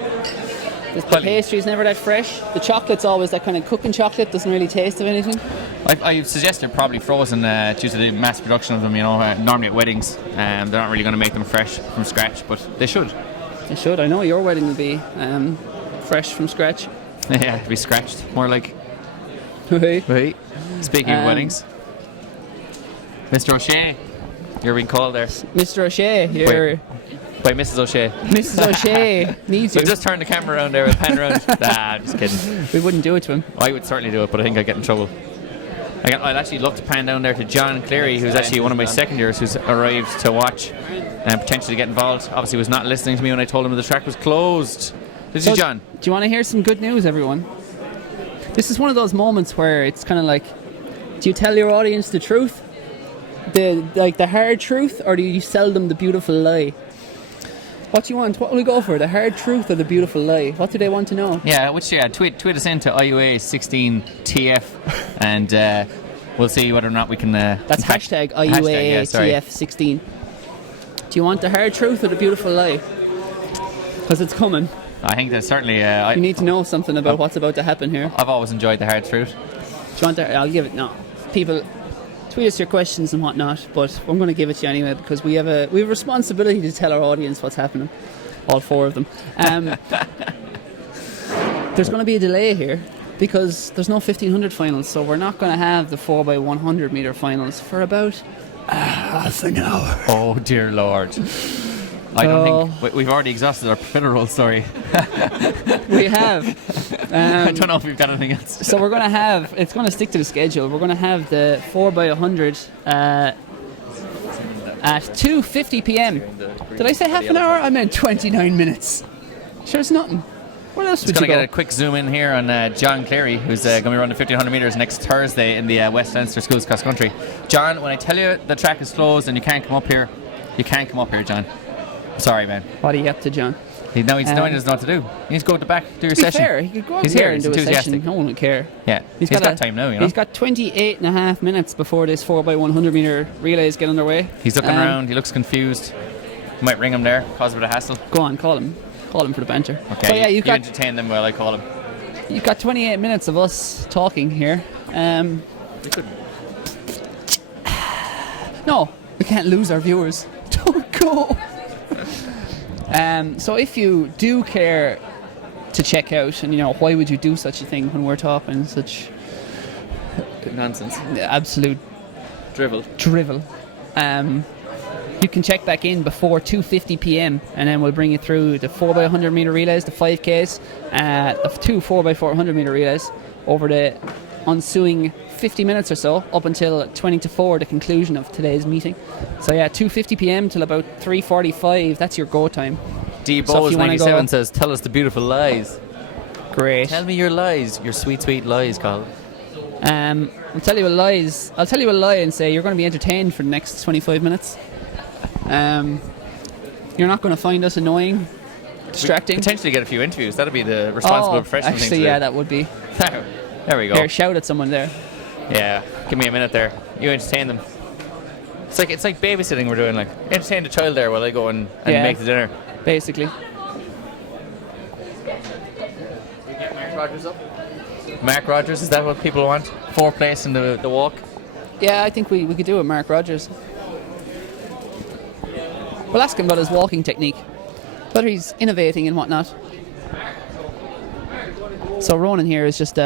The pastry's never that fresh. The chocolate's always that kind of cooking chocolate. Doesn't really taste of anything. I suggest they're probably frozen due to the mass production of them. You know, normally at weddings, they're not really going to make them fresh from scratch, but they should. They should. I know your wedding will be fresh from scratch. Yeah, to be scratched. More like. Right. Wait. Speaking of weddings, Mr. O'Shea, you're being called there Mr. O'Shea, you're by Mrs. O'Shea. Mrs. O'Shea needs you. So just turn the camera around there and pan around. Nah, I'm just kidding. We wouldn't do it to him. I would certainly do it, but I think I'd get in trouble. I'd actually love to pan down there to John Cleary, who's actually one of my second years who's arrived to watch and potentially get involved. Obviously was not listening to me when I told him the track was closed. Did you, John? Do you want to hear some good news, everyone? This is one of those moments where it's kind of like, do you tell your audience the truth? The hard truth, or do you sell them the beautiful lie? What do you want? What will we go for? The hard truth or the beautiful lie? What do they want to know? Yeah, tweet us into IUAA 16TF and we'll see whether or not we can. That's hashtag IUAA TF16. Do you want the hard truth or the beautiful lie? Because it's coming. I think there's certainly. You need to know something about what's about to happen here. I've always enjoyed the hard truth. Do you want that? I'll give it. No, people, tweet us your questions and whatnot, but I'm going to give it to you anyway because we have a responsibility to tell our audience what's happening. All four of them. There's going to be a delay here because there's no 1500 finals, so we're not going to have the 4x100 metre finals for about half an hour. Oh dear Lord! I don't think we've already exhausted our federal story. We have. I don't know if we've got anything else. So we're going to have, it's going to stick to the schedule. We're going to have the 4x100 at 2:50 p.m. Did I say half an hour? I meant 29 minutes. Sure, it's nothing. What else would you Just going to go? get a quick zoom in here on John Cleary, who's going to be running 1,500 metres next Thursday in the West Leinster Schools Cross Country. John, when I tell you the track is closed and you can't come up here, John. Sorry, man. What are you up to, John? He doesn't know what to do. He needs to go to the back, do your To be session. fair, he could go up He's here here, and he's do a enthusiastic. session. No one would care. Yeah, he's got time now, you know. He's got 28 and a half minutes before this 4x100 metre relays get underway. He's looking around, he looks confused. You might ring him there, cause a bit of hassle. Go on, call him. Call him for the banter. Okay, But yeah, you you've got entertain them while I call him. You've got 28 minutes of us talking here. No, we can't lose our viewers. Don't go. So if you do care to check out, and why would you do such a thing when we're talking such Nonsense. absolute Drivel. drivel? You can check back in before 2:50 p.m. and then we'll bring you through the 4x100 metre relays, the 5Ks, the two 4x400 metre relays over the ensuing 50 minutes or so up until 20 to 4, the conclusion of today's meeting. So yeah, 2:50 p.m. till about 3:45. That's your go time. D So if Bose you wanna 97 go- says, "Tell us the beautiful lies. Great. Tell me your lies, your sweet, sweet lies, Colin." I'll tell you a lies. I'll tell you a lie and say you're going to be entertained for the next 25 minutes. You're not going to find us annoying, distracting. Potentially get a few interviews. That'd be the responsible professional thing actually, to yeah, do. that would be. There we go. Here, shout at someone there. Yeah, give me a minute there. You entertain them. It's like babysitting we're doing. Like entertain the child there while I go and Yeah. make the dinner. Basically. Mark Rogers up. Mark Rogers, is that what people want? 4th place in the walk. Yeah, I think we could do it, Mark Rogers. We'll ask him about his walking technique, whether he's innovating and whatnot. So Ronan here is just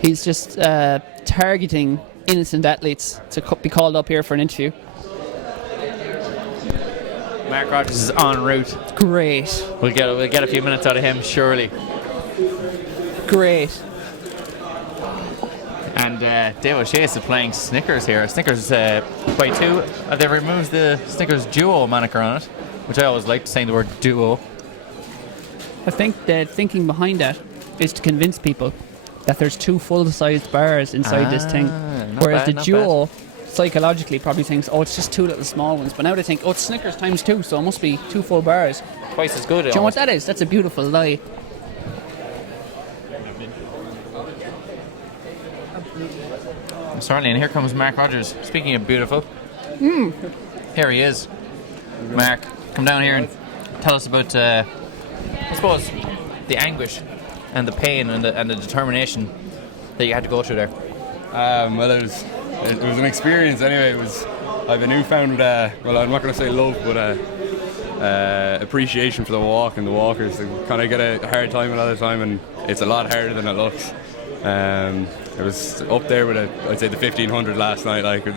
he's just targeting innocent athletes to be called up here for an interview. Mark Rogers is en route. Great, We'll get a few minutes out of him, surely. great. And Dave O'Shea's is playing Snickers here. Snickers by 2. They've removed the Snickers duo moniker on it, which I always liked saying the word duo. I think the thinking behind that is to convince people that there's 2 full-sized bars inside this thing, not whereas bad, the not duo psychologically probably thinks, oh, it's just 2 little small ones, but now they think, oh, it's Snickers times 2, so it must be 2 full bars. Twice as good. Do you know what that is? That's a beautiful lie. Certainly, and here comes Mark Rogers. Speaking of beautiful, here he is. Mark, come down here and tell us about, I suppose, the anguish and the pain and the determination that you had to go through there. Well, it was an experience anyway. I've a newfound, well, I'm not going to say love, but appreciation for the walk and the walkers. They kind of get a hard time a lot of the time, and it's a lot harder than it looks. It was up there with I'd say the 1500 last night, like at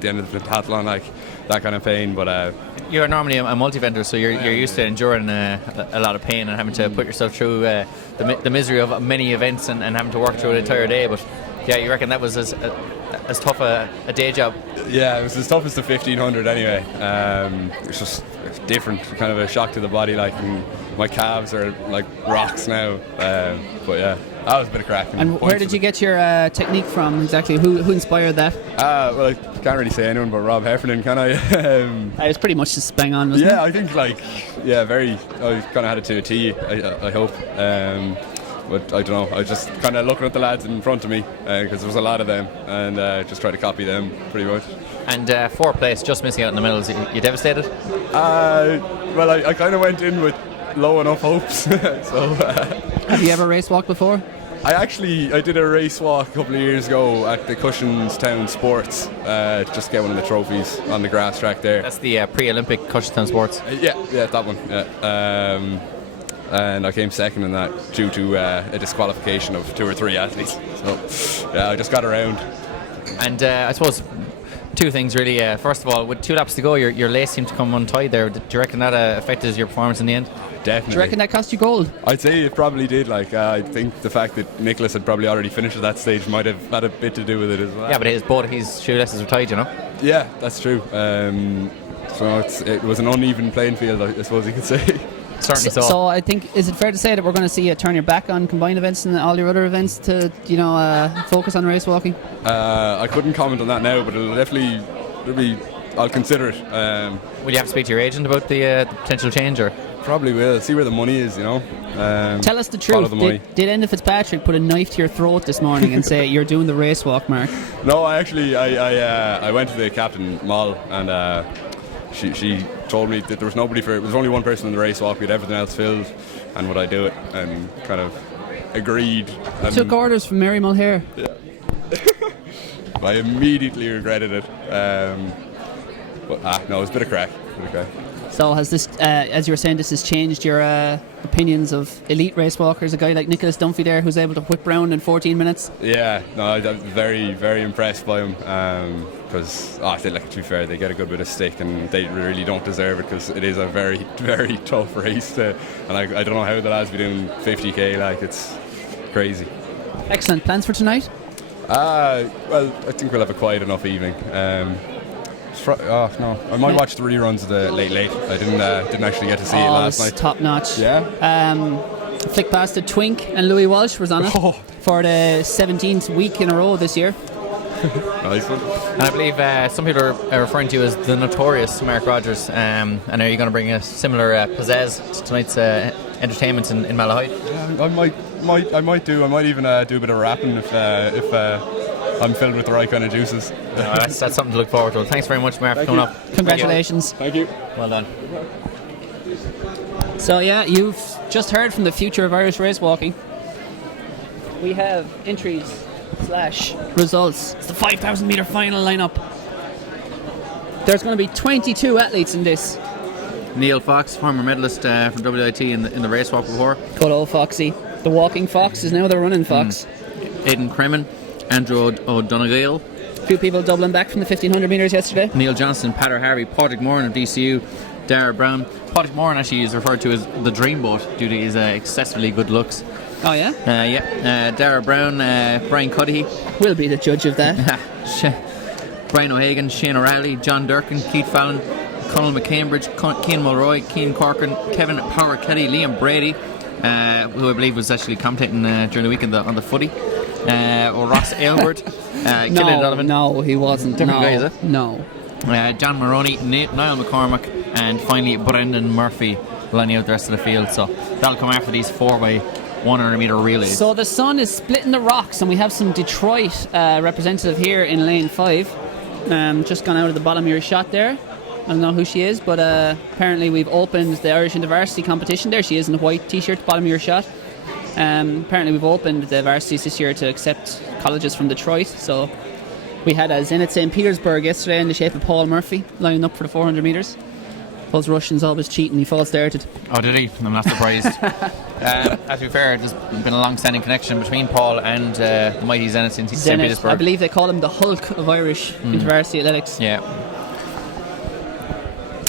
the end of the pentathlon, like that kind of pain. But You're normally a multi-vendor, so you're used to enduring a lot of pain and having to put yourself through the misery of many events and having to work through an entire day. But yeah, you reckon that was as tough a day job? yeah, it was as tough as the 1500 anyway. It's just different, kind of a shock to the body. Like, and my calves are like rocks now. But yeah, that was a bit of crack. And where did you get your technique from exactly? Who inspired that? Well, I can't really say anyone but Rob Heffernan, can I? It was pretty much just bang on, wasn't Yeah, I think very. I kind of had it to a T. I hope. But I don't know. I was just kind of looking at the lads in front of me because there was a lot of them, and just try to copy them pretty much. And 4th place, just missing out in the medals. You devastated? Well, I kind of went in with low enough hopes. So Have you ever race walked before? I did a race walk a couple of years ago at the Cushinstown Sports, just to get one of the trophies on the grass track there. That's the pre-Olympic Cushinstown Sports. Yeah, that one. Yeah. And I came second in that due to a disqualification of 2 or 3 athletes. So yeah, I just got around. And I suppose Two things really. First of all, with 2 laps to go, your lace seemed to come untied there. Do you reckon that affected your performance in the end? Definitely. Do you reckon that cost you gold? I'd say it probably did. Like I think the fact that Nicholas had probably already finished at that stage might have had a bit to do with it as well. Yeah, but both his shoelaces were tied, you know. Yeah, that's true. So it was an uneven playing field, I suppose you could say. Certainly so. So I think, is it fair to say that we're going to see you turn your back on combined events and all your other events to, focus on race walking? I couldn't comment on that now, but I'll consider it. Will you have to speak to your agent about the potential change, or? Probably will. See where the money is, Tell us the truth. Did Enda Fitzpatrick put a knife to your throat this morning and say you're doing the race walk, Mark? No, I went to the captain, Moll, and she told me that there was nobody it was only one person in the race walk. We had everything else filled, and would I do it? And kind of agreed. And took orders from Mary Mulhare. Yeah. I immediately regretted it. But no, it was a bit of crack. So has this, as you were saying, this has changed your opinions of elite race walkers? A guy like Nicholas Dunphy there, who's able to whip round in 14 minutes. Yeah, no, I'm very, very impressed by him. Because to be fair, they get a good bit of stick, and they really don't deserve it because it is a very, very tough race. And I don't know how the lads be doing 50k. Like, it's crazy. Excellent. Plans for tonight? Well, I think we'll have a quiet enough evening. No, I might watch the reruns of the Late Late. I didn't actually get to see it last night. Top notch. Yeah. Flick past the Twink and Louis Walsh was on it for the 17th week in a row this year. Nice one. And I believe some people are referring to you as the notorious Mark Rogers. And are you going to bring a similar pizzazz to tonight's entertainment in Malahide? Yeah, I might do. I might even do a bit of rapping if I'm filled with the right kind of juices. That's something to look forward to. Thanks very much, Mark, for coming up. Congratulations. Thank you. Well done. So yeah, you've just heard from the future of Irish race walking. We have entries / results. It's the 5,000 metre final lineup. There's going to be 22 athletes in this. Neil Fox, former medalist from WIT in the race walk before. Good old Foxy. The walking fox is now the running fox. Aidan Cremin, Andrew O'Donegal. A few people doubling back from the 1,500 metres yesterday. Neil Johnson, Patrick Harvey, Patrick Moran of DCU, Dara Brown. Patrick Moran actually is referred to as the Dreamboat due to his excessively good looks. Oh yeah? Yeah. Dara Brown, Brian Cuddihy. We'll be the judge of that. Brian O'Hagan, Shane O'Reilly, John Durkin, Keith Fallon, Conal McCambridge, Cian Mulroy, Cian Corcoran, Kevin Power Kelly, Liam Brady, who I believe was actually commentating during the week on the footy. Or Ross Aylward, Killian Donovan. No, he wasn't. Different guy, is it? No. John Maroney, Niall McCormack, and finally Brendan Murphy lining out the rest of the field. So that'll come after these 4x100 metre relays. So the sun is splitting the rocks, and we have some Detroit representative here in lane 5. Just gone out of the bottom of your shot there. I don't know who she is, but apparently we've opened the Irish InterVarsity competition. There she is in the white t-shirt, bottom of your shot. Apparently we've opened the varsities this year to accept colleges from Detroit. So we had a Zenit St. Petersburg yesterday in the shape of Paul Murphy lining up for the 400 metres. Those Russians always cheating, he false started. Oh, did he? I'm not surprised. To be fair, there's been a long-standing connection between Paul and the mighty Zenit St. Petersburg. I believe they call him the Hulk of Irish InterVarsity athletics. Yeah.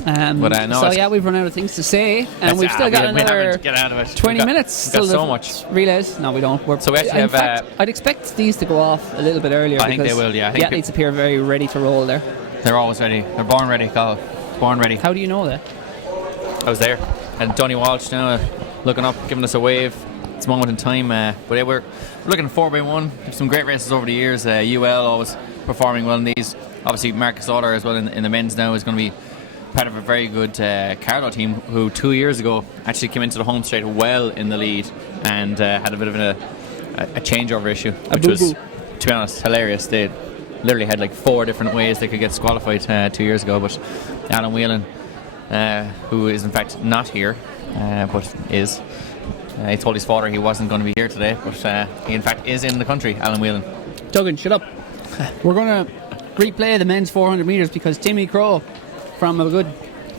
We've run out of things to say, and we've still got another 20 minutes. We've got so much relays. No, we don't. So we actually have. I'd expect these to go off a little bit earlier. I think they will. Yeah, the athletes appear very ready to roll there. They're always ready. They're born ready, Carl. Born ready. How do you know that? I was there, and Donny Walsh now looking up, giving us a wave. It's a moment in time, but yeah, we're looking at 4x1. There's some great races over the years. UL always performing well in these. Obviously, Marcus Otter as well in the men's now is going to be part of a very good Carlow team who 2 years ago actually came into the home straight well in the lead and had a bit of a changeover issue, which was, to be honest, hilarious. They literally had like 4 different ways they could get disqualified 2 years ago, but Alan Whelan, who is in fact not here, but is, he told his father he wasn't going to be here today, but he in fact is in the country, Alan Whelan. Duggan, shut up. We're going to replay the men's 400 metres because Timmy Crow from a good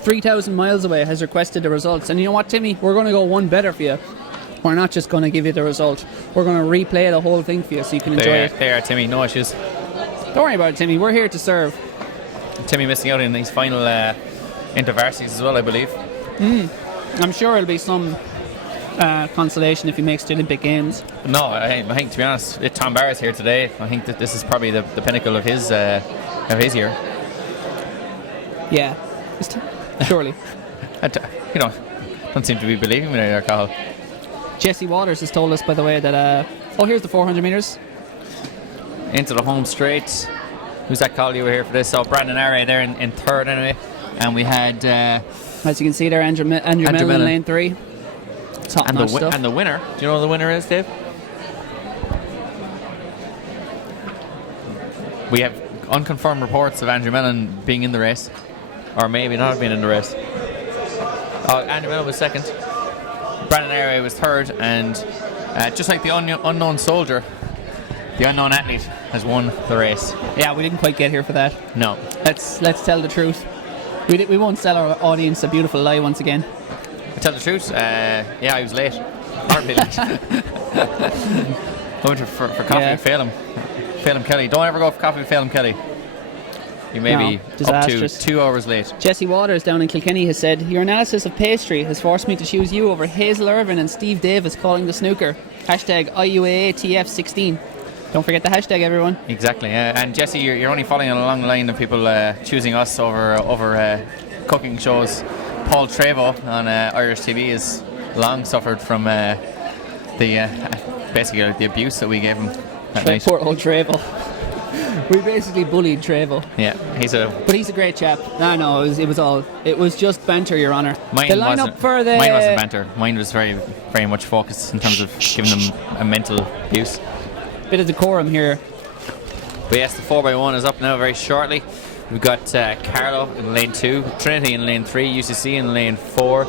3,000 miles away has requested the results. And you know what, Timmy? We're going to go one better for you. We're not just going to give you the result. We're going to replay the whole thing for you so you can enjoy it. There, Timmy. No issues. Don't worry about it, Timmy. We're here to serve. Timmy missing out in his final intervarsities as well, I believe. I'm sure it'll be some consolation if he makes the Olympic Games. No, I think to be honest, if Tom Barr's here today, I think that this is probably the pinnacle of his year. Yeah, surely. Don't seem to be believing me there, Cahill. Jesse Waters has told us, by the way, that here's the 400 metres. Into the home straight. Who's that, Cahill? You were here for this. So Brandon Array there in third anyway. And we had... as you can see there, Andrew Mellon in lane 3. Top-notch stuff. And the winner, do you know who the winner is, Dave? We have unconfirmed reports of Andrew Mellon being in the race. Or maybe not being in the race. Andrew Mellon was second. Brandon Array was third. And just like the unknown soldier, the unknown athlete has won the race. Yeah, we didn't quite get here for that. No. Let's tell the truth. We won't sell our audience a beautiful lie once again. To tell the truth, I was late. Horribly late. I went for coffee with Phelim Kelly. Don't ever go for coffee with Phelim Kelly. You may be up to 2 hours late. Jesse Waters down in Kilkenny has said, your analysis of pastry has forced me to choose you over Hazel Irvin and Steve Davis calling the snooker. Hashtag IUAA TF16. Don't forget the hashtag, everyone. Exactly. And Jesse, you're only following along the line of people choosing us over cooking shows. Paul Trevo on Irish TV has long suffered from basically the abuse that we gave him that night. Poor old Trevo. We basically bullied Trevo. Yeah, he's a great chap. No, it was just banter, Your Honour. Mine wasn't banter. Mine was very, very much focused in terms of giving them a mental abuse. Bit of decorum here. But yes, the 4x1 is up now very shortly. We've got Carlo in lane 2, Trinity in lane 3, UCC in lane 4,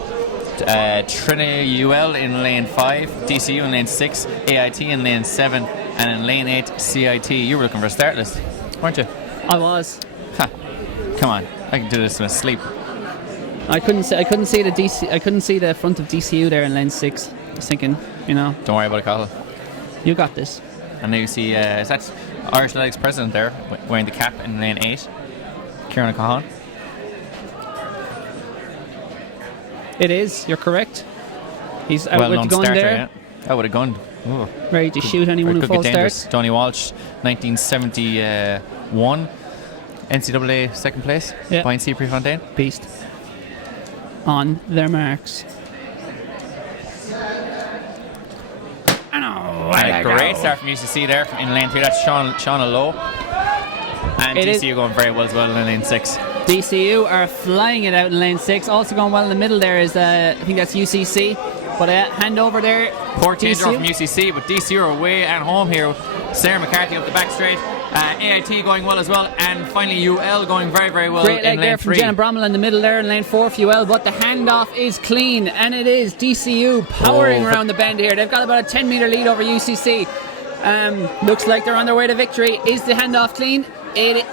Trinity UL in lane 5, DCU in lane 6, AIT in lane 7, and in lane 8, CIT. You were looking for a start list, weren't you? I was. Come on, I can do this in my sleep. I couldn't see the front of DCU there in lane 6. I was thinking, Don't worry about it, Cahill. You got this. And now you see, is that Irish Athletics president there, wearing the cap in lane 8? Kieran Cahan. It is, you're correct. He's out with the gun starter, there. Yeah. Out with a gun. Ooh. Ready to shoot anyone who falls starts. Tony Walsh, 1971. NCAA second place. Yeah. Behind C. Prefontaine. Beast. On their marks. Great start from UCC there in lane 3. That's Shauna Lowe. And DCU going very well as well in lane 6. DCU are flying it out in lane 6. Also going well in the middle there is, I think that's UCC. But hand over there. Poor changeover from UCC, but DCU are way at home here. Sarah McCarthy up the back straight. AIT going well as well. And finally UL going very, very well Great in leg lane there 3. from Jenna Brommel in the middle there in lane 4 for UL. But the handoff is clean. And it is DCU powering around the bend here. They've got about a 10 metre lead over UCC. Looks like they're on their way to victory. Is the handoff clean? It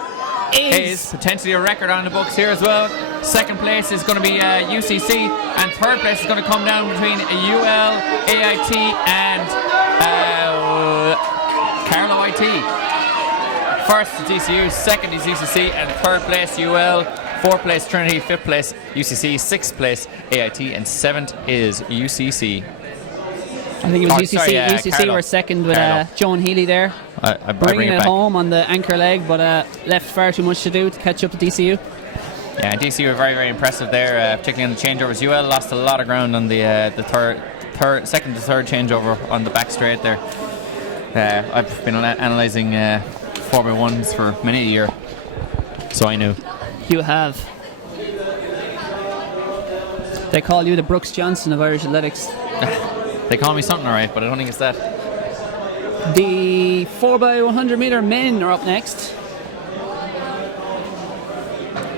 is potentially a record on the books here as well. Second place is going to be UCC, and third place is going to come down between UL, AIT, and Carlo IT. First is DCU, second is UCC, and third place UL, fourth place Trinity, fifth place UCC, sixth place AIT, and seventh is UCC. I think it was UCC. UCC Carlo. were second with Joan Healy there. I bringing bring it back home on the anchor leg, but left far too much to do to catch up to DCU. Yeah, DCU were very, very impressive there, particularly on the changeovers. UL lost a lot of ground on the second to third changeover on the back straight there. I've been analysing 4x1s for many a year, so I knew. You have. They call you the Brooks Johnson of Irish athletics. They call me something alright, but I don't think it's that. The 4x100 metre men are up next.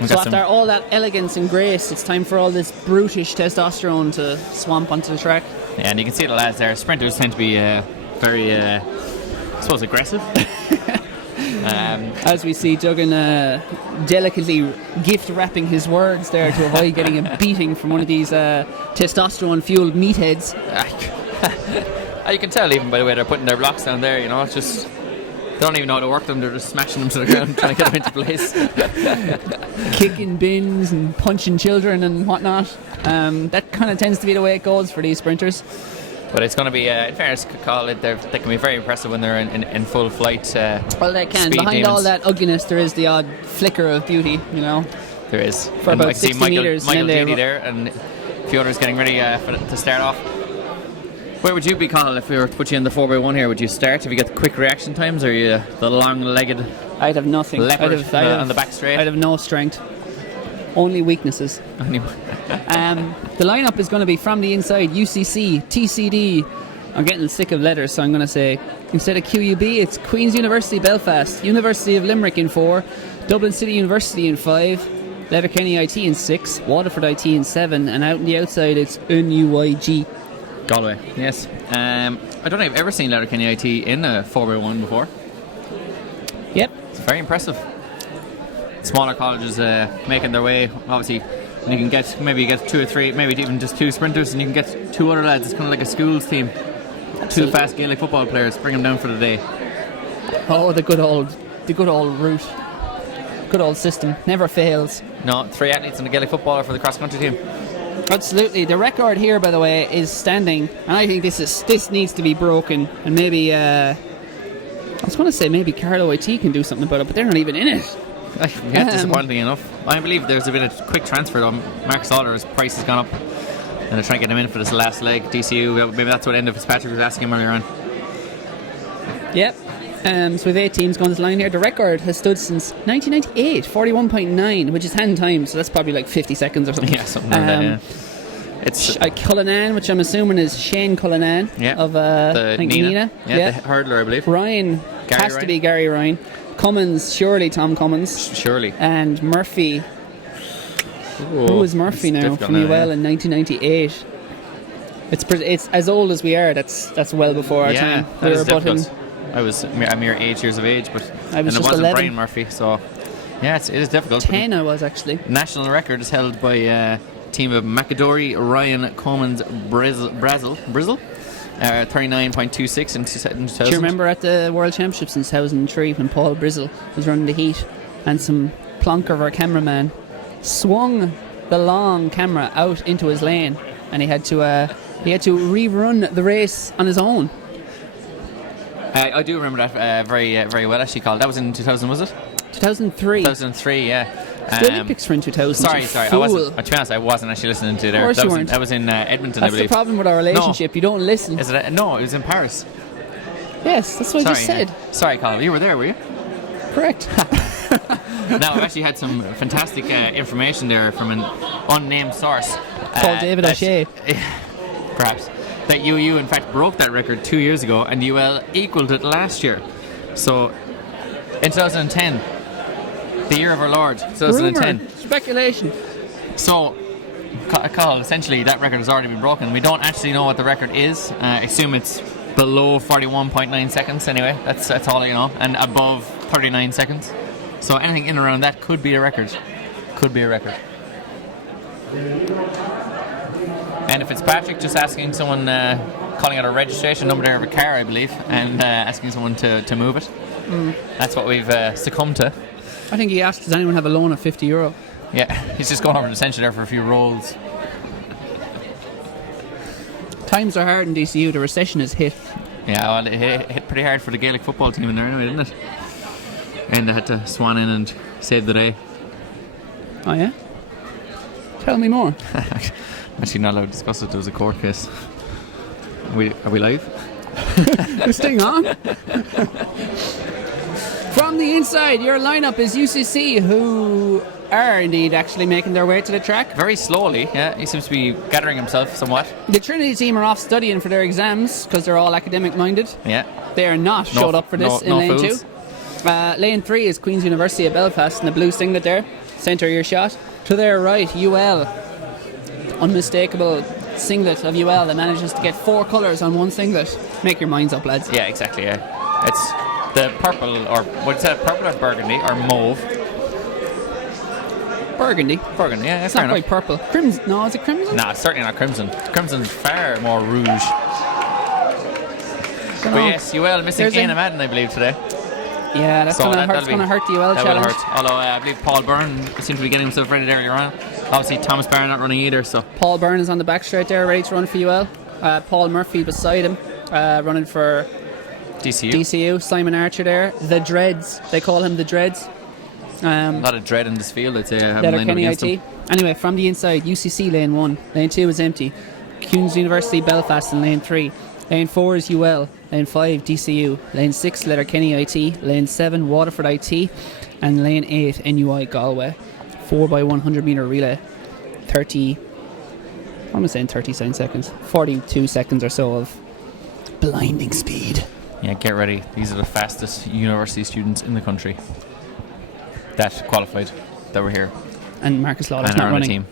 So after all that elegance and grace, it's time for all this brutish testosterone to swamp onto the track. Yeah, and you can see the lads there. Sprinters tend to be very, I suppose, aggressive. As we see Duggan delicately gift wrapping his words there to avoid getting a beating from one of these testosterone-fueled meatheads. You can tell even by the way they're putting their blocks down there, it's just don't even know how to work them. They're just smashing them to the ground, trying to get them into place. Kicking bins and punching children and whatnot. That kind of tends to be the way it goes for these sprinters. But it's going to be, in fairness, they can be very impressive when they're in full flight. Well, they can. Behind demons. all that ugliness, there is the odd flicker of beauty, you know. There is. For and about I see 60 Michael metres. Daly there, and a few others getting ready to start off. Where would you be, Conal, if we were to put you in the 4x1 here? Would you start if you get the quick reaction times, or are you the long-legged I'd have nothing. leopard on the back straight? I'd have no strength. Only weaknesses. The lineup is going to be from the inside: UCC, TCD. I'm getting sick of letters, so I'm going to say instead of QUB, it's Queen's University Belfast, University of Limerick in 4, Dublin City University in 5, Letterkenny IT in 6, Waterford IT in 7, and out on the outside it's NUIG. Galway, yes. I don't think I've ever seen Letterkenny IT in a 4x1 before. Yep. It's very impressive. Smaller colleges making their way, obviously. And you can get 2 or 3, maybe even just 2 sprinters, and you can get 2 other lads. It's kind of like a schools team. 2 fast Gaelic football players, bring them down for the day. Oh, the good old route. Good old system. Never fails. No, 3 athletes and a Gaelic footballer for the cross-country team. Absolutely. The record here, by the way, is standing, and I think this needs to be broken. And maybe I was going to say maybe Carlo IT can do something about it, but they're not even in it. Yeah, disappointing enough. I believe there's a bit of quick transfer though. Mark Salter's price has gone up, and they're trying to get him in for this last leg. DCU, maybe that's what Enda Fitzpatrick was asking him earlier on. Yep. So we have 8 teams going to the line here. The record has stood since 1998, 41.9, which is hand time, so that's probably like 50 seconds or something. Yeah, something like that, yeah. It's Cullinan, which I'm assuming is Shane Cullinan of I think Nina. Yeah, the hurdler, I believe. Ryan has to be Gary Ryan. Cummins, surely Tom Cummins. Surely. And Murphy. Who was Murphy now from UL in 1998? It's as old as we are. That's well before our time. That is difficult. I was a mere 8 years of age, but I was and it just wasn't 11. Brian Murphy, so yeah, it is difficult. 10 I was actually. National record is held by a team of McAdory, Ryan, Cummins, Brizzle, 39.26 in 2000. Do you remember at the World Championships in 2003 when Paul Brizzle was running the heat and some plonker of our cameraman swung the long camera out into his lane and he had to rerun the race on his own? I do remember that very well, actually, Carl. That was in 2000, was it? 2003. 2003, yeah. The Olympics were in 2000. Sorry. I wasn't. To be honest, I wasn't actually listening to it there. Of course you weren't. That was in Edmonton, That's I believe. the problem with our relationship. No. You don't listen. Is it? No, it was in Paris. Yes, that's what I just said. Sorry, Carl. You were there, were you? Correct. Now, I've actually had some fantastic information there from an unnamed source. Called David O'Shea. Perhaps. That UU, in fact, broke that record 2 years ago, and UL equalled it last year. So, in 2010, the year of our Lord, 2010. Rumour, speculation. So, Carl, essentially, that record has already been broken. We don't actually know what the record is. I assume it's below 41.9 seconds anyway. That's all you know. And above 39 seconds. So, anything in around that could be a record. Could be a record. And if it's Patrick just asking someone, calling out a registration number there of a car, I believe, and asking someone to move it. That's what we've succumbed to. I think he asked, does anyone have a loan of €50? Yeah, he's just going over to Santry there for a few rolls. Times are hard in DCU. The recession has hit. Yeah, well, it hit pretty hard for the Gaelic football team in there anyway, didn't it? And they had to swan in and save the day. Oh, yeah? Tell me more. Actually, not allowed to discuss it. There was a court case. Are we live? We're staying on. From the inside, your lineup is UCC, who are indeed actually making their way to the track. Very slowly, yeah. He seems to be gathering himself somewhat. The Trinity team are off studying for their exams because they're all academic minded. Yeah. They are not showed up for this in lane fools. 2. Lane 3 is Queen's University of Belfast in the blue singlet there. Centre your shot. To their right, UL. Unmistakable singlet of UL that manages to get 4 colours on one singlet. Make your minds up, lads. Yeah, exactly, yeah. It's the purple, or what's that, purple or burgundy, or mauve? Burgundy. Burgundy, yeah, It's fair not enough. quite purple. Crimson. No, is it crimson? Nah, certainly not crimson. Crimson's far more rouge. But yes, UL missing There's Ian Madden, I believe, today. Yeah, that's So going to that'll hurt. It's going to hurt the UL that challenge. will hurt. Although I believe Paul Byrne seemed to be getting himself ready there earlier on. Obviously, Thomas Barr not running either. So Paul Byrne is on the back straight there, ready to run for UL. Paul Murphy beside him, running for DCU. Simon Archer there. The Dreads. They call him the Dreads. a lot of dread in this field, I'd say. I haven't lined up Letterkenny against IT. them. Anyway, from the inside, UCC lane 1. Lane 2 is empty. Queen's University Belfast in lane 3. Lane 4 is UL. Lane 5 DCU. Lane 6 Letterkenny IT. Lane 7 Waterford IT. And lane 8 NUI Galway. 4x100 metre relay. 37 seconds. 42 seconds or so of blinding speed. Yeah, get ready. These are the fastest university students in the country that qualified, that were here. And Marcus Lawler's and not are on a running. team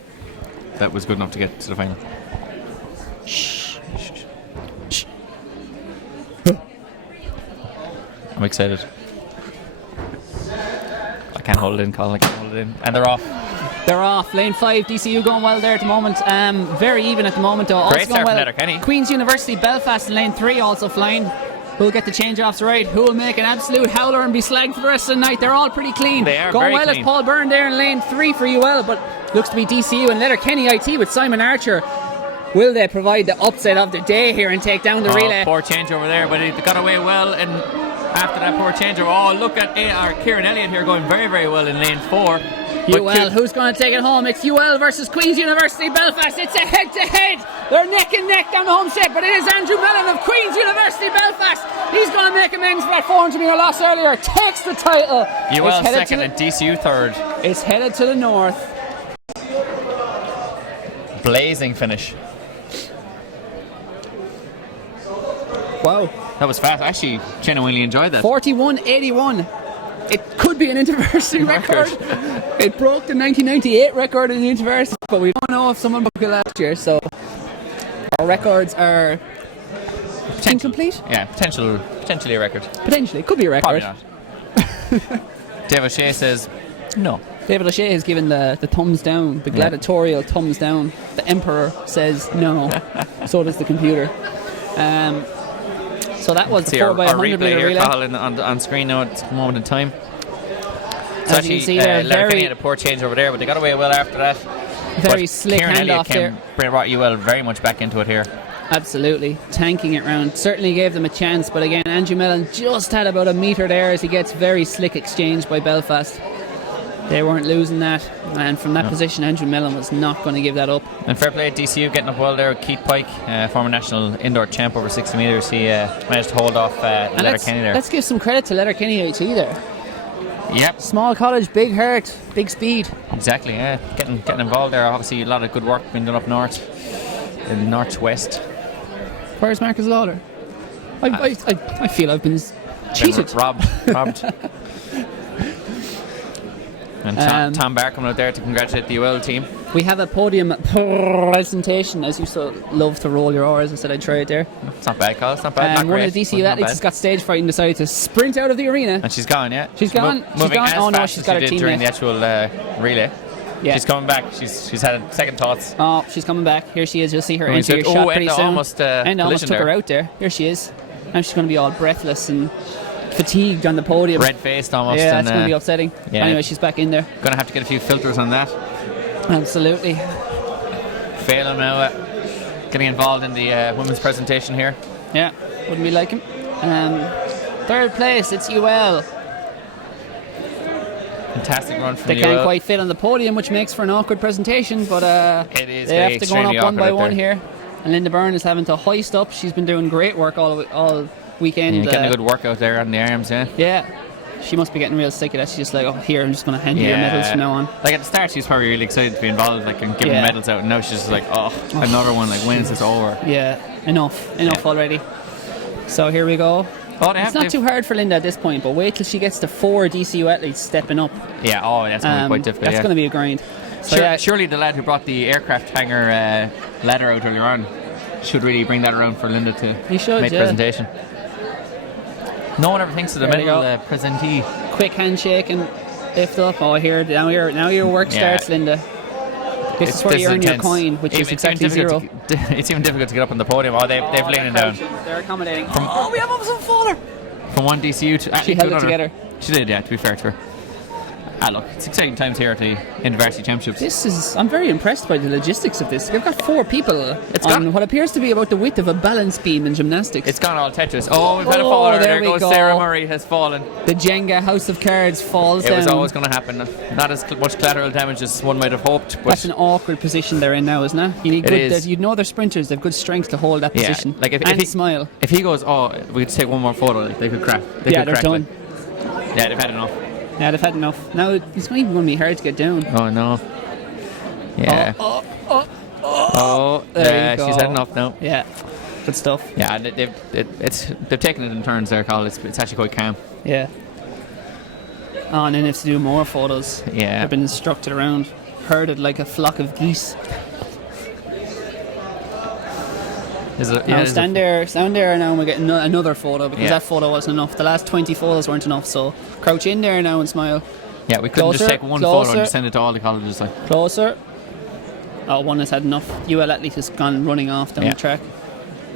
that was good enough to get to the final. Shh. I'm excited. I can't hold it in, Colin. I can't hold it in. And they're off. They're off. Lane 5, DCU going well there at the moment. Very even at the moment though. Great Also start going from well. Letterkenny. Queen's University Belfast in lane 3 also flying. Who'll get the change-offs right? Who'll make an absolute howler and be slagged for the rest of the night? They're all pretty clean. They are going very well clean. as Paul Byrne there in lane 3 for UL, but looks to be DCU and Letterkenny IT with Simon Archer. Will they provide the upset of the day here and take down the relay? Poor change over there, but it got away well. And after that poor changeover, look at Kieran Elliott here going very, very well in lane 4. UL, who's going to take it home? It's UL versus Queen's University Belfast. It's a head-to-head. They're neck and neck down the home straight, but it is Andrew Mellon of Queen's University Belfast. He's going to make amends for that 400 metre loss earlier. Takes the title. UL second and DCU third. It's headed to the north. Blazing finish. Wow. That was fast. I actually genuinely enjoyed that. 41.81. It could be an InterVarsity record. It broke the 1998 record in the InterVarsity, but we don't know if someone broke it last year, so our records are incomplete. Yeah, potentially a record. Potentially. Could be a record. Probably not. Dave O'Shea says no. David O'Shea has given the thumbs down, the gladiatorial thumbs down. The Emperor says no. So does the computer. So that was the 4x100 metre relay. Cathal on screen now at this moment in time. So as you can see there, Letterkenny had a poor change over there, but they got away well after that. Very but slick Kieran Elliott handoff there. Brought UL very much back into it here. Absolutely, tanking it round. Certainly gave them a chance, but again, Andrew Mellon just had about a metre there as he gets very slick exchange by Belfast. They weren't losing that, and from that position, Andrew Mellon was not going to give that up. And fair play at DCU, getting up well there with Keith Pike, former national indoor champ over 60 metres. He managed to hold off Letterkenny there. Let's give some credit to Letterkenny IT there. Yep. Small college, big heart, big speed. Exactly, yeah. Getting involved there. Obviously, a lot of good work being done up north, in the northwest. Where's Marcus Lawler? I feel I've been cheated. Robbed. And Tom Barr coming out there to congratulate the UL team. We have a podium presentation, as you so love to roll your R's. I said I'd try it there. It's not bad, Carl. It's not bad. One of the DCU athletes has got stage fright and decided to sprint out of the arena. And she's gone, yeah. She's gone. Moving as Oh no, fast she's as got she her did during the teammate. actual relay. Yeah. She's coming back. She's had second thoughts. Oh, she's coming back. Here she is. You'll see her Oh, enter your oh, shot pretty Enda soon. almost, Enda almost took collision her out there. Here she is. Now she's going to be all breathless and fatigued on the podium. Red-faced almost. Yeah, and, that's going to be upsetting. yeah. Anyway, she's back in there. Going to have to get a few filters on that. Absolutely. Phelan now getting involved in the women's presentation here. Yeah, wouldn't be like him. Third place, it's UL. Fantastic run from They UL. can't quite fit on the podium, which makes for an awkward presentation, but It is they have to go up one by one there. here. And Linda Byrne is having to hoist up. She's been doing great work all weekend. Yeah, getting a good workout there on the arms, yeah. Yeah. She must be getting real sick of that. She's just like, oh, here, I'm just going to hand you your medals from now on. Like at the start, she was probably really excited to be involved, like, and giving medals out. And now she's just like, another one. Like, when's this over? Yeah, enough already. So here we go. It's not too hard for Linda at this point, but wait till she gets to 4 DCU athletes stepping up. Yeah, that's going to be quite difficult. That's going to be a grind. So surely the lad who brought the aircraft hangar ladder out earlier on should really bring that around for Linda to make the presentation. No one ever thinks of the medal presentee. Quick handshake and lift up. Oh, here now your work starts, Linda. This is where you earn your coin, which is exactly 0. It's even difficult to get up on the podium. They've laid it down. They're accommodating. We have some faller. From one DCU to she held it together. She did, yeah, to be fair to her. Look, it's exciting times here at the Varsity Championships. I'm very impressed by the logistics of this. They've got 4 people on what appears to be about the width of a balance beam in gymnastics. It's gone all Tetris. Oh, we've had a faller. There goes Sarah Murray has fallen. The Jenga House of Cards falls down. It was always going to happen. Not as much collateral damage as one might have hoped. But that's an awkward position they're in now, isn't it? You need good. You know they're sprinters. They have good strength to hold that position. Like if and he smile. If he goes, we could take one more photo. Like, they could crack. They're done. Yeah, they've had enough. Yeah, they've had enough. Now it's not even going to be hard to get down. Oh no. Yeah. There you go. She's had enough now. Yeah. Good stuff. Yeah, they've taken it in turns there, Carl. It's actually quite calm. Yeah. Oh, and then they have to do more photos. Yeah. They've been instructed around, herded like a flock of geese. Stand there now and we get another photo because that photo wasn't enough. The last 20 photos weren't enough, so crouch in there now and smile. Yeah, we couldn't just take one photo and just send it to all the colleges. Closer. One has had enough. UL athlete has gone running off down the track.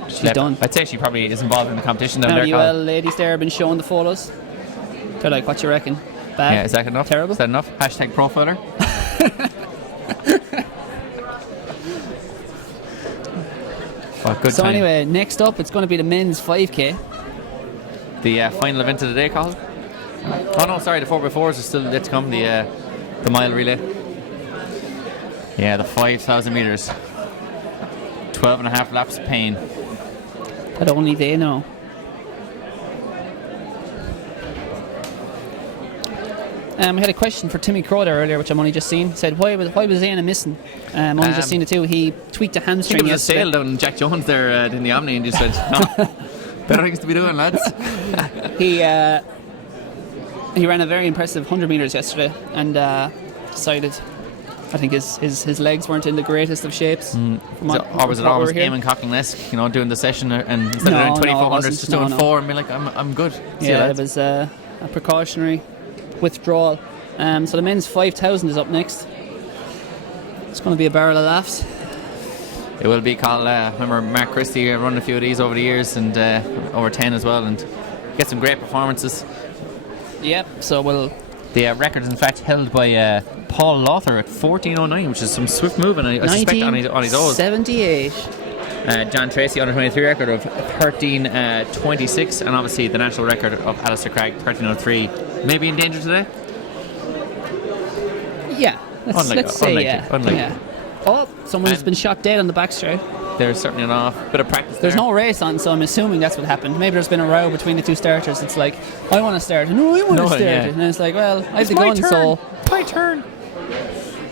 She's done. I'd say she probably is involved in the competition down there. UL ladies there have been showing the photos. They're like, what you reckon? Bad? Yeah, is that enough? Terrible? Is that enough? Hashtag profiler. So anyway, next up it's going to be the men's 5k. The final event of the day, Colin? Oh no, sorry, the 4x4s are still yet to come, the mile relay. Yeah, the 5,000 metres. 12 and a half laps of pain. But only they know. We had a question for Timmy Crow there earlier, which I'm only just seen. He said, why was Zaina missing? Only just seen it too. He tweaked a hamstring. I think it was a sale down Jack Jones there in the Omni, and just said, no, better things to be doing, lads. He ran a very impressive 100 metres yesterday and decided, I think his legs weren't in the greatest of shapes. Or was it almost Eamon Coughlin-esque, doing the session and instead of doing 2400s, just doing 4 and be like, I'm good. Yeah, it was a precautionary withdrawal. So the men's 5,000 is up next. It's going to be a barrel of laughs. It will be, Carl. Remember Mark Christie run a few of these over the years and over 10 as well, and get some great performances. Yep. So the record is in fact held by Paul Lawther at 14:09, which is some swift moving. I suspect on his own. 78. John Tracy under 23 record of 13:26, and obviously the national record of Alistair Cragg 13:03. Maybe in danger today. Yeah. Let's say yeah. Oh, someone's been shot dead on the backstraight. There's certainly enough bit of practice. There's no race on, so I'm assuming that's what happened. Maybe there's been a row between the two starters. It's like, I want to start. No, I want to start. Yeah. And it's like, well, I have the gun, so my turn.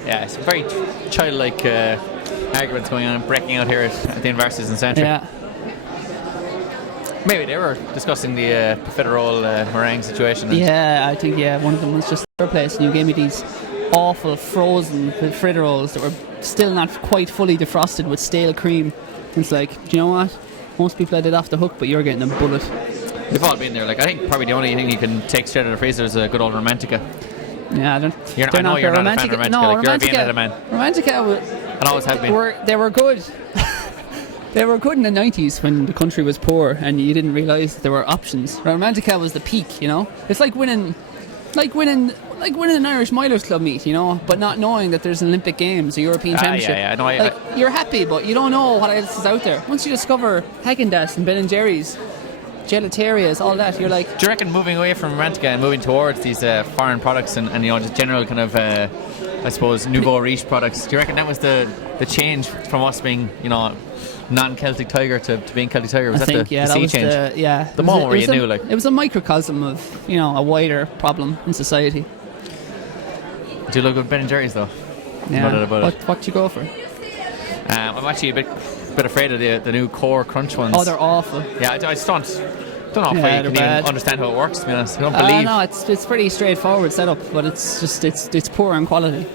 Yeah, it's very childlike arguments going on, breaking out here at the universities in Santry. Yeah. Maybe they were discussing the profiterole meringue situation. Yeah, I think one of them was just their place, and you gave me these awful frozen profiteroles that were still not quite fully defrosted with stale cream. It's like, do you know what? Most people had it off the hook, but you're getting a bullet. They've all been there. Like, I think probably the only thing you can take straight out of the freezer is a good old Romantica. Yeah, I know you're not a fan of Romantica. No, like, you're a Viennetta man. Romantica and always have been. They were good. They were good in the 90s when the country was poor and you didn't realise there were options. Romantica was the peak, It's like winning an Irish Milers Club meet, but not knowing that there's an Olympic Games, a European Championship. Yeah. No, you're happy, but you don't know what else is out there. Once you discover Häagen-Dazs and Ben & Jerry's, gelaterias, all that, you're like... Do you reckon moving away from Romantica and moving towards these foreign products and just general kind of, I suppose, nouveau riche products, do you reckon that was the change from us being, non-Celtic Tiger to being Celtic Tiger? Was that the sea change? The moment where you knew, like... It was a microcosm of, a wider problem in society. Do you look good Ben & Jerry's though? Yeah. What do you go for? I'm actually a bit afraid of the new core crunch ones. Oh, they're awful. Yeah, I just don't know if I can even understand how it works, to be honest. I don't believe. No, it's pretty straightforward setup, but it's just it's poor in quality.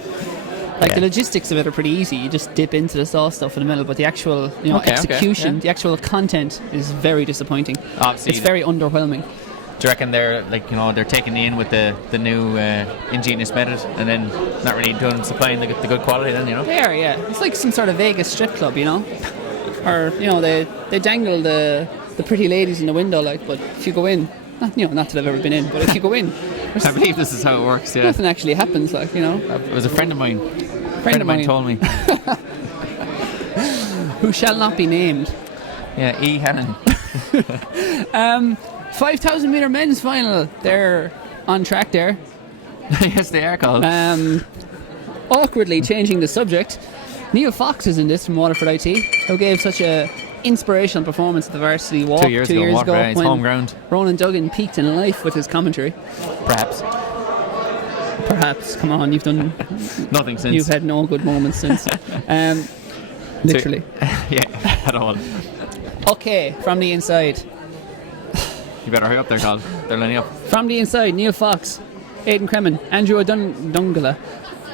The logistics of it are pretty easy. You just dip into the sauce stuff in the middle, but the actual execution, the actual content is very disappointing. Obviously, it's very underwhelming. Do you reckon they're taking in with the new ingenious method and then not really supplying the good quality then, They are, yeah. It's like some sort of Vegas strip club, Or, they dangle the pretty ladies in the window, but if you go in, not that I've ever been in, but if you go in, I believe this is how it works, yeah. Nothing actually happens, like, you know. It was a friend of mine. Friend of mine told me. Who shall not be named. Yeah, E. Hannon. 5,000 metre men's final. They're on track there. Yes, they are called. Awkwardly changing the subject. Neil Fox is in this from Waterford IT, who gave such a inspirational performance at the varsity walk 2 years ago, Waterford, it's when home ground. Ronan Duggan peaked in life with his commentary. Perhaps. Come on, you've done nothing since. You've had no good moments since. Literally. Yeah, at all. Okay, from the inside. You better hurry up there, Carl. They're lining up. From the inside, Neil Fox, Aidan Cremin, Andrew O'Dungala,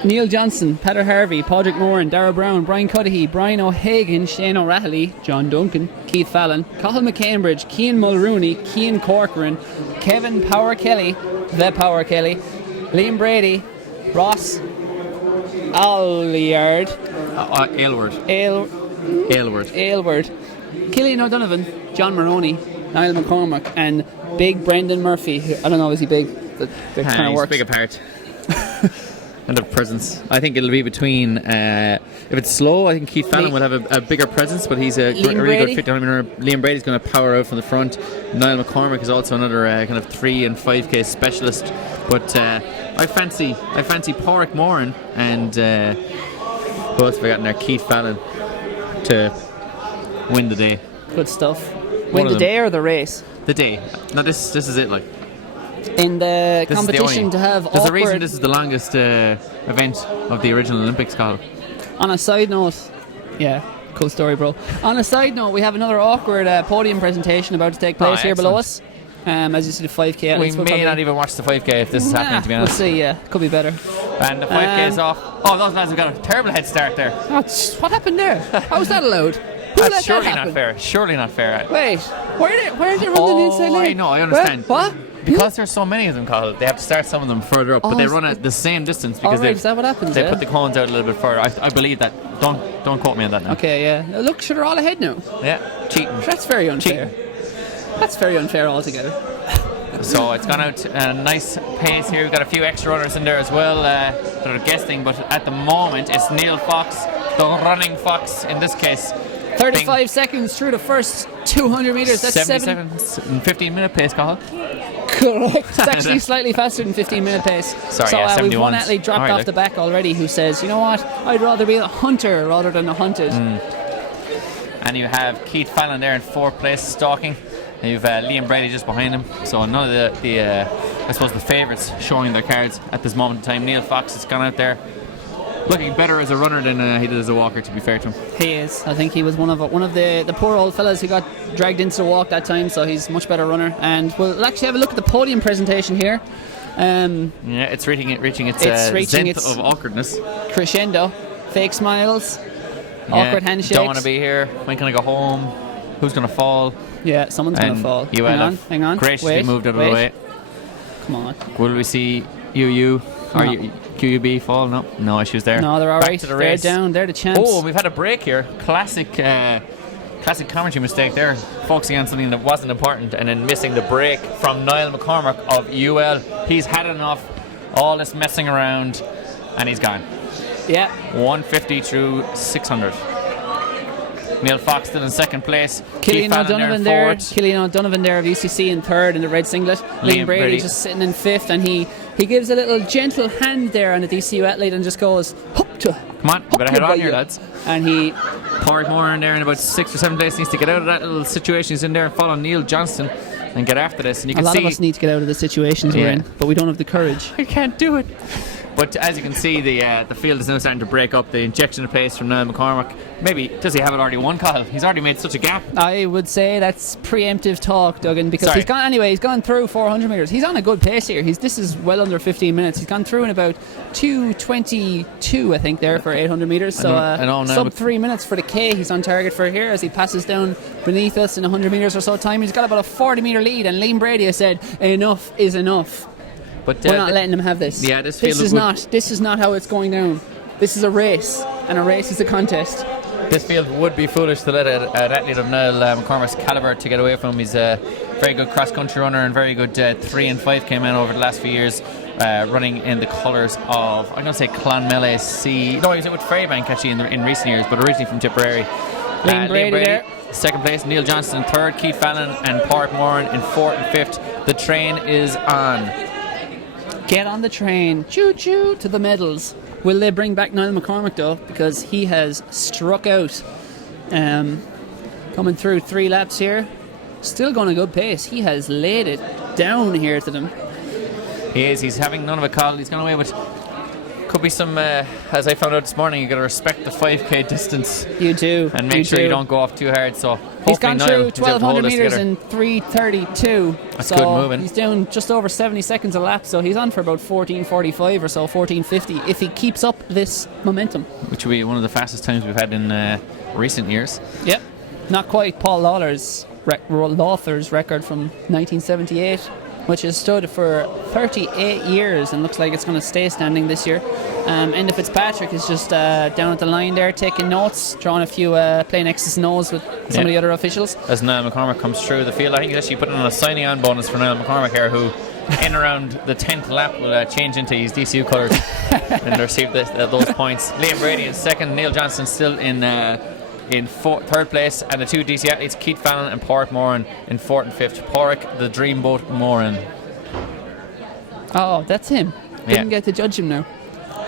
Neil Johnson, Peter Harvey, Padraig Moran, Darragh Brown, Brian Cudahy, Brian O'Hagan, Shane O'Rahilly, John Duncan, Keith Fallon, Cathal McCambridge, Cian Mulrooney, Cian Corcoran, Kevin Power Kelly, the Power Kelly, Liam Brady, Ross Aylward, Killian O'Donovan, John Maroney, Niall McCormack, and Big Brendan Murphy. I don't know, is he big? That kind of works. Big apart. And the presence. I think it'll be between. If it's slow, I think Keith Fallon will have a bigger presence, but he's a really good 50 minute. Liam Brady's going to power out from the front. Niall McCormack is also another kind of 3 and 5K specialist. But I fancy Padraig Moran and who else have I got in there? Keith Fallon to win the day. Good stuff. Win the day or the race? The day. No, this is it. Like in the competition to have. There's a reason this is the longest event of the original Olympics, Carl. On a side note, yeah, cool story, bro. On a side note, we have another awkward podium presentation about to take place here below us. As you see, the 5K. We may not even watch the 5K if this is happening, to be honest. We'll see, yeah. Could be better. And the 5K is off. Oh, those lads have got a terrible head start there. What happened there? How was that allowed? That's surely not fair. Surely not fair. Wait, why are they running the inside lane? I know, I understand. What? Because there's so many of them, Carl, they have to start some of them further up, but they run at the same distance because is that what happens? They put the cones out a little bit further. I believe that. Don't quote me on that now. Okay, yeah. Look, sure, they're all ahead now. Yeah, cheating. That's very unfair. That's very unfair altogether. So it's gone out at a nice pace here. We've got a few extra runners in there as well that are guesting, but at the moment it's Neil Fox, the running fox in this case. 35 seconds through the first 200 metres. That's 77 and 15-minute pace, Carl. Correct. It's actually slightly faster than 15-minute pace. Sorry, so yeah, we've one athlete dropped off the back already who says, you know what, I'd rather be a hunter rather than a hunted. And you have Keith Fallon there in 4th place, stalking. And you've Liam Brady just behind him. So none of the I suppose the favourites showing their cards at this moment in time. Neil Fox has gone out there looking better as a runner than he did as a walker, to be fair to him. He is. I think he was one of the poor old fellas who got dragged into the walk that time, so he's a much better runner. And we'll actually have a look at the podium presentation here. Yeah, it's reaching its zenith of awkwardness. Crescendo. Fake smiles. Awkward handshakes. Don't want to be here. When can I go home? Who's going to fall? Yeah, someone's going to fall. Hang on. Graciously moved out of the way. Come on. Will we see UU or QUB fall? No issues there. No, they're all right. They're down. They're the champs. Oh, we've had a break here. Classic commentary mistake there. Focusing on something that wasn't important and then missing the break from Niall McCormack of UL. He's had enough. All this messing around, and he's gone. Yeah. 150 through 600. Neil Fox still in 2nd place. Killian O'Donovan there. Killian O'Donovan there of UCC in 3rd in the red singlet. Liam Brady just sitting in 5th, and he gives a little gentle hand there on the DCU athlete and just goes, "Hup to." Come on, better head on here, lads. And Padraig Moran there in about 6th or 7th place needs to get out of that little situation he's in there and follow Neil Johnston and get after this. And you can see a lot of us need to get out of the situations we're in, but we don't have the courage. I can't do it. But as you can see, the field is now starting to break up. The injection of pace from Niall McCormack. Maybe, does he have it already won, Kyle? He's already made such a gap. I would say that's preemptive talk, Duggan, because he's gone through 400 metres. He's on a good pace here. This is well under 15 minutes. He's gone through in about 2:22, I think, there for 800 metres. So sub 3 minutes for the K he's on target for here as he passes down beneath us in 100 metres or so time. He's got about a 40 metre lead, and Liam Brady has said, enough is enough. But we're not letting him have this. Yeah, this is not how it's going down. This is a race, and a race is a contest. This field would be foolish to let an athlete of Niall McCormack's calibre to get away from him. He's a very good cross-country runner and very good 3 and 5K man over the last few years, running in the colours of, I'm going to say Clonmel C. No, he was with Ferrybank actually in recent years, but originally from Tipperary. Liam Brady there. Second place, Neil Johnston in third, Keith Fallon and Pádraig Moran in fourth and fifth. The train is on. Get on the train, choo-choo, to the medals. Will they bring back Niall McCormack though? Because he has struck out. Coming through 3 laps here. Still going a good pace. He has laid it down here to them. He is. He's having none of a call. He's gone away with... Could be some, as I found out this morning, you got to respect the 5k distance. You do. And make sure you don't go off too hard. So he's gone through 1,200 metres in in 3:32. That's so good moving. He's down just over 70 seconds a lap, so he's on for about 14:45 or so, 14:50, if he keeps up this momentum. Which will be one of the fastest times we've had in recent years. Yep. Not quite Paul Lawler's record from 1978, which has stood for 38 years and looks like it's going to stay standing this year. Enda Fitzpatrick is just down at the line there taking notes, drawing a few playing X's and O's with some of the other officials. As Niall McCormack comes through the field, I think he's actually putting on a signing on bonus for Niall McCormack here, who in around the 10th lap will change into his DCU colours and receive those points. Liam Brady in second, Neil Johnston still in third place, and the 2 DC athletes, Keith Fallon and Pádraig Moran, in fourth and fifth. Pádraig, the dreamboat Moran. Oh, that's him. Didn't get to judge him now.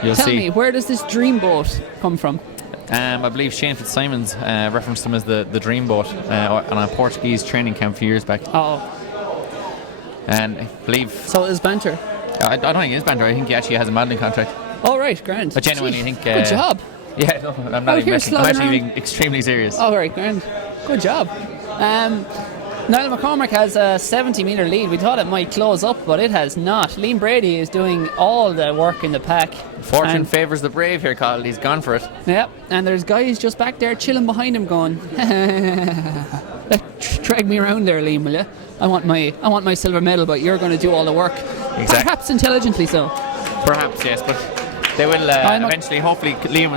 Tell me, where does this dreamboat come from? I believe Shane Fitzsimons referenced him as the dreamboat on a Portuguese training camp a few years back. Oh. And I believe... So it is banter? I don't think it is banter. I think he actually has a modelling contract. Oh, right, grand. I genuinely think... good job. Yeah, no, I'm not even messing. I'm actually being extremely serious. Oh, right, grand. Good job. Niall McCormack has a 70-metre lead. We thought it might close up, but it has not. Liam Brady is doing all the work in the pack. Fortune favours the brave here, Carl. He's gone for it. Yep, and there's guys just back there chilling behind him going, drag me around there, Liam, will you? I want my silver medal, but you're going to do all the work. Exactly. Perhaps intelligently so. Perhaps, yes, but they will eventually, hopefully, Liam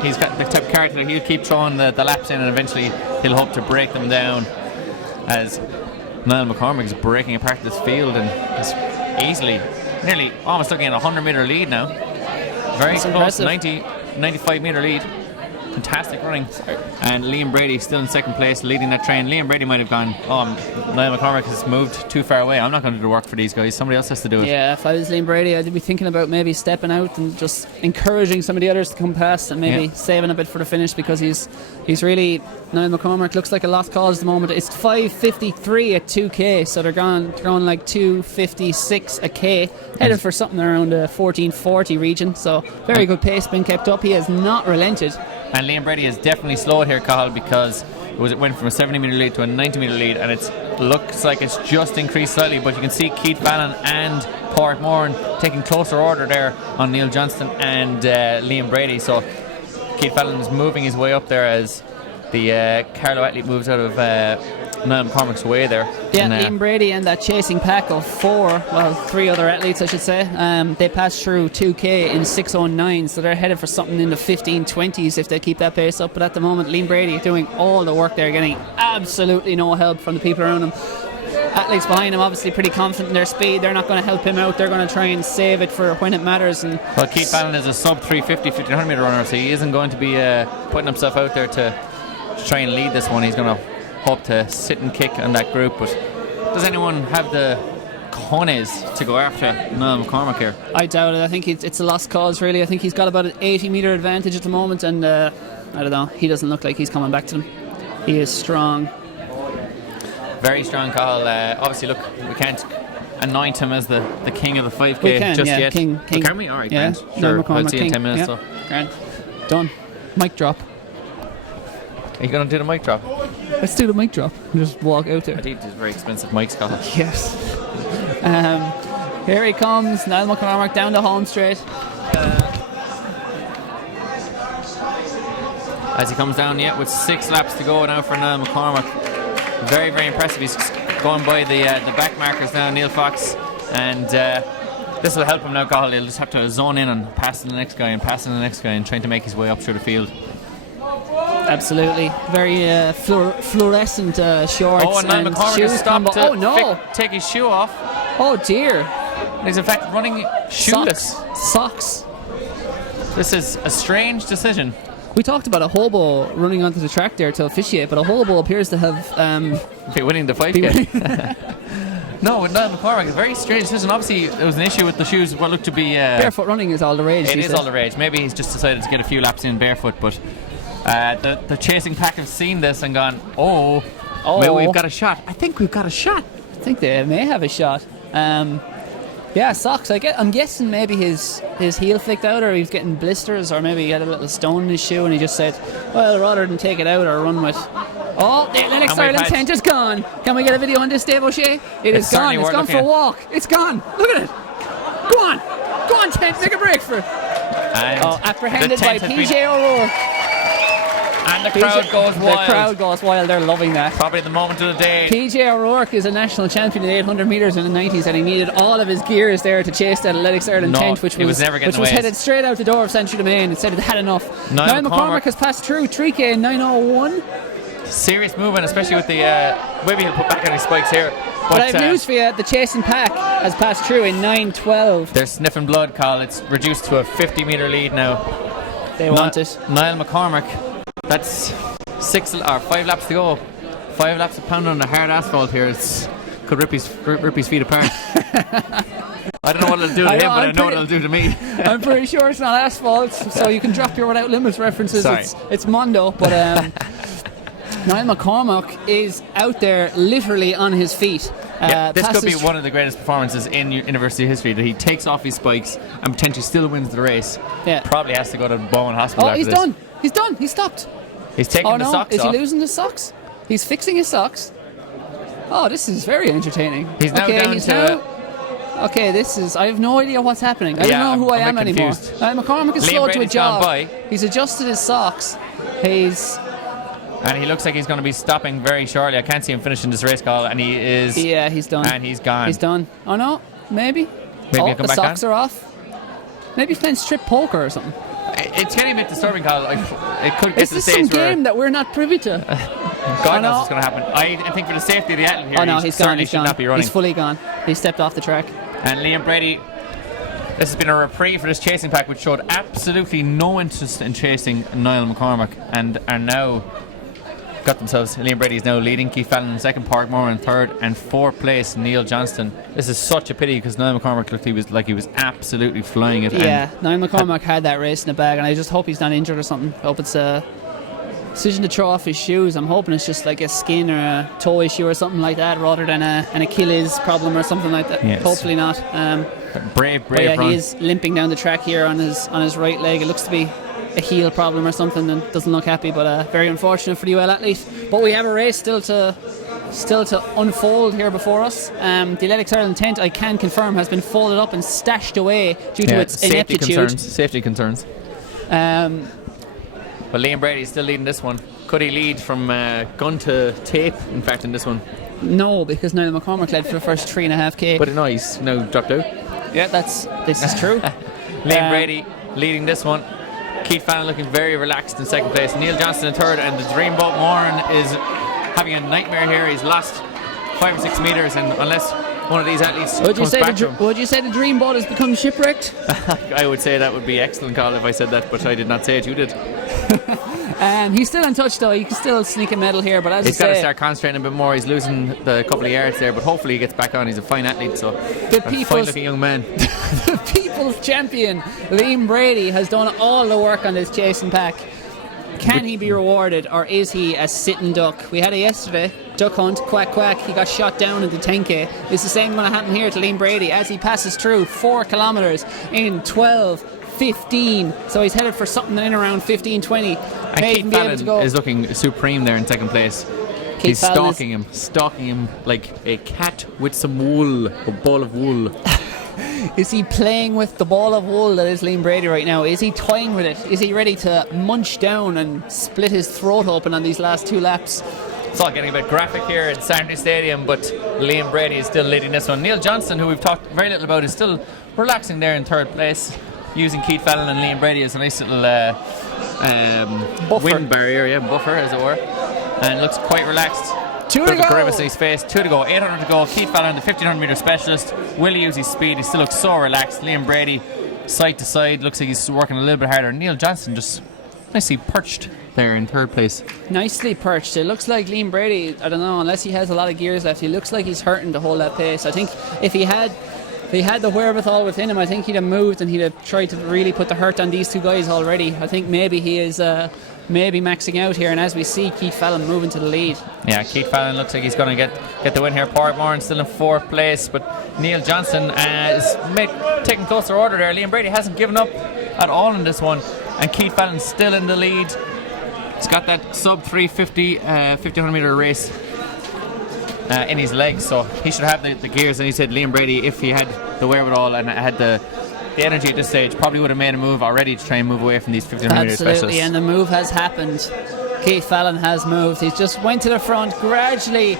he's got the type of character that he'll keep throwing the laps in, and eventually he'll hope to break them down, as Niall McCormack is breaking apart this field and is easily, nearly almost looking at a 100-metre lead now. Very close, 95-metre lead. Fantastic running. And Liam Brady still in second place, leading that train. Liam Brady might have gone, Niall McCormack has moved too far away. I'm not going to do the work for these guys. Somebody else has to do it. Yeah, if I was Liam Brady, I'd be thinking about maybe stepping out and just encouraging some of the others to come past and maybe saving a bit for the finish, because he's really, Niall McCormack looks like a lost cause at the moment. It's 5:53 at 2k, so they're going like 2:56 a k, headed for something around the 14:40 region. So very good pace being kept up. He has not relented. And Liam Brady has definitely slowed here, Cathal, because it went from a 70-metre lead to a 90-metre lead, and it looks like it's just increased slightly, but you can see Keith Fallon and Pádraig Moran taking closer order there on Neil Johnston and Liam Brady. So Keith Fallon is moving his way up there as the Carlow athlete moves out of Niall McCormack's way there. Yeah, Liam Brady and that chasing pack of three other athletes, I should say, they passed through 2k in 6:09, so they're headed for something in the 15:20s if they keep that pace up. But at the moment, Liam Brady doing all the work there, getting absolutely no help from the people around him. Athletes behind him obviously pretty confident in their speed. They're not going to help him out. They're going to try and save it for when it matters. And well, Keith Fallon is a sub 350 1500 metre runner, so he isn't going to be putting himself out there to try and lead this one. He's going to hope to sit and kick on that group. But does anyone have the cojones to go after Niall McCormack here? I doubt it. I think it's a lost cause, really. I think he's got about an 80-metre advantage at the moment, and I don't know, he doesn't look like he's coming back to them. He is strong. Very strong, Cathal. Obviously, look, we can't anoint him as the king of the 5k we can, just yeah, yet. King. Oh, can we? Alright, yeah, grand. Sure, I'll see you in 10 minutes. Yeah. So. Grand. Done. Mic drop. Are you going to do the mic drop? Let's do the mic drop and just walk out there. I think these very expensive mics, Cathal. Yes. Here he comes, Niall McCormack down the home straight. As he comes down, with 6 laps to go now for Niall McCormack. Very, very impressive. He's going by the back markers now, Neil Fox, and this will help him now, Cathal. He'll just have to zone in and pass to the next guy and pass to the next guy and trying to make his way up through the field. Absolutely. Very fluorescent shorts Oh, and Niall and McCormick shoes has stopped combo. to Oh no! take his shoe off. Oh dear! He's in fact running shoeless. Socks. This is a strange decision. We talked about a hobo running onto the track there to officiate, but a hobo appears to have Be winning the fight here. No, with Niall McCormick, a very strange decision. Obviously, there was an issue with the shoes. What looked to be barefoot running is all the rage. It is all the rage. Maybe he's just decided to get a few laps in barefoot, but the chasing pack have seen this and gone, oh, maybe we've got a shot. I think we've got a shot. I think they may have a shot. Yeah, socks. I'm guessing maybe his heel flicked out, or he was getting blisters, or maybe he had a little stone in his shoe, and he just said, well, rather than take it out or run with. Oh, the Atlantic Ireland tent is gone. Can we get a video on this, Dave O'Shea? It is gone. It's gone for a walk. It's gone. Look at it. Go on, tent. Make a break for it. Apprehended by PJ O'Rourke. And the crowd goes wild. The crowd goes wild. They're loving that. Probably the moment of the day. PJ O'Rourke is a national champion in 800 metres in the 90s, and he needed all of his gears there to chase that Athletics Ireland tent, which was headed straight out the door of Santry Domain. It said it had enough. Niall McCormick has passed through 3K in 9:01. Serious movement, especially with the maybe he'll put back on his spikes here. But I have news for you. The chasing pack has passed through in 9:12. They're sniffing blood, Carl. It's reduced to a 50-metre lead now. They want it. Niall McCormick. That's 5 laps to go. 5 laps of pounding on the hard asphalt here. Could rip his feet apart. I don't know what it'll do to him, but I know what it'll do to me. I'm pretty sure it's not asphalt, so you can drop your Without Limits references. Sorry. It's Mondo, but Niall McCormick is out there literally on his feet. This could be one of the greatest performances in university history, that he takes off his spikes and potentially still wins the race. Yeah. Probably has to go to Bowen Hospital after he's this. done. He's done. He stopped. He's taking the socks off. Is he losing his socks? He's fixing his socks. Oh, this is very entertaining. He's now down to... Okay, this is... I have no idea what's happening. I don't know who I am anymore. McCormick is slow to a jog. He's adjusted his socks. And he looks like he's going to be stopping very shortly. I can't see him finishing this race, Call, and he is... Yeah, he's done. And he's gone. He's done. Oh, no. Maybe. He'll come the back socks on? are off. Maybe he's playing strip poker or something. It's getting a bit disturbing, Call. It could get Is to the this stage some where... game that we're not privy to? God knows what's going to happen. I think for the safety of the athlete here, he's gone. Should not be running. He's fully gone. He stepped off the track. And Liam Brady, this has been a reprieve for this chasing pack, which showed absolutely no interest in chasing Niall McCormick, and are now got themselves. Liam Brady is now leading, Keith Fallon in second, Park Moore in third, and fourth place Neil Johnston. This is such a pity because Niall McCormick looked he was absolutely flying it. Yeah, Niall McCormick had that race in the bag, and I just hope he's not injured or something. I hope it's a decision to throw off his shoes. I'm hoping it's just like a skin or a toe issue or something like that, rather than an Achilles problem or something like that. Yes. Hopefully not. Brave run. He is limping down the track here on his right leg. It looks to be a heel problem or something, and doesn't look happy, but very unfortunate for the UL athlete. But we have a race still to unfold here before us. The Athletics Ireland tent, I can confirm, has been folded up and stashed away due to its ineptitude. Safety concerns. But Liam Brady is still leading this one. Could he lead from gun to tape, in fact, in this one? No, because Niall McCormick led for the first 3.5k. But no, he's now dropped out. Yeah, this is true. Liam Brady leading this one. Keith Fallon looking very relaxed in second place. Neil Johnston in third, and the Dreamboat Moran is having a nightmare here. He's lost 5 or 6 metres, and unless one of these athletes comes back to him... Would you say the Dreamboat has become shipwrecked? I would say that would be excellent, Carl, if I said that, but I did not say it. You did. He's still in touch though. He can still sneak a medal here, but he's got to start concentrating a bit more. He's losing the couple of yards there, but hopefully he gets back on. He's a fine athlete, so a fine-looking young man. The people's champion, Liam Brady, has done all the work on this chasing pack. Can he be rewarded, or is he a sitting duck? We had it yesterday. Duck hunt, quack quack. He got shot down in the 10k. Is the same going to happen here to Liam Brady as he passes through 4 kilometres in 12:15? So he's headed for something in around 15:20. And Keith Fallon is looking supreme there in second place. He's stalking him like a cat with some wool, a ball of wool. Is he playing with the ball of wool that is Liam Brady right now? Is he toying with it? Is he ready to munch down and split his throat open on these last 2 laps? It's all getting a bit graphic here at Santry Stadium, but Liam Brady is still leading this one. Neil Johnston, who we've talked very little about, is still relaxing there in third place, using Keith Fallon and Liam Brady as a nice little wind barrier, buffer as it were, and looks quite relaxed. 2 to Bit of a go. grimace in his face. 2 to go, 800 to go. Keith Fallon, the 1500 metre specialist, will use his speed. He still looks so relaxed. Liam Brady, side to side, looks like he's working a little bit harder. Neil Johnson just nicely perched there in third place. Nicely perched. It looks like Liam Brady, I don't know, unless he has a lot of gears left, he looks like he's hurting to hold that pace. I think if he had the wherewithal within him, I think he'd have moved and he'd have tried to really put the hurt on these two guys already. I think maybe he is maybe maxing out here, and as we see Keith Fallon moving to the lead. Yeah, Keith Fallon looks like he's going to get the win here. Portmore still in fourth place, but Neil Johnson is taking closer order there. Liam Brady hasn't given up at all in this one, and Keith Fallon's still in the lead. He's got that sub 350 1500 metre race in his legs, so he should have the gears. And he said Liam Brady, if he had the wherewithal and had the energy at this stage, probably would have made a move already to try and move away from these 1500 metre specialists. Absolutely, and the move has happened. Keith Fallon has moved. He's just went to the front, gradually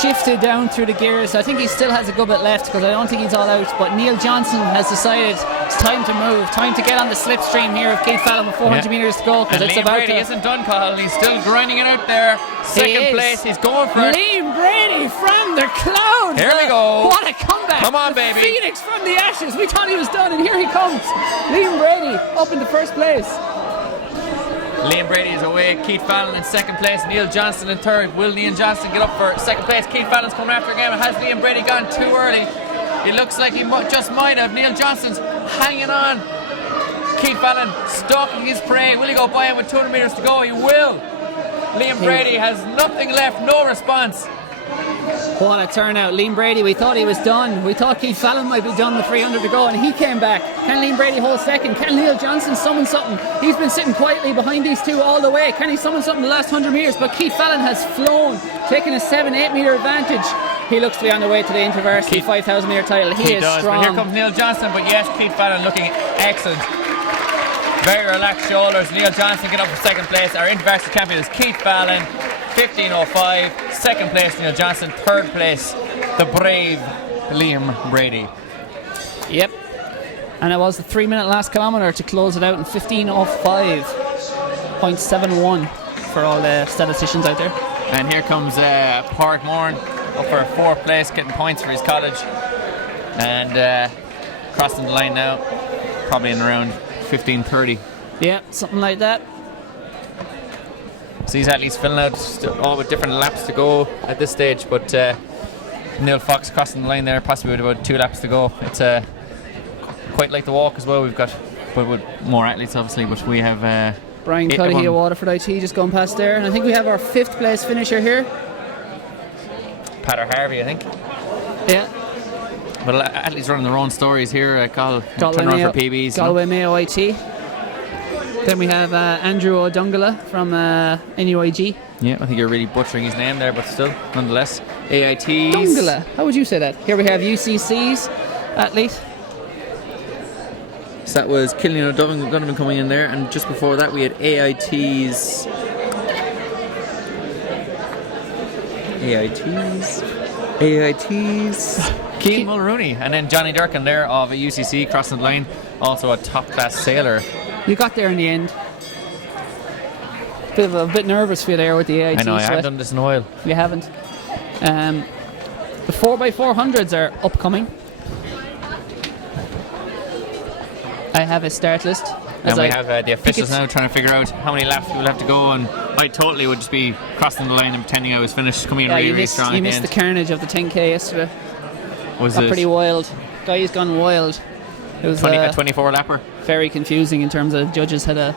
shifted down through the gears. I think he still has a good bit left because I don't think he's all out, but Neil Johnson has decided it's time to move, time to get on the slipstream here of Keith Fallon with 400 metres to go, because And it's Liam about Brady to... isn't done, Cathal. He's still grinding it out there. Second place, he's going for it. Liam Brady from the clouds. Here we go. What a comeback. Come on, The baby. Phoenix from the ashes. We thought he was done, and here he comes. Liam Brady up in the first place. Liam Brady is away. Keith Fallon in second place. Neil Johnson in third. Will Neil Johnson get up for second place? Keith Fallon's coming after again. Has Liam Brady gone too early? It looks like he just might have. Neil Johnson's hanging on. Keith Fallon stalking his prey. Will he go by him with 200 metres to go? He will. Liam Brady has nothing left. No response. What a turnout. Liam Brady, we thought he was done. We thought Keith Fallon might be done with 300 to go, and he came back. Can Liam Brady hold second? Can Neil Johnson summon something? He's been sitting quietly behind these two all the way. Can he summon something the last 100 metres? But Keith Fallon has flown, taking a 7-8 metre advantage. He looks to be on the way to the InterVarsity 5,000 metre title. He is does, strong. but here comes Neil Johnson, but yes, Keith Fallon looking excellent. Very relaxed shoulders. Neil Johnson get up for second place. Our InterVarsity champion is Keith Fallon, 15:05. Second place Neil Johnson. Third place the brave Liam Brady. Yep. And it was the 3-minute last kilometre to close it out in 15:05.71 for all the statisticians out there. And here comes Portmore up for fourth place, getting points for his college, and crossing the line now, probably in around 15:30. Yeah, something like that. So he's at least filling out all with different laps to go at this stage, but Neil Fox crossing the line there, possibly with about 2 laps to go. It's quite like the walk as well. We've got, but with more athletes obviously, but we have Brian Cuddihy of Waterford IT just going past there, and I think we have our 5th place finisher here. Patter Harvey, I think. Yeah. But athletes running their own stories here. Galway Galway turn around Mayo, for PBs. Galway Mayo IT. Then we have Andrew O'Dungala from NUIG. Yeah, I think you're really butchering his name there, but still, nonetheless. AITs. Dungala, how would you say that? Here we have UCC's athlete. So that was Killian O'Donovan coming in there, and just before that we had AITs. Keane Mulrooney, and then Johnny Durkin there of a UCC crossing the line, also a top class sailor. You got there in the end. A bit nervous for you there with the AIT. I know, I haven't done this in a while. You haven't. The 4x400s are upcoming. I have a start list. And we have the officials now trying to figure out how many laps we'll have to go, and I totally would just be crossing the line and pretending I was finished, coming in really strong. You missed the carnage of the 10k yesterday. Was Got it pretty wild. Guys gone wild. It was a 24 lapper? Very confusing in terms of judges had a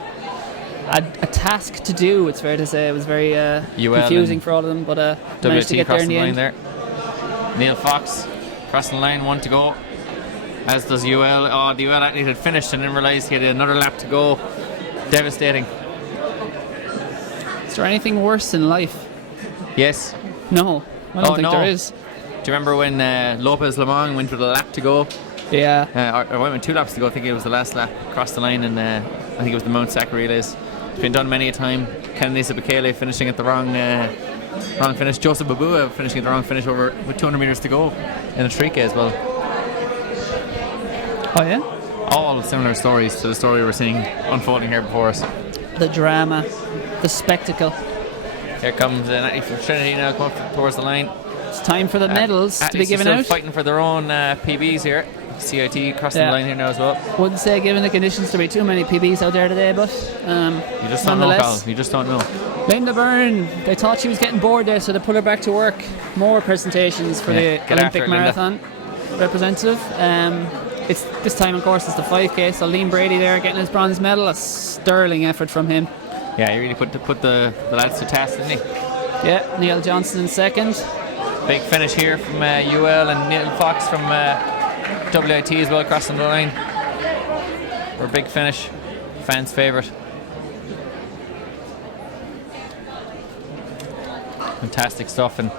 task to do. It's fair to say it was very confusing for all of them, but managed to get there in the end. There. Neil Fox crossing the line, 1 to go. As does UL. Oh, the UL athlete had finished and then realised he had another lap to go. Devastating. Is there anything worse in life? Yes. No, I don't think there is. Do you remember when Lopez Lamong went with a lap to go? Yeah. Or went with 2 laps to go. I think it was the last lap. Crossed the line, and I think it was the Mount Sac relays. It's been done many a time. Kenenisa Bekele finishing at the wrong finish. Joseph Babua finishing at the wrong finish with 200 metres to go in a 3K as well. Oh yeah? All similar stories to the story we're seeing unfolding here before us. the drama, the spectacle. Here comes an athlete from Trinity now coming up towards the line. It's time for the medals to be given out. Fighting for their own PBs here. CIT crossing the line here now as well. Wouldn't say, given the conditions, there'll be too many PBs out there today, but you just don't know, Carl. You just don't know. Linda Byrne, they thought she was getting bored there, so they put her back to work. More presentations for the Olympic marathon representative. It's this time, of course, it's the 5K. So Liam Brady there getting his bronze medal. A sterling effort from him. Yeah, he really put the lads to task, didn't he? Yeah, Neil Johnson in second. Big finish here from UL and Neil Fox from WIT as well, crossing the line. For a big finish, fans' favourite. Fantastic stuff, and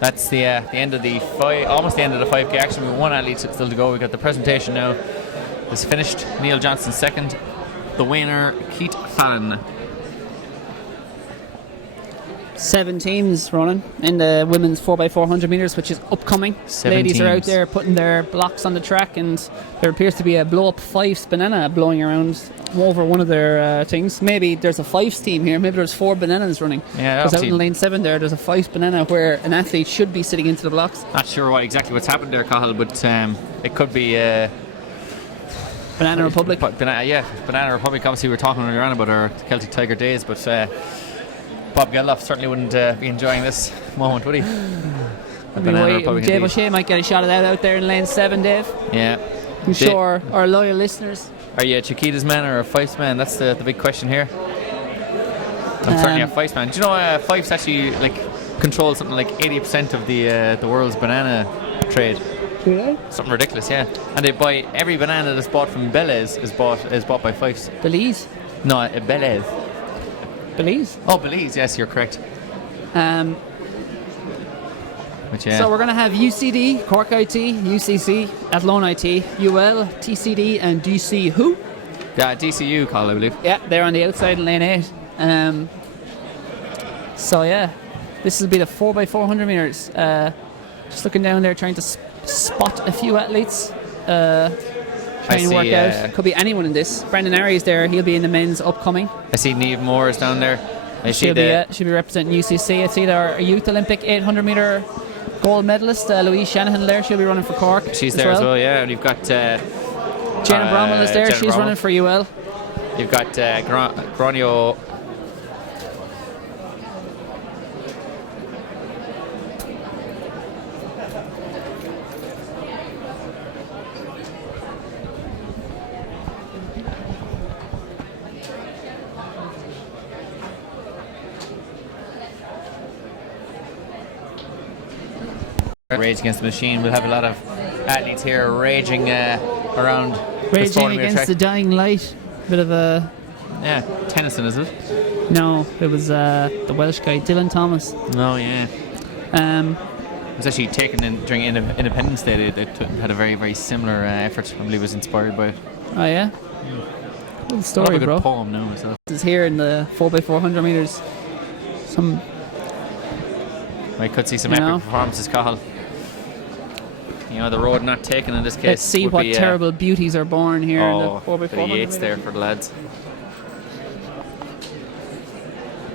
that's the end of the almost the end of the 5K action. We've one athlete still to go. We've got the presentation now. It's finished. Neil Johnson second. The winner, Keith Fallon. 7 teams running in the women's 4x400 metres, which is upcoming. Ladies are out there putting their blocks on the track, and there appears to be a blow-up fives banana blowing around over one of their things. Maybe there's a fives team here. Maybe there's 4 bananas running. Yeah, because out in lane 7 there's a fives banana where an athlete should be sitting into the blocks. Not sure exactly what's happened there, Cahill, but it could be Banana Republic. Banana Republic. Obviously, we were talking earlier on about our Celtic Tiger days, but Bob Geldof certainly wouldn't be enjoying this moment, would he? Dave O'Shea might get a shot at that out there in lane 7, Dave. Yeah. I'm sure our loyal listeners. Are you a Chiquita's man or a Fife's man? That's the big question here. I'm certainly a Fife's man. Do you know Fife's actually control something like 80% of the world's banana trade? Do they? Something ridiculous, yeah. And they buy every banana that's bought from Belize is bought by Fife's. Belize? No, Belize. Belize? Oh, Belize, yes, you're correct. So we're going to have UCD, Cork IT, UCC, Athlone IT, UL, TCD and DC who? Yeah, DCU, Carl, I believe. Yeah, they're on the outside in lane 8. So yeah, this will be the 4x400 metres. Just looking down there trying to spot a few athletes. Trying to work out. Could be anyone in this. Brendan Ari's there. He'll be in the men's upcoming. I see Niamh Moore is down there. She'll be representing UCC. I see there a Youth Olympic 800 metre gold medalist, Louise Shanahan there. She'll be running for Cork. She's there as well, yeah. And you've got Jenna Brommel is there. Jenna She's Brommel. running for UL. You've got Gronio. Rage Against the Machine. We'll have a lot of athletes here raging around. Raging Against the Dying Light. Bit of a... Yeah, Tennyson, is it? No, it was the Welsh guy, Dylan Thomas. Oh, yeah. It was actually taken during Independence Day. They had a very, very similar effort. I believe it was inspired by it. Oh, yeah? Cool story, a good bro. poem now myself. This is here in the 4x400 metres. I could see some epic performances, Cahill. You know, the road not taken in this case. Let's see what terrible beauties are born here in the 4x400 the Yates there for the lads.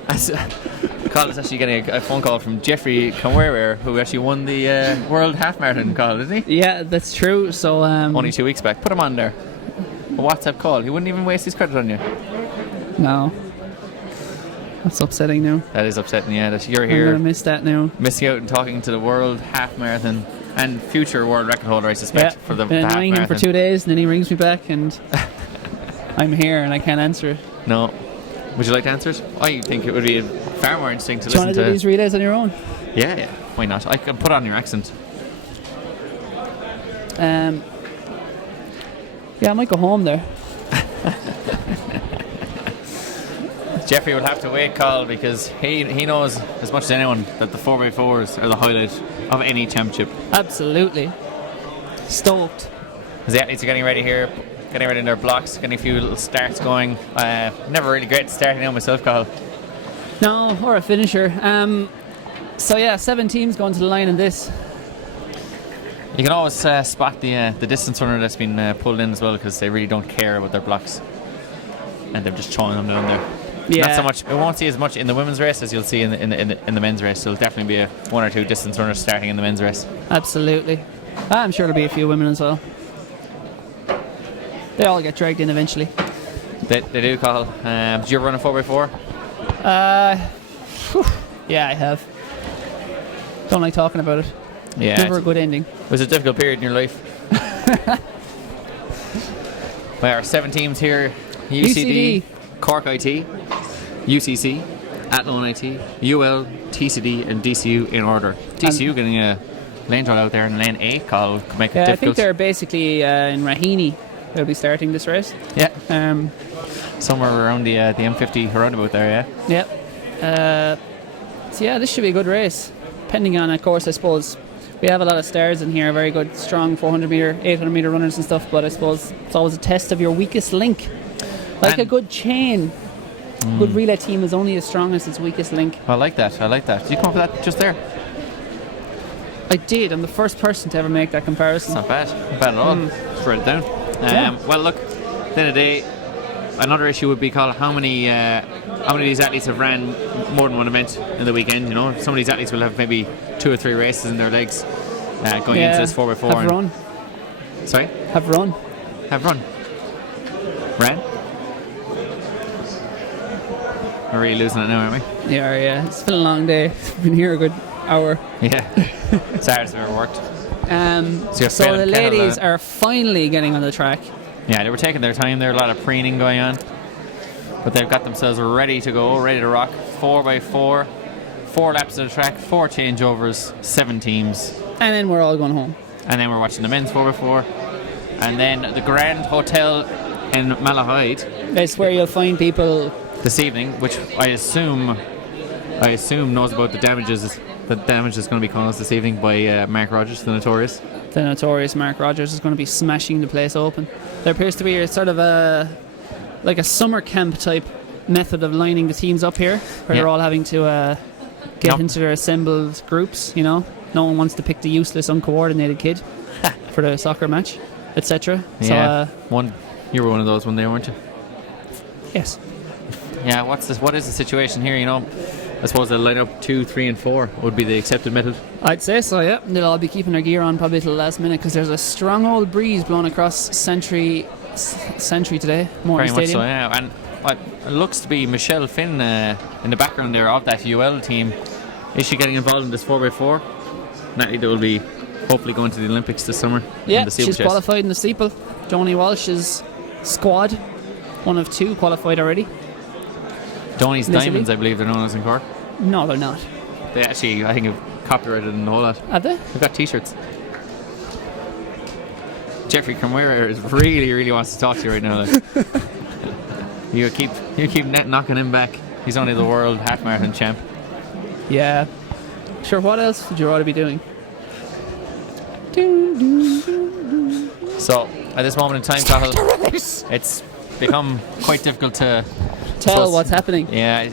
Cahill is actually getting a phone call from Jeffrey Conwere, who actually won the World Half Marathon, Cahill, isn't he? Yeah, that's true. So only 2 weeks back. Put him on there. A WhatsApp call. He wouldn't even waste his credit on you. No. That's upsetting now. That is upsetting, yeah. That you're here. I'm going to miss that now. Missing out and talking to the World Half Marathon and future world record holder, I suspect, for the been half annoying marathon. him for 2 days, and then he rings me back, and I'm here, and I can't answer it. No. Would you like to answer it? I think it would be far more interesting to listen to. Do you want to do these relays on your own? Yeah. Why not? I can put on your accent. Yeah, I might go home there. Jeffrey will have to wait, Carl, because he knows as much as anyone that the 4x4s are the highlight of any championship. Absolutely. Stoked. As the athletes are getting ready here, getting ready in their blocks, getting a few little starts going. Never really great at starting out myself, Carl. No, or a finisher. So yeah, 7 teams going to the line in this. You can always spot the distance runner that's been pulled in as well, because they really don't care about their blocks, and they're just throwing them down there. Yeah. Not so much. We won't see as much in the women's race as you'll see in the men's race. So there'll definitely be one or two distance runners starting in the men's race. Absolutely. I'm sure there'll be a few women as well. They all get dragged in eventually. They do, Cathal. Did you ever run a 4x4? Yeah, I have. Don't like talking about it. Yeah. Never a good ending. It was a difficult period in your life. There are 7 teams here: UCD, Cork IT, UCC, Athlone IT, UL, TCD, and DCU in order. DCU getting a lane draw out there in lane 8, Carl, could make it difficult. I think they're basically in Raheny. They'll be starting this race. Yeah. Somewhere around the M50 roundabout there, yeah. Yep. So yeah, this should be a good race. Depending on, of course, I suppose we have a lot of stars in here, very good, strong 400 meter, 800 meter runners and stuff. But I suppose it's always a test of your weakest link, like a good chain. Good relay team is only as strong as its weakest link. I like that. Did you come up with that just there? I did. I'm the first person to ever make that comparison. It's not bad. Not bad at all. Just write it down. Well, look, at the end of the day, another issue would be, Colin, how many of these athletes have ran more than one event in the weekend? You know, some of these athletes will have maybe 2 or 3 races in their legs going into this 4x4. Have run. Sorry? Have run. Ran? We're really losing it now, aren't we? Yeah. It's been a long day. We've been here a good hour. Yeah. It's hard as ever worked. So the ladies are finally getting on the track. Yeah, they were taking their time there, a lot of preening going on. But they've got themselves ready to go, ready to rock. 4x4, 4 laps of the track, 4 changeovers, 7 teams. And then we're all going home. And then we're watching the men's 4x4. And then the Grand Hotel in Malahide. That's where you'll find people this evening, which I assume knows about the damages going to be caused this evening by Mark Rogers, the Notorious. The Notorious Mark Rogers is going to be smashing the place open. There appears to be a sort of a summer camp type method of lining the teams up here, where they're all having to get into their assembled groups. You know, no one wants to pick the useless, uncoordinated kid for the soccer match, etc. Yeah, you were one of those one day, weren't you? Yes. Yeah. What is the situation here? You know, I suppose they'll line up 2, 3, and 4 would be the accepted method. I'd say so, yeah. They'll all be keeping their gear on probably till the last minute because there's a strong old breeze blowing across Santry today. Very Stadium. much so, yeah. And it looks to be Michelle Finn in the background there of that UL team. Is she getting involved in this 4x4? Natalie, that will be hopefully going to the Olympics this summer. Yeah, she's qualified in the steeple. Joni Walsh's squad, one of 2 qualified already. Donny's Diamonds, I believe they're known as in Cork. No, they're not. They actually, I think, have copyrighted in the whole lot. Have they? They've got t-shirts. Jeffrey Cromwell really wants to talk to you right now. Like. you keep knocking him back. He's only the world half marathon champ. Yeah. Sure, what else would you rather be doing? So, at this moment in time, Cathal, it's become quite difficult to tell what's happening. Yeah,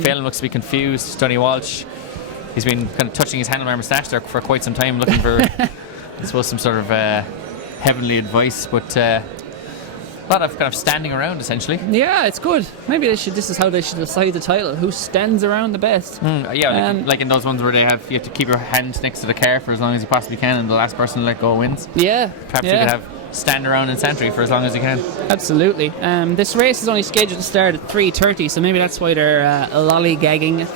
Phelan looks to be confused. Donny Walsh, he's been kind of touching his handlebar moustache there for quite some time, looking for, I suppose, some sort of heavenly advice, but a lot of kind of standing around, essentially. Yeah, it's good. Maybe this is how they should decide the title. Who stands around the best? Like in those ones where you have to keep your hand next to the car for as long as you possibly can, and the last person to let go wins. Yeah. Perhaps you could have stand around in Santry for as long as you can. Absolutely. This race is only scheduled to start at 3:30, so maybe that's why they're lollygagging,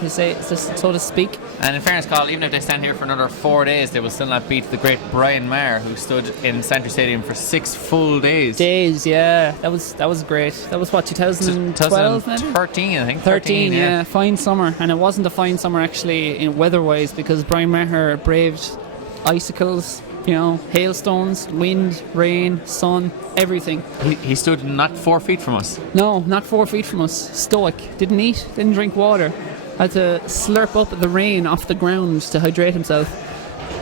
so to speak. And in fairness, Carl, even if they stand here for another 4 days, they will still not beat the great Brian Maher, who stood in Santry Stadium for 6 full days. Yeah, that was great. That was what, 2012, maybe? 13, I think. 13, yeah. Fine summer, and it wasn't a fine summer actually in weather-wise because Brian Maher braved icicles. You know, hailstones, wind, rain, sun, everything. He stood not 4 feet from us. No, not 4 feet from us. Stoic. Didn't eat, didn't drink water. Had to slurp up the rain off the ground to hydrate himself.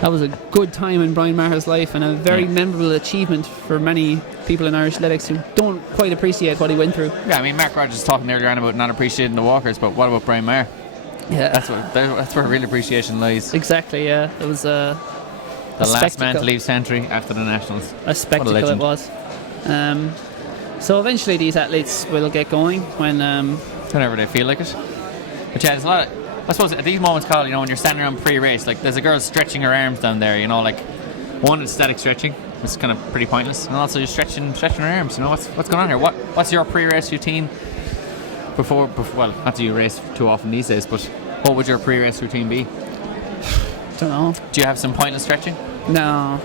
That was a good time in Brian Maher's life and a very memorable achievement for many people in Irish athletics who don't quite appreciate what he went through. Yeah, I mean, Mark Rogers was talking earlier on about not appreciating the walkers, but what about Brian Maher? Yeah. That's where real appreciation lies. Exactly, yeah. It was the last man to leave Santry after the Nationals. A spectacle it was. So eventually these athletes will get going when whenever they feel like it. But yeah, there's a lot of, I suppose at these moments, Carl, when you're standing around pre-race, like there's a girl stretching her arms down there, like one, it's static stretching, it's kind of pretty pointless, and also just stretching her arms. What's going on here? What's your pre-race routine before? Well, not that you race too often these days, but what would your pre-race routine be? Don't know. Do you have some pointless stretching? No,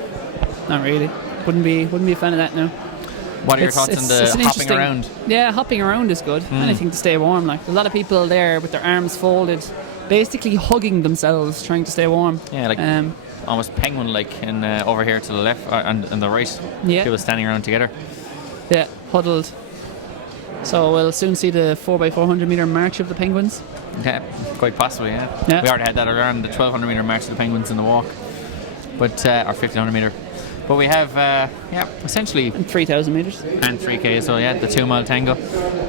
not really. Wouldn't be a fan of that now. What are your thoughts on the hopping around? Yeah, hopping around is good. Anything to stay warm. Like a lot of people there with their arms folded, basically hugging themselves, trying to stay warm. Yeah, like almost penguin-like, and over here to the left and the right. Yeah. People standing around together. Yeah, huddled. So we'll soon see the 4x400 metre march of the penguins. Yeah, quite possibly. Yeah. Yeah. We already had that earlier on, the 1200 metre march of the penguins in the walk, but or 1500 metre. But we have, essentially... And 3,000 metres. And 3K, so yeah, the 2 mile tango.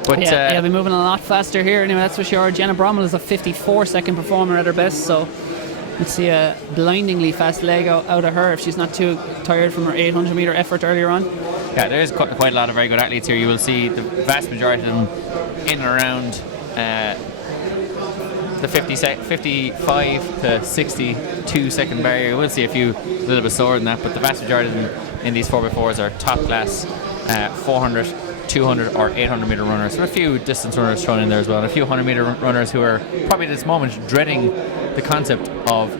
But yeah, we're moving a lot faster here. Anyway, that's for sure. Jenna Brommel is a 54-second performer at her best, so let's see a blindingly fast leg out of her if she's not too tired from her 800 metre effort earlier on. Yeah, there is quite a lot of very good athletes here. You will see the vast majority of them in and around the 55 to 62 second barrier. We'll see a few a little bit slower than that, but the vast majority of them in these 4x4s are top class 400, 200 or 800 metre runners. There are a few distance runners thrown in there as well, and a few 100 metre runners who are probably at this moment dreading the concept of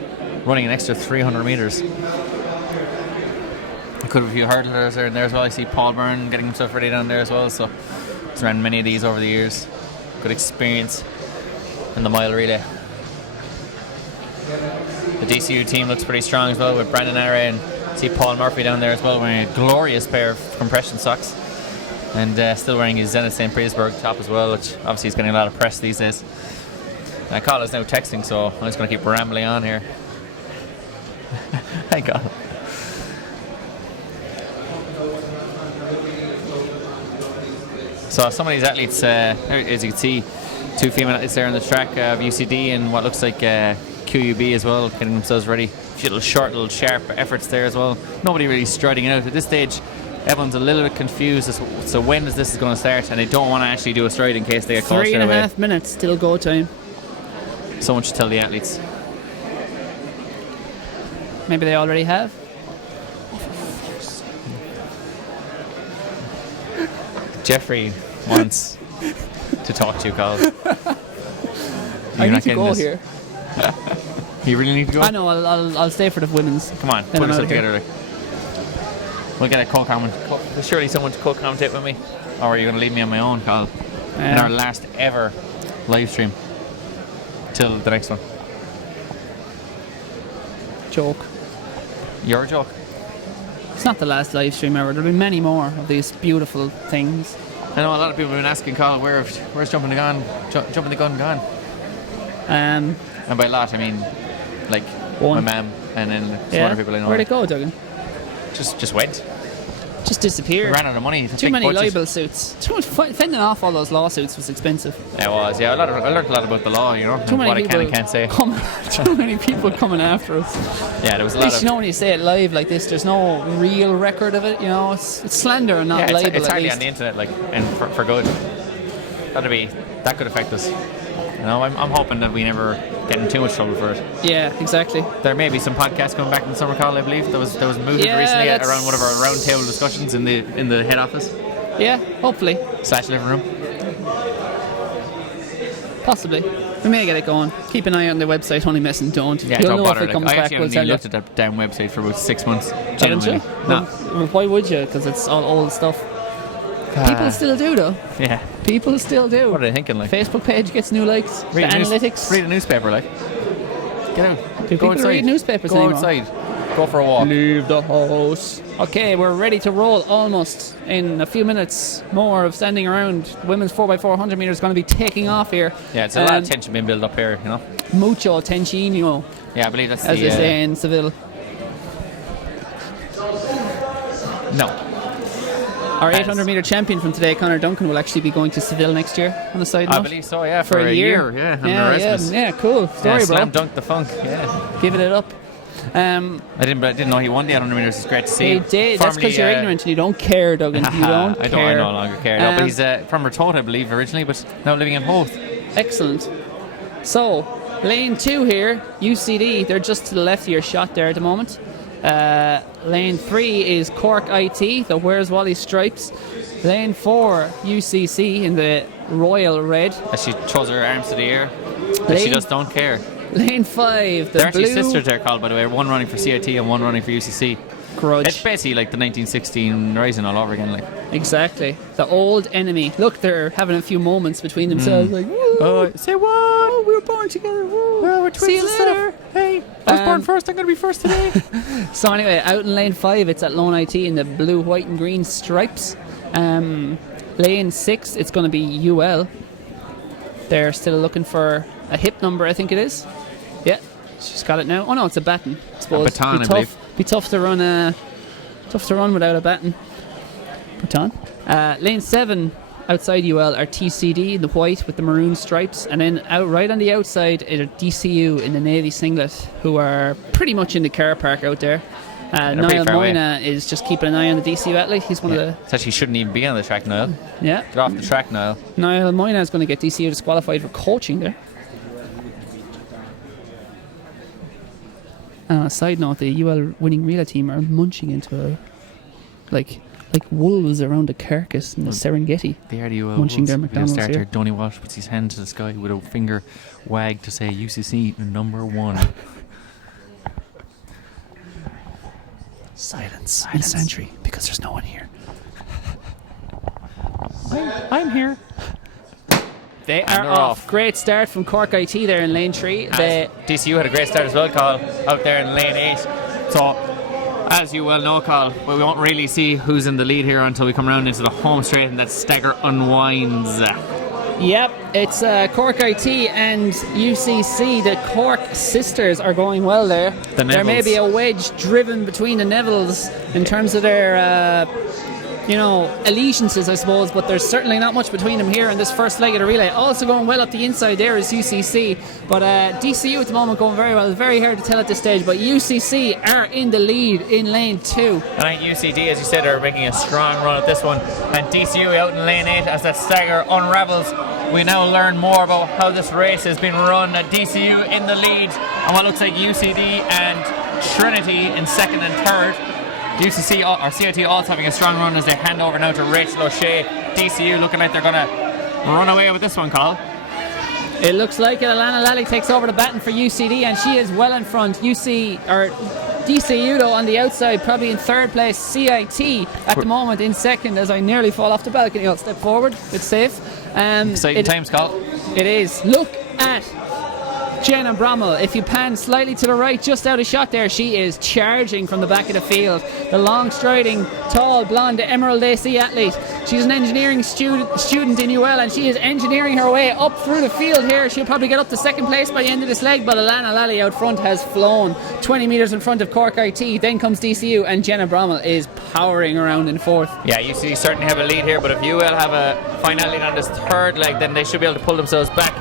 running an extra 300 metres. Could have a few hurdlers in there as well. I see Paul Byrne getting himself ready down there as well, so he's ran many of these over the years. Good experience in the mile relay. The DCU team looks pretty strong as well, with Brandon Array and see Paul Murphy down there as well, wearing a glorious pair of compression socks, and still wearing his Zenith St. Petersburg top as well, which obviously is getting a lot of press these days. Carl is now texting, so I'm just going to keep rambling on here. Hi, Carl. So some of these athletes, as you can see, 2 female athletes there on the track of UCD and what looks like QUB as well, getting themselves ready. A few little short, little sharp efforts there as well. Nobody really striding out. At this stage, everyone's a little bit confused as to when this is going to start, and they don't want to actually do a stride in case they get caught straight away. 3.5 minutes till go time. Someone should tell the athletes. Maybe they already have. Jeffrey wants to talk to you, Carl. I need to go here. You really need to go? I know, I'll stay for the women's. Come on, put yourself together. Like. We'll get a co-comment. Surely someone to co-commentate with me. Or are you going to leave me on my own, Carl? In our last ever live stream. Till the next one. Joke. Your joke? It's not the last live stream ever. There'll be many more of these beautiful things. I know a lot of people have been asking, Carl, where's Jumping the Gun gone? And by a lot, I mean, like, one. My mum and then some other people I know. Where'd it go, Duggan? Just went. Just disappeared. We ran out of money. Too many libel suits. Too much fending off all those lawsuits was expensive. It was, yeah. I learned a lot about the law, Too many what I can and can't say. Too many people coming after us. Yeah, there was a lot of... when you say it live like this, there's no real record of it, It's slander and not libel. It's hardly on the internet, and for good. That could affect us. I'm hoping that we never get in too much trouble for it. Yeah, exactly. There may be some podcasts coming back in the summer, Carl, I believe. There was movement recently around one of our roundtable discussions in the head office. Yeah, hopefully. / living room. Possibly. We may get it going. Keep an eye on the website, Honey Mess and Don't. Yeah, You'll don't know bother. if it comes back. I actually haven't looked at that damn website for about 6 months. Genuinely. No. Well, why would you? Because it's all old stuff. People still do, though. Yeah. People still do. What are they thinking, like? Facebook page gets new likes. Read analytics. Read a newspaper, like. Get out. Do Go people outside. read newspapers Go anymore? outside. Go for a walk. Leave the house. Okay, we're ready to roll almost in a few minutes more of standing around. Women's 4x400 metres is going to be taking off here. Yeah, it's a lot of tension being built up here, Mucho tensionio. Yeah, I believe that's as they say in Seville. No. Our 800 metre champion from today, Conor Duncan, will actually be going to Seville next year on a side note. I believe so, yeah, for a year. Yeah, under Erasmus. Yeah, cool. Story, bro. Slam dunk the funk, yeah. Give it up. I didn't know he won the 800 metres. It's great to see. He did. That's because you're ignorant and you don't care, Duggan. You don't care. I no longer care. No, but he's from Rotota, I believe, originally, but now living in Hoth. Excellent. So, lane 2 here, UCD, they're just to the left of your shot there at the moment. Lane 3 is Cork IT, the Where's Wally stripes. Lane 4, UCC in the royal red. As she throws her arms to the air, but she just don't care. Lane 5, the They're blue. actually sisters there, Carl, by the way. One running for CIT and one running for UCC. Grudge. It's basically like the 1916 Rising all over again. Like. Exactly. The old enemy. Look, they're having a few moments between themselves. Like, woo, Say what? oh, we were born together. Woo. Well, we're twins. See you and stuff. later. Hey, I was born first. I'm going to be first today. So anyway, out in lane 5, it's at Lone IT in the blue, white and green stripes. Lane 6, it's going to be UL. They're still looking for a hip number, I think it is. Yeah, she's got it now. Oh no, it's a baton. I suppose. A baton, be I tough, believe. Be tough to run without a baton. Baton. Lane 7 outside UL are TCD in the white with the maroon stripes, and then right on the outside are DCU in the navy singlet, who are pretty much in the car park out there. Niall Moyna is just keeping an eye on the DCU athlete. He's one of the. Said she shouldn't even be on the track, Niall. Yeah. Get off the track, Niall. Niall Moyna is going to get DCU disqualified for coaching there. On a side note, the UL winning relay team are munching into like wolves around a carcass in the Serengeti. They are the UL munching their McDonald's starter here. Donny Walsh puts his hand to the sky with a finger wag to say UCC number 1. Silence in Santry, because there's no one here. I'm here. They And are they're off. off. Great start from Cork IT there in lane 3. DCU had a great start as well, Carl, out there in lane 8. So, as you well know, Carl, we won't really see who's in the lead here until we come around into the home straight and that stagger unwinds. Yep, it's Cork IT and UCC. The Cork sisters are going well there. The There may Nevilles. be a wedge driven between the Nevilles in terms of their, allegiances, I suppose, but there's certainly not much between them here in this first leg of the relay. Also going well up the inside there is UCC, but DCU at the moment going very well. It's very hard to tell at this stage, but UCC are in the lead in lane 2. And I think UCD, as you said, are making a strong run at this one. And DCU out in lane 8 as that stagger unravels. We now learn more about how this race has been run. DCU in the lead, and what looks like UCD and Trinity in second and third. UCC or CIT also having a strong run as they hand over now to Rachel O'Shea. DCU looking like they're going to run away with this one, Carl. It looks like it. Alana Lally takes over the baton for UCD, and she is well in front. DCU though on the outside, probably in third place. CIT at the moment in second. As I nearly fall off the balcony, I'll step forward. It's safe. Exciting times, Carl. It is. Look at Jenna Brommel. If you pan slightly to the right, just out of shot there, she is charging from the back of the field. The long striding, tall, blonde Emerald AC athlete. She's an engineering student in UL, and she is engineering her way up through the field here. She'll probably get up to second place by the end of this leg, but Alana Lally out front has flown 20 metres in front of Cork IT. Then comes DCU, and Jenna Brommel is powering around in fourth. Yeah, UCD certainly have a lead here, but if UL have a final lead on this third leg, then they should be able to pull themselves back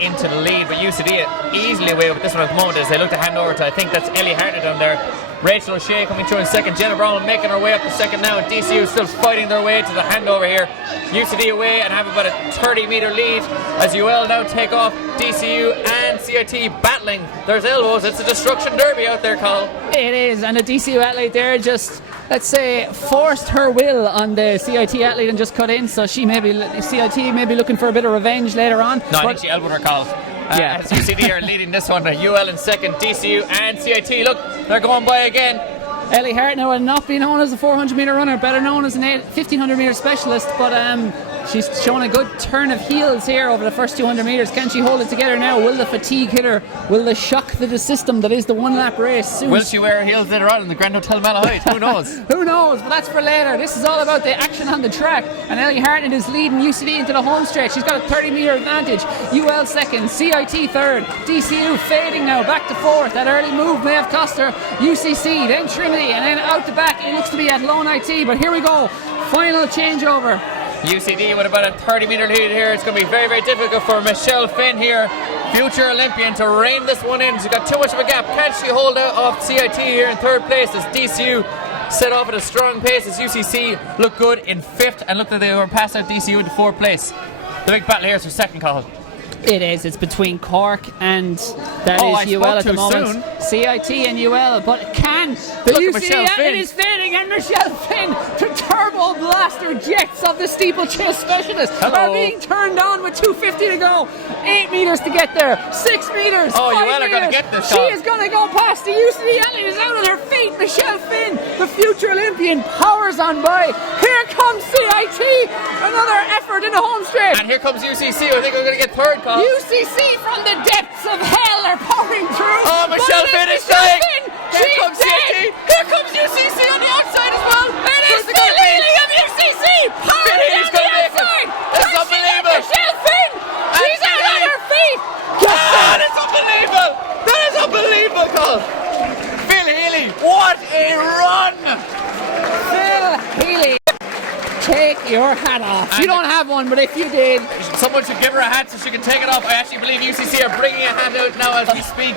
into the lead. But UCD are easily away with this one at the moment as they look to hand over to, I think that's Ellie Harder down there. Rachel O'Shea coming through in second. Jenna Brown making her way up to second now, and DCU still fighting their way to the handover here. UCD away and have about a 30-metre lead as UL now take off. DCU and CIT battling. There's elbows. It's a destruction derby out there, Carl. It is, and the DCU athlete there just, let's say, forced her will on the CIT athlete and just cut in. So CIT may be looking for a bit of revenge later on. No, I think she elbowed her, Carl. Yeah. As UCD are leading this one, UL in second, DCU and CIT. Look, they're going by again. Ellie Hart now will not be known as a 400-metre runner, better known as an 1500-metre specialist, but she's shown a good turn of heels here over the first 200 metres. Can she hold it together now? Will the fatigue hit her? Will the shock to the system that is the one-lap race suit? Will she wear her heels later on in the Grand Hotel Malahide? Who knows? Who knows? But that's for later. This is all about the action on the track. And Ellie Hartnett is leading UCD into the home stretch. She's got a 30-metre advantage. UL second, CIT third, DCU fading now back to fourth. That early move may have cost her. UCC, then Trinity, and then out the back it looks to be at Lone IT. But here we go. Final changeover. UCD with about a 30-metre lead here. It's going to be very, very difficult for Michelle Finn here, future Olympian, to rein this one in. She's got too much of a gap. Can she hold out off CIT here in third place as DCU set off at a strong pace as UCC look good in fifth and look like they were passed out DCU into fourth place. The big battle here is for second, Cathal. It is. It's between Cork and that Oh, is I spoke UL at the too moment. CIT and UL, but can the Look at UC Michelle Finn. it is failing, and Michelle Finn, the turbo blaster jets of the steeplechase specialist, are being turned on with 2:50 to go. 8 meters to get there. 6 meters. Oh, 5 UL are gonna meters. get this, She Colin. is going to go past the UC. Elliot is out on her feet. Michelle Finn, the future Olympian, powers on by. Here comes CIT. Another effort in the home straight. And here comes UCC. I think we're going to get third, Colin. UCC from the depths of hell are pouring through. Oh, Michelle But it Finn is is Michelle dying. Finn. Here She's comes dead. CIT. Here comes UCC on the outside as well. It is Who's Phil gonna beat? Healy of UCC powering Healy's on the gonna make it. outside. This is Can she get unbelievable. Michelle Finn. She's out on her feet. Ah, that's unbelievable. That is unbelievable, Colin. Phil Healy, what a run. Phil Healy, take your hat off. You don't have one, but if you did, Someone should give her a hat so she can take it off. I actually believe UCC are bringing a hat out now as we speak.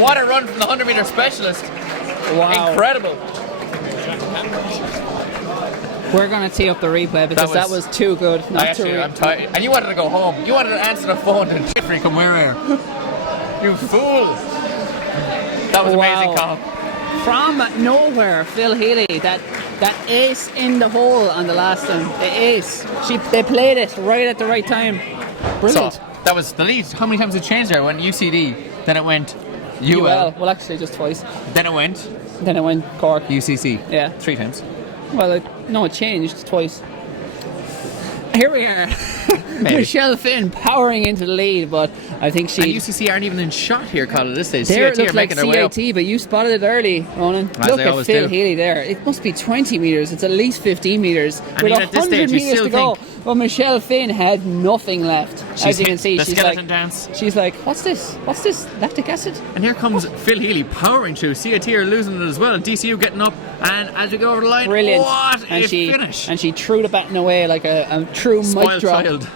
What a run from the 100-meter specialist. wow. Incredible. We're going to tee up the replay because that was too good not to read. I'm tired. And you wanted to go home. You wanted to answer the phone and Jeffrey, come here. You fool. That was amazing, Colin. From nowhere, Phil Healy, that ace in the hole on the last one. The ace. They played it right at the right time. Brilliant. So, that was the lead. How many times did it change there? It went UCD, then it went UL, Well, actually, just twice. then it went Then it went Cork. UCC. Yeah. 3 times. Well, it changed twice. Here we are. Michelle Finn powering into the lead, but I think And she. UCC aren't even in shot here, Colin, at this stage. There it CIT are looked like making their way up. CIT, but you spotted it early, Ronan. As Look they at always Phil do. Healy there. It must be 20 metres. It's at least 15 metres. And With even at this 100 stage, you metres still to go. think- But Michelle Finn had nothing left. She's As you hit can see, the she's skeleton like, dance. she's like, what's this? What's this? Lactic acid? And here comes Phil Healy powering through. CIT are losing it as well. And DCU getting up. And as we go over the line, Brilliant. what and a she, finish. And she threw the baton away like a true mic Spoiled drop. child.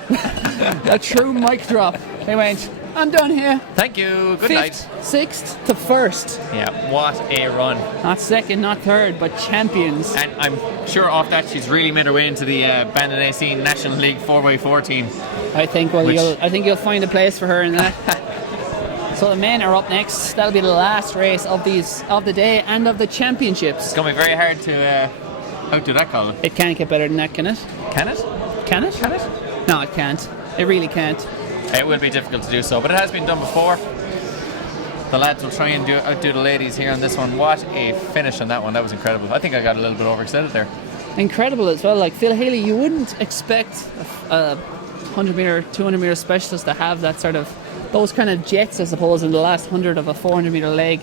A true mic drop. They went, I'm done here. Thank you. Good night. 5th, 6th to 1st. Yeah, what a run. Not 2nd, not 3rd, but champions. And I'm sure off that she's really made her way into the Bandon AC National League 4x4 team. I think you'll find a place for her in that. So the men are up next. That'll be the last race of the day and of the championships. It's going to be very hard to outdo that, Colin. It can't get better than that, can it? Can it? Can it? Can it? No, it can't. It really can't. It will be difficult to do so, but it has been done before. The lads will try and outdo the ladies here on this one. What a finish on that one. That was incredible. I think I got a little bit overexcited there. Incredible as well. Like Phil Healy, you wouldn't expect a 100 meter, 200 meter specialist to have that sort of those kind of jets, I suppose, in the last 100 of a 400 meter leg.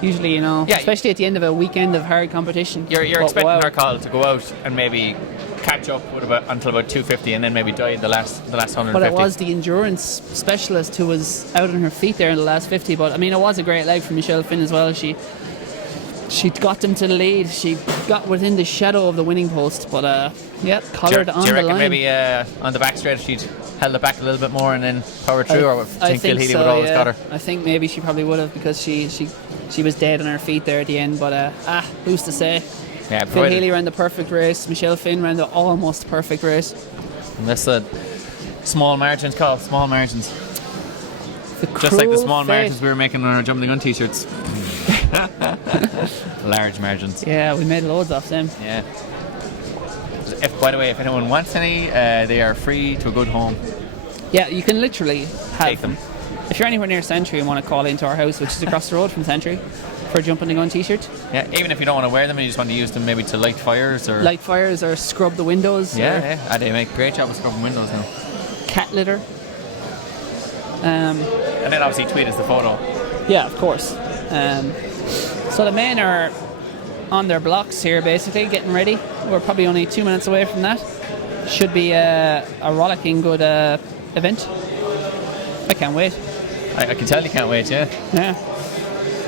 Usually, especially at the end of a weekend of hard competition. You're But expecting wow. her, call to go out and maybe catch up with until about 250 and then maybe die the last 150. But it was the endurance specialist who was out on her feet there in the last 50. But I mean, it was a great leg from Michelle Finn as well. She got them to the lead. She got within the shadow of the winning post. But collared on do you the reckon line. maybe on the back straight she'd held it back a little bit more and then powered through, or I think Phil Healy so, would always got her? I think maybe she probably would have because she was dead on her feet there at the end. But who's to say? Yeah, Phil Healy ran the perfect race. Michelle Finn ran the almost perfect race. And that's small margins, Carl. Small margins. The Just like the cruel small fate. margins we were making on our jumping gun t-shirts. Large margins. Yeah, we made loads off them. Yeah. By the way, if anyone wants any, they are free to a good home. Yeah, you can literally have Take them. If you're anywhere near Santry and want to call into our house, which is across the road from Santry, for a Jumping the Gun t-shirt. Yeah, even if you don't want to wear them and you just want to use them maybe to light fires or... Light fires or scrub the windows. Yeah. They make a great job of scrubbing windows now. Cat litter. And then obviously tweet us the photo. Yeah, of course. So the men are on their blocks here, basically, getting ready. We're probably only 2 minutes away from that. Should be a rollicking good event. I can't wait. I can tell you can't wait, yeah. Yeah.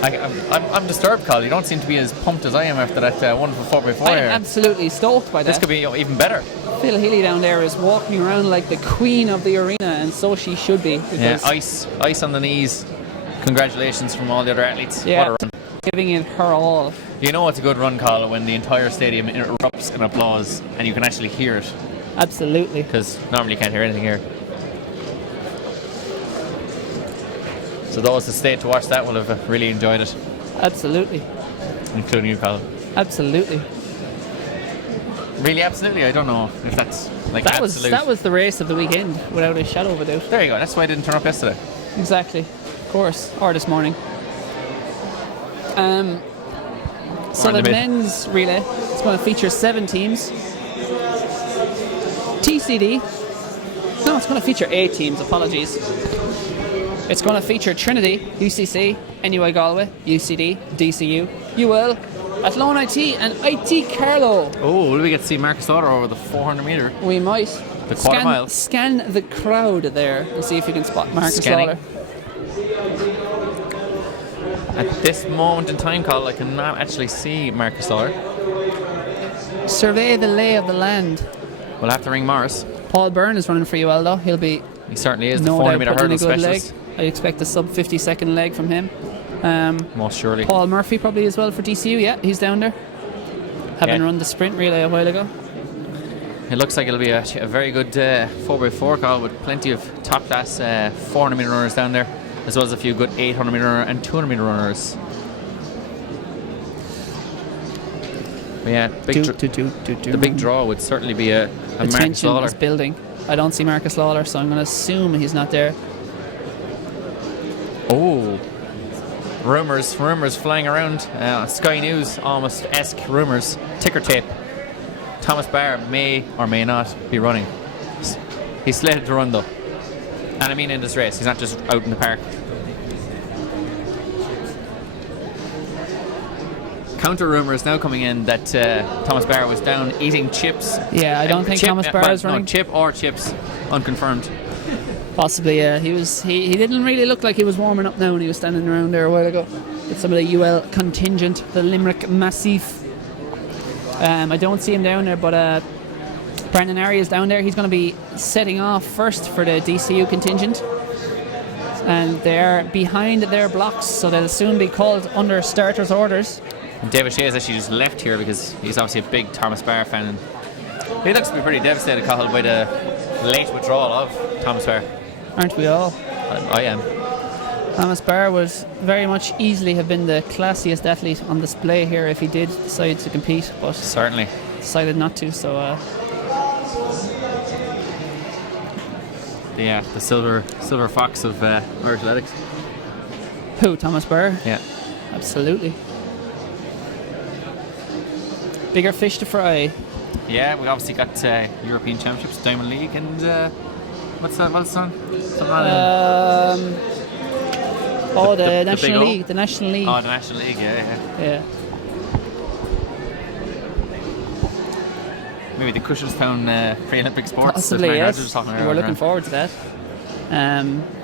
I'm disturbed, Carl. You don't seem to be as pumped as I am after that wonderful 4x4 I'm here. absolutely stoked by that. This could be even better. Phil Healy down there is walking around like the queen of the arena, and so she should be. Yeah, ice on the knees. Congratulations from all the other athletes. Yeah, What a run. giving it her all. You know it's a good run, Carl, when the entire stadium erupts in applause and you can actually hear it. Absolutely. Because normally you can't hear anything here. So those that stayed to watch that will have really enjoyed it, Absolutely. including you, Colin. Absolutely. Really, absolutely. I don't know if that's like That absolute. was the race of the weekend, without a shadow of a doubt. There you go. That's why I didn't turn up yesterday. Exactly. Of course. Or this morning. So On the the mid. men's relay is going to feature 7 teams. TCD. No, it's going to feature 8 teams. Apologies. It's going to feature Trinity, UCC, NUI Galway, UCD, DCU, UL, Athlone IT, and IT Carlow. Oh, will we get to see Marcus Lauder over the 400 metre? We might. The quarter mile. Scan the crowd there and see if you can spot Marcus Scanning. Lawler. At this moment in time, Colin, I cannot actually see Marcus Lauder. Survey the lay of the land. We'll have to ring Morris. Paul Byrne is running for UL though. He'll be He certainly is, no the 400 doubt metre putting in hurdle a good leg. specialist. I expect a sub 50-second leg from him. Most surely. Paul Murphy probably as well for DCU. Yeah, he's down there. Having Yeah. run the sprint relay a while ago. It looks like it'll be a very good 4x4 call with plenty of top class 400 metre runners down there, as well as a few good 800 metre and 200 metre runners. But yeah, the big draw would certainly be a The Marcus tension Lawler. is building. I don't see Marcus Lawler, so I'm going to assume he's not there. Oh, rumours flying around. Sky News almost-esque rumours. Ticker tape. Thomas Barr may or may not be running. He's slated to run though. And I mean in this race, he's not just out in the park. Counter rumours now coming in that Thomas Barr was down eating chips. Yeah, I don't think Thomas Barr is running. No, chip or chips, unconfirmed. Possibly, yeah. He didn't really look like he was warming up now when he was standing around there a while ago with some of the UL contingent, the Limerick Massif. I don't see him down there, but Brandon Ari is down there. He's going to be setting off first for the DCU contingent. And they're behind their blocks, so they'll soon be called under starters' orders. And David Shea has actually just left here because he's obviously a big Thomas Barr fan. And he looks to be pretty devastated, Cathal, by the late withdrawal of Thomas Barr. Aren't we all? I am. Thomas Barr would very much easily have been the classiest athlete on display here if he did decide to compete, but Certainly. decided not to. So Yeah, the silver fox of Irish athletics. who? Thomas Barr? Yeah. Absolutely. Bigger fish to fry. Yeah, we obviously got European Championships, Diamond League, and what's that? What's on? The Big National O? League. The National League. Oh, the National League, yeah. Yeah. Maybe the Cushenstown Pre-Olympic Sports. Possibly, that Mark yes. Rogers was talking We're earlier. looking forward to that.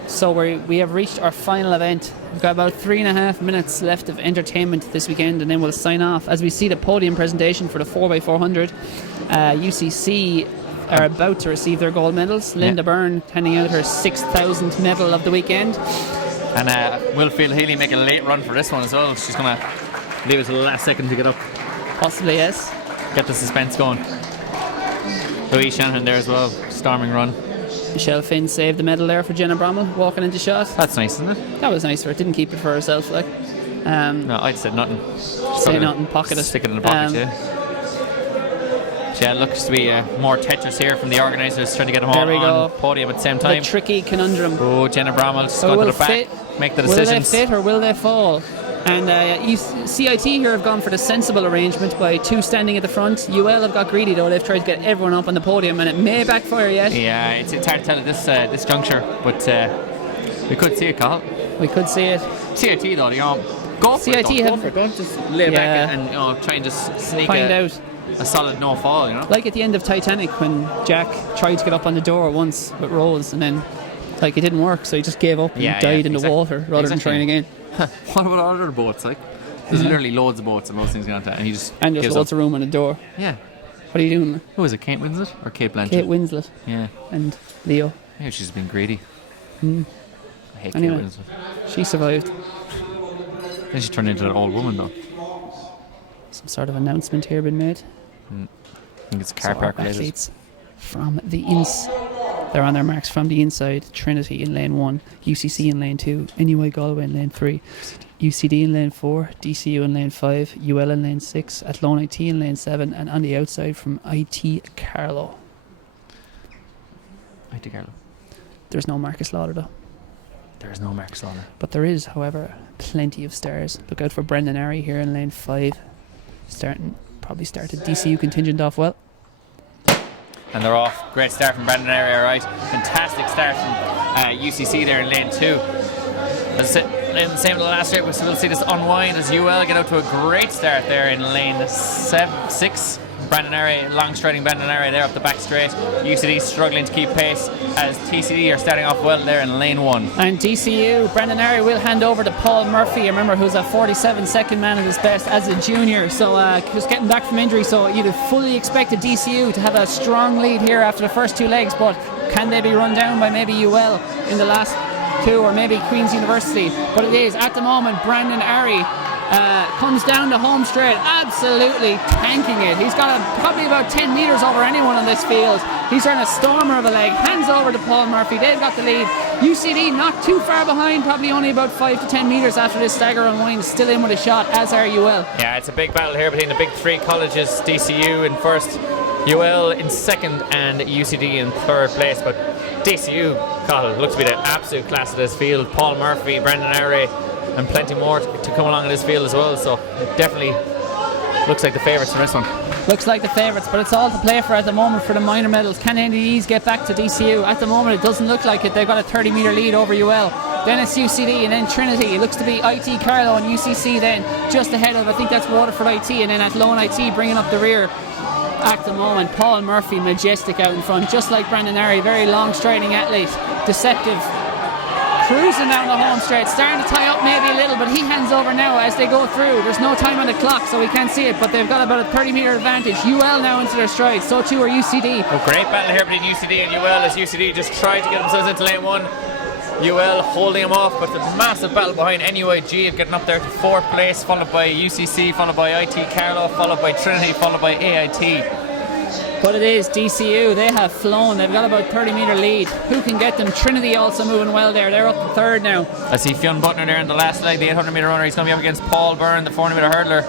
So we have reached our final event. We've got about 3.5 minutes left of entertainment this weekend, and then we'll sign off. As we see the podium presentation for the 4x400, UCC are about to receive their gold medals. Linda Byrne handing out her 6,000th medal of the weekend. And will Phil Healy make a late run for this one as well? She's going to leave it to the last second to get up. Possibly, yes. Get the suspense going. Louise Shanahan there as well, storming run. Michelle Finn saved the medal there for Jenna Brommel, walking into shot. That's nice, isn't it? That was nice for her. Didn't keep it for herself, like. No, I'd said nothing. Say nothing, pocket it. Stick it in the pocket, yeah. Yeah, it looks to be more Tetris here from the organisers, trying to get them all on the podium at the same The time. tricky conundrum. Oh, Jenna Bromwell's So going to will the back, fit- make the Will they decisions. fit or will they fall? And CIT here have gone for the sensible arrangement by 2 standing at the front. UL have got greedy though. They've tried to get everyone up on the podium, and it may backfire yet. Yeah, it's hard to tell at this juncture, but we could see it, Carl. We could see it. CIT though, go for CIT it. Go have- for it. Don't just lay back and try and just sneak Find out. a solid no fall, Like at the end of Titanic when Jack tried to get up on the door once with Rose, and then it didn't work, so he just gave up and died in the water rather than trying again. What about other boats? There's literally loads of boats and those things going on, and he just And there's gives loads up. of room on the door. Yeah. What are you doing? Who is it? Kate Winslet or Kate Blanchett? Kate Winslet. Yeah. And Leo. Maybe she's been greedy. I hate Anyway. Kate Winslet. She survived. Then she turned into an old woman though. Some sort of announcement here been made. I think it's car So park our related. athletes from the INS They're on their marks from the inside. Trinity in lane 1, UCC in lane 2, NUI Galway in lane 3, UCD in lane 4, DCU in lane 5, UL in lane 6, Athlone IT in lane 7, and on the outside from IT Carlow. IT Carlow. There's no Marcus Lauder though. There is no Marcus Lauder. But there is, however, plenty of stars. Look out for Brendan Arry here in lane 5. Probably started DCU contingent off well. And they're off. Great start from Brandon Area, right? Fantastic start from UCC there in lane 2. As I said, same in the last straight, we'll see this unwind as UL get out to a great start there in lane 6. Brandon Area, long striding Brandon Area there up the back straight. UCD struggling to keep pace as TCD are starting off well there in lane 1. And DCU, Brandon Arry will hand over to Paul Murphy. Remember, who's a 47 second man at his best as a junior. So just getting back from injury. So you'd have fully expected DCU to have a strong lead here after the first 2 legs. But can they be run down by maybe UL in the last 2, or maybe Queen's University? But it is at the moment Brandon Arry. Comes down the home straight, absolutely tanking it. He's got probably about 10 metres over anyone on this field. He's on a stormer of a leg, hands over to Paul Murphy. They've got the lead. UCD not too far behind, probably only about 5 to 10 metres after this stagger unwind, still in with a shot, as are UL. Yeah, it's a big battle here between the big 3 colleges. DCU in first, UL in second, and UCD in third place. But DCU, Cathal, looks to be the absolute class of this field. Paul Murphy, Brendan Arry, and plenty more to come along in this field as well. So it definitely looks like the favourites in this one. Looks like the favourites, but it's all to play for at the moment for the minor medals. Can any of these get back to DCU? At the moment it doesn't look like it. They've got a 30 metre lead over UL. Then it's UCD and then Trinity. It looks to be IT Carlow and UCC then just ahead of, I think that's Waterford IT, and then Athlone IT bringing up the rear. At the moment, Paul Murphy majestic out in front, just like Brandon Arry, very long striding athlete, deceptive, cruising down the home straight, starting to tie up maybe a little, but he hands over now as they go through. There's no time on the clock, so we can't see it, but they've got about a 30 metre advantage. UL now into their stride, so too are UCD. Oh, great battle here between UCD and UL as UCD just tried to get themselves into lane 1. UL holding them off, but the massive battle behind NUIG of getting up there to 4th place, followed by UCC, followed by IT Carlow, followed by Trinity, followed by AIT. But it is DCU, they have flown, they've got about 30 metre lead. Who can get them? Trinity also moving well there, they're up to 3rd now. I see Fionn Butner there in the last leg, the 800 metre runner. He's going to be up against Paul Byrne, the 400 metre hurdler.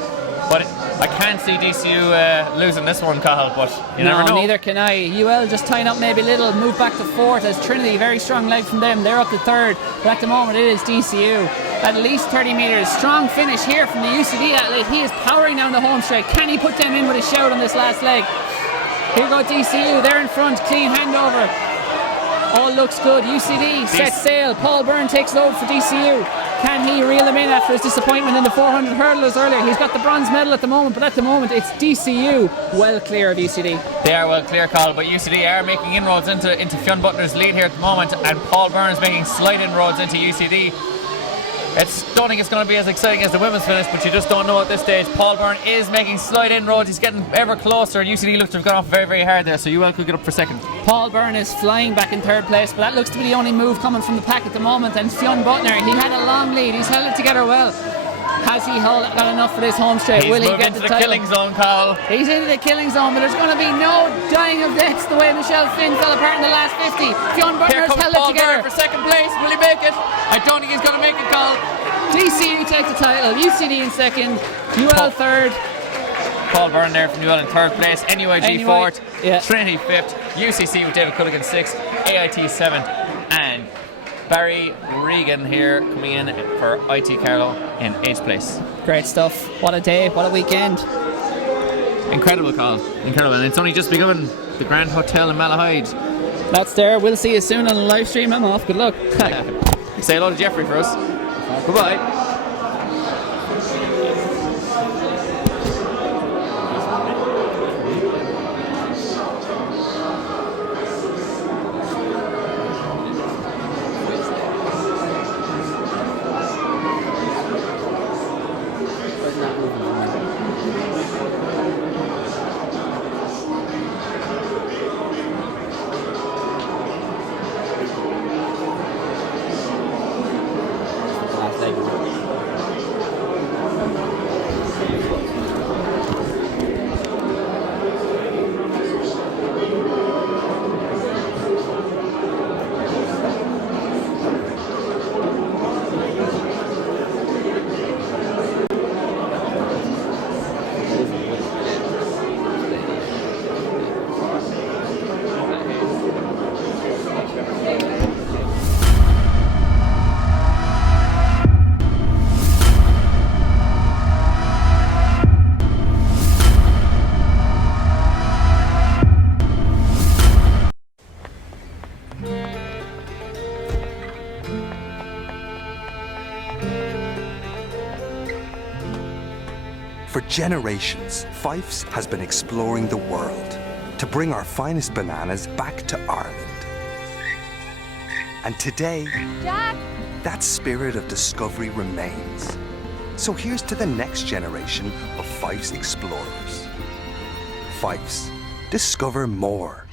But I can't see DCU losing this one, Cathal, but you never know. Neither can I. UL just tying up maybe a little, move back to 4th as Trinity, very strong leg from them, they're up to 3rd. But at the moment it is DCU. At least 30 metres, strong finish here from the UCD athlete. He is powering down the home straight. Can he put them in with a shout on this last leg? Here go DCU, they're in front, clean handover. All looks good. UCD sets sail. Paul Byrne takes it over for DCU. Can he reel them in after his disappointment in the 400 hurdlers earlier? He's got the bronze medal at the moment, but at the moment it's DCU well clear of UCD. They are well clear, Carl, but UCD are making inroads into Fionn Butner's lead here at the moment, and Paul Byrne's making slight inroads into UCD. Don't think it's going to be as exciting as the women's finish, but you just don't know at this stage. Paul Byrne is making slight inroads. He's getting ever closer, and UCD looks to have gone off very, very hard there, so UL could get up for 2nd. Paul Byrne is flying back in 3rd place, but that looks to be the only move coming from the pack at the moment. And Fionn Butner, he had a long lead. He's held it together well. Has he got enough for this home straight? Will he get the title? Killing zone, Carl. He's into the killing zone, but there's going to be no dying of this the way Michelle Finn fell apart in the last 50. Fionn Butner's held it together. Byrne for 2nd place. Will he make it? I don't think he's going to make it, Carl. DCU take the title, UCD in 2nd, UL 3rd. Paul Byrne there from UL in 3rd place, NUIG 4th, yeah. Trinity 5th, UCC with David Culligan 6th, AIT 7th, and Barry Regan here coming in for IT Carlow in 8th place. Great stuff. What a day, what a weekend. Incredible, Carl. Incredible. And it's only just begun. The Grand Hotel in Malahide. That's there. We'll see you soon on the live stream. I'm off. Good luck. Say hello to Jeffrey for us. Goodbye. Last leg. For generations, Fifes has been exploring the world to bring our finest bananas back to Ireland. And today, Jack! that spirit of discovery remains. So here's to the next generation of Fifes explorers. Fifes, discover more.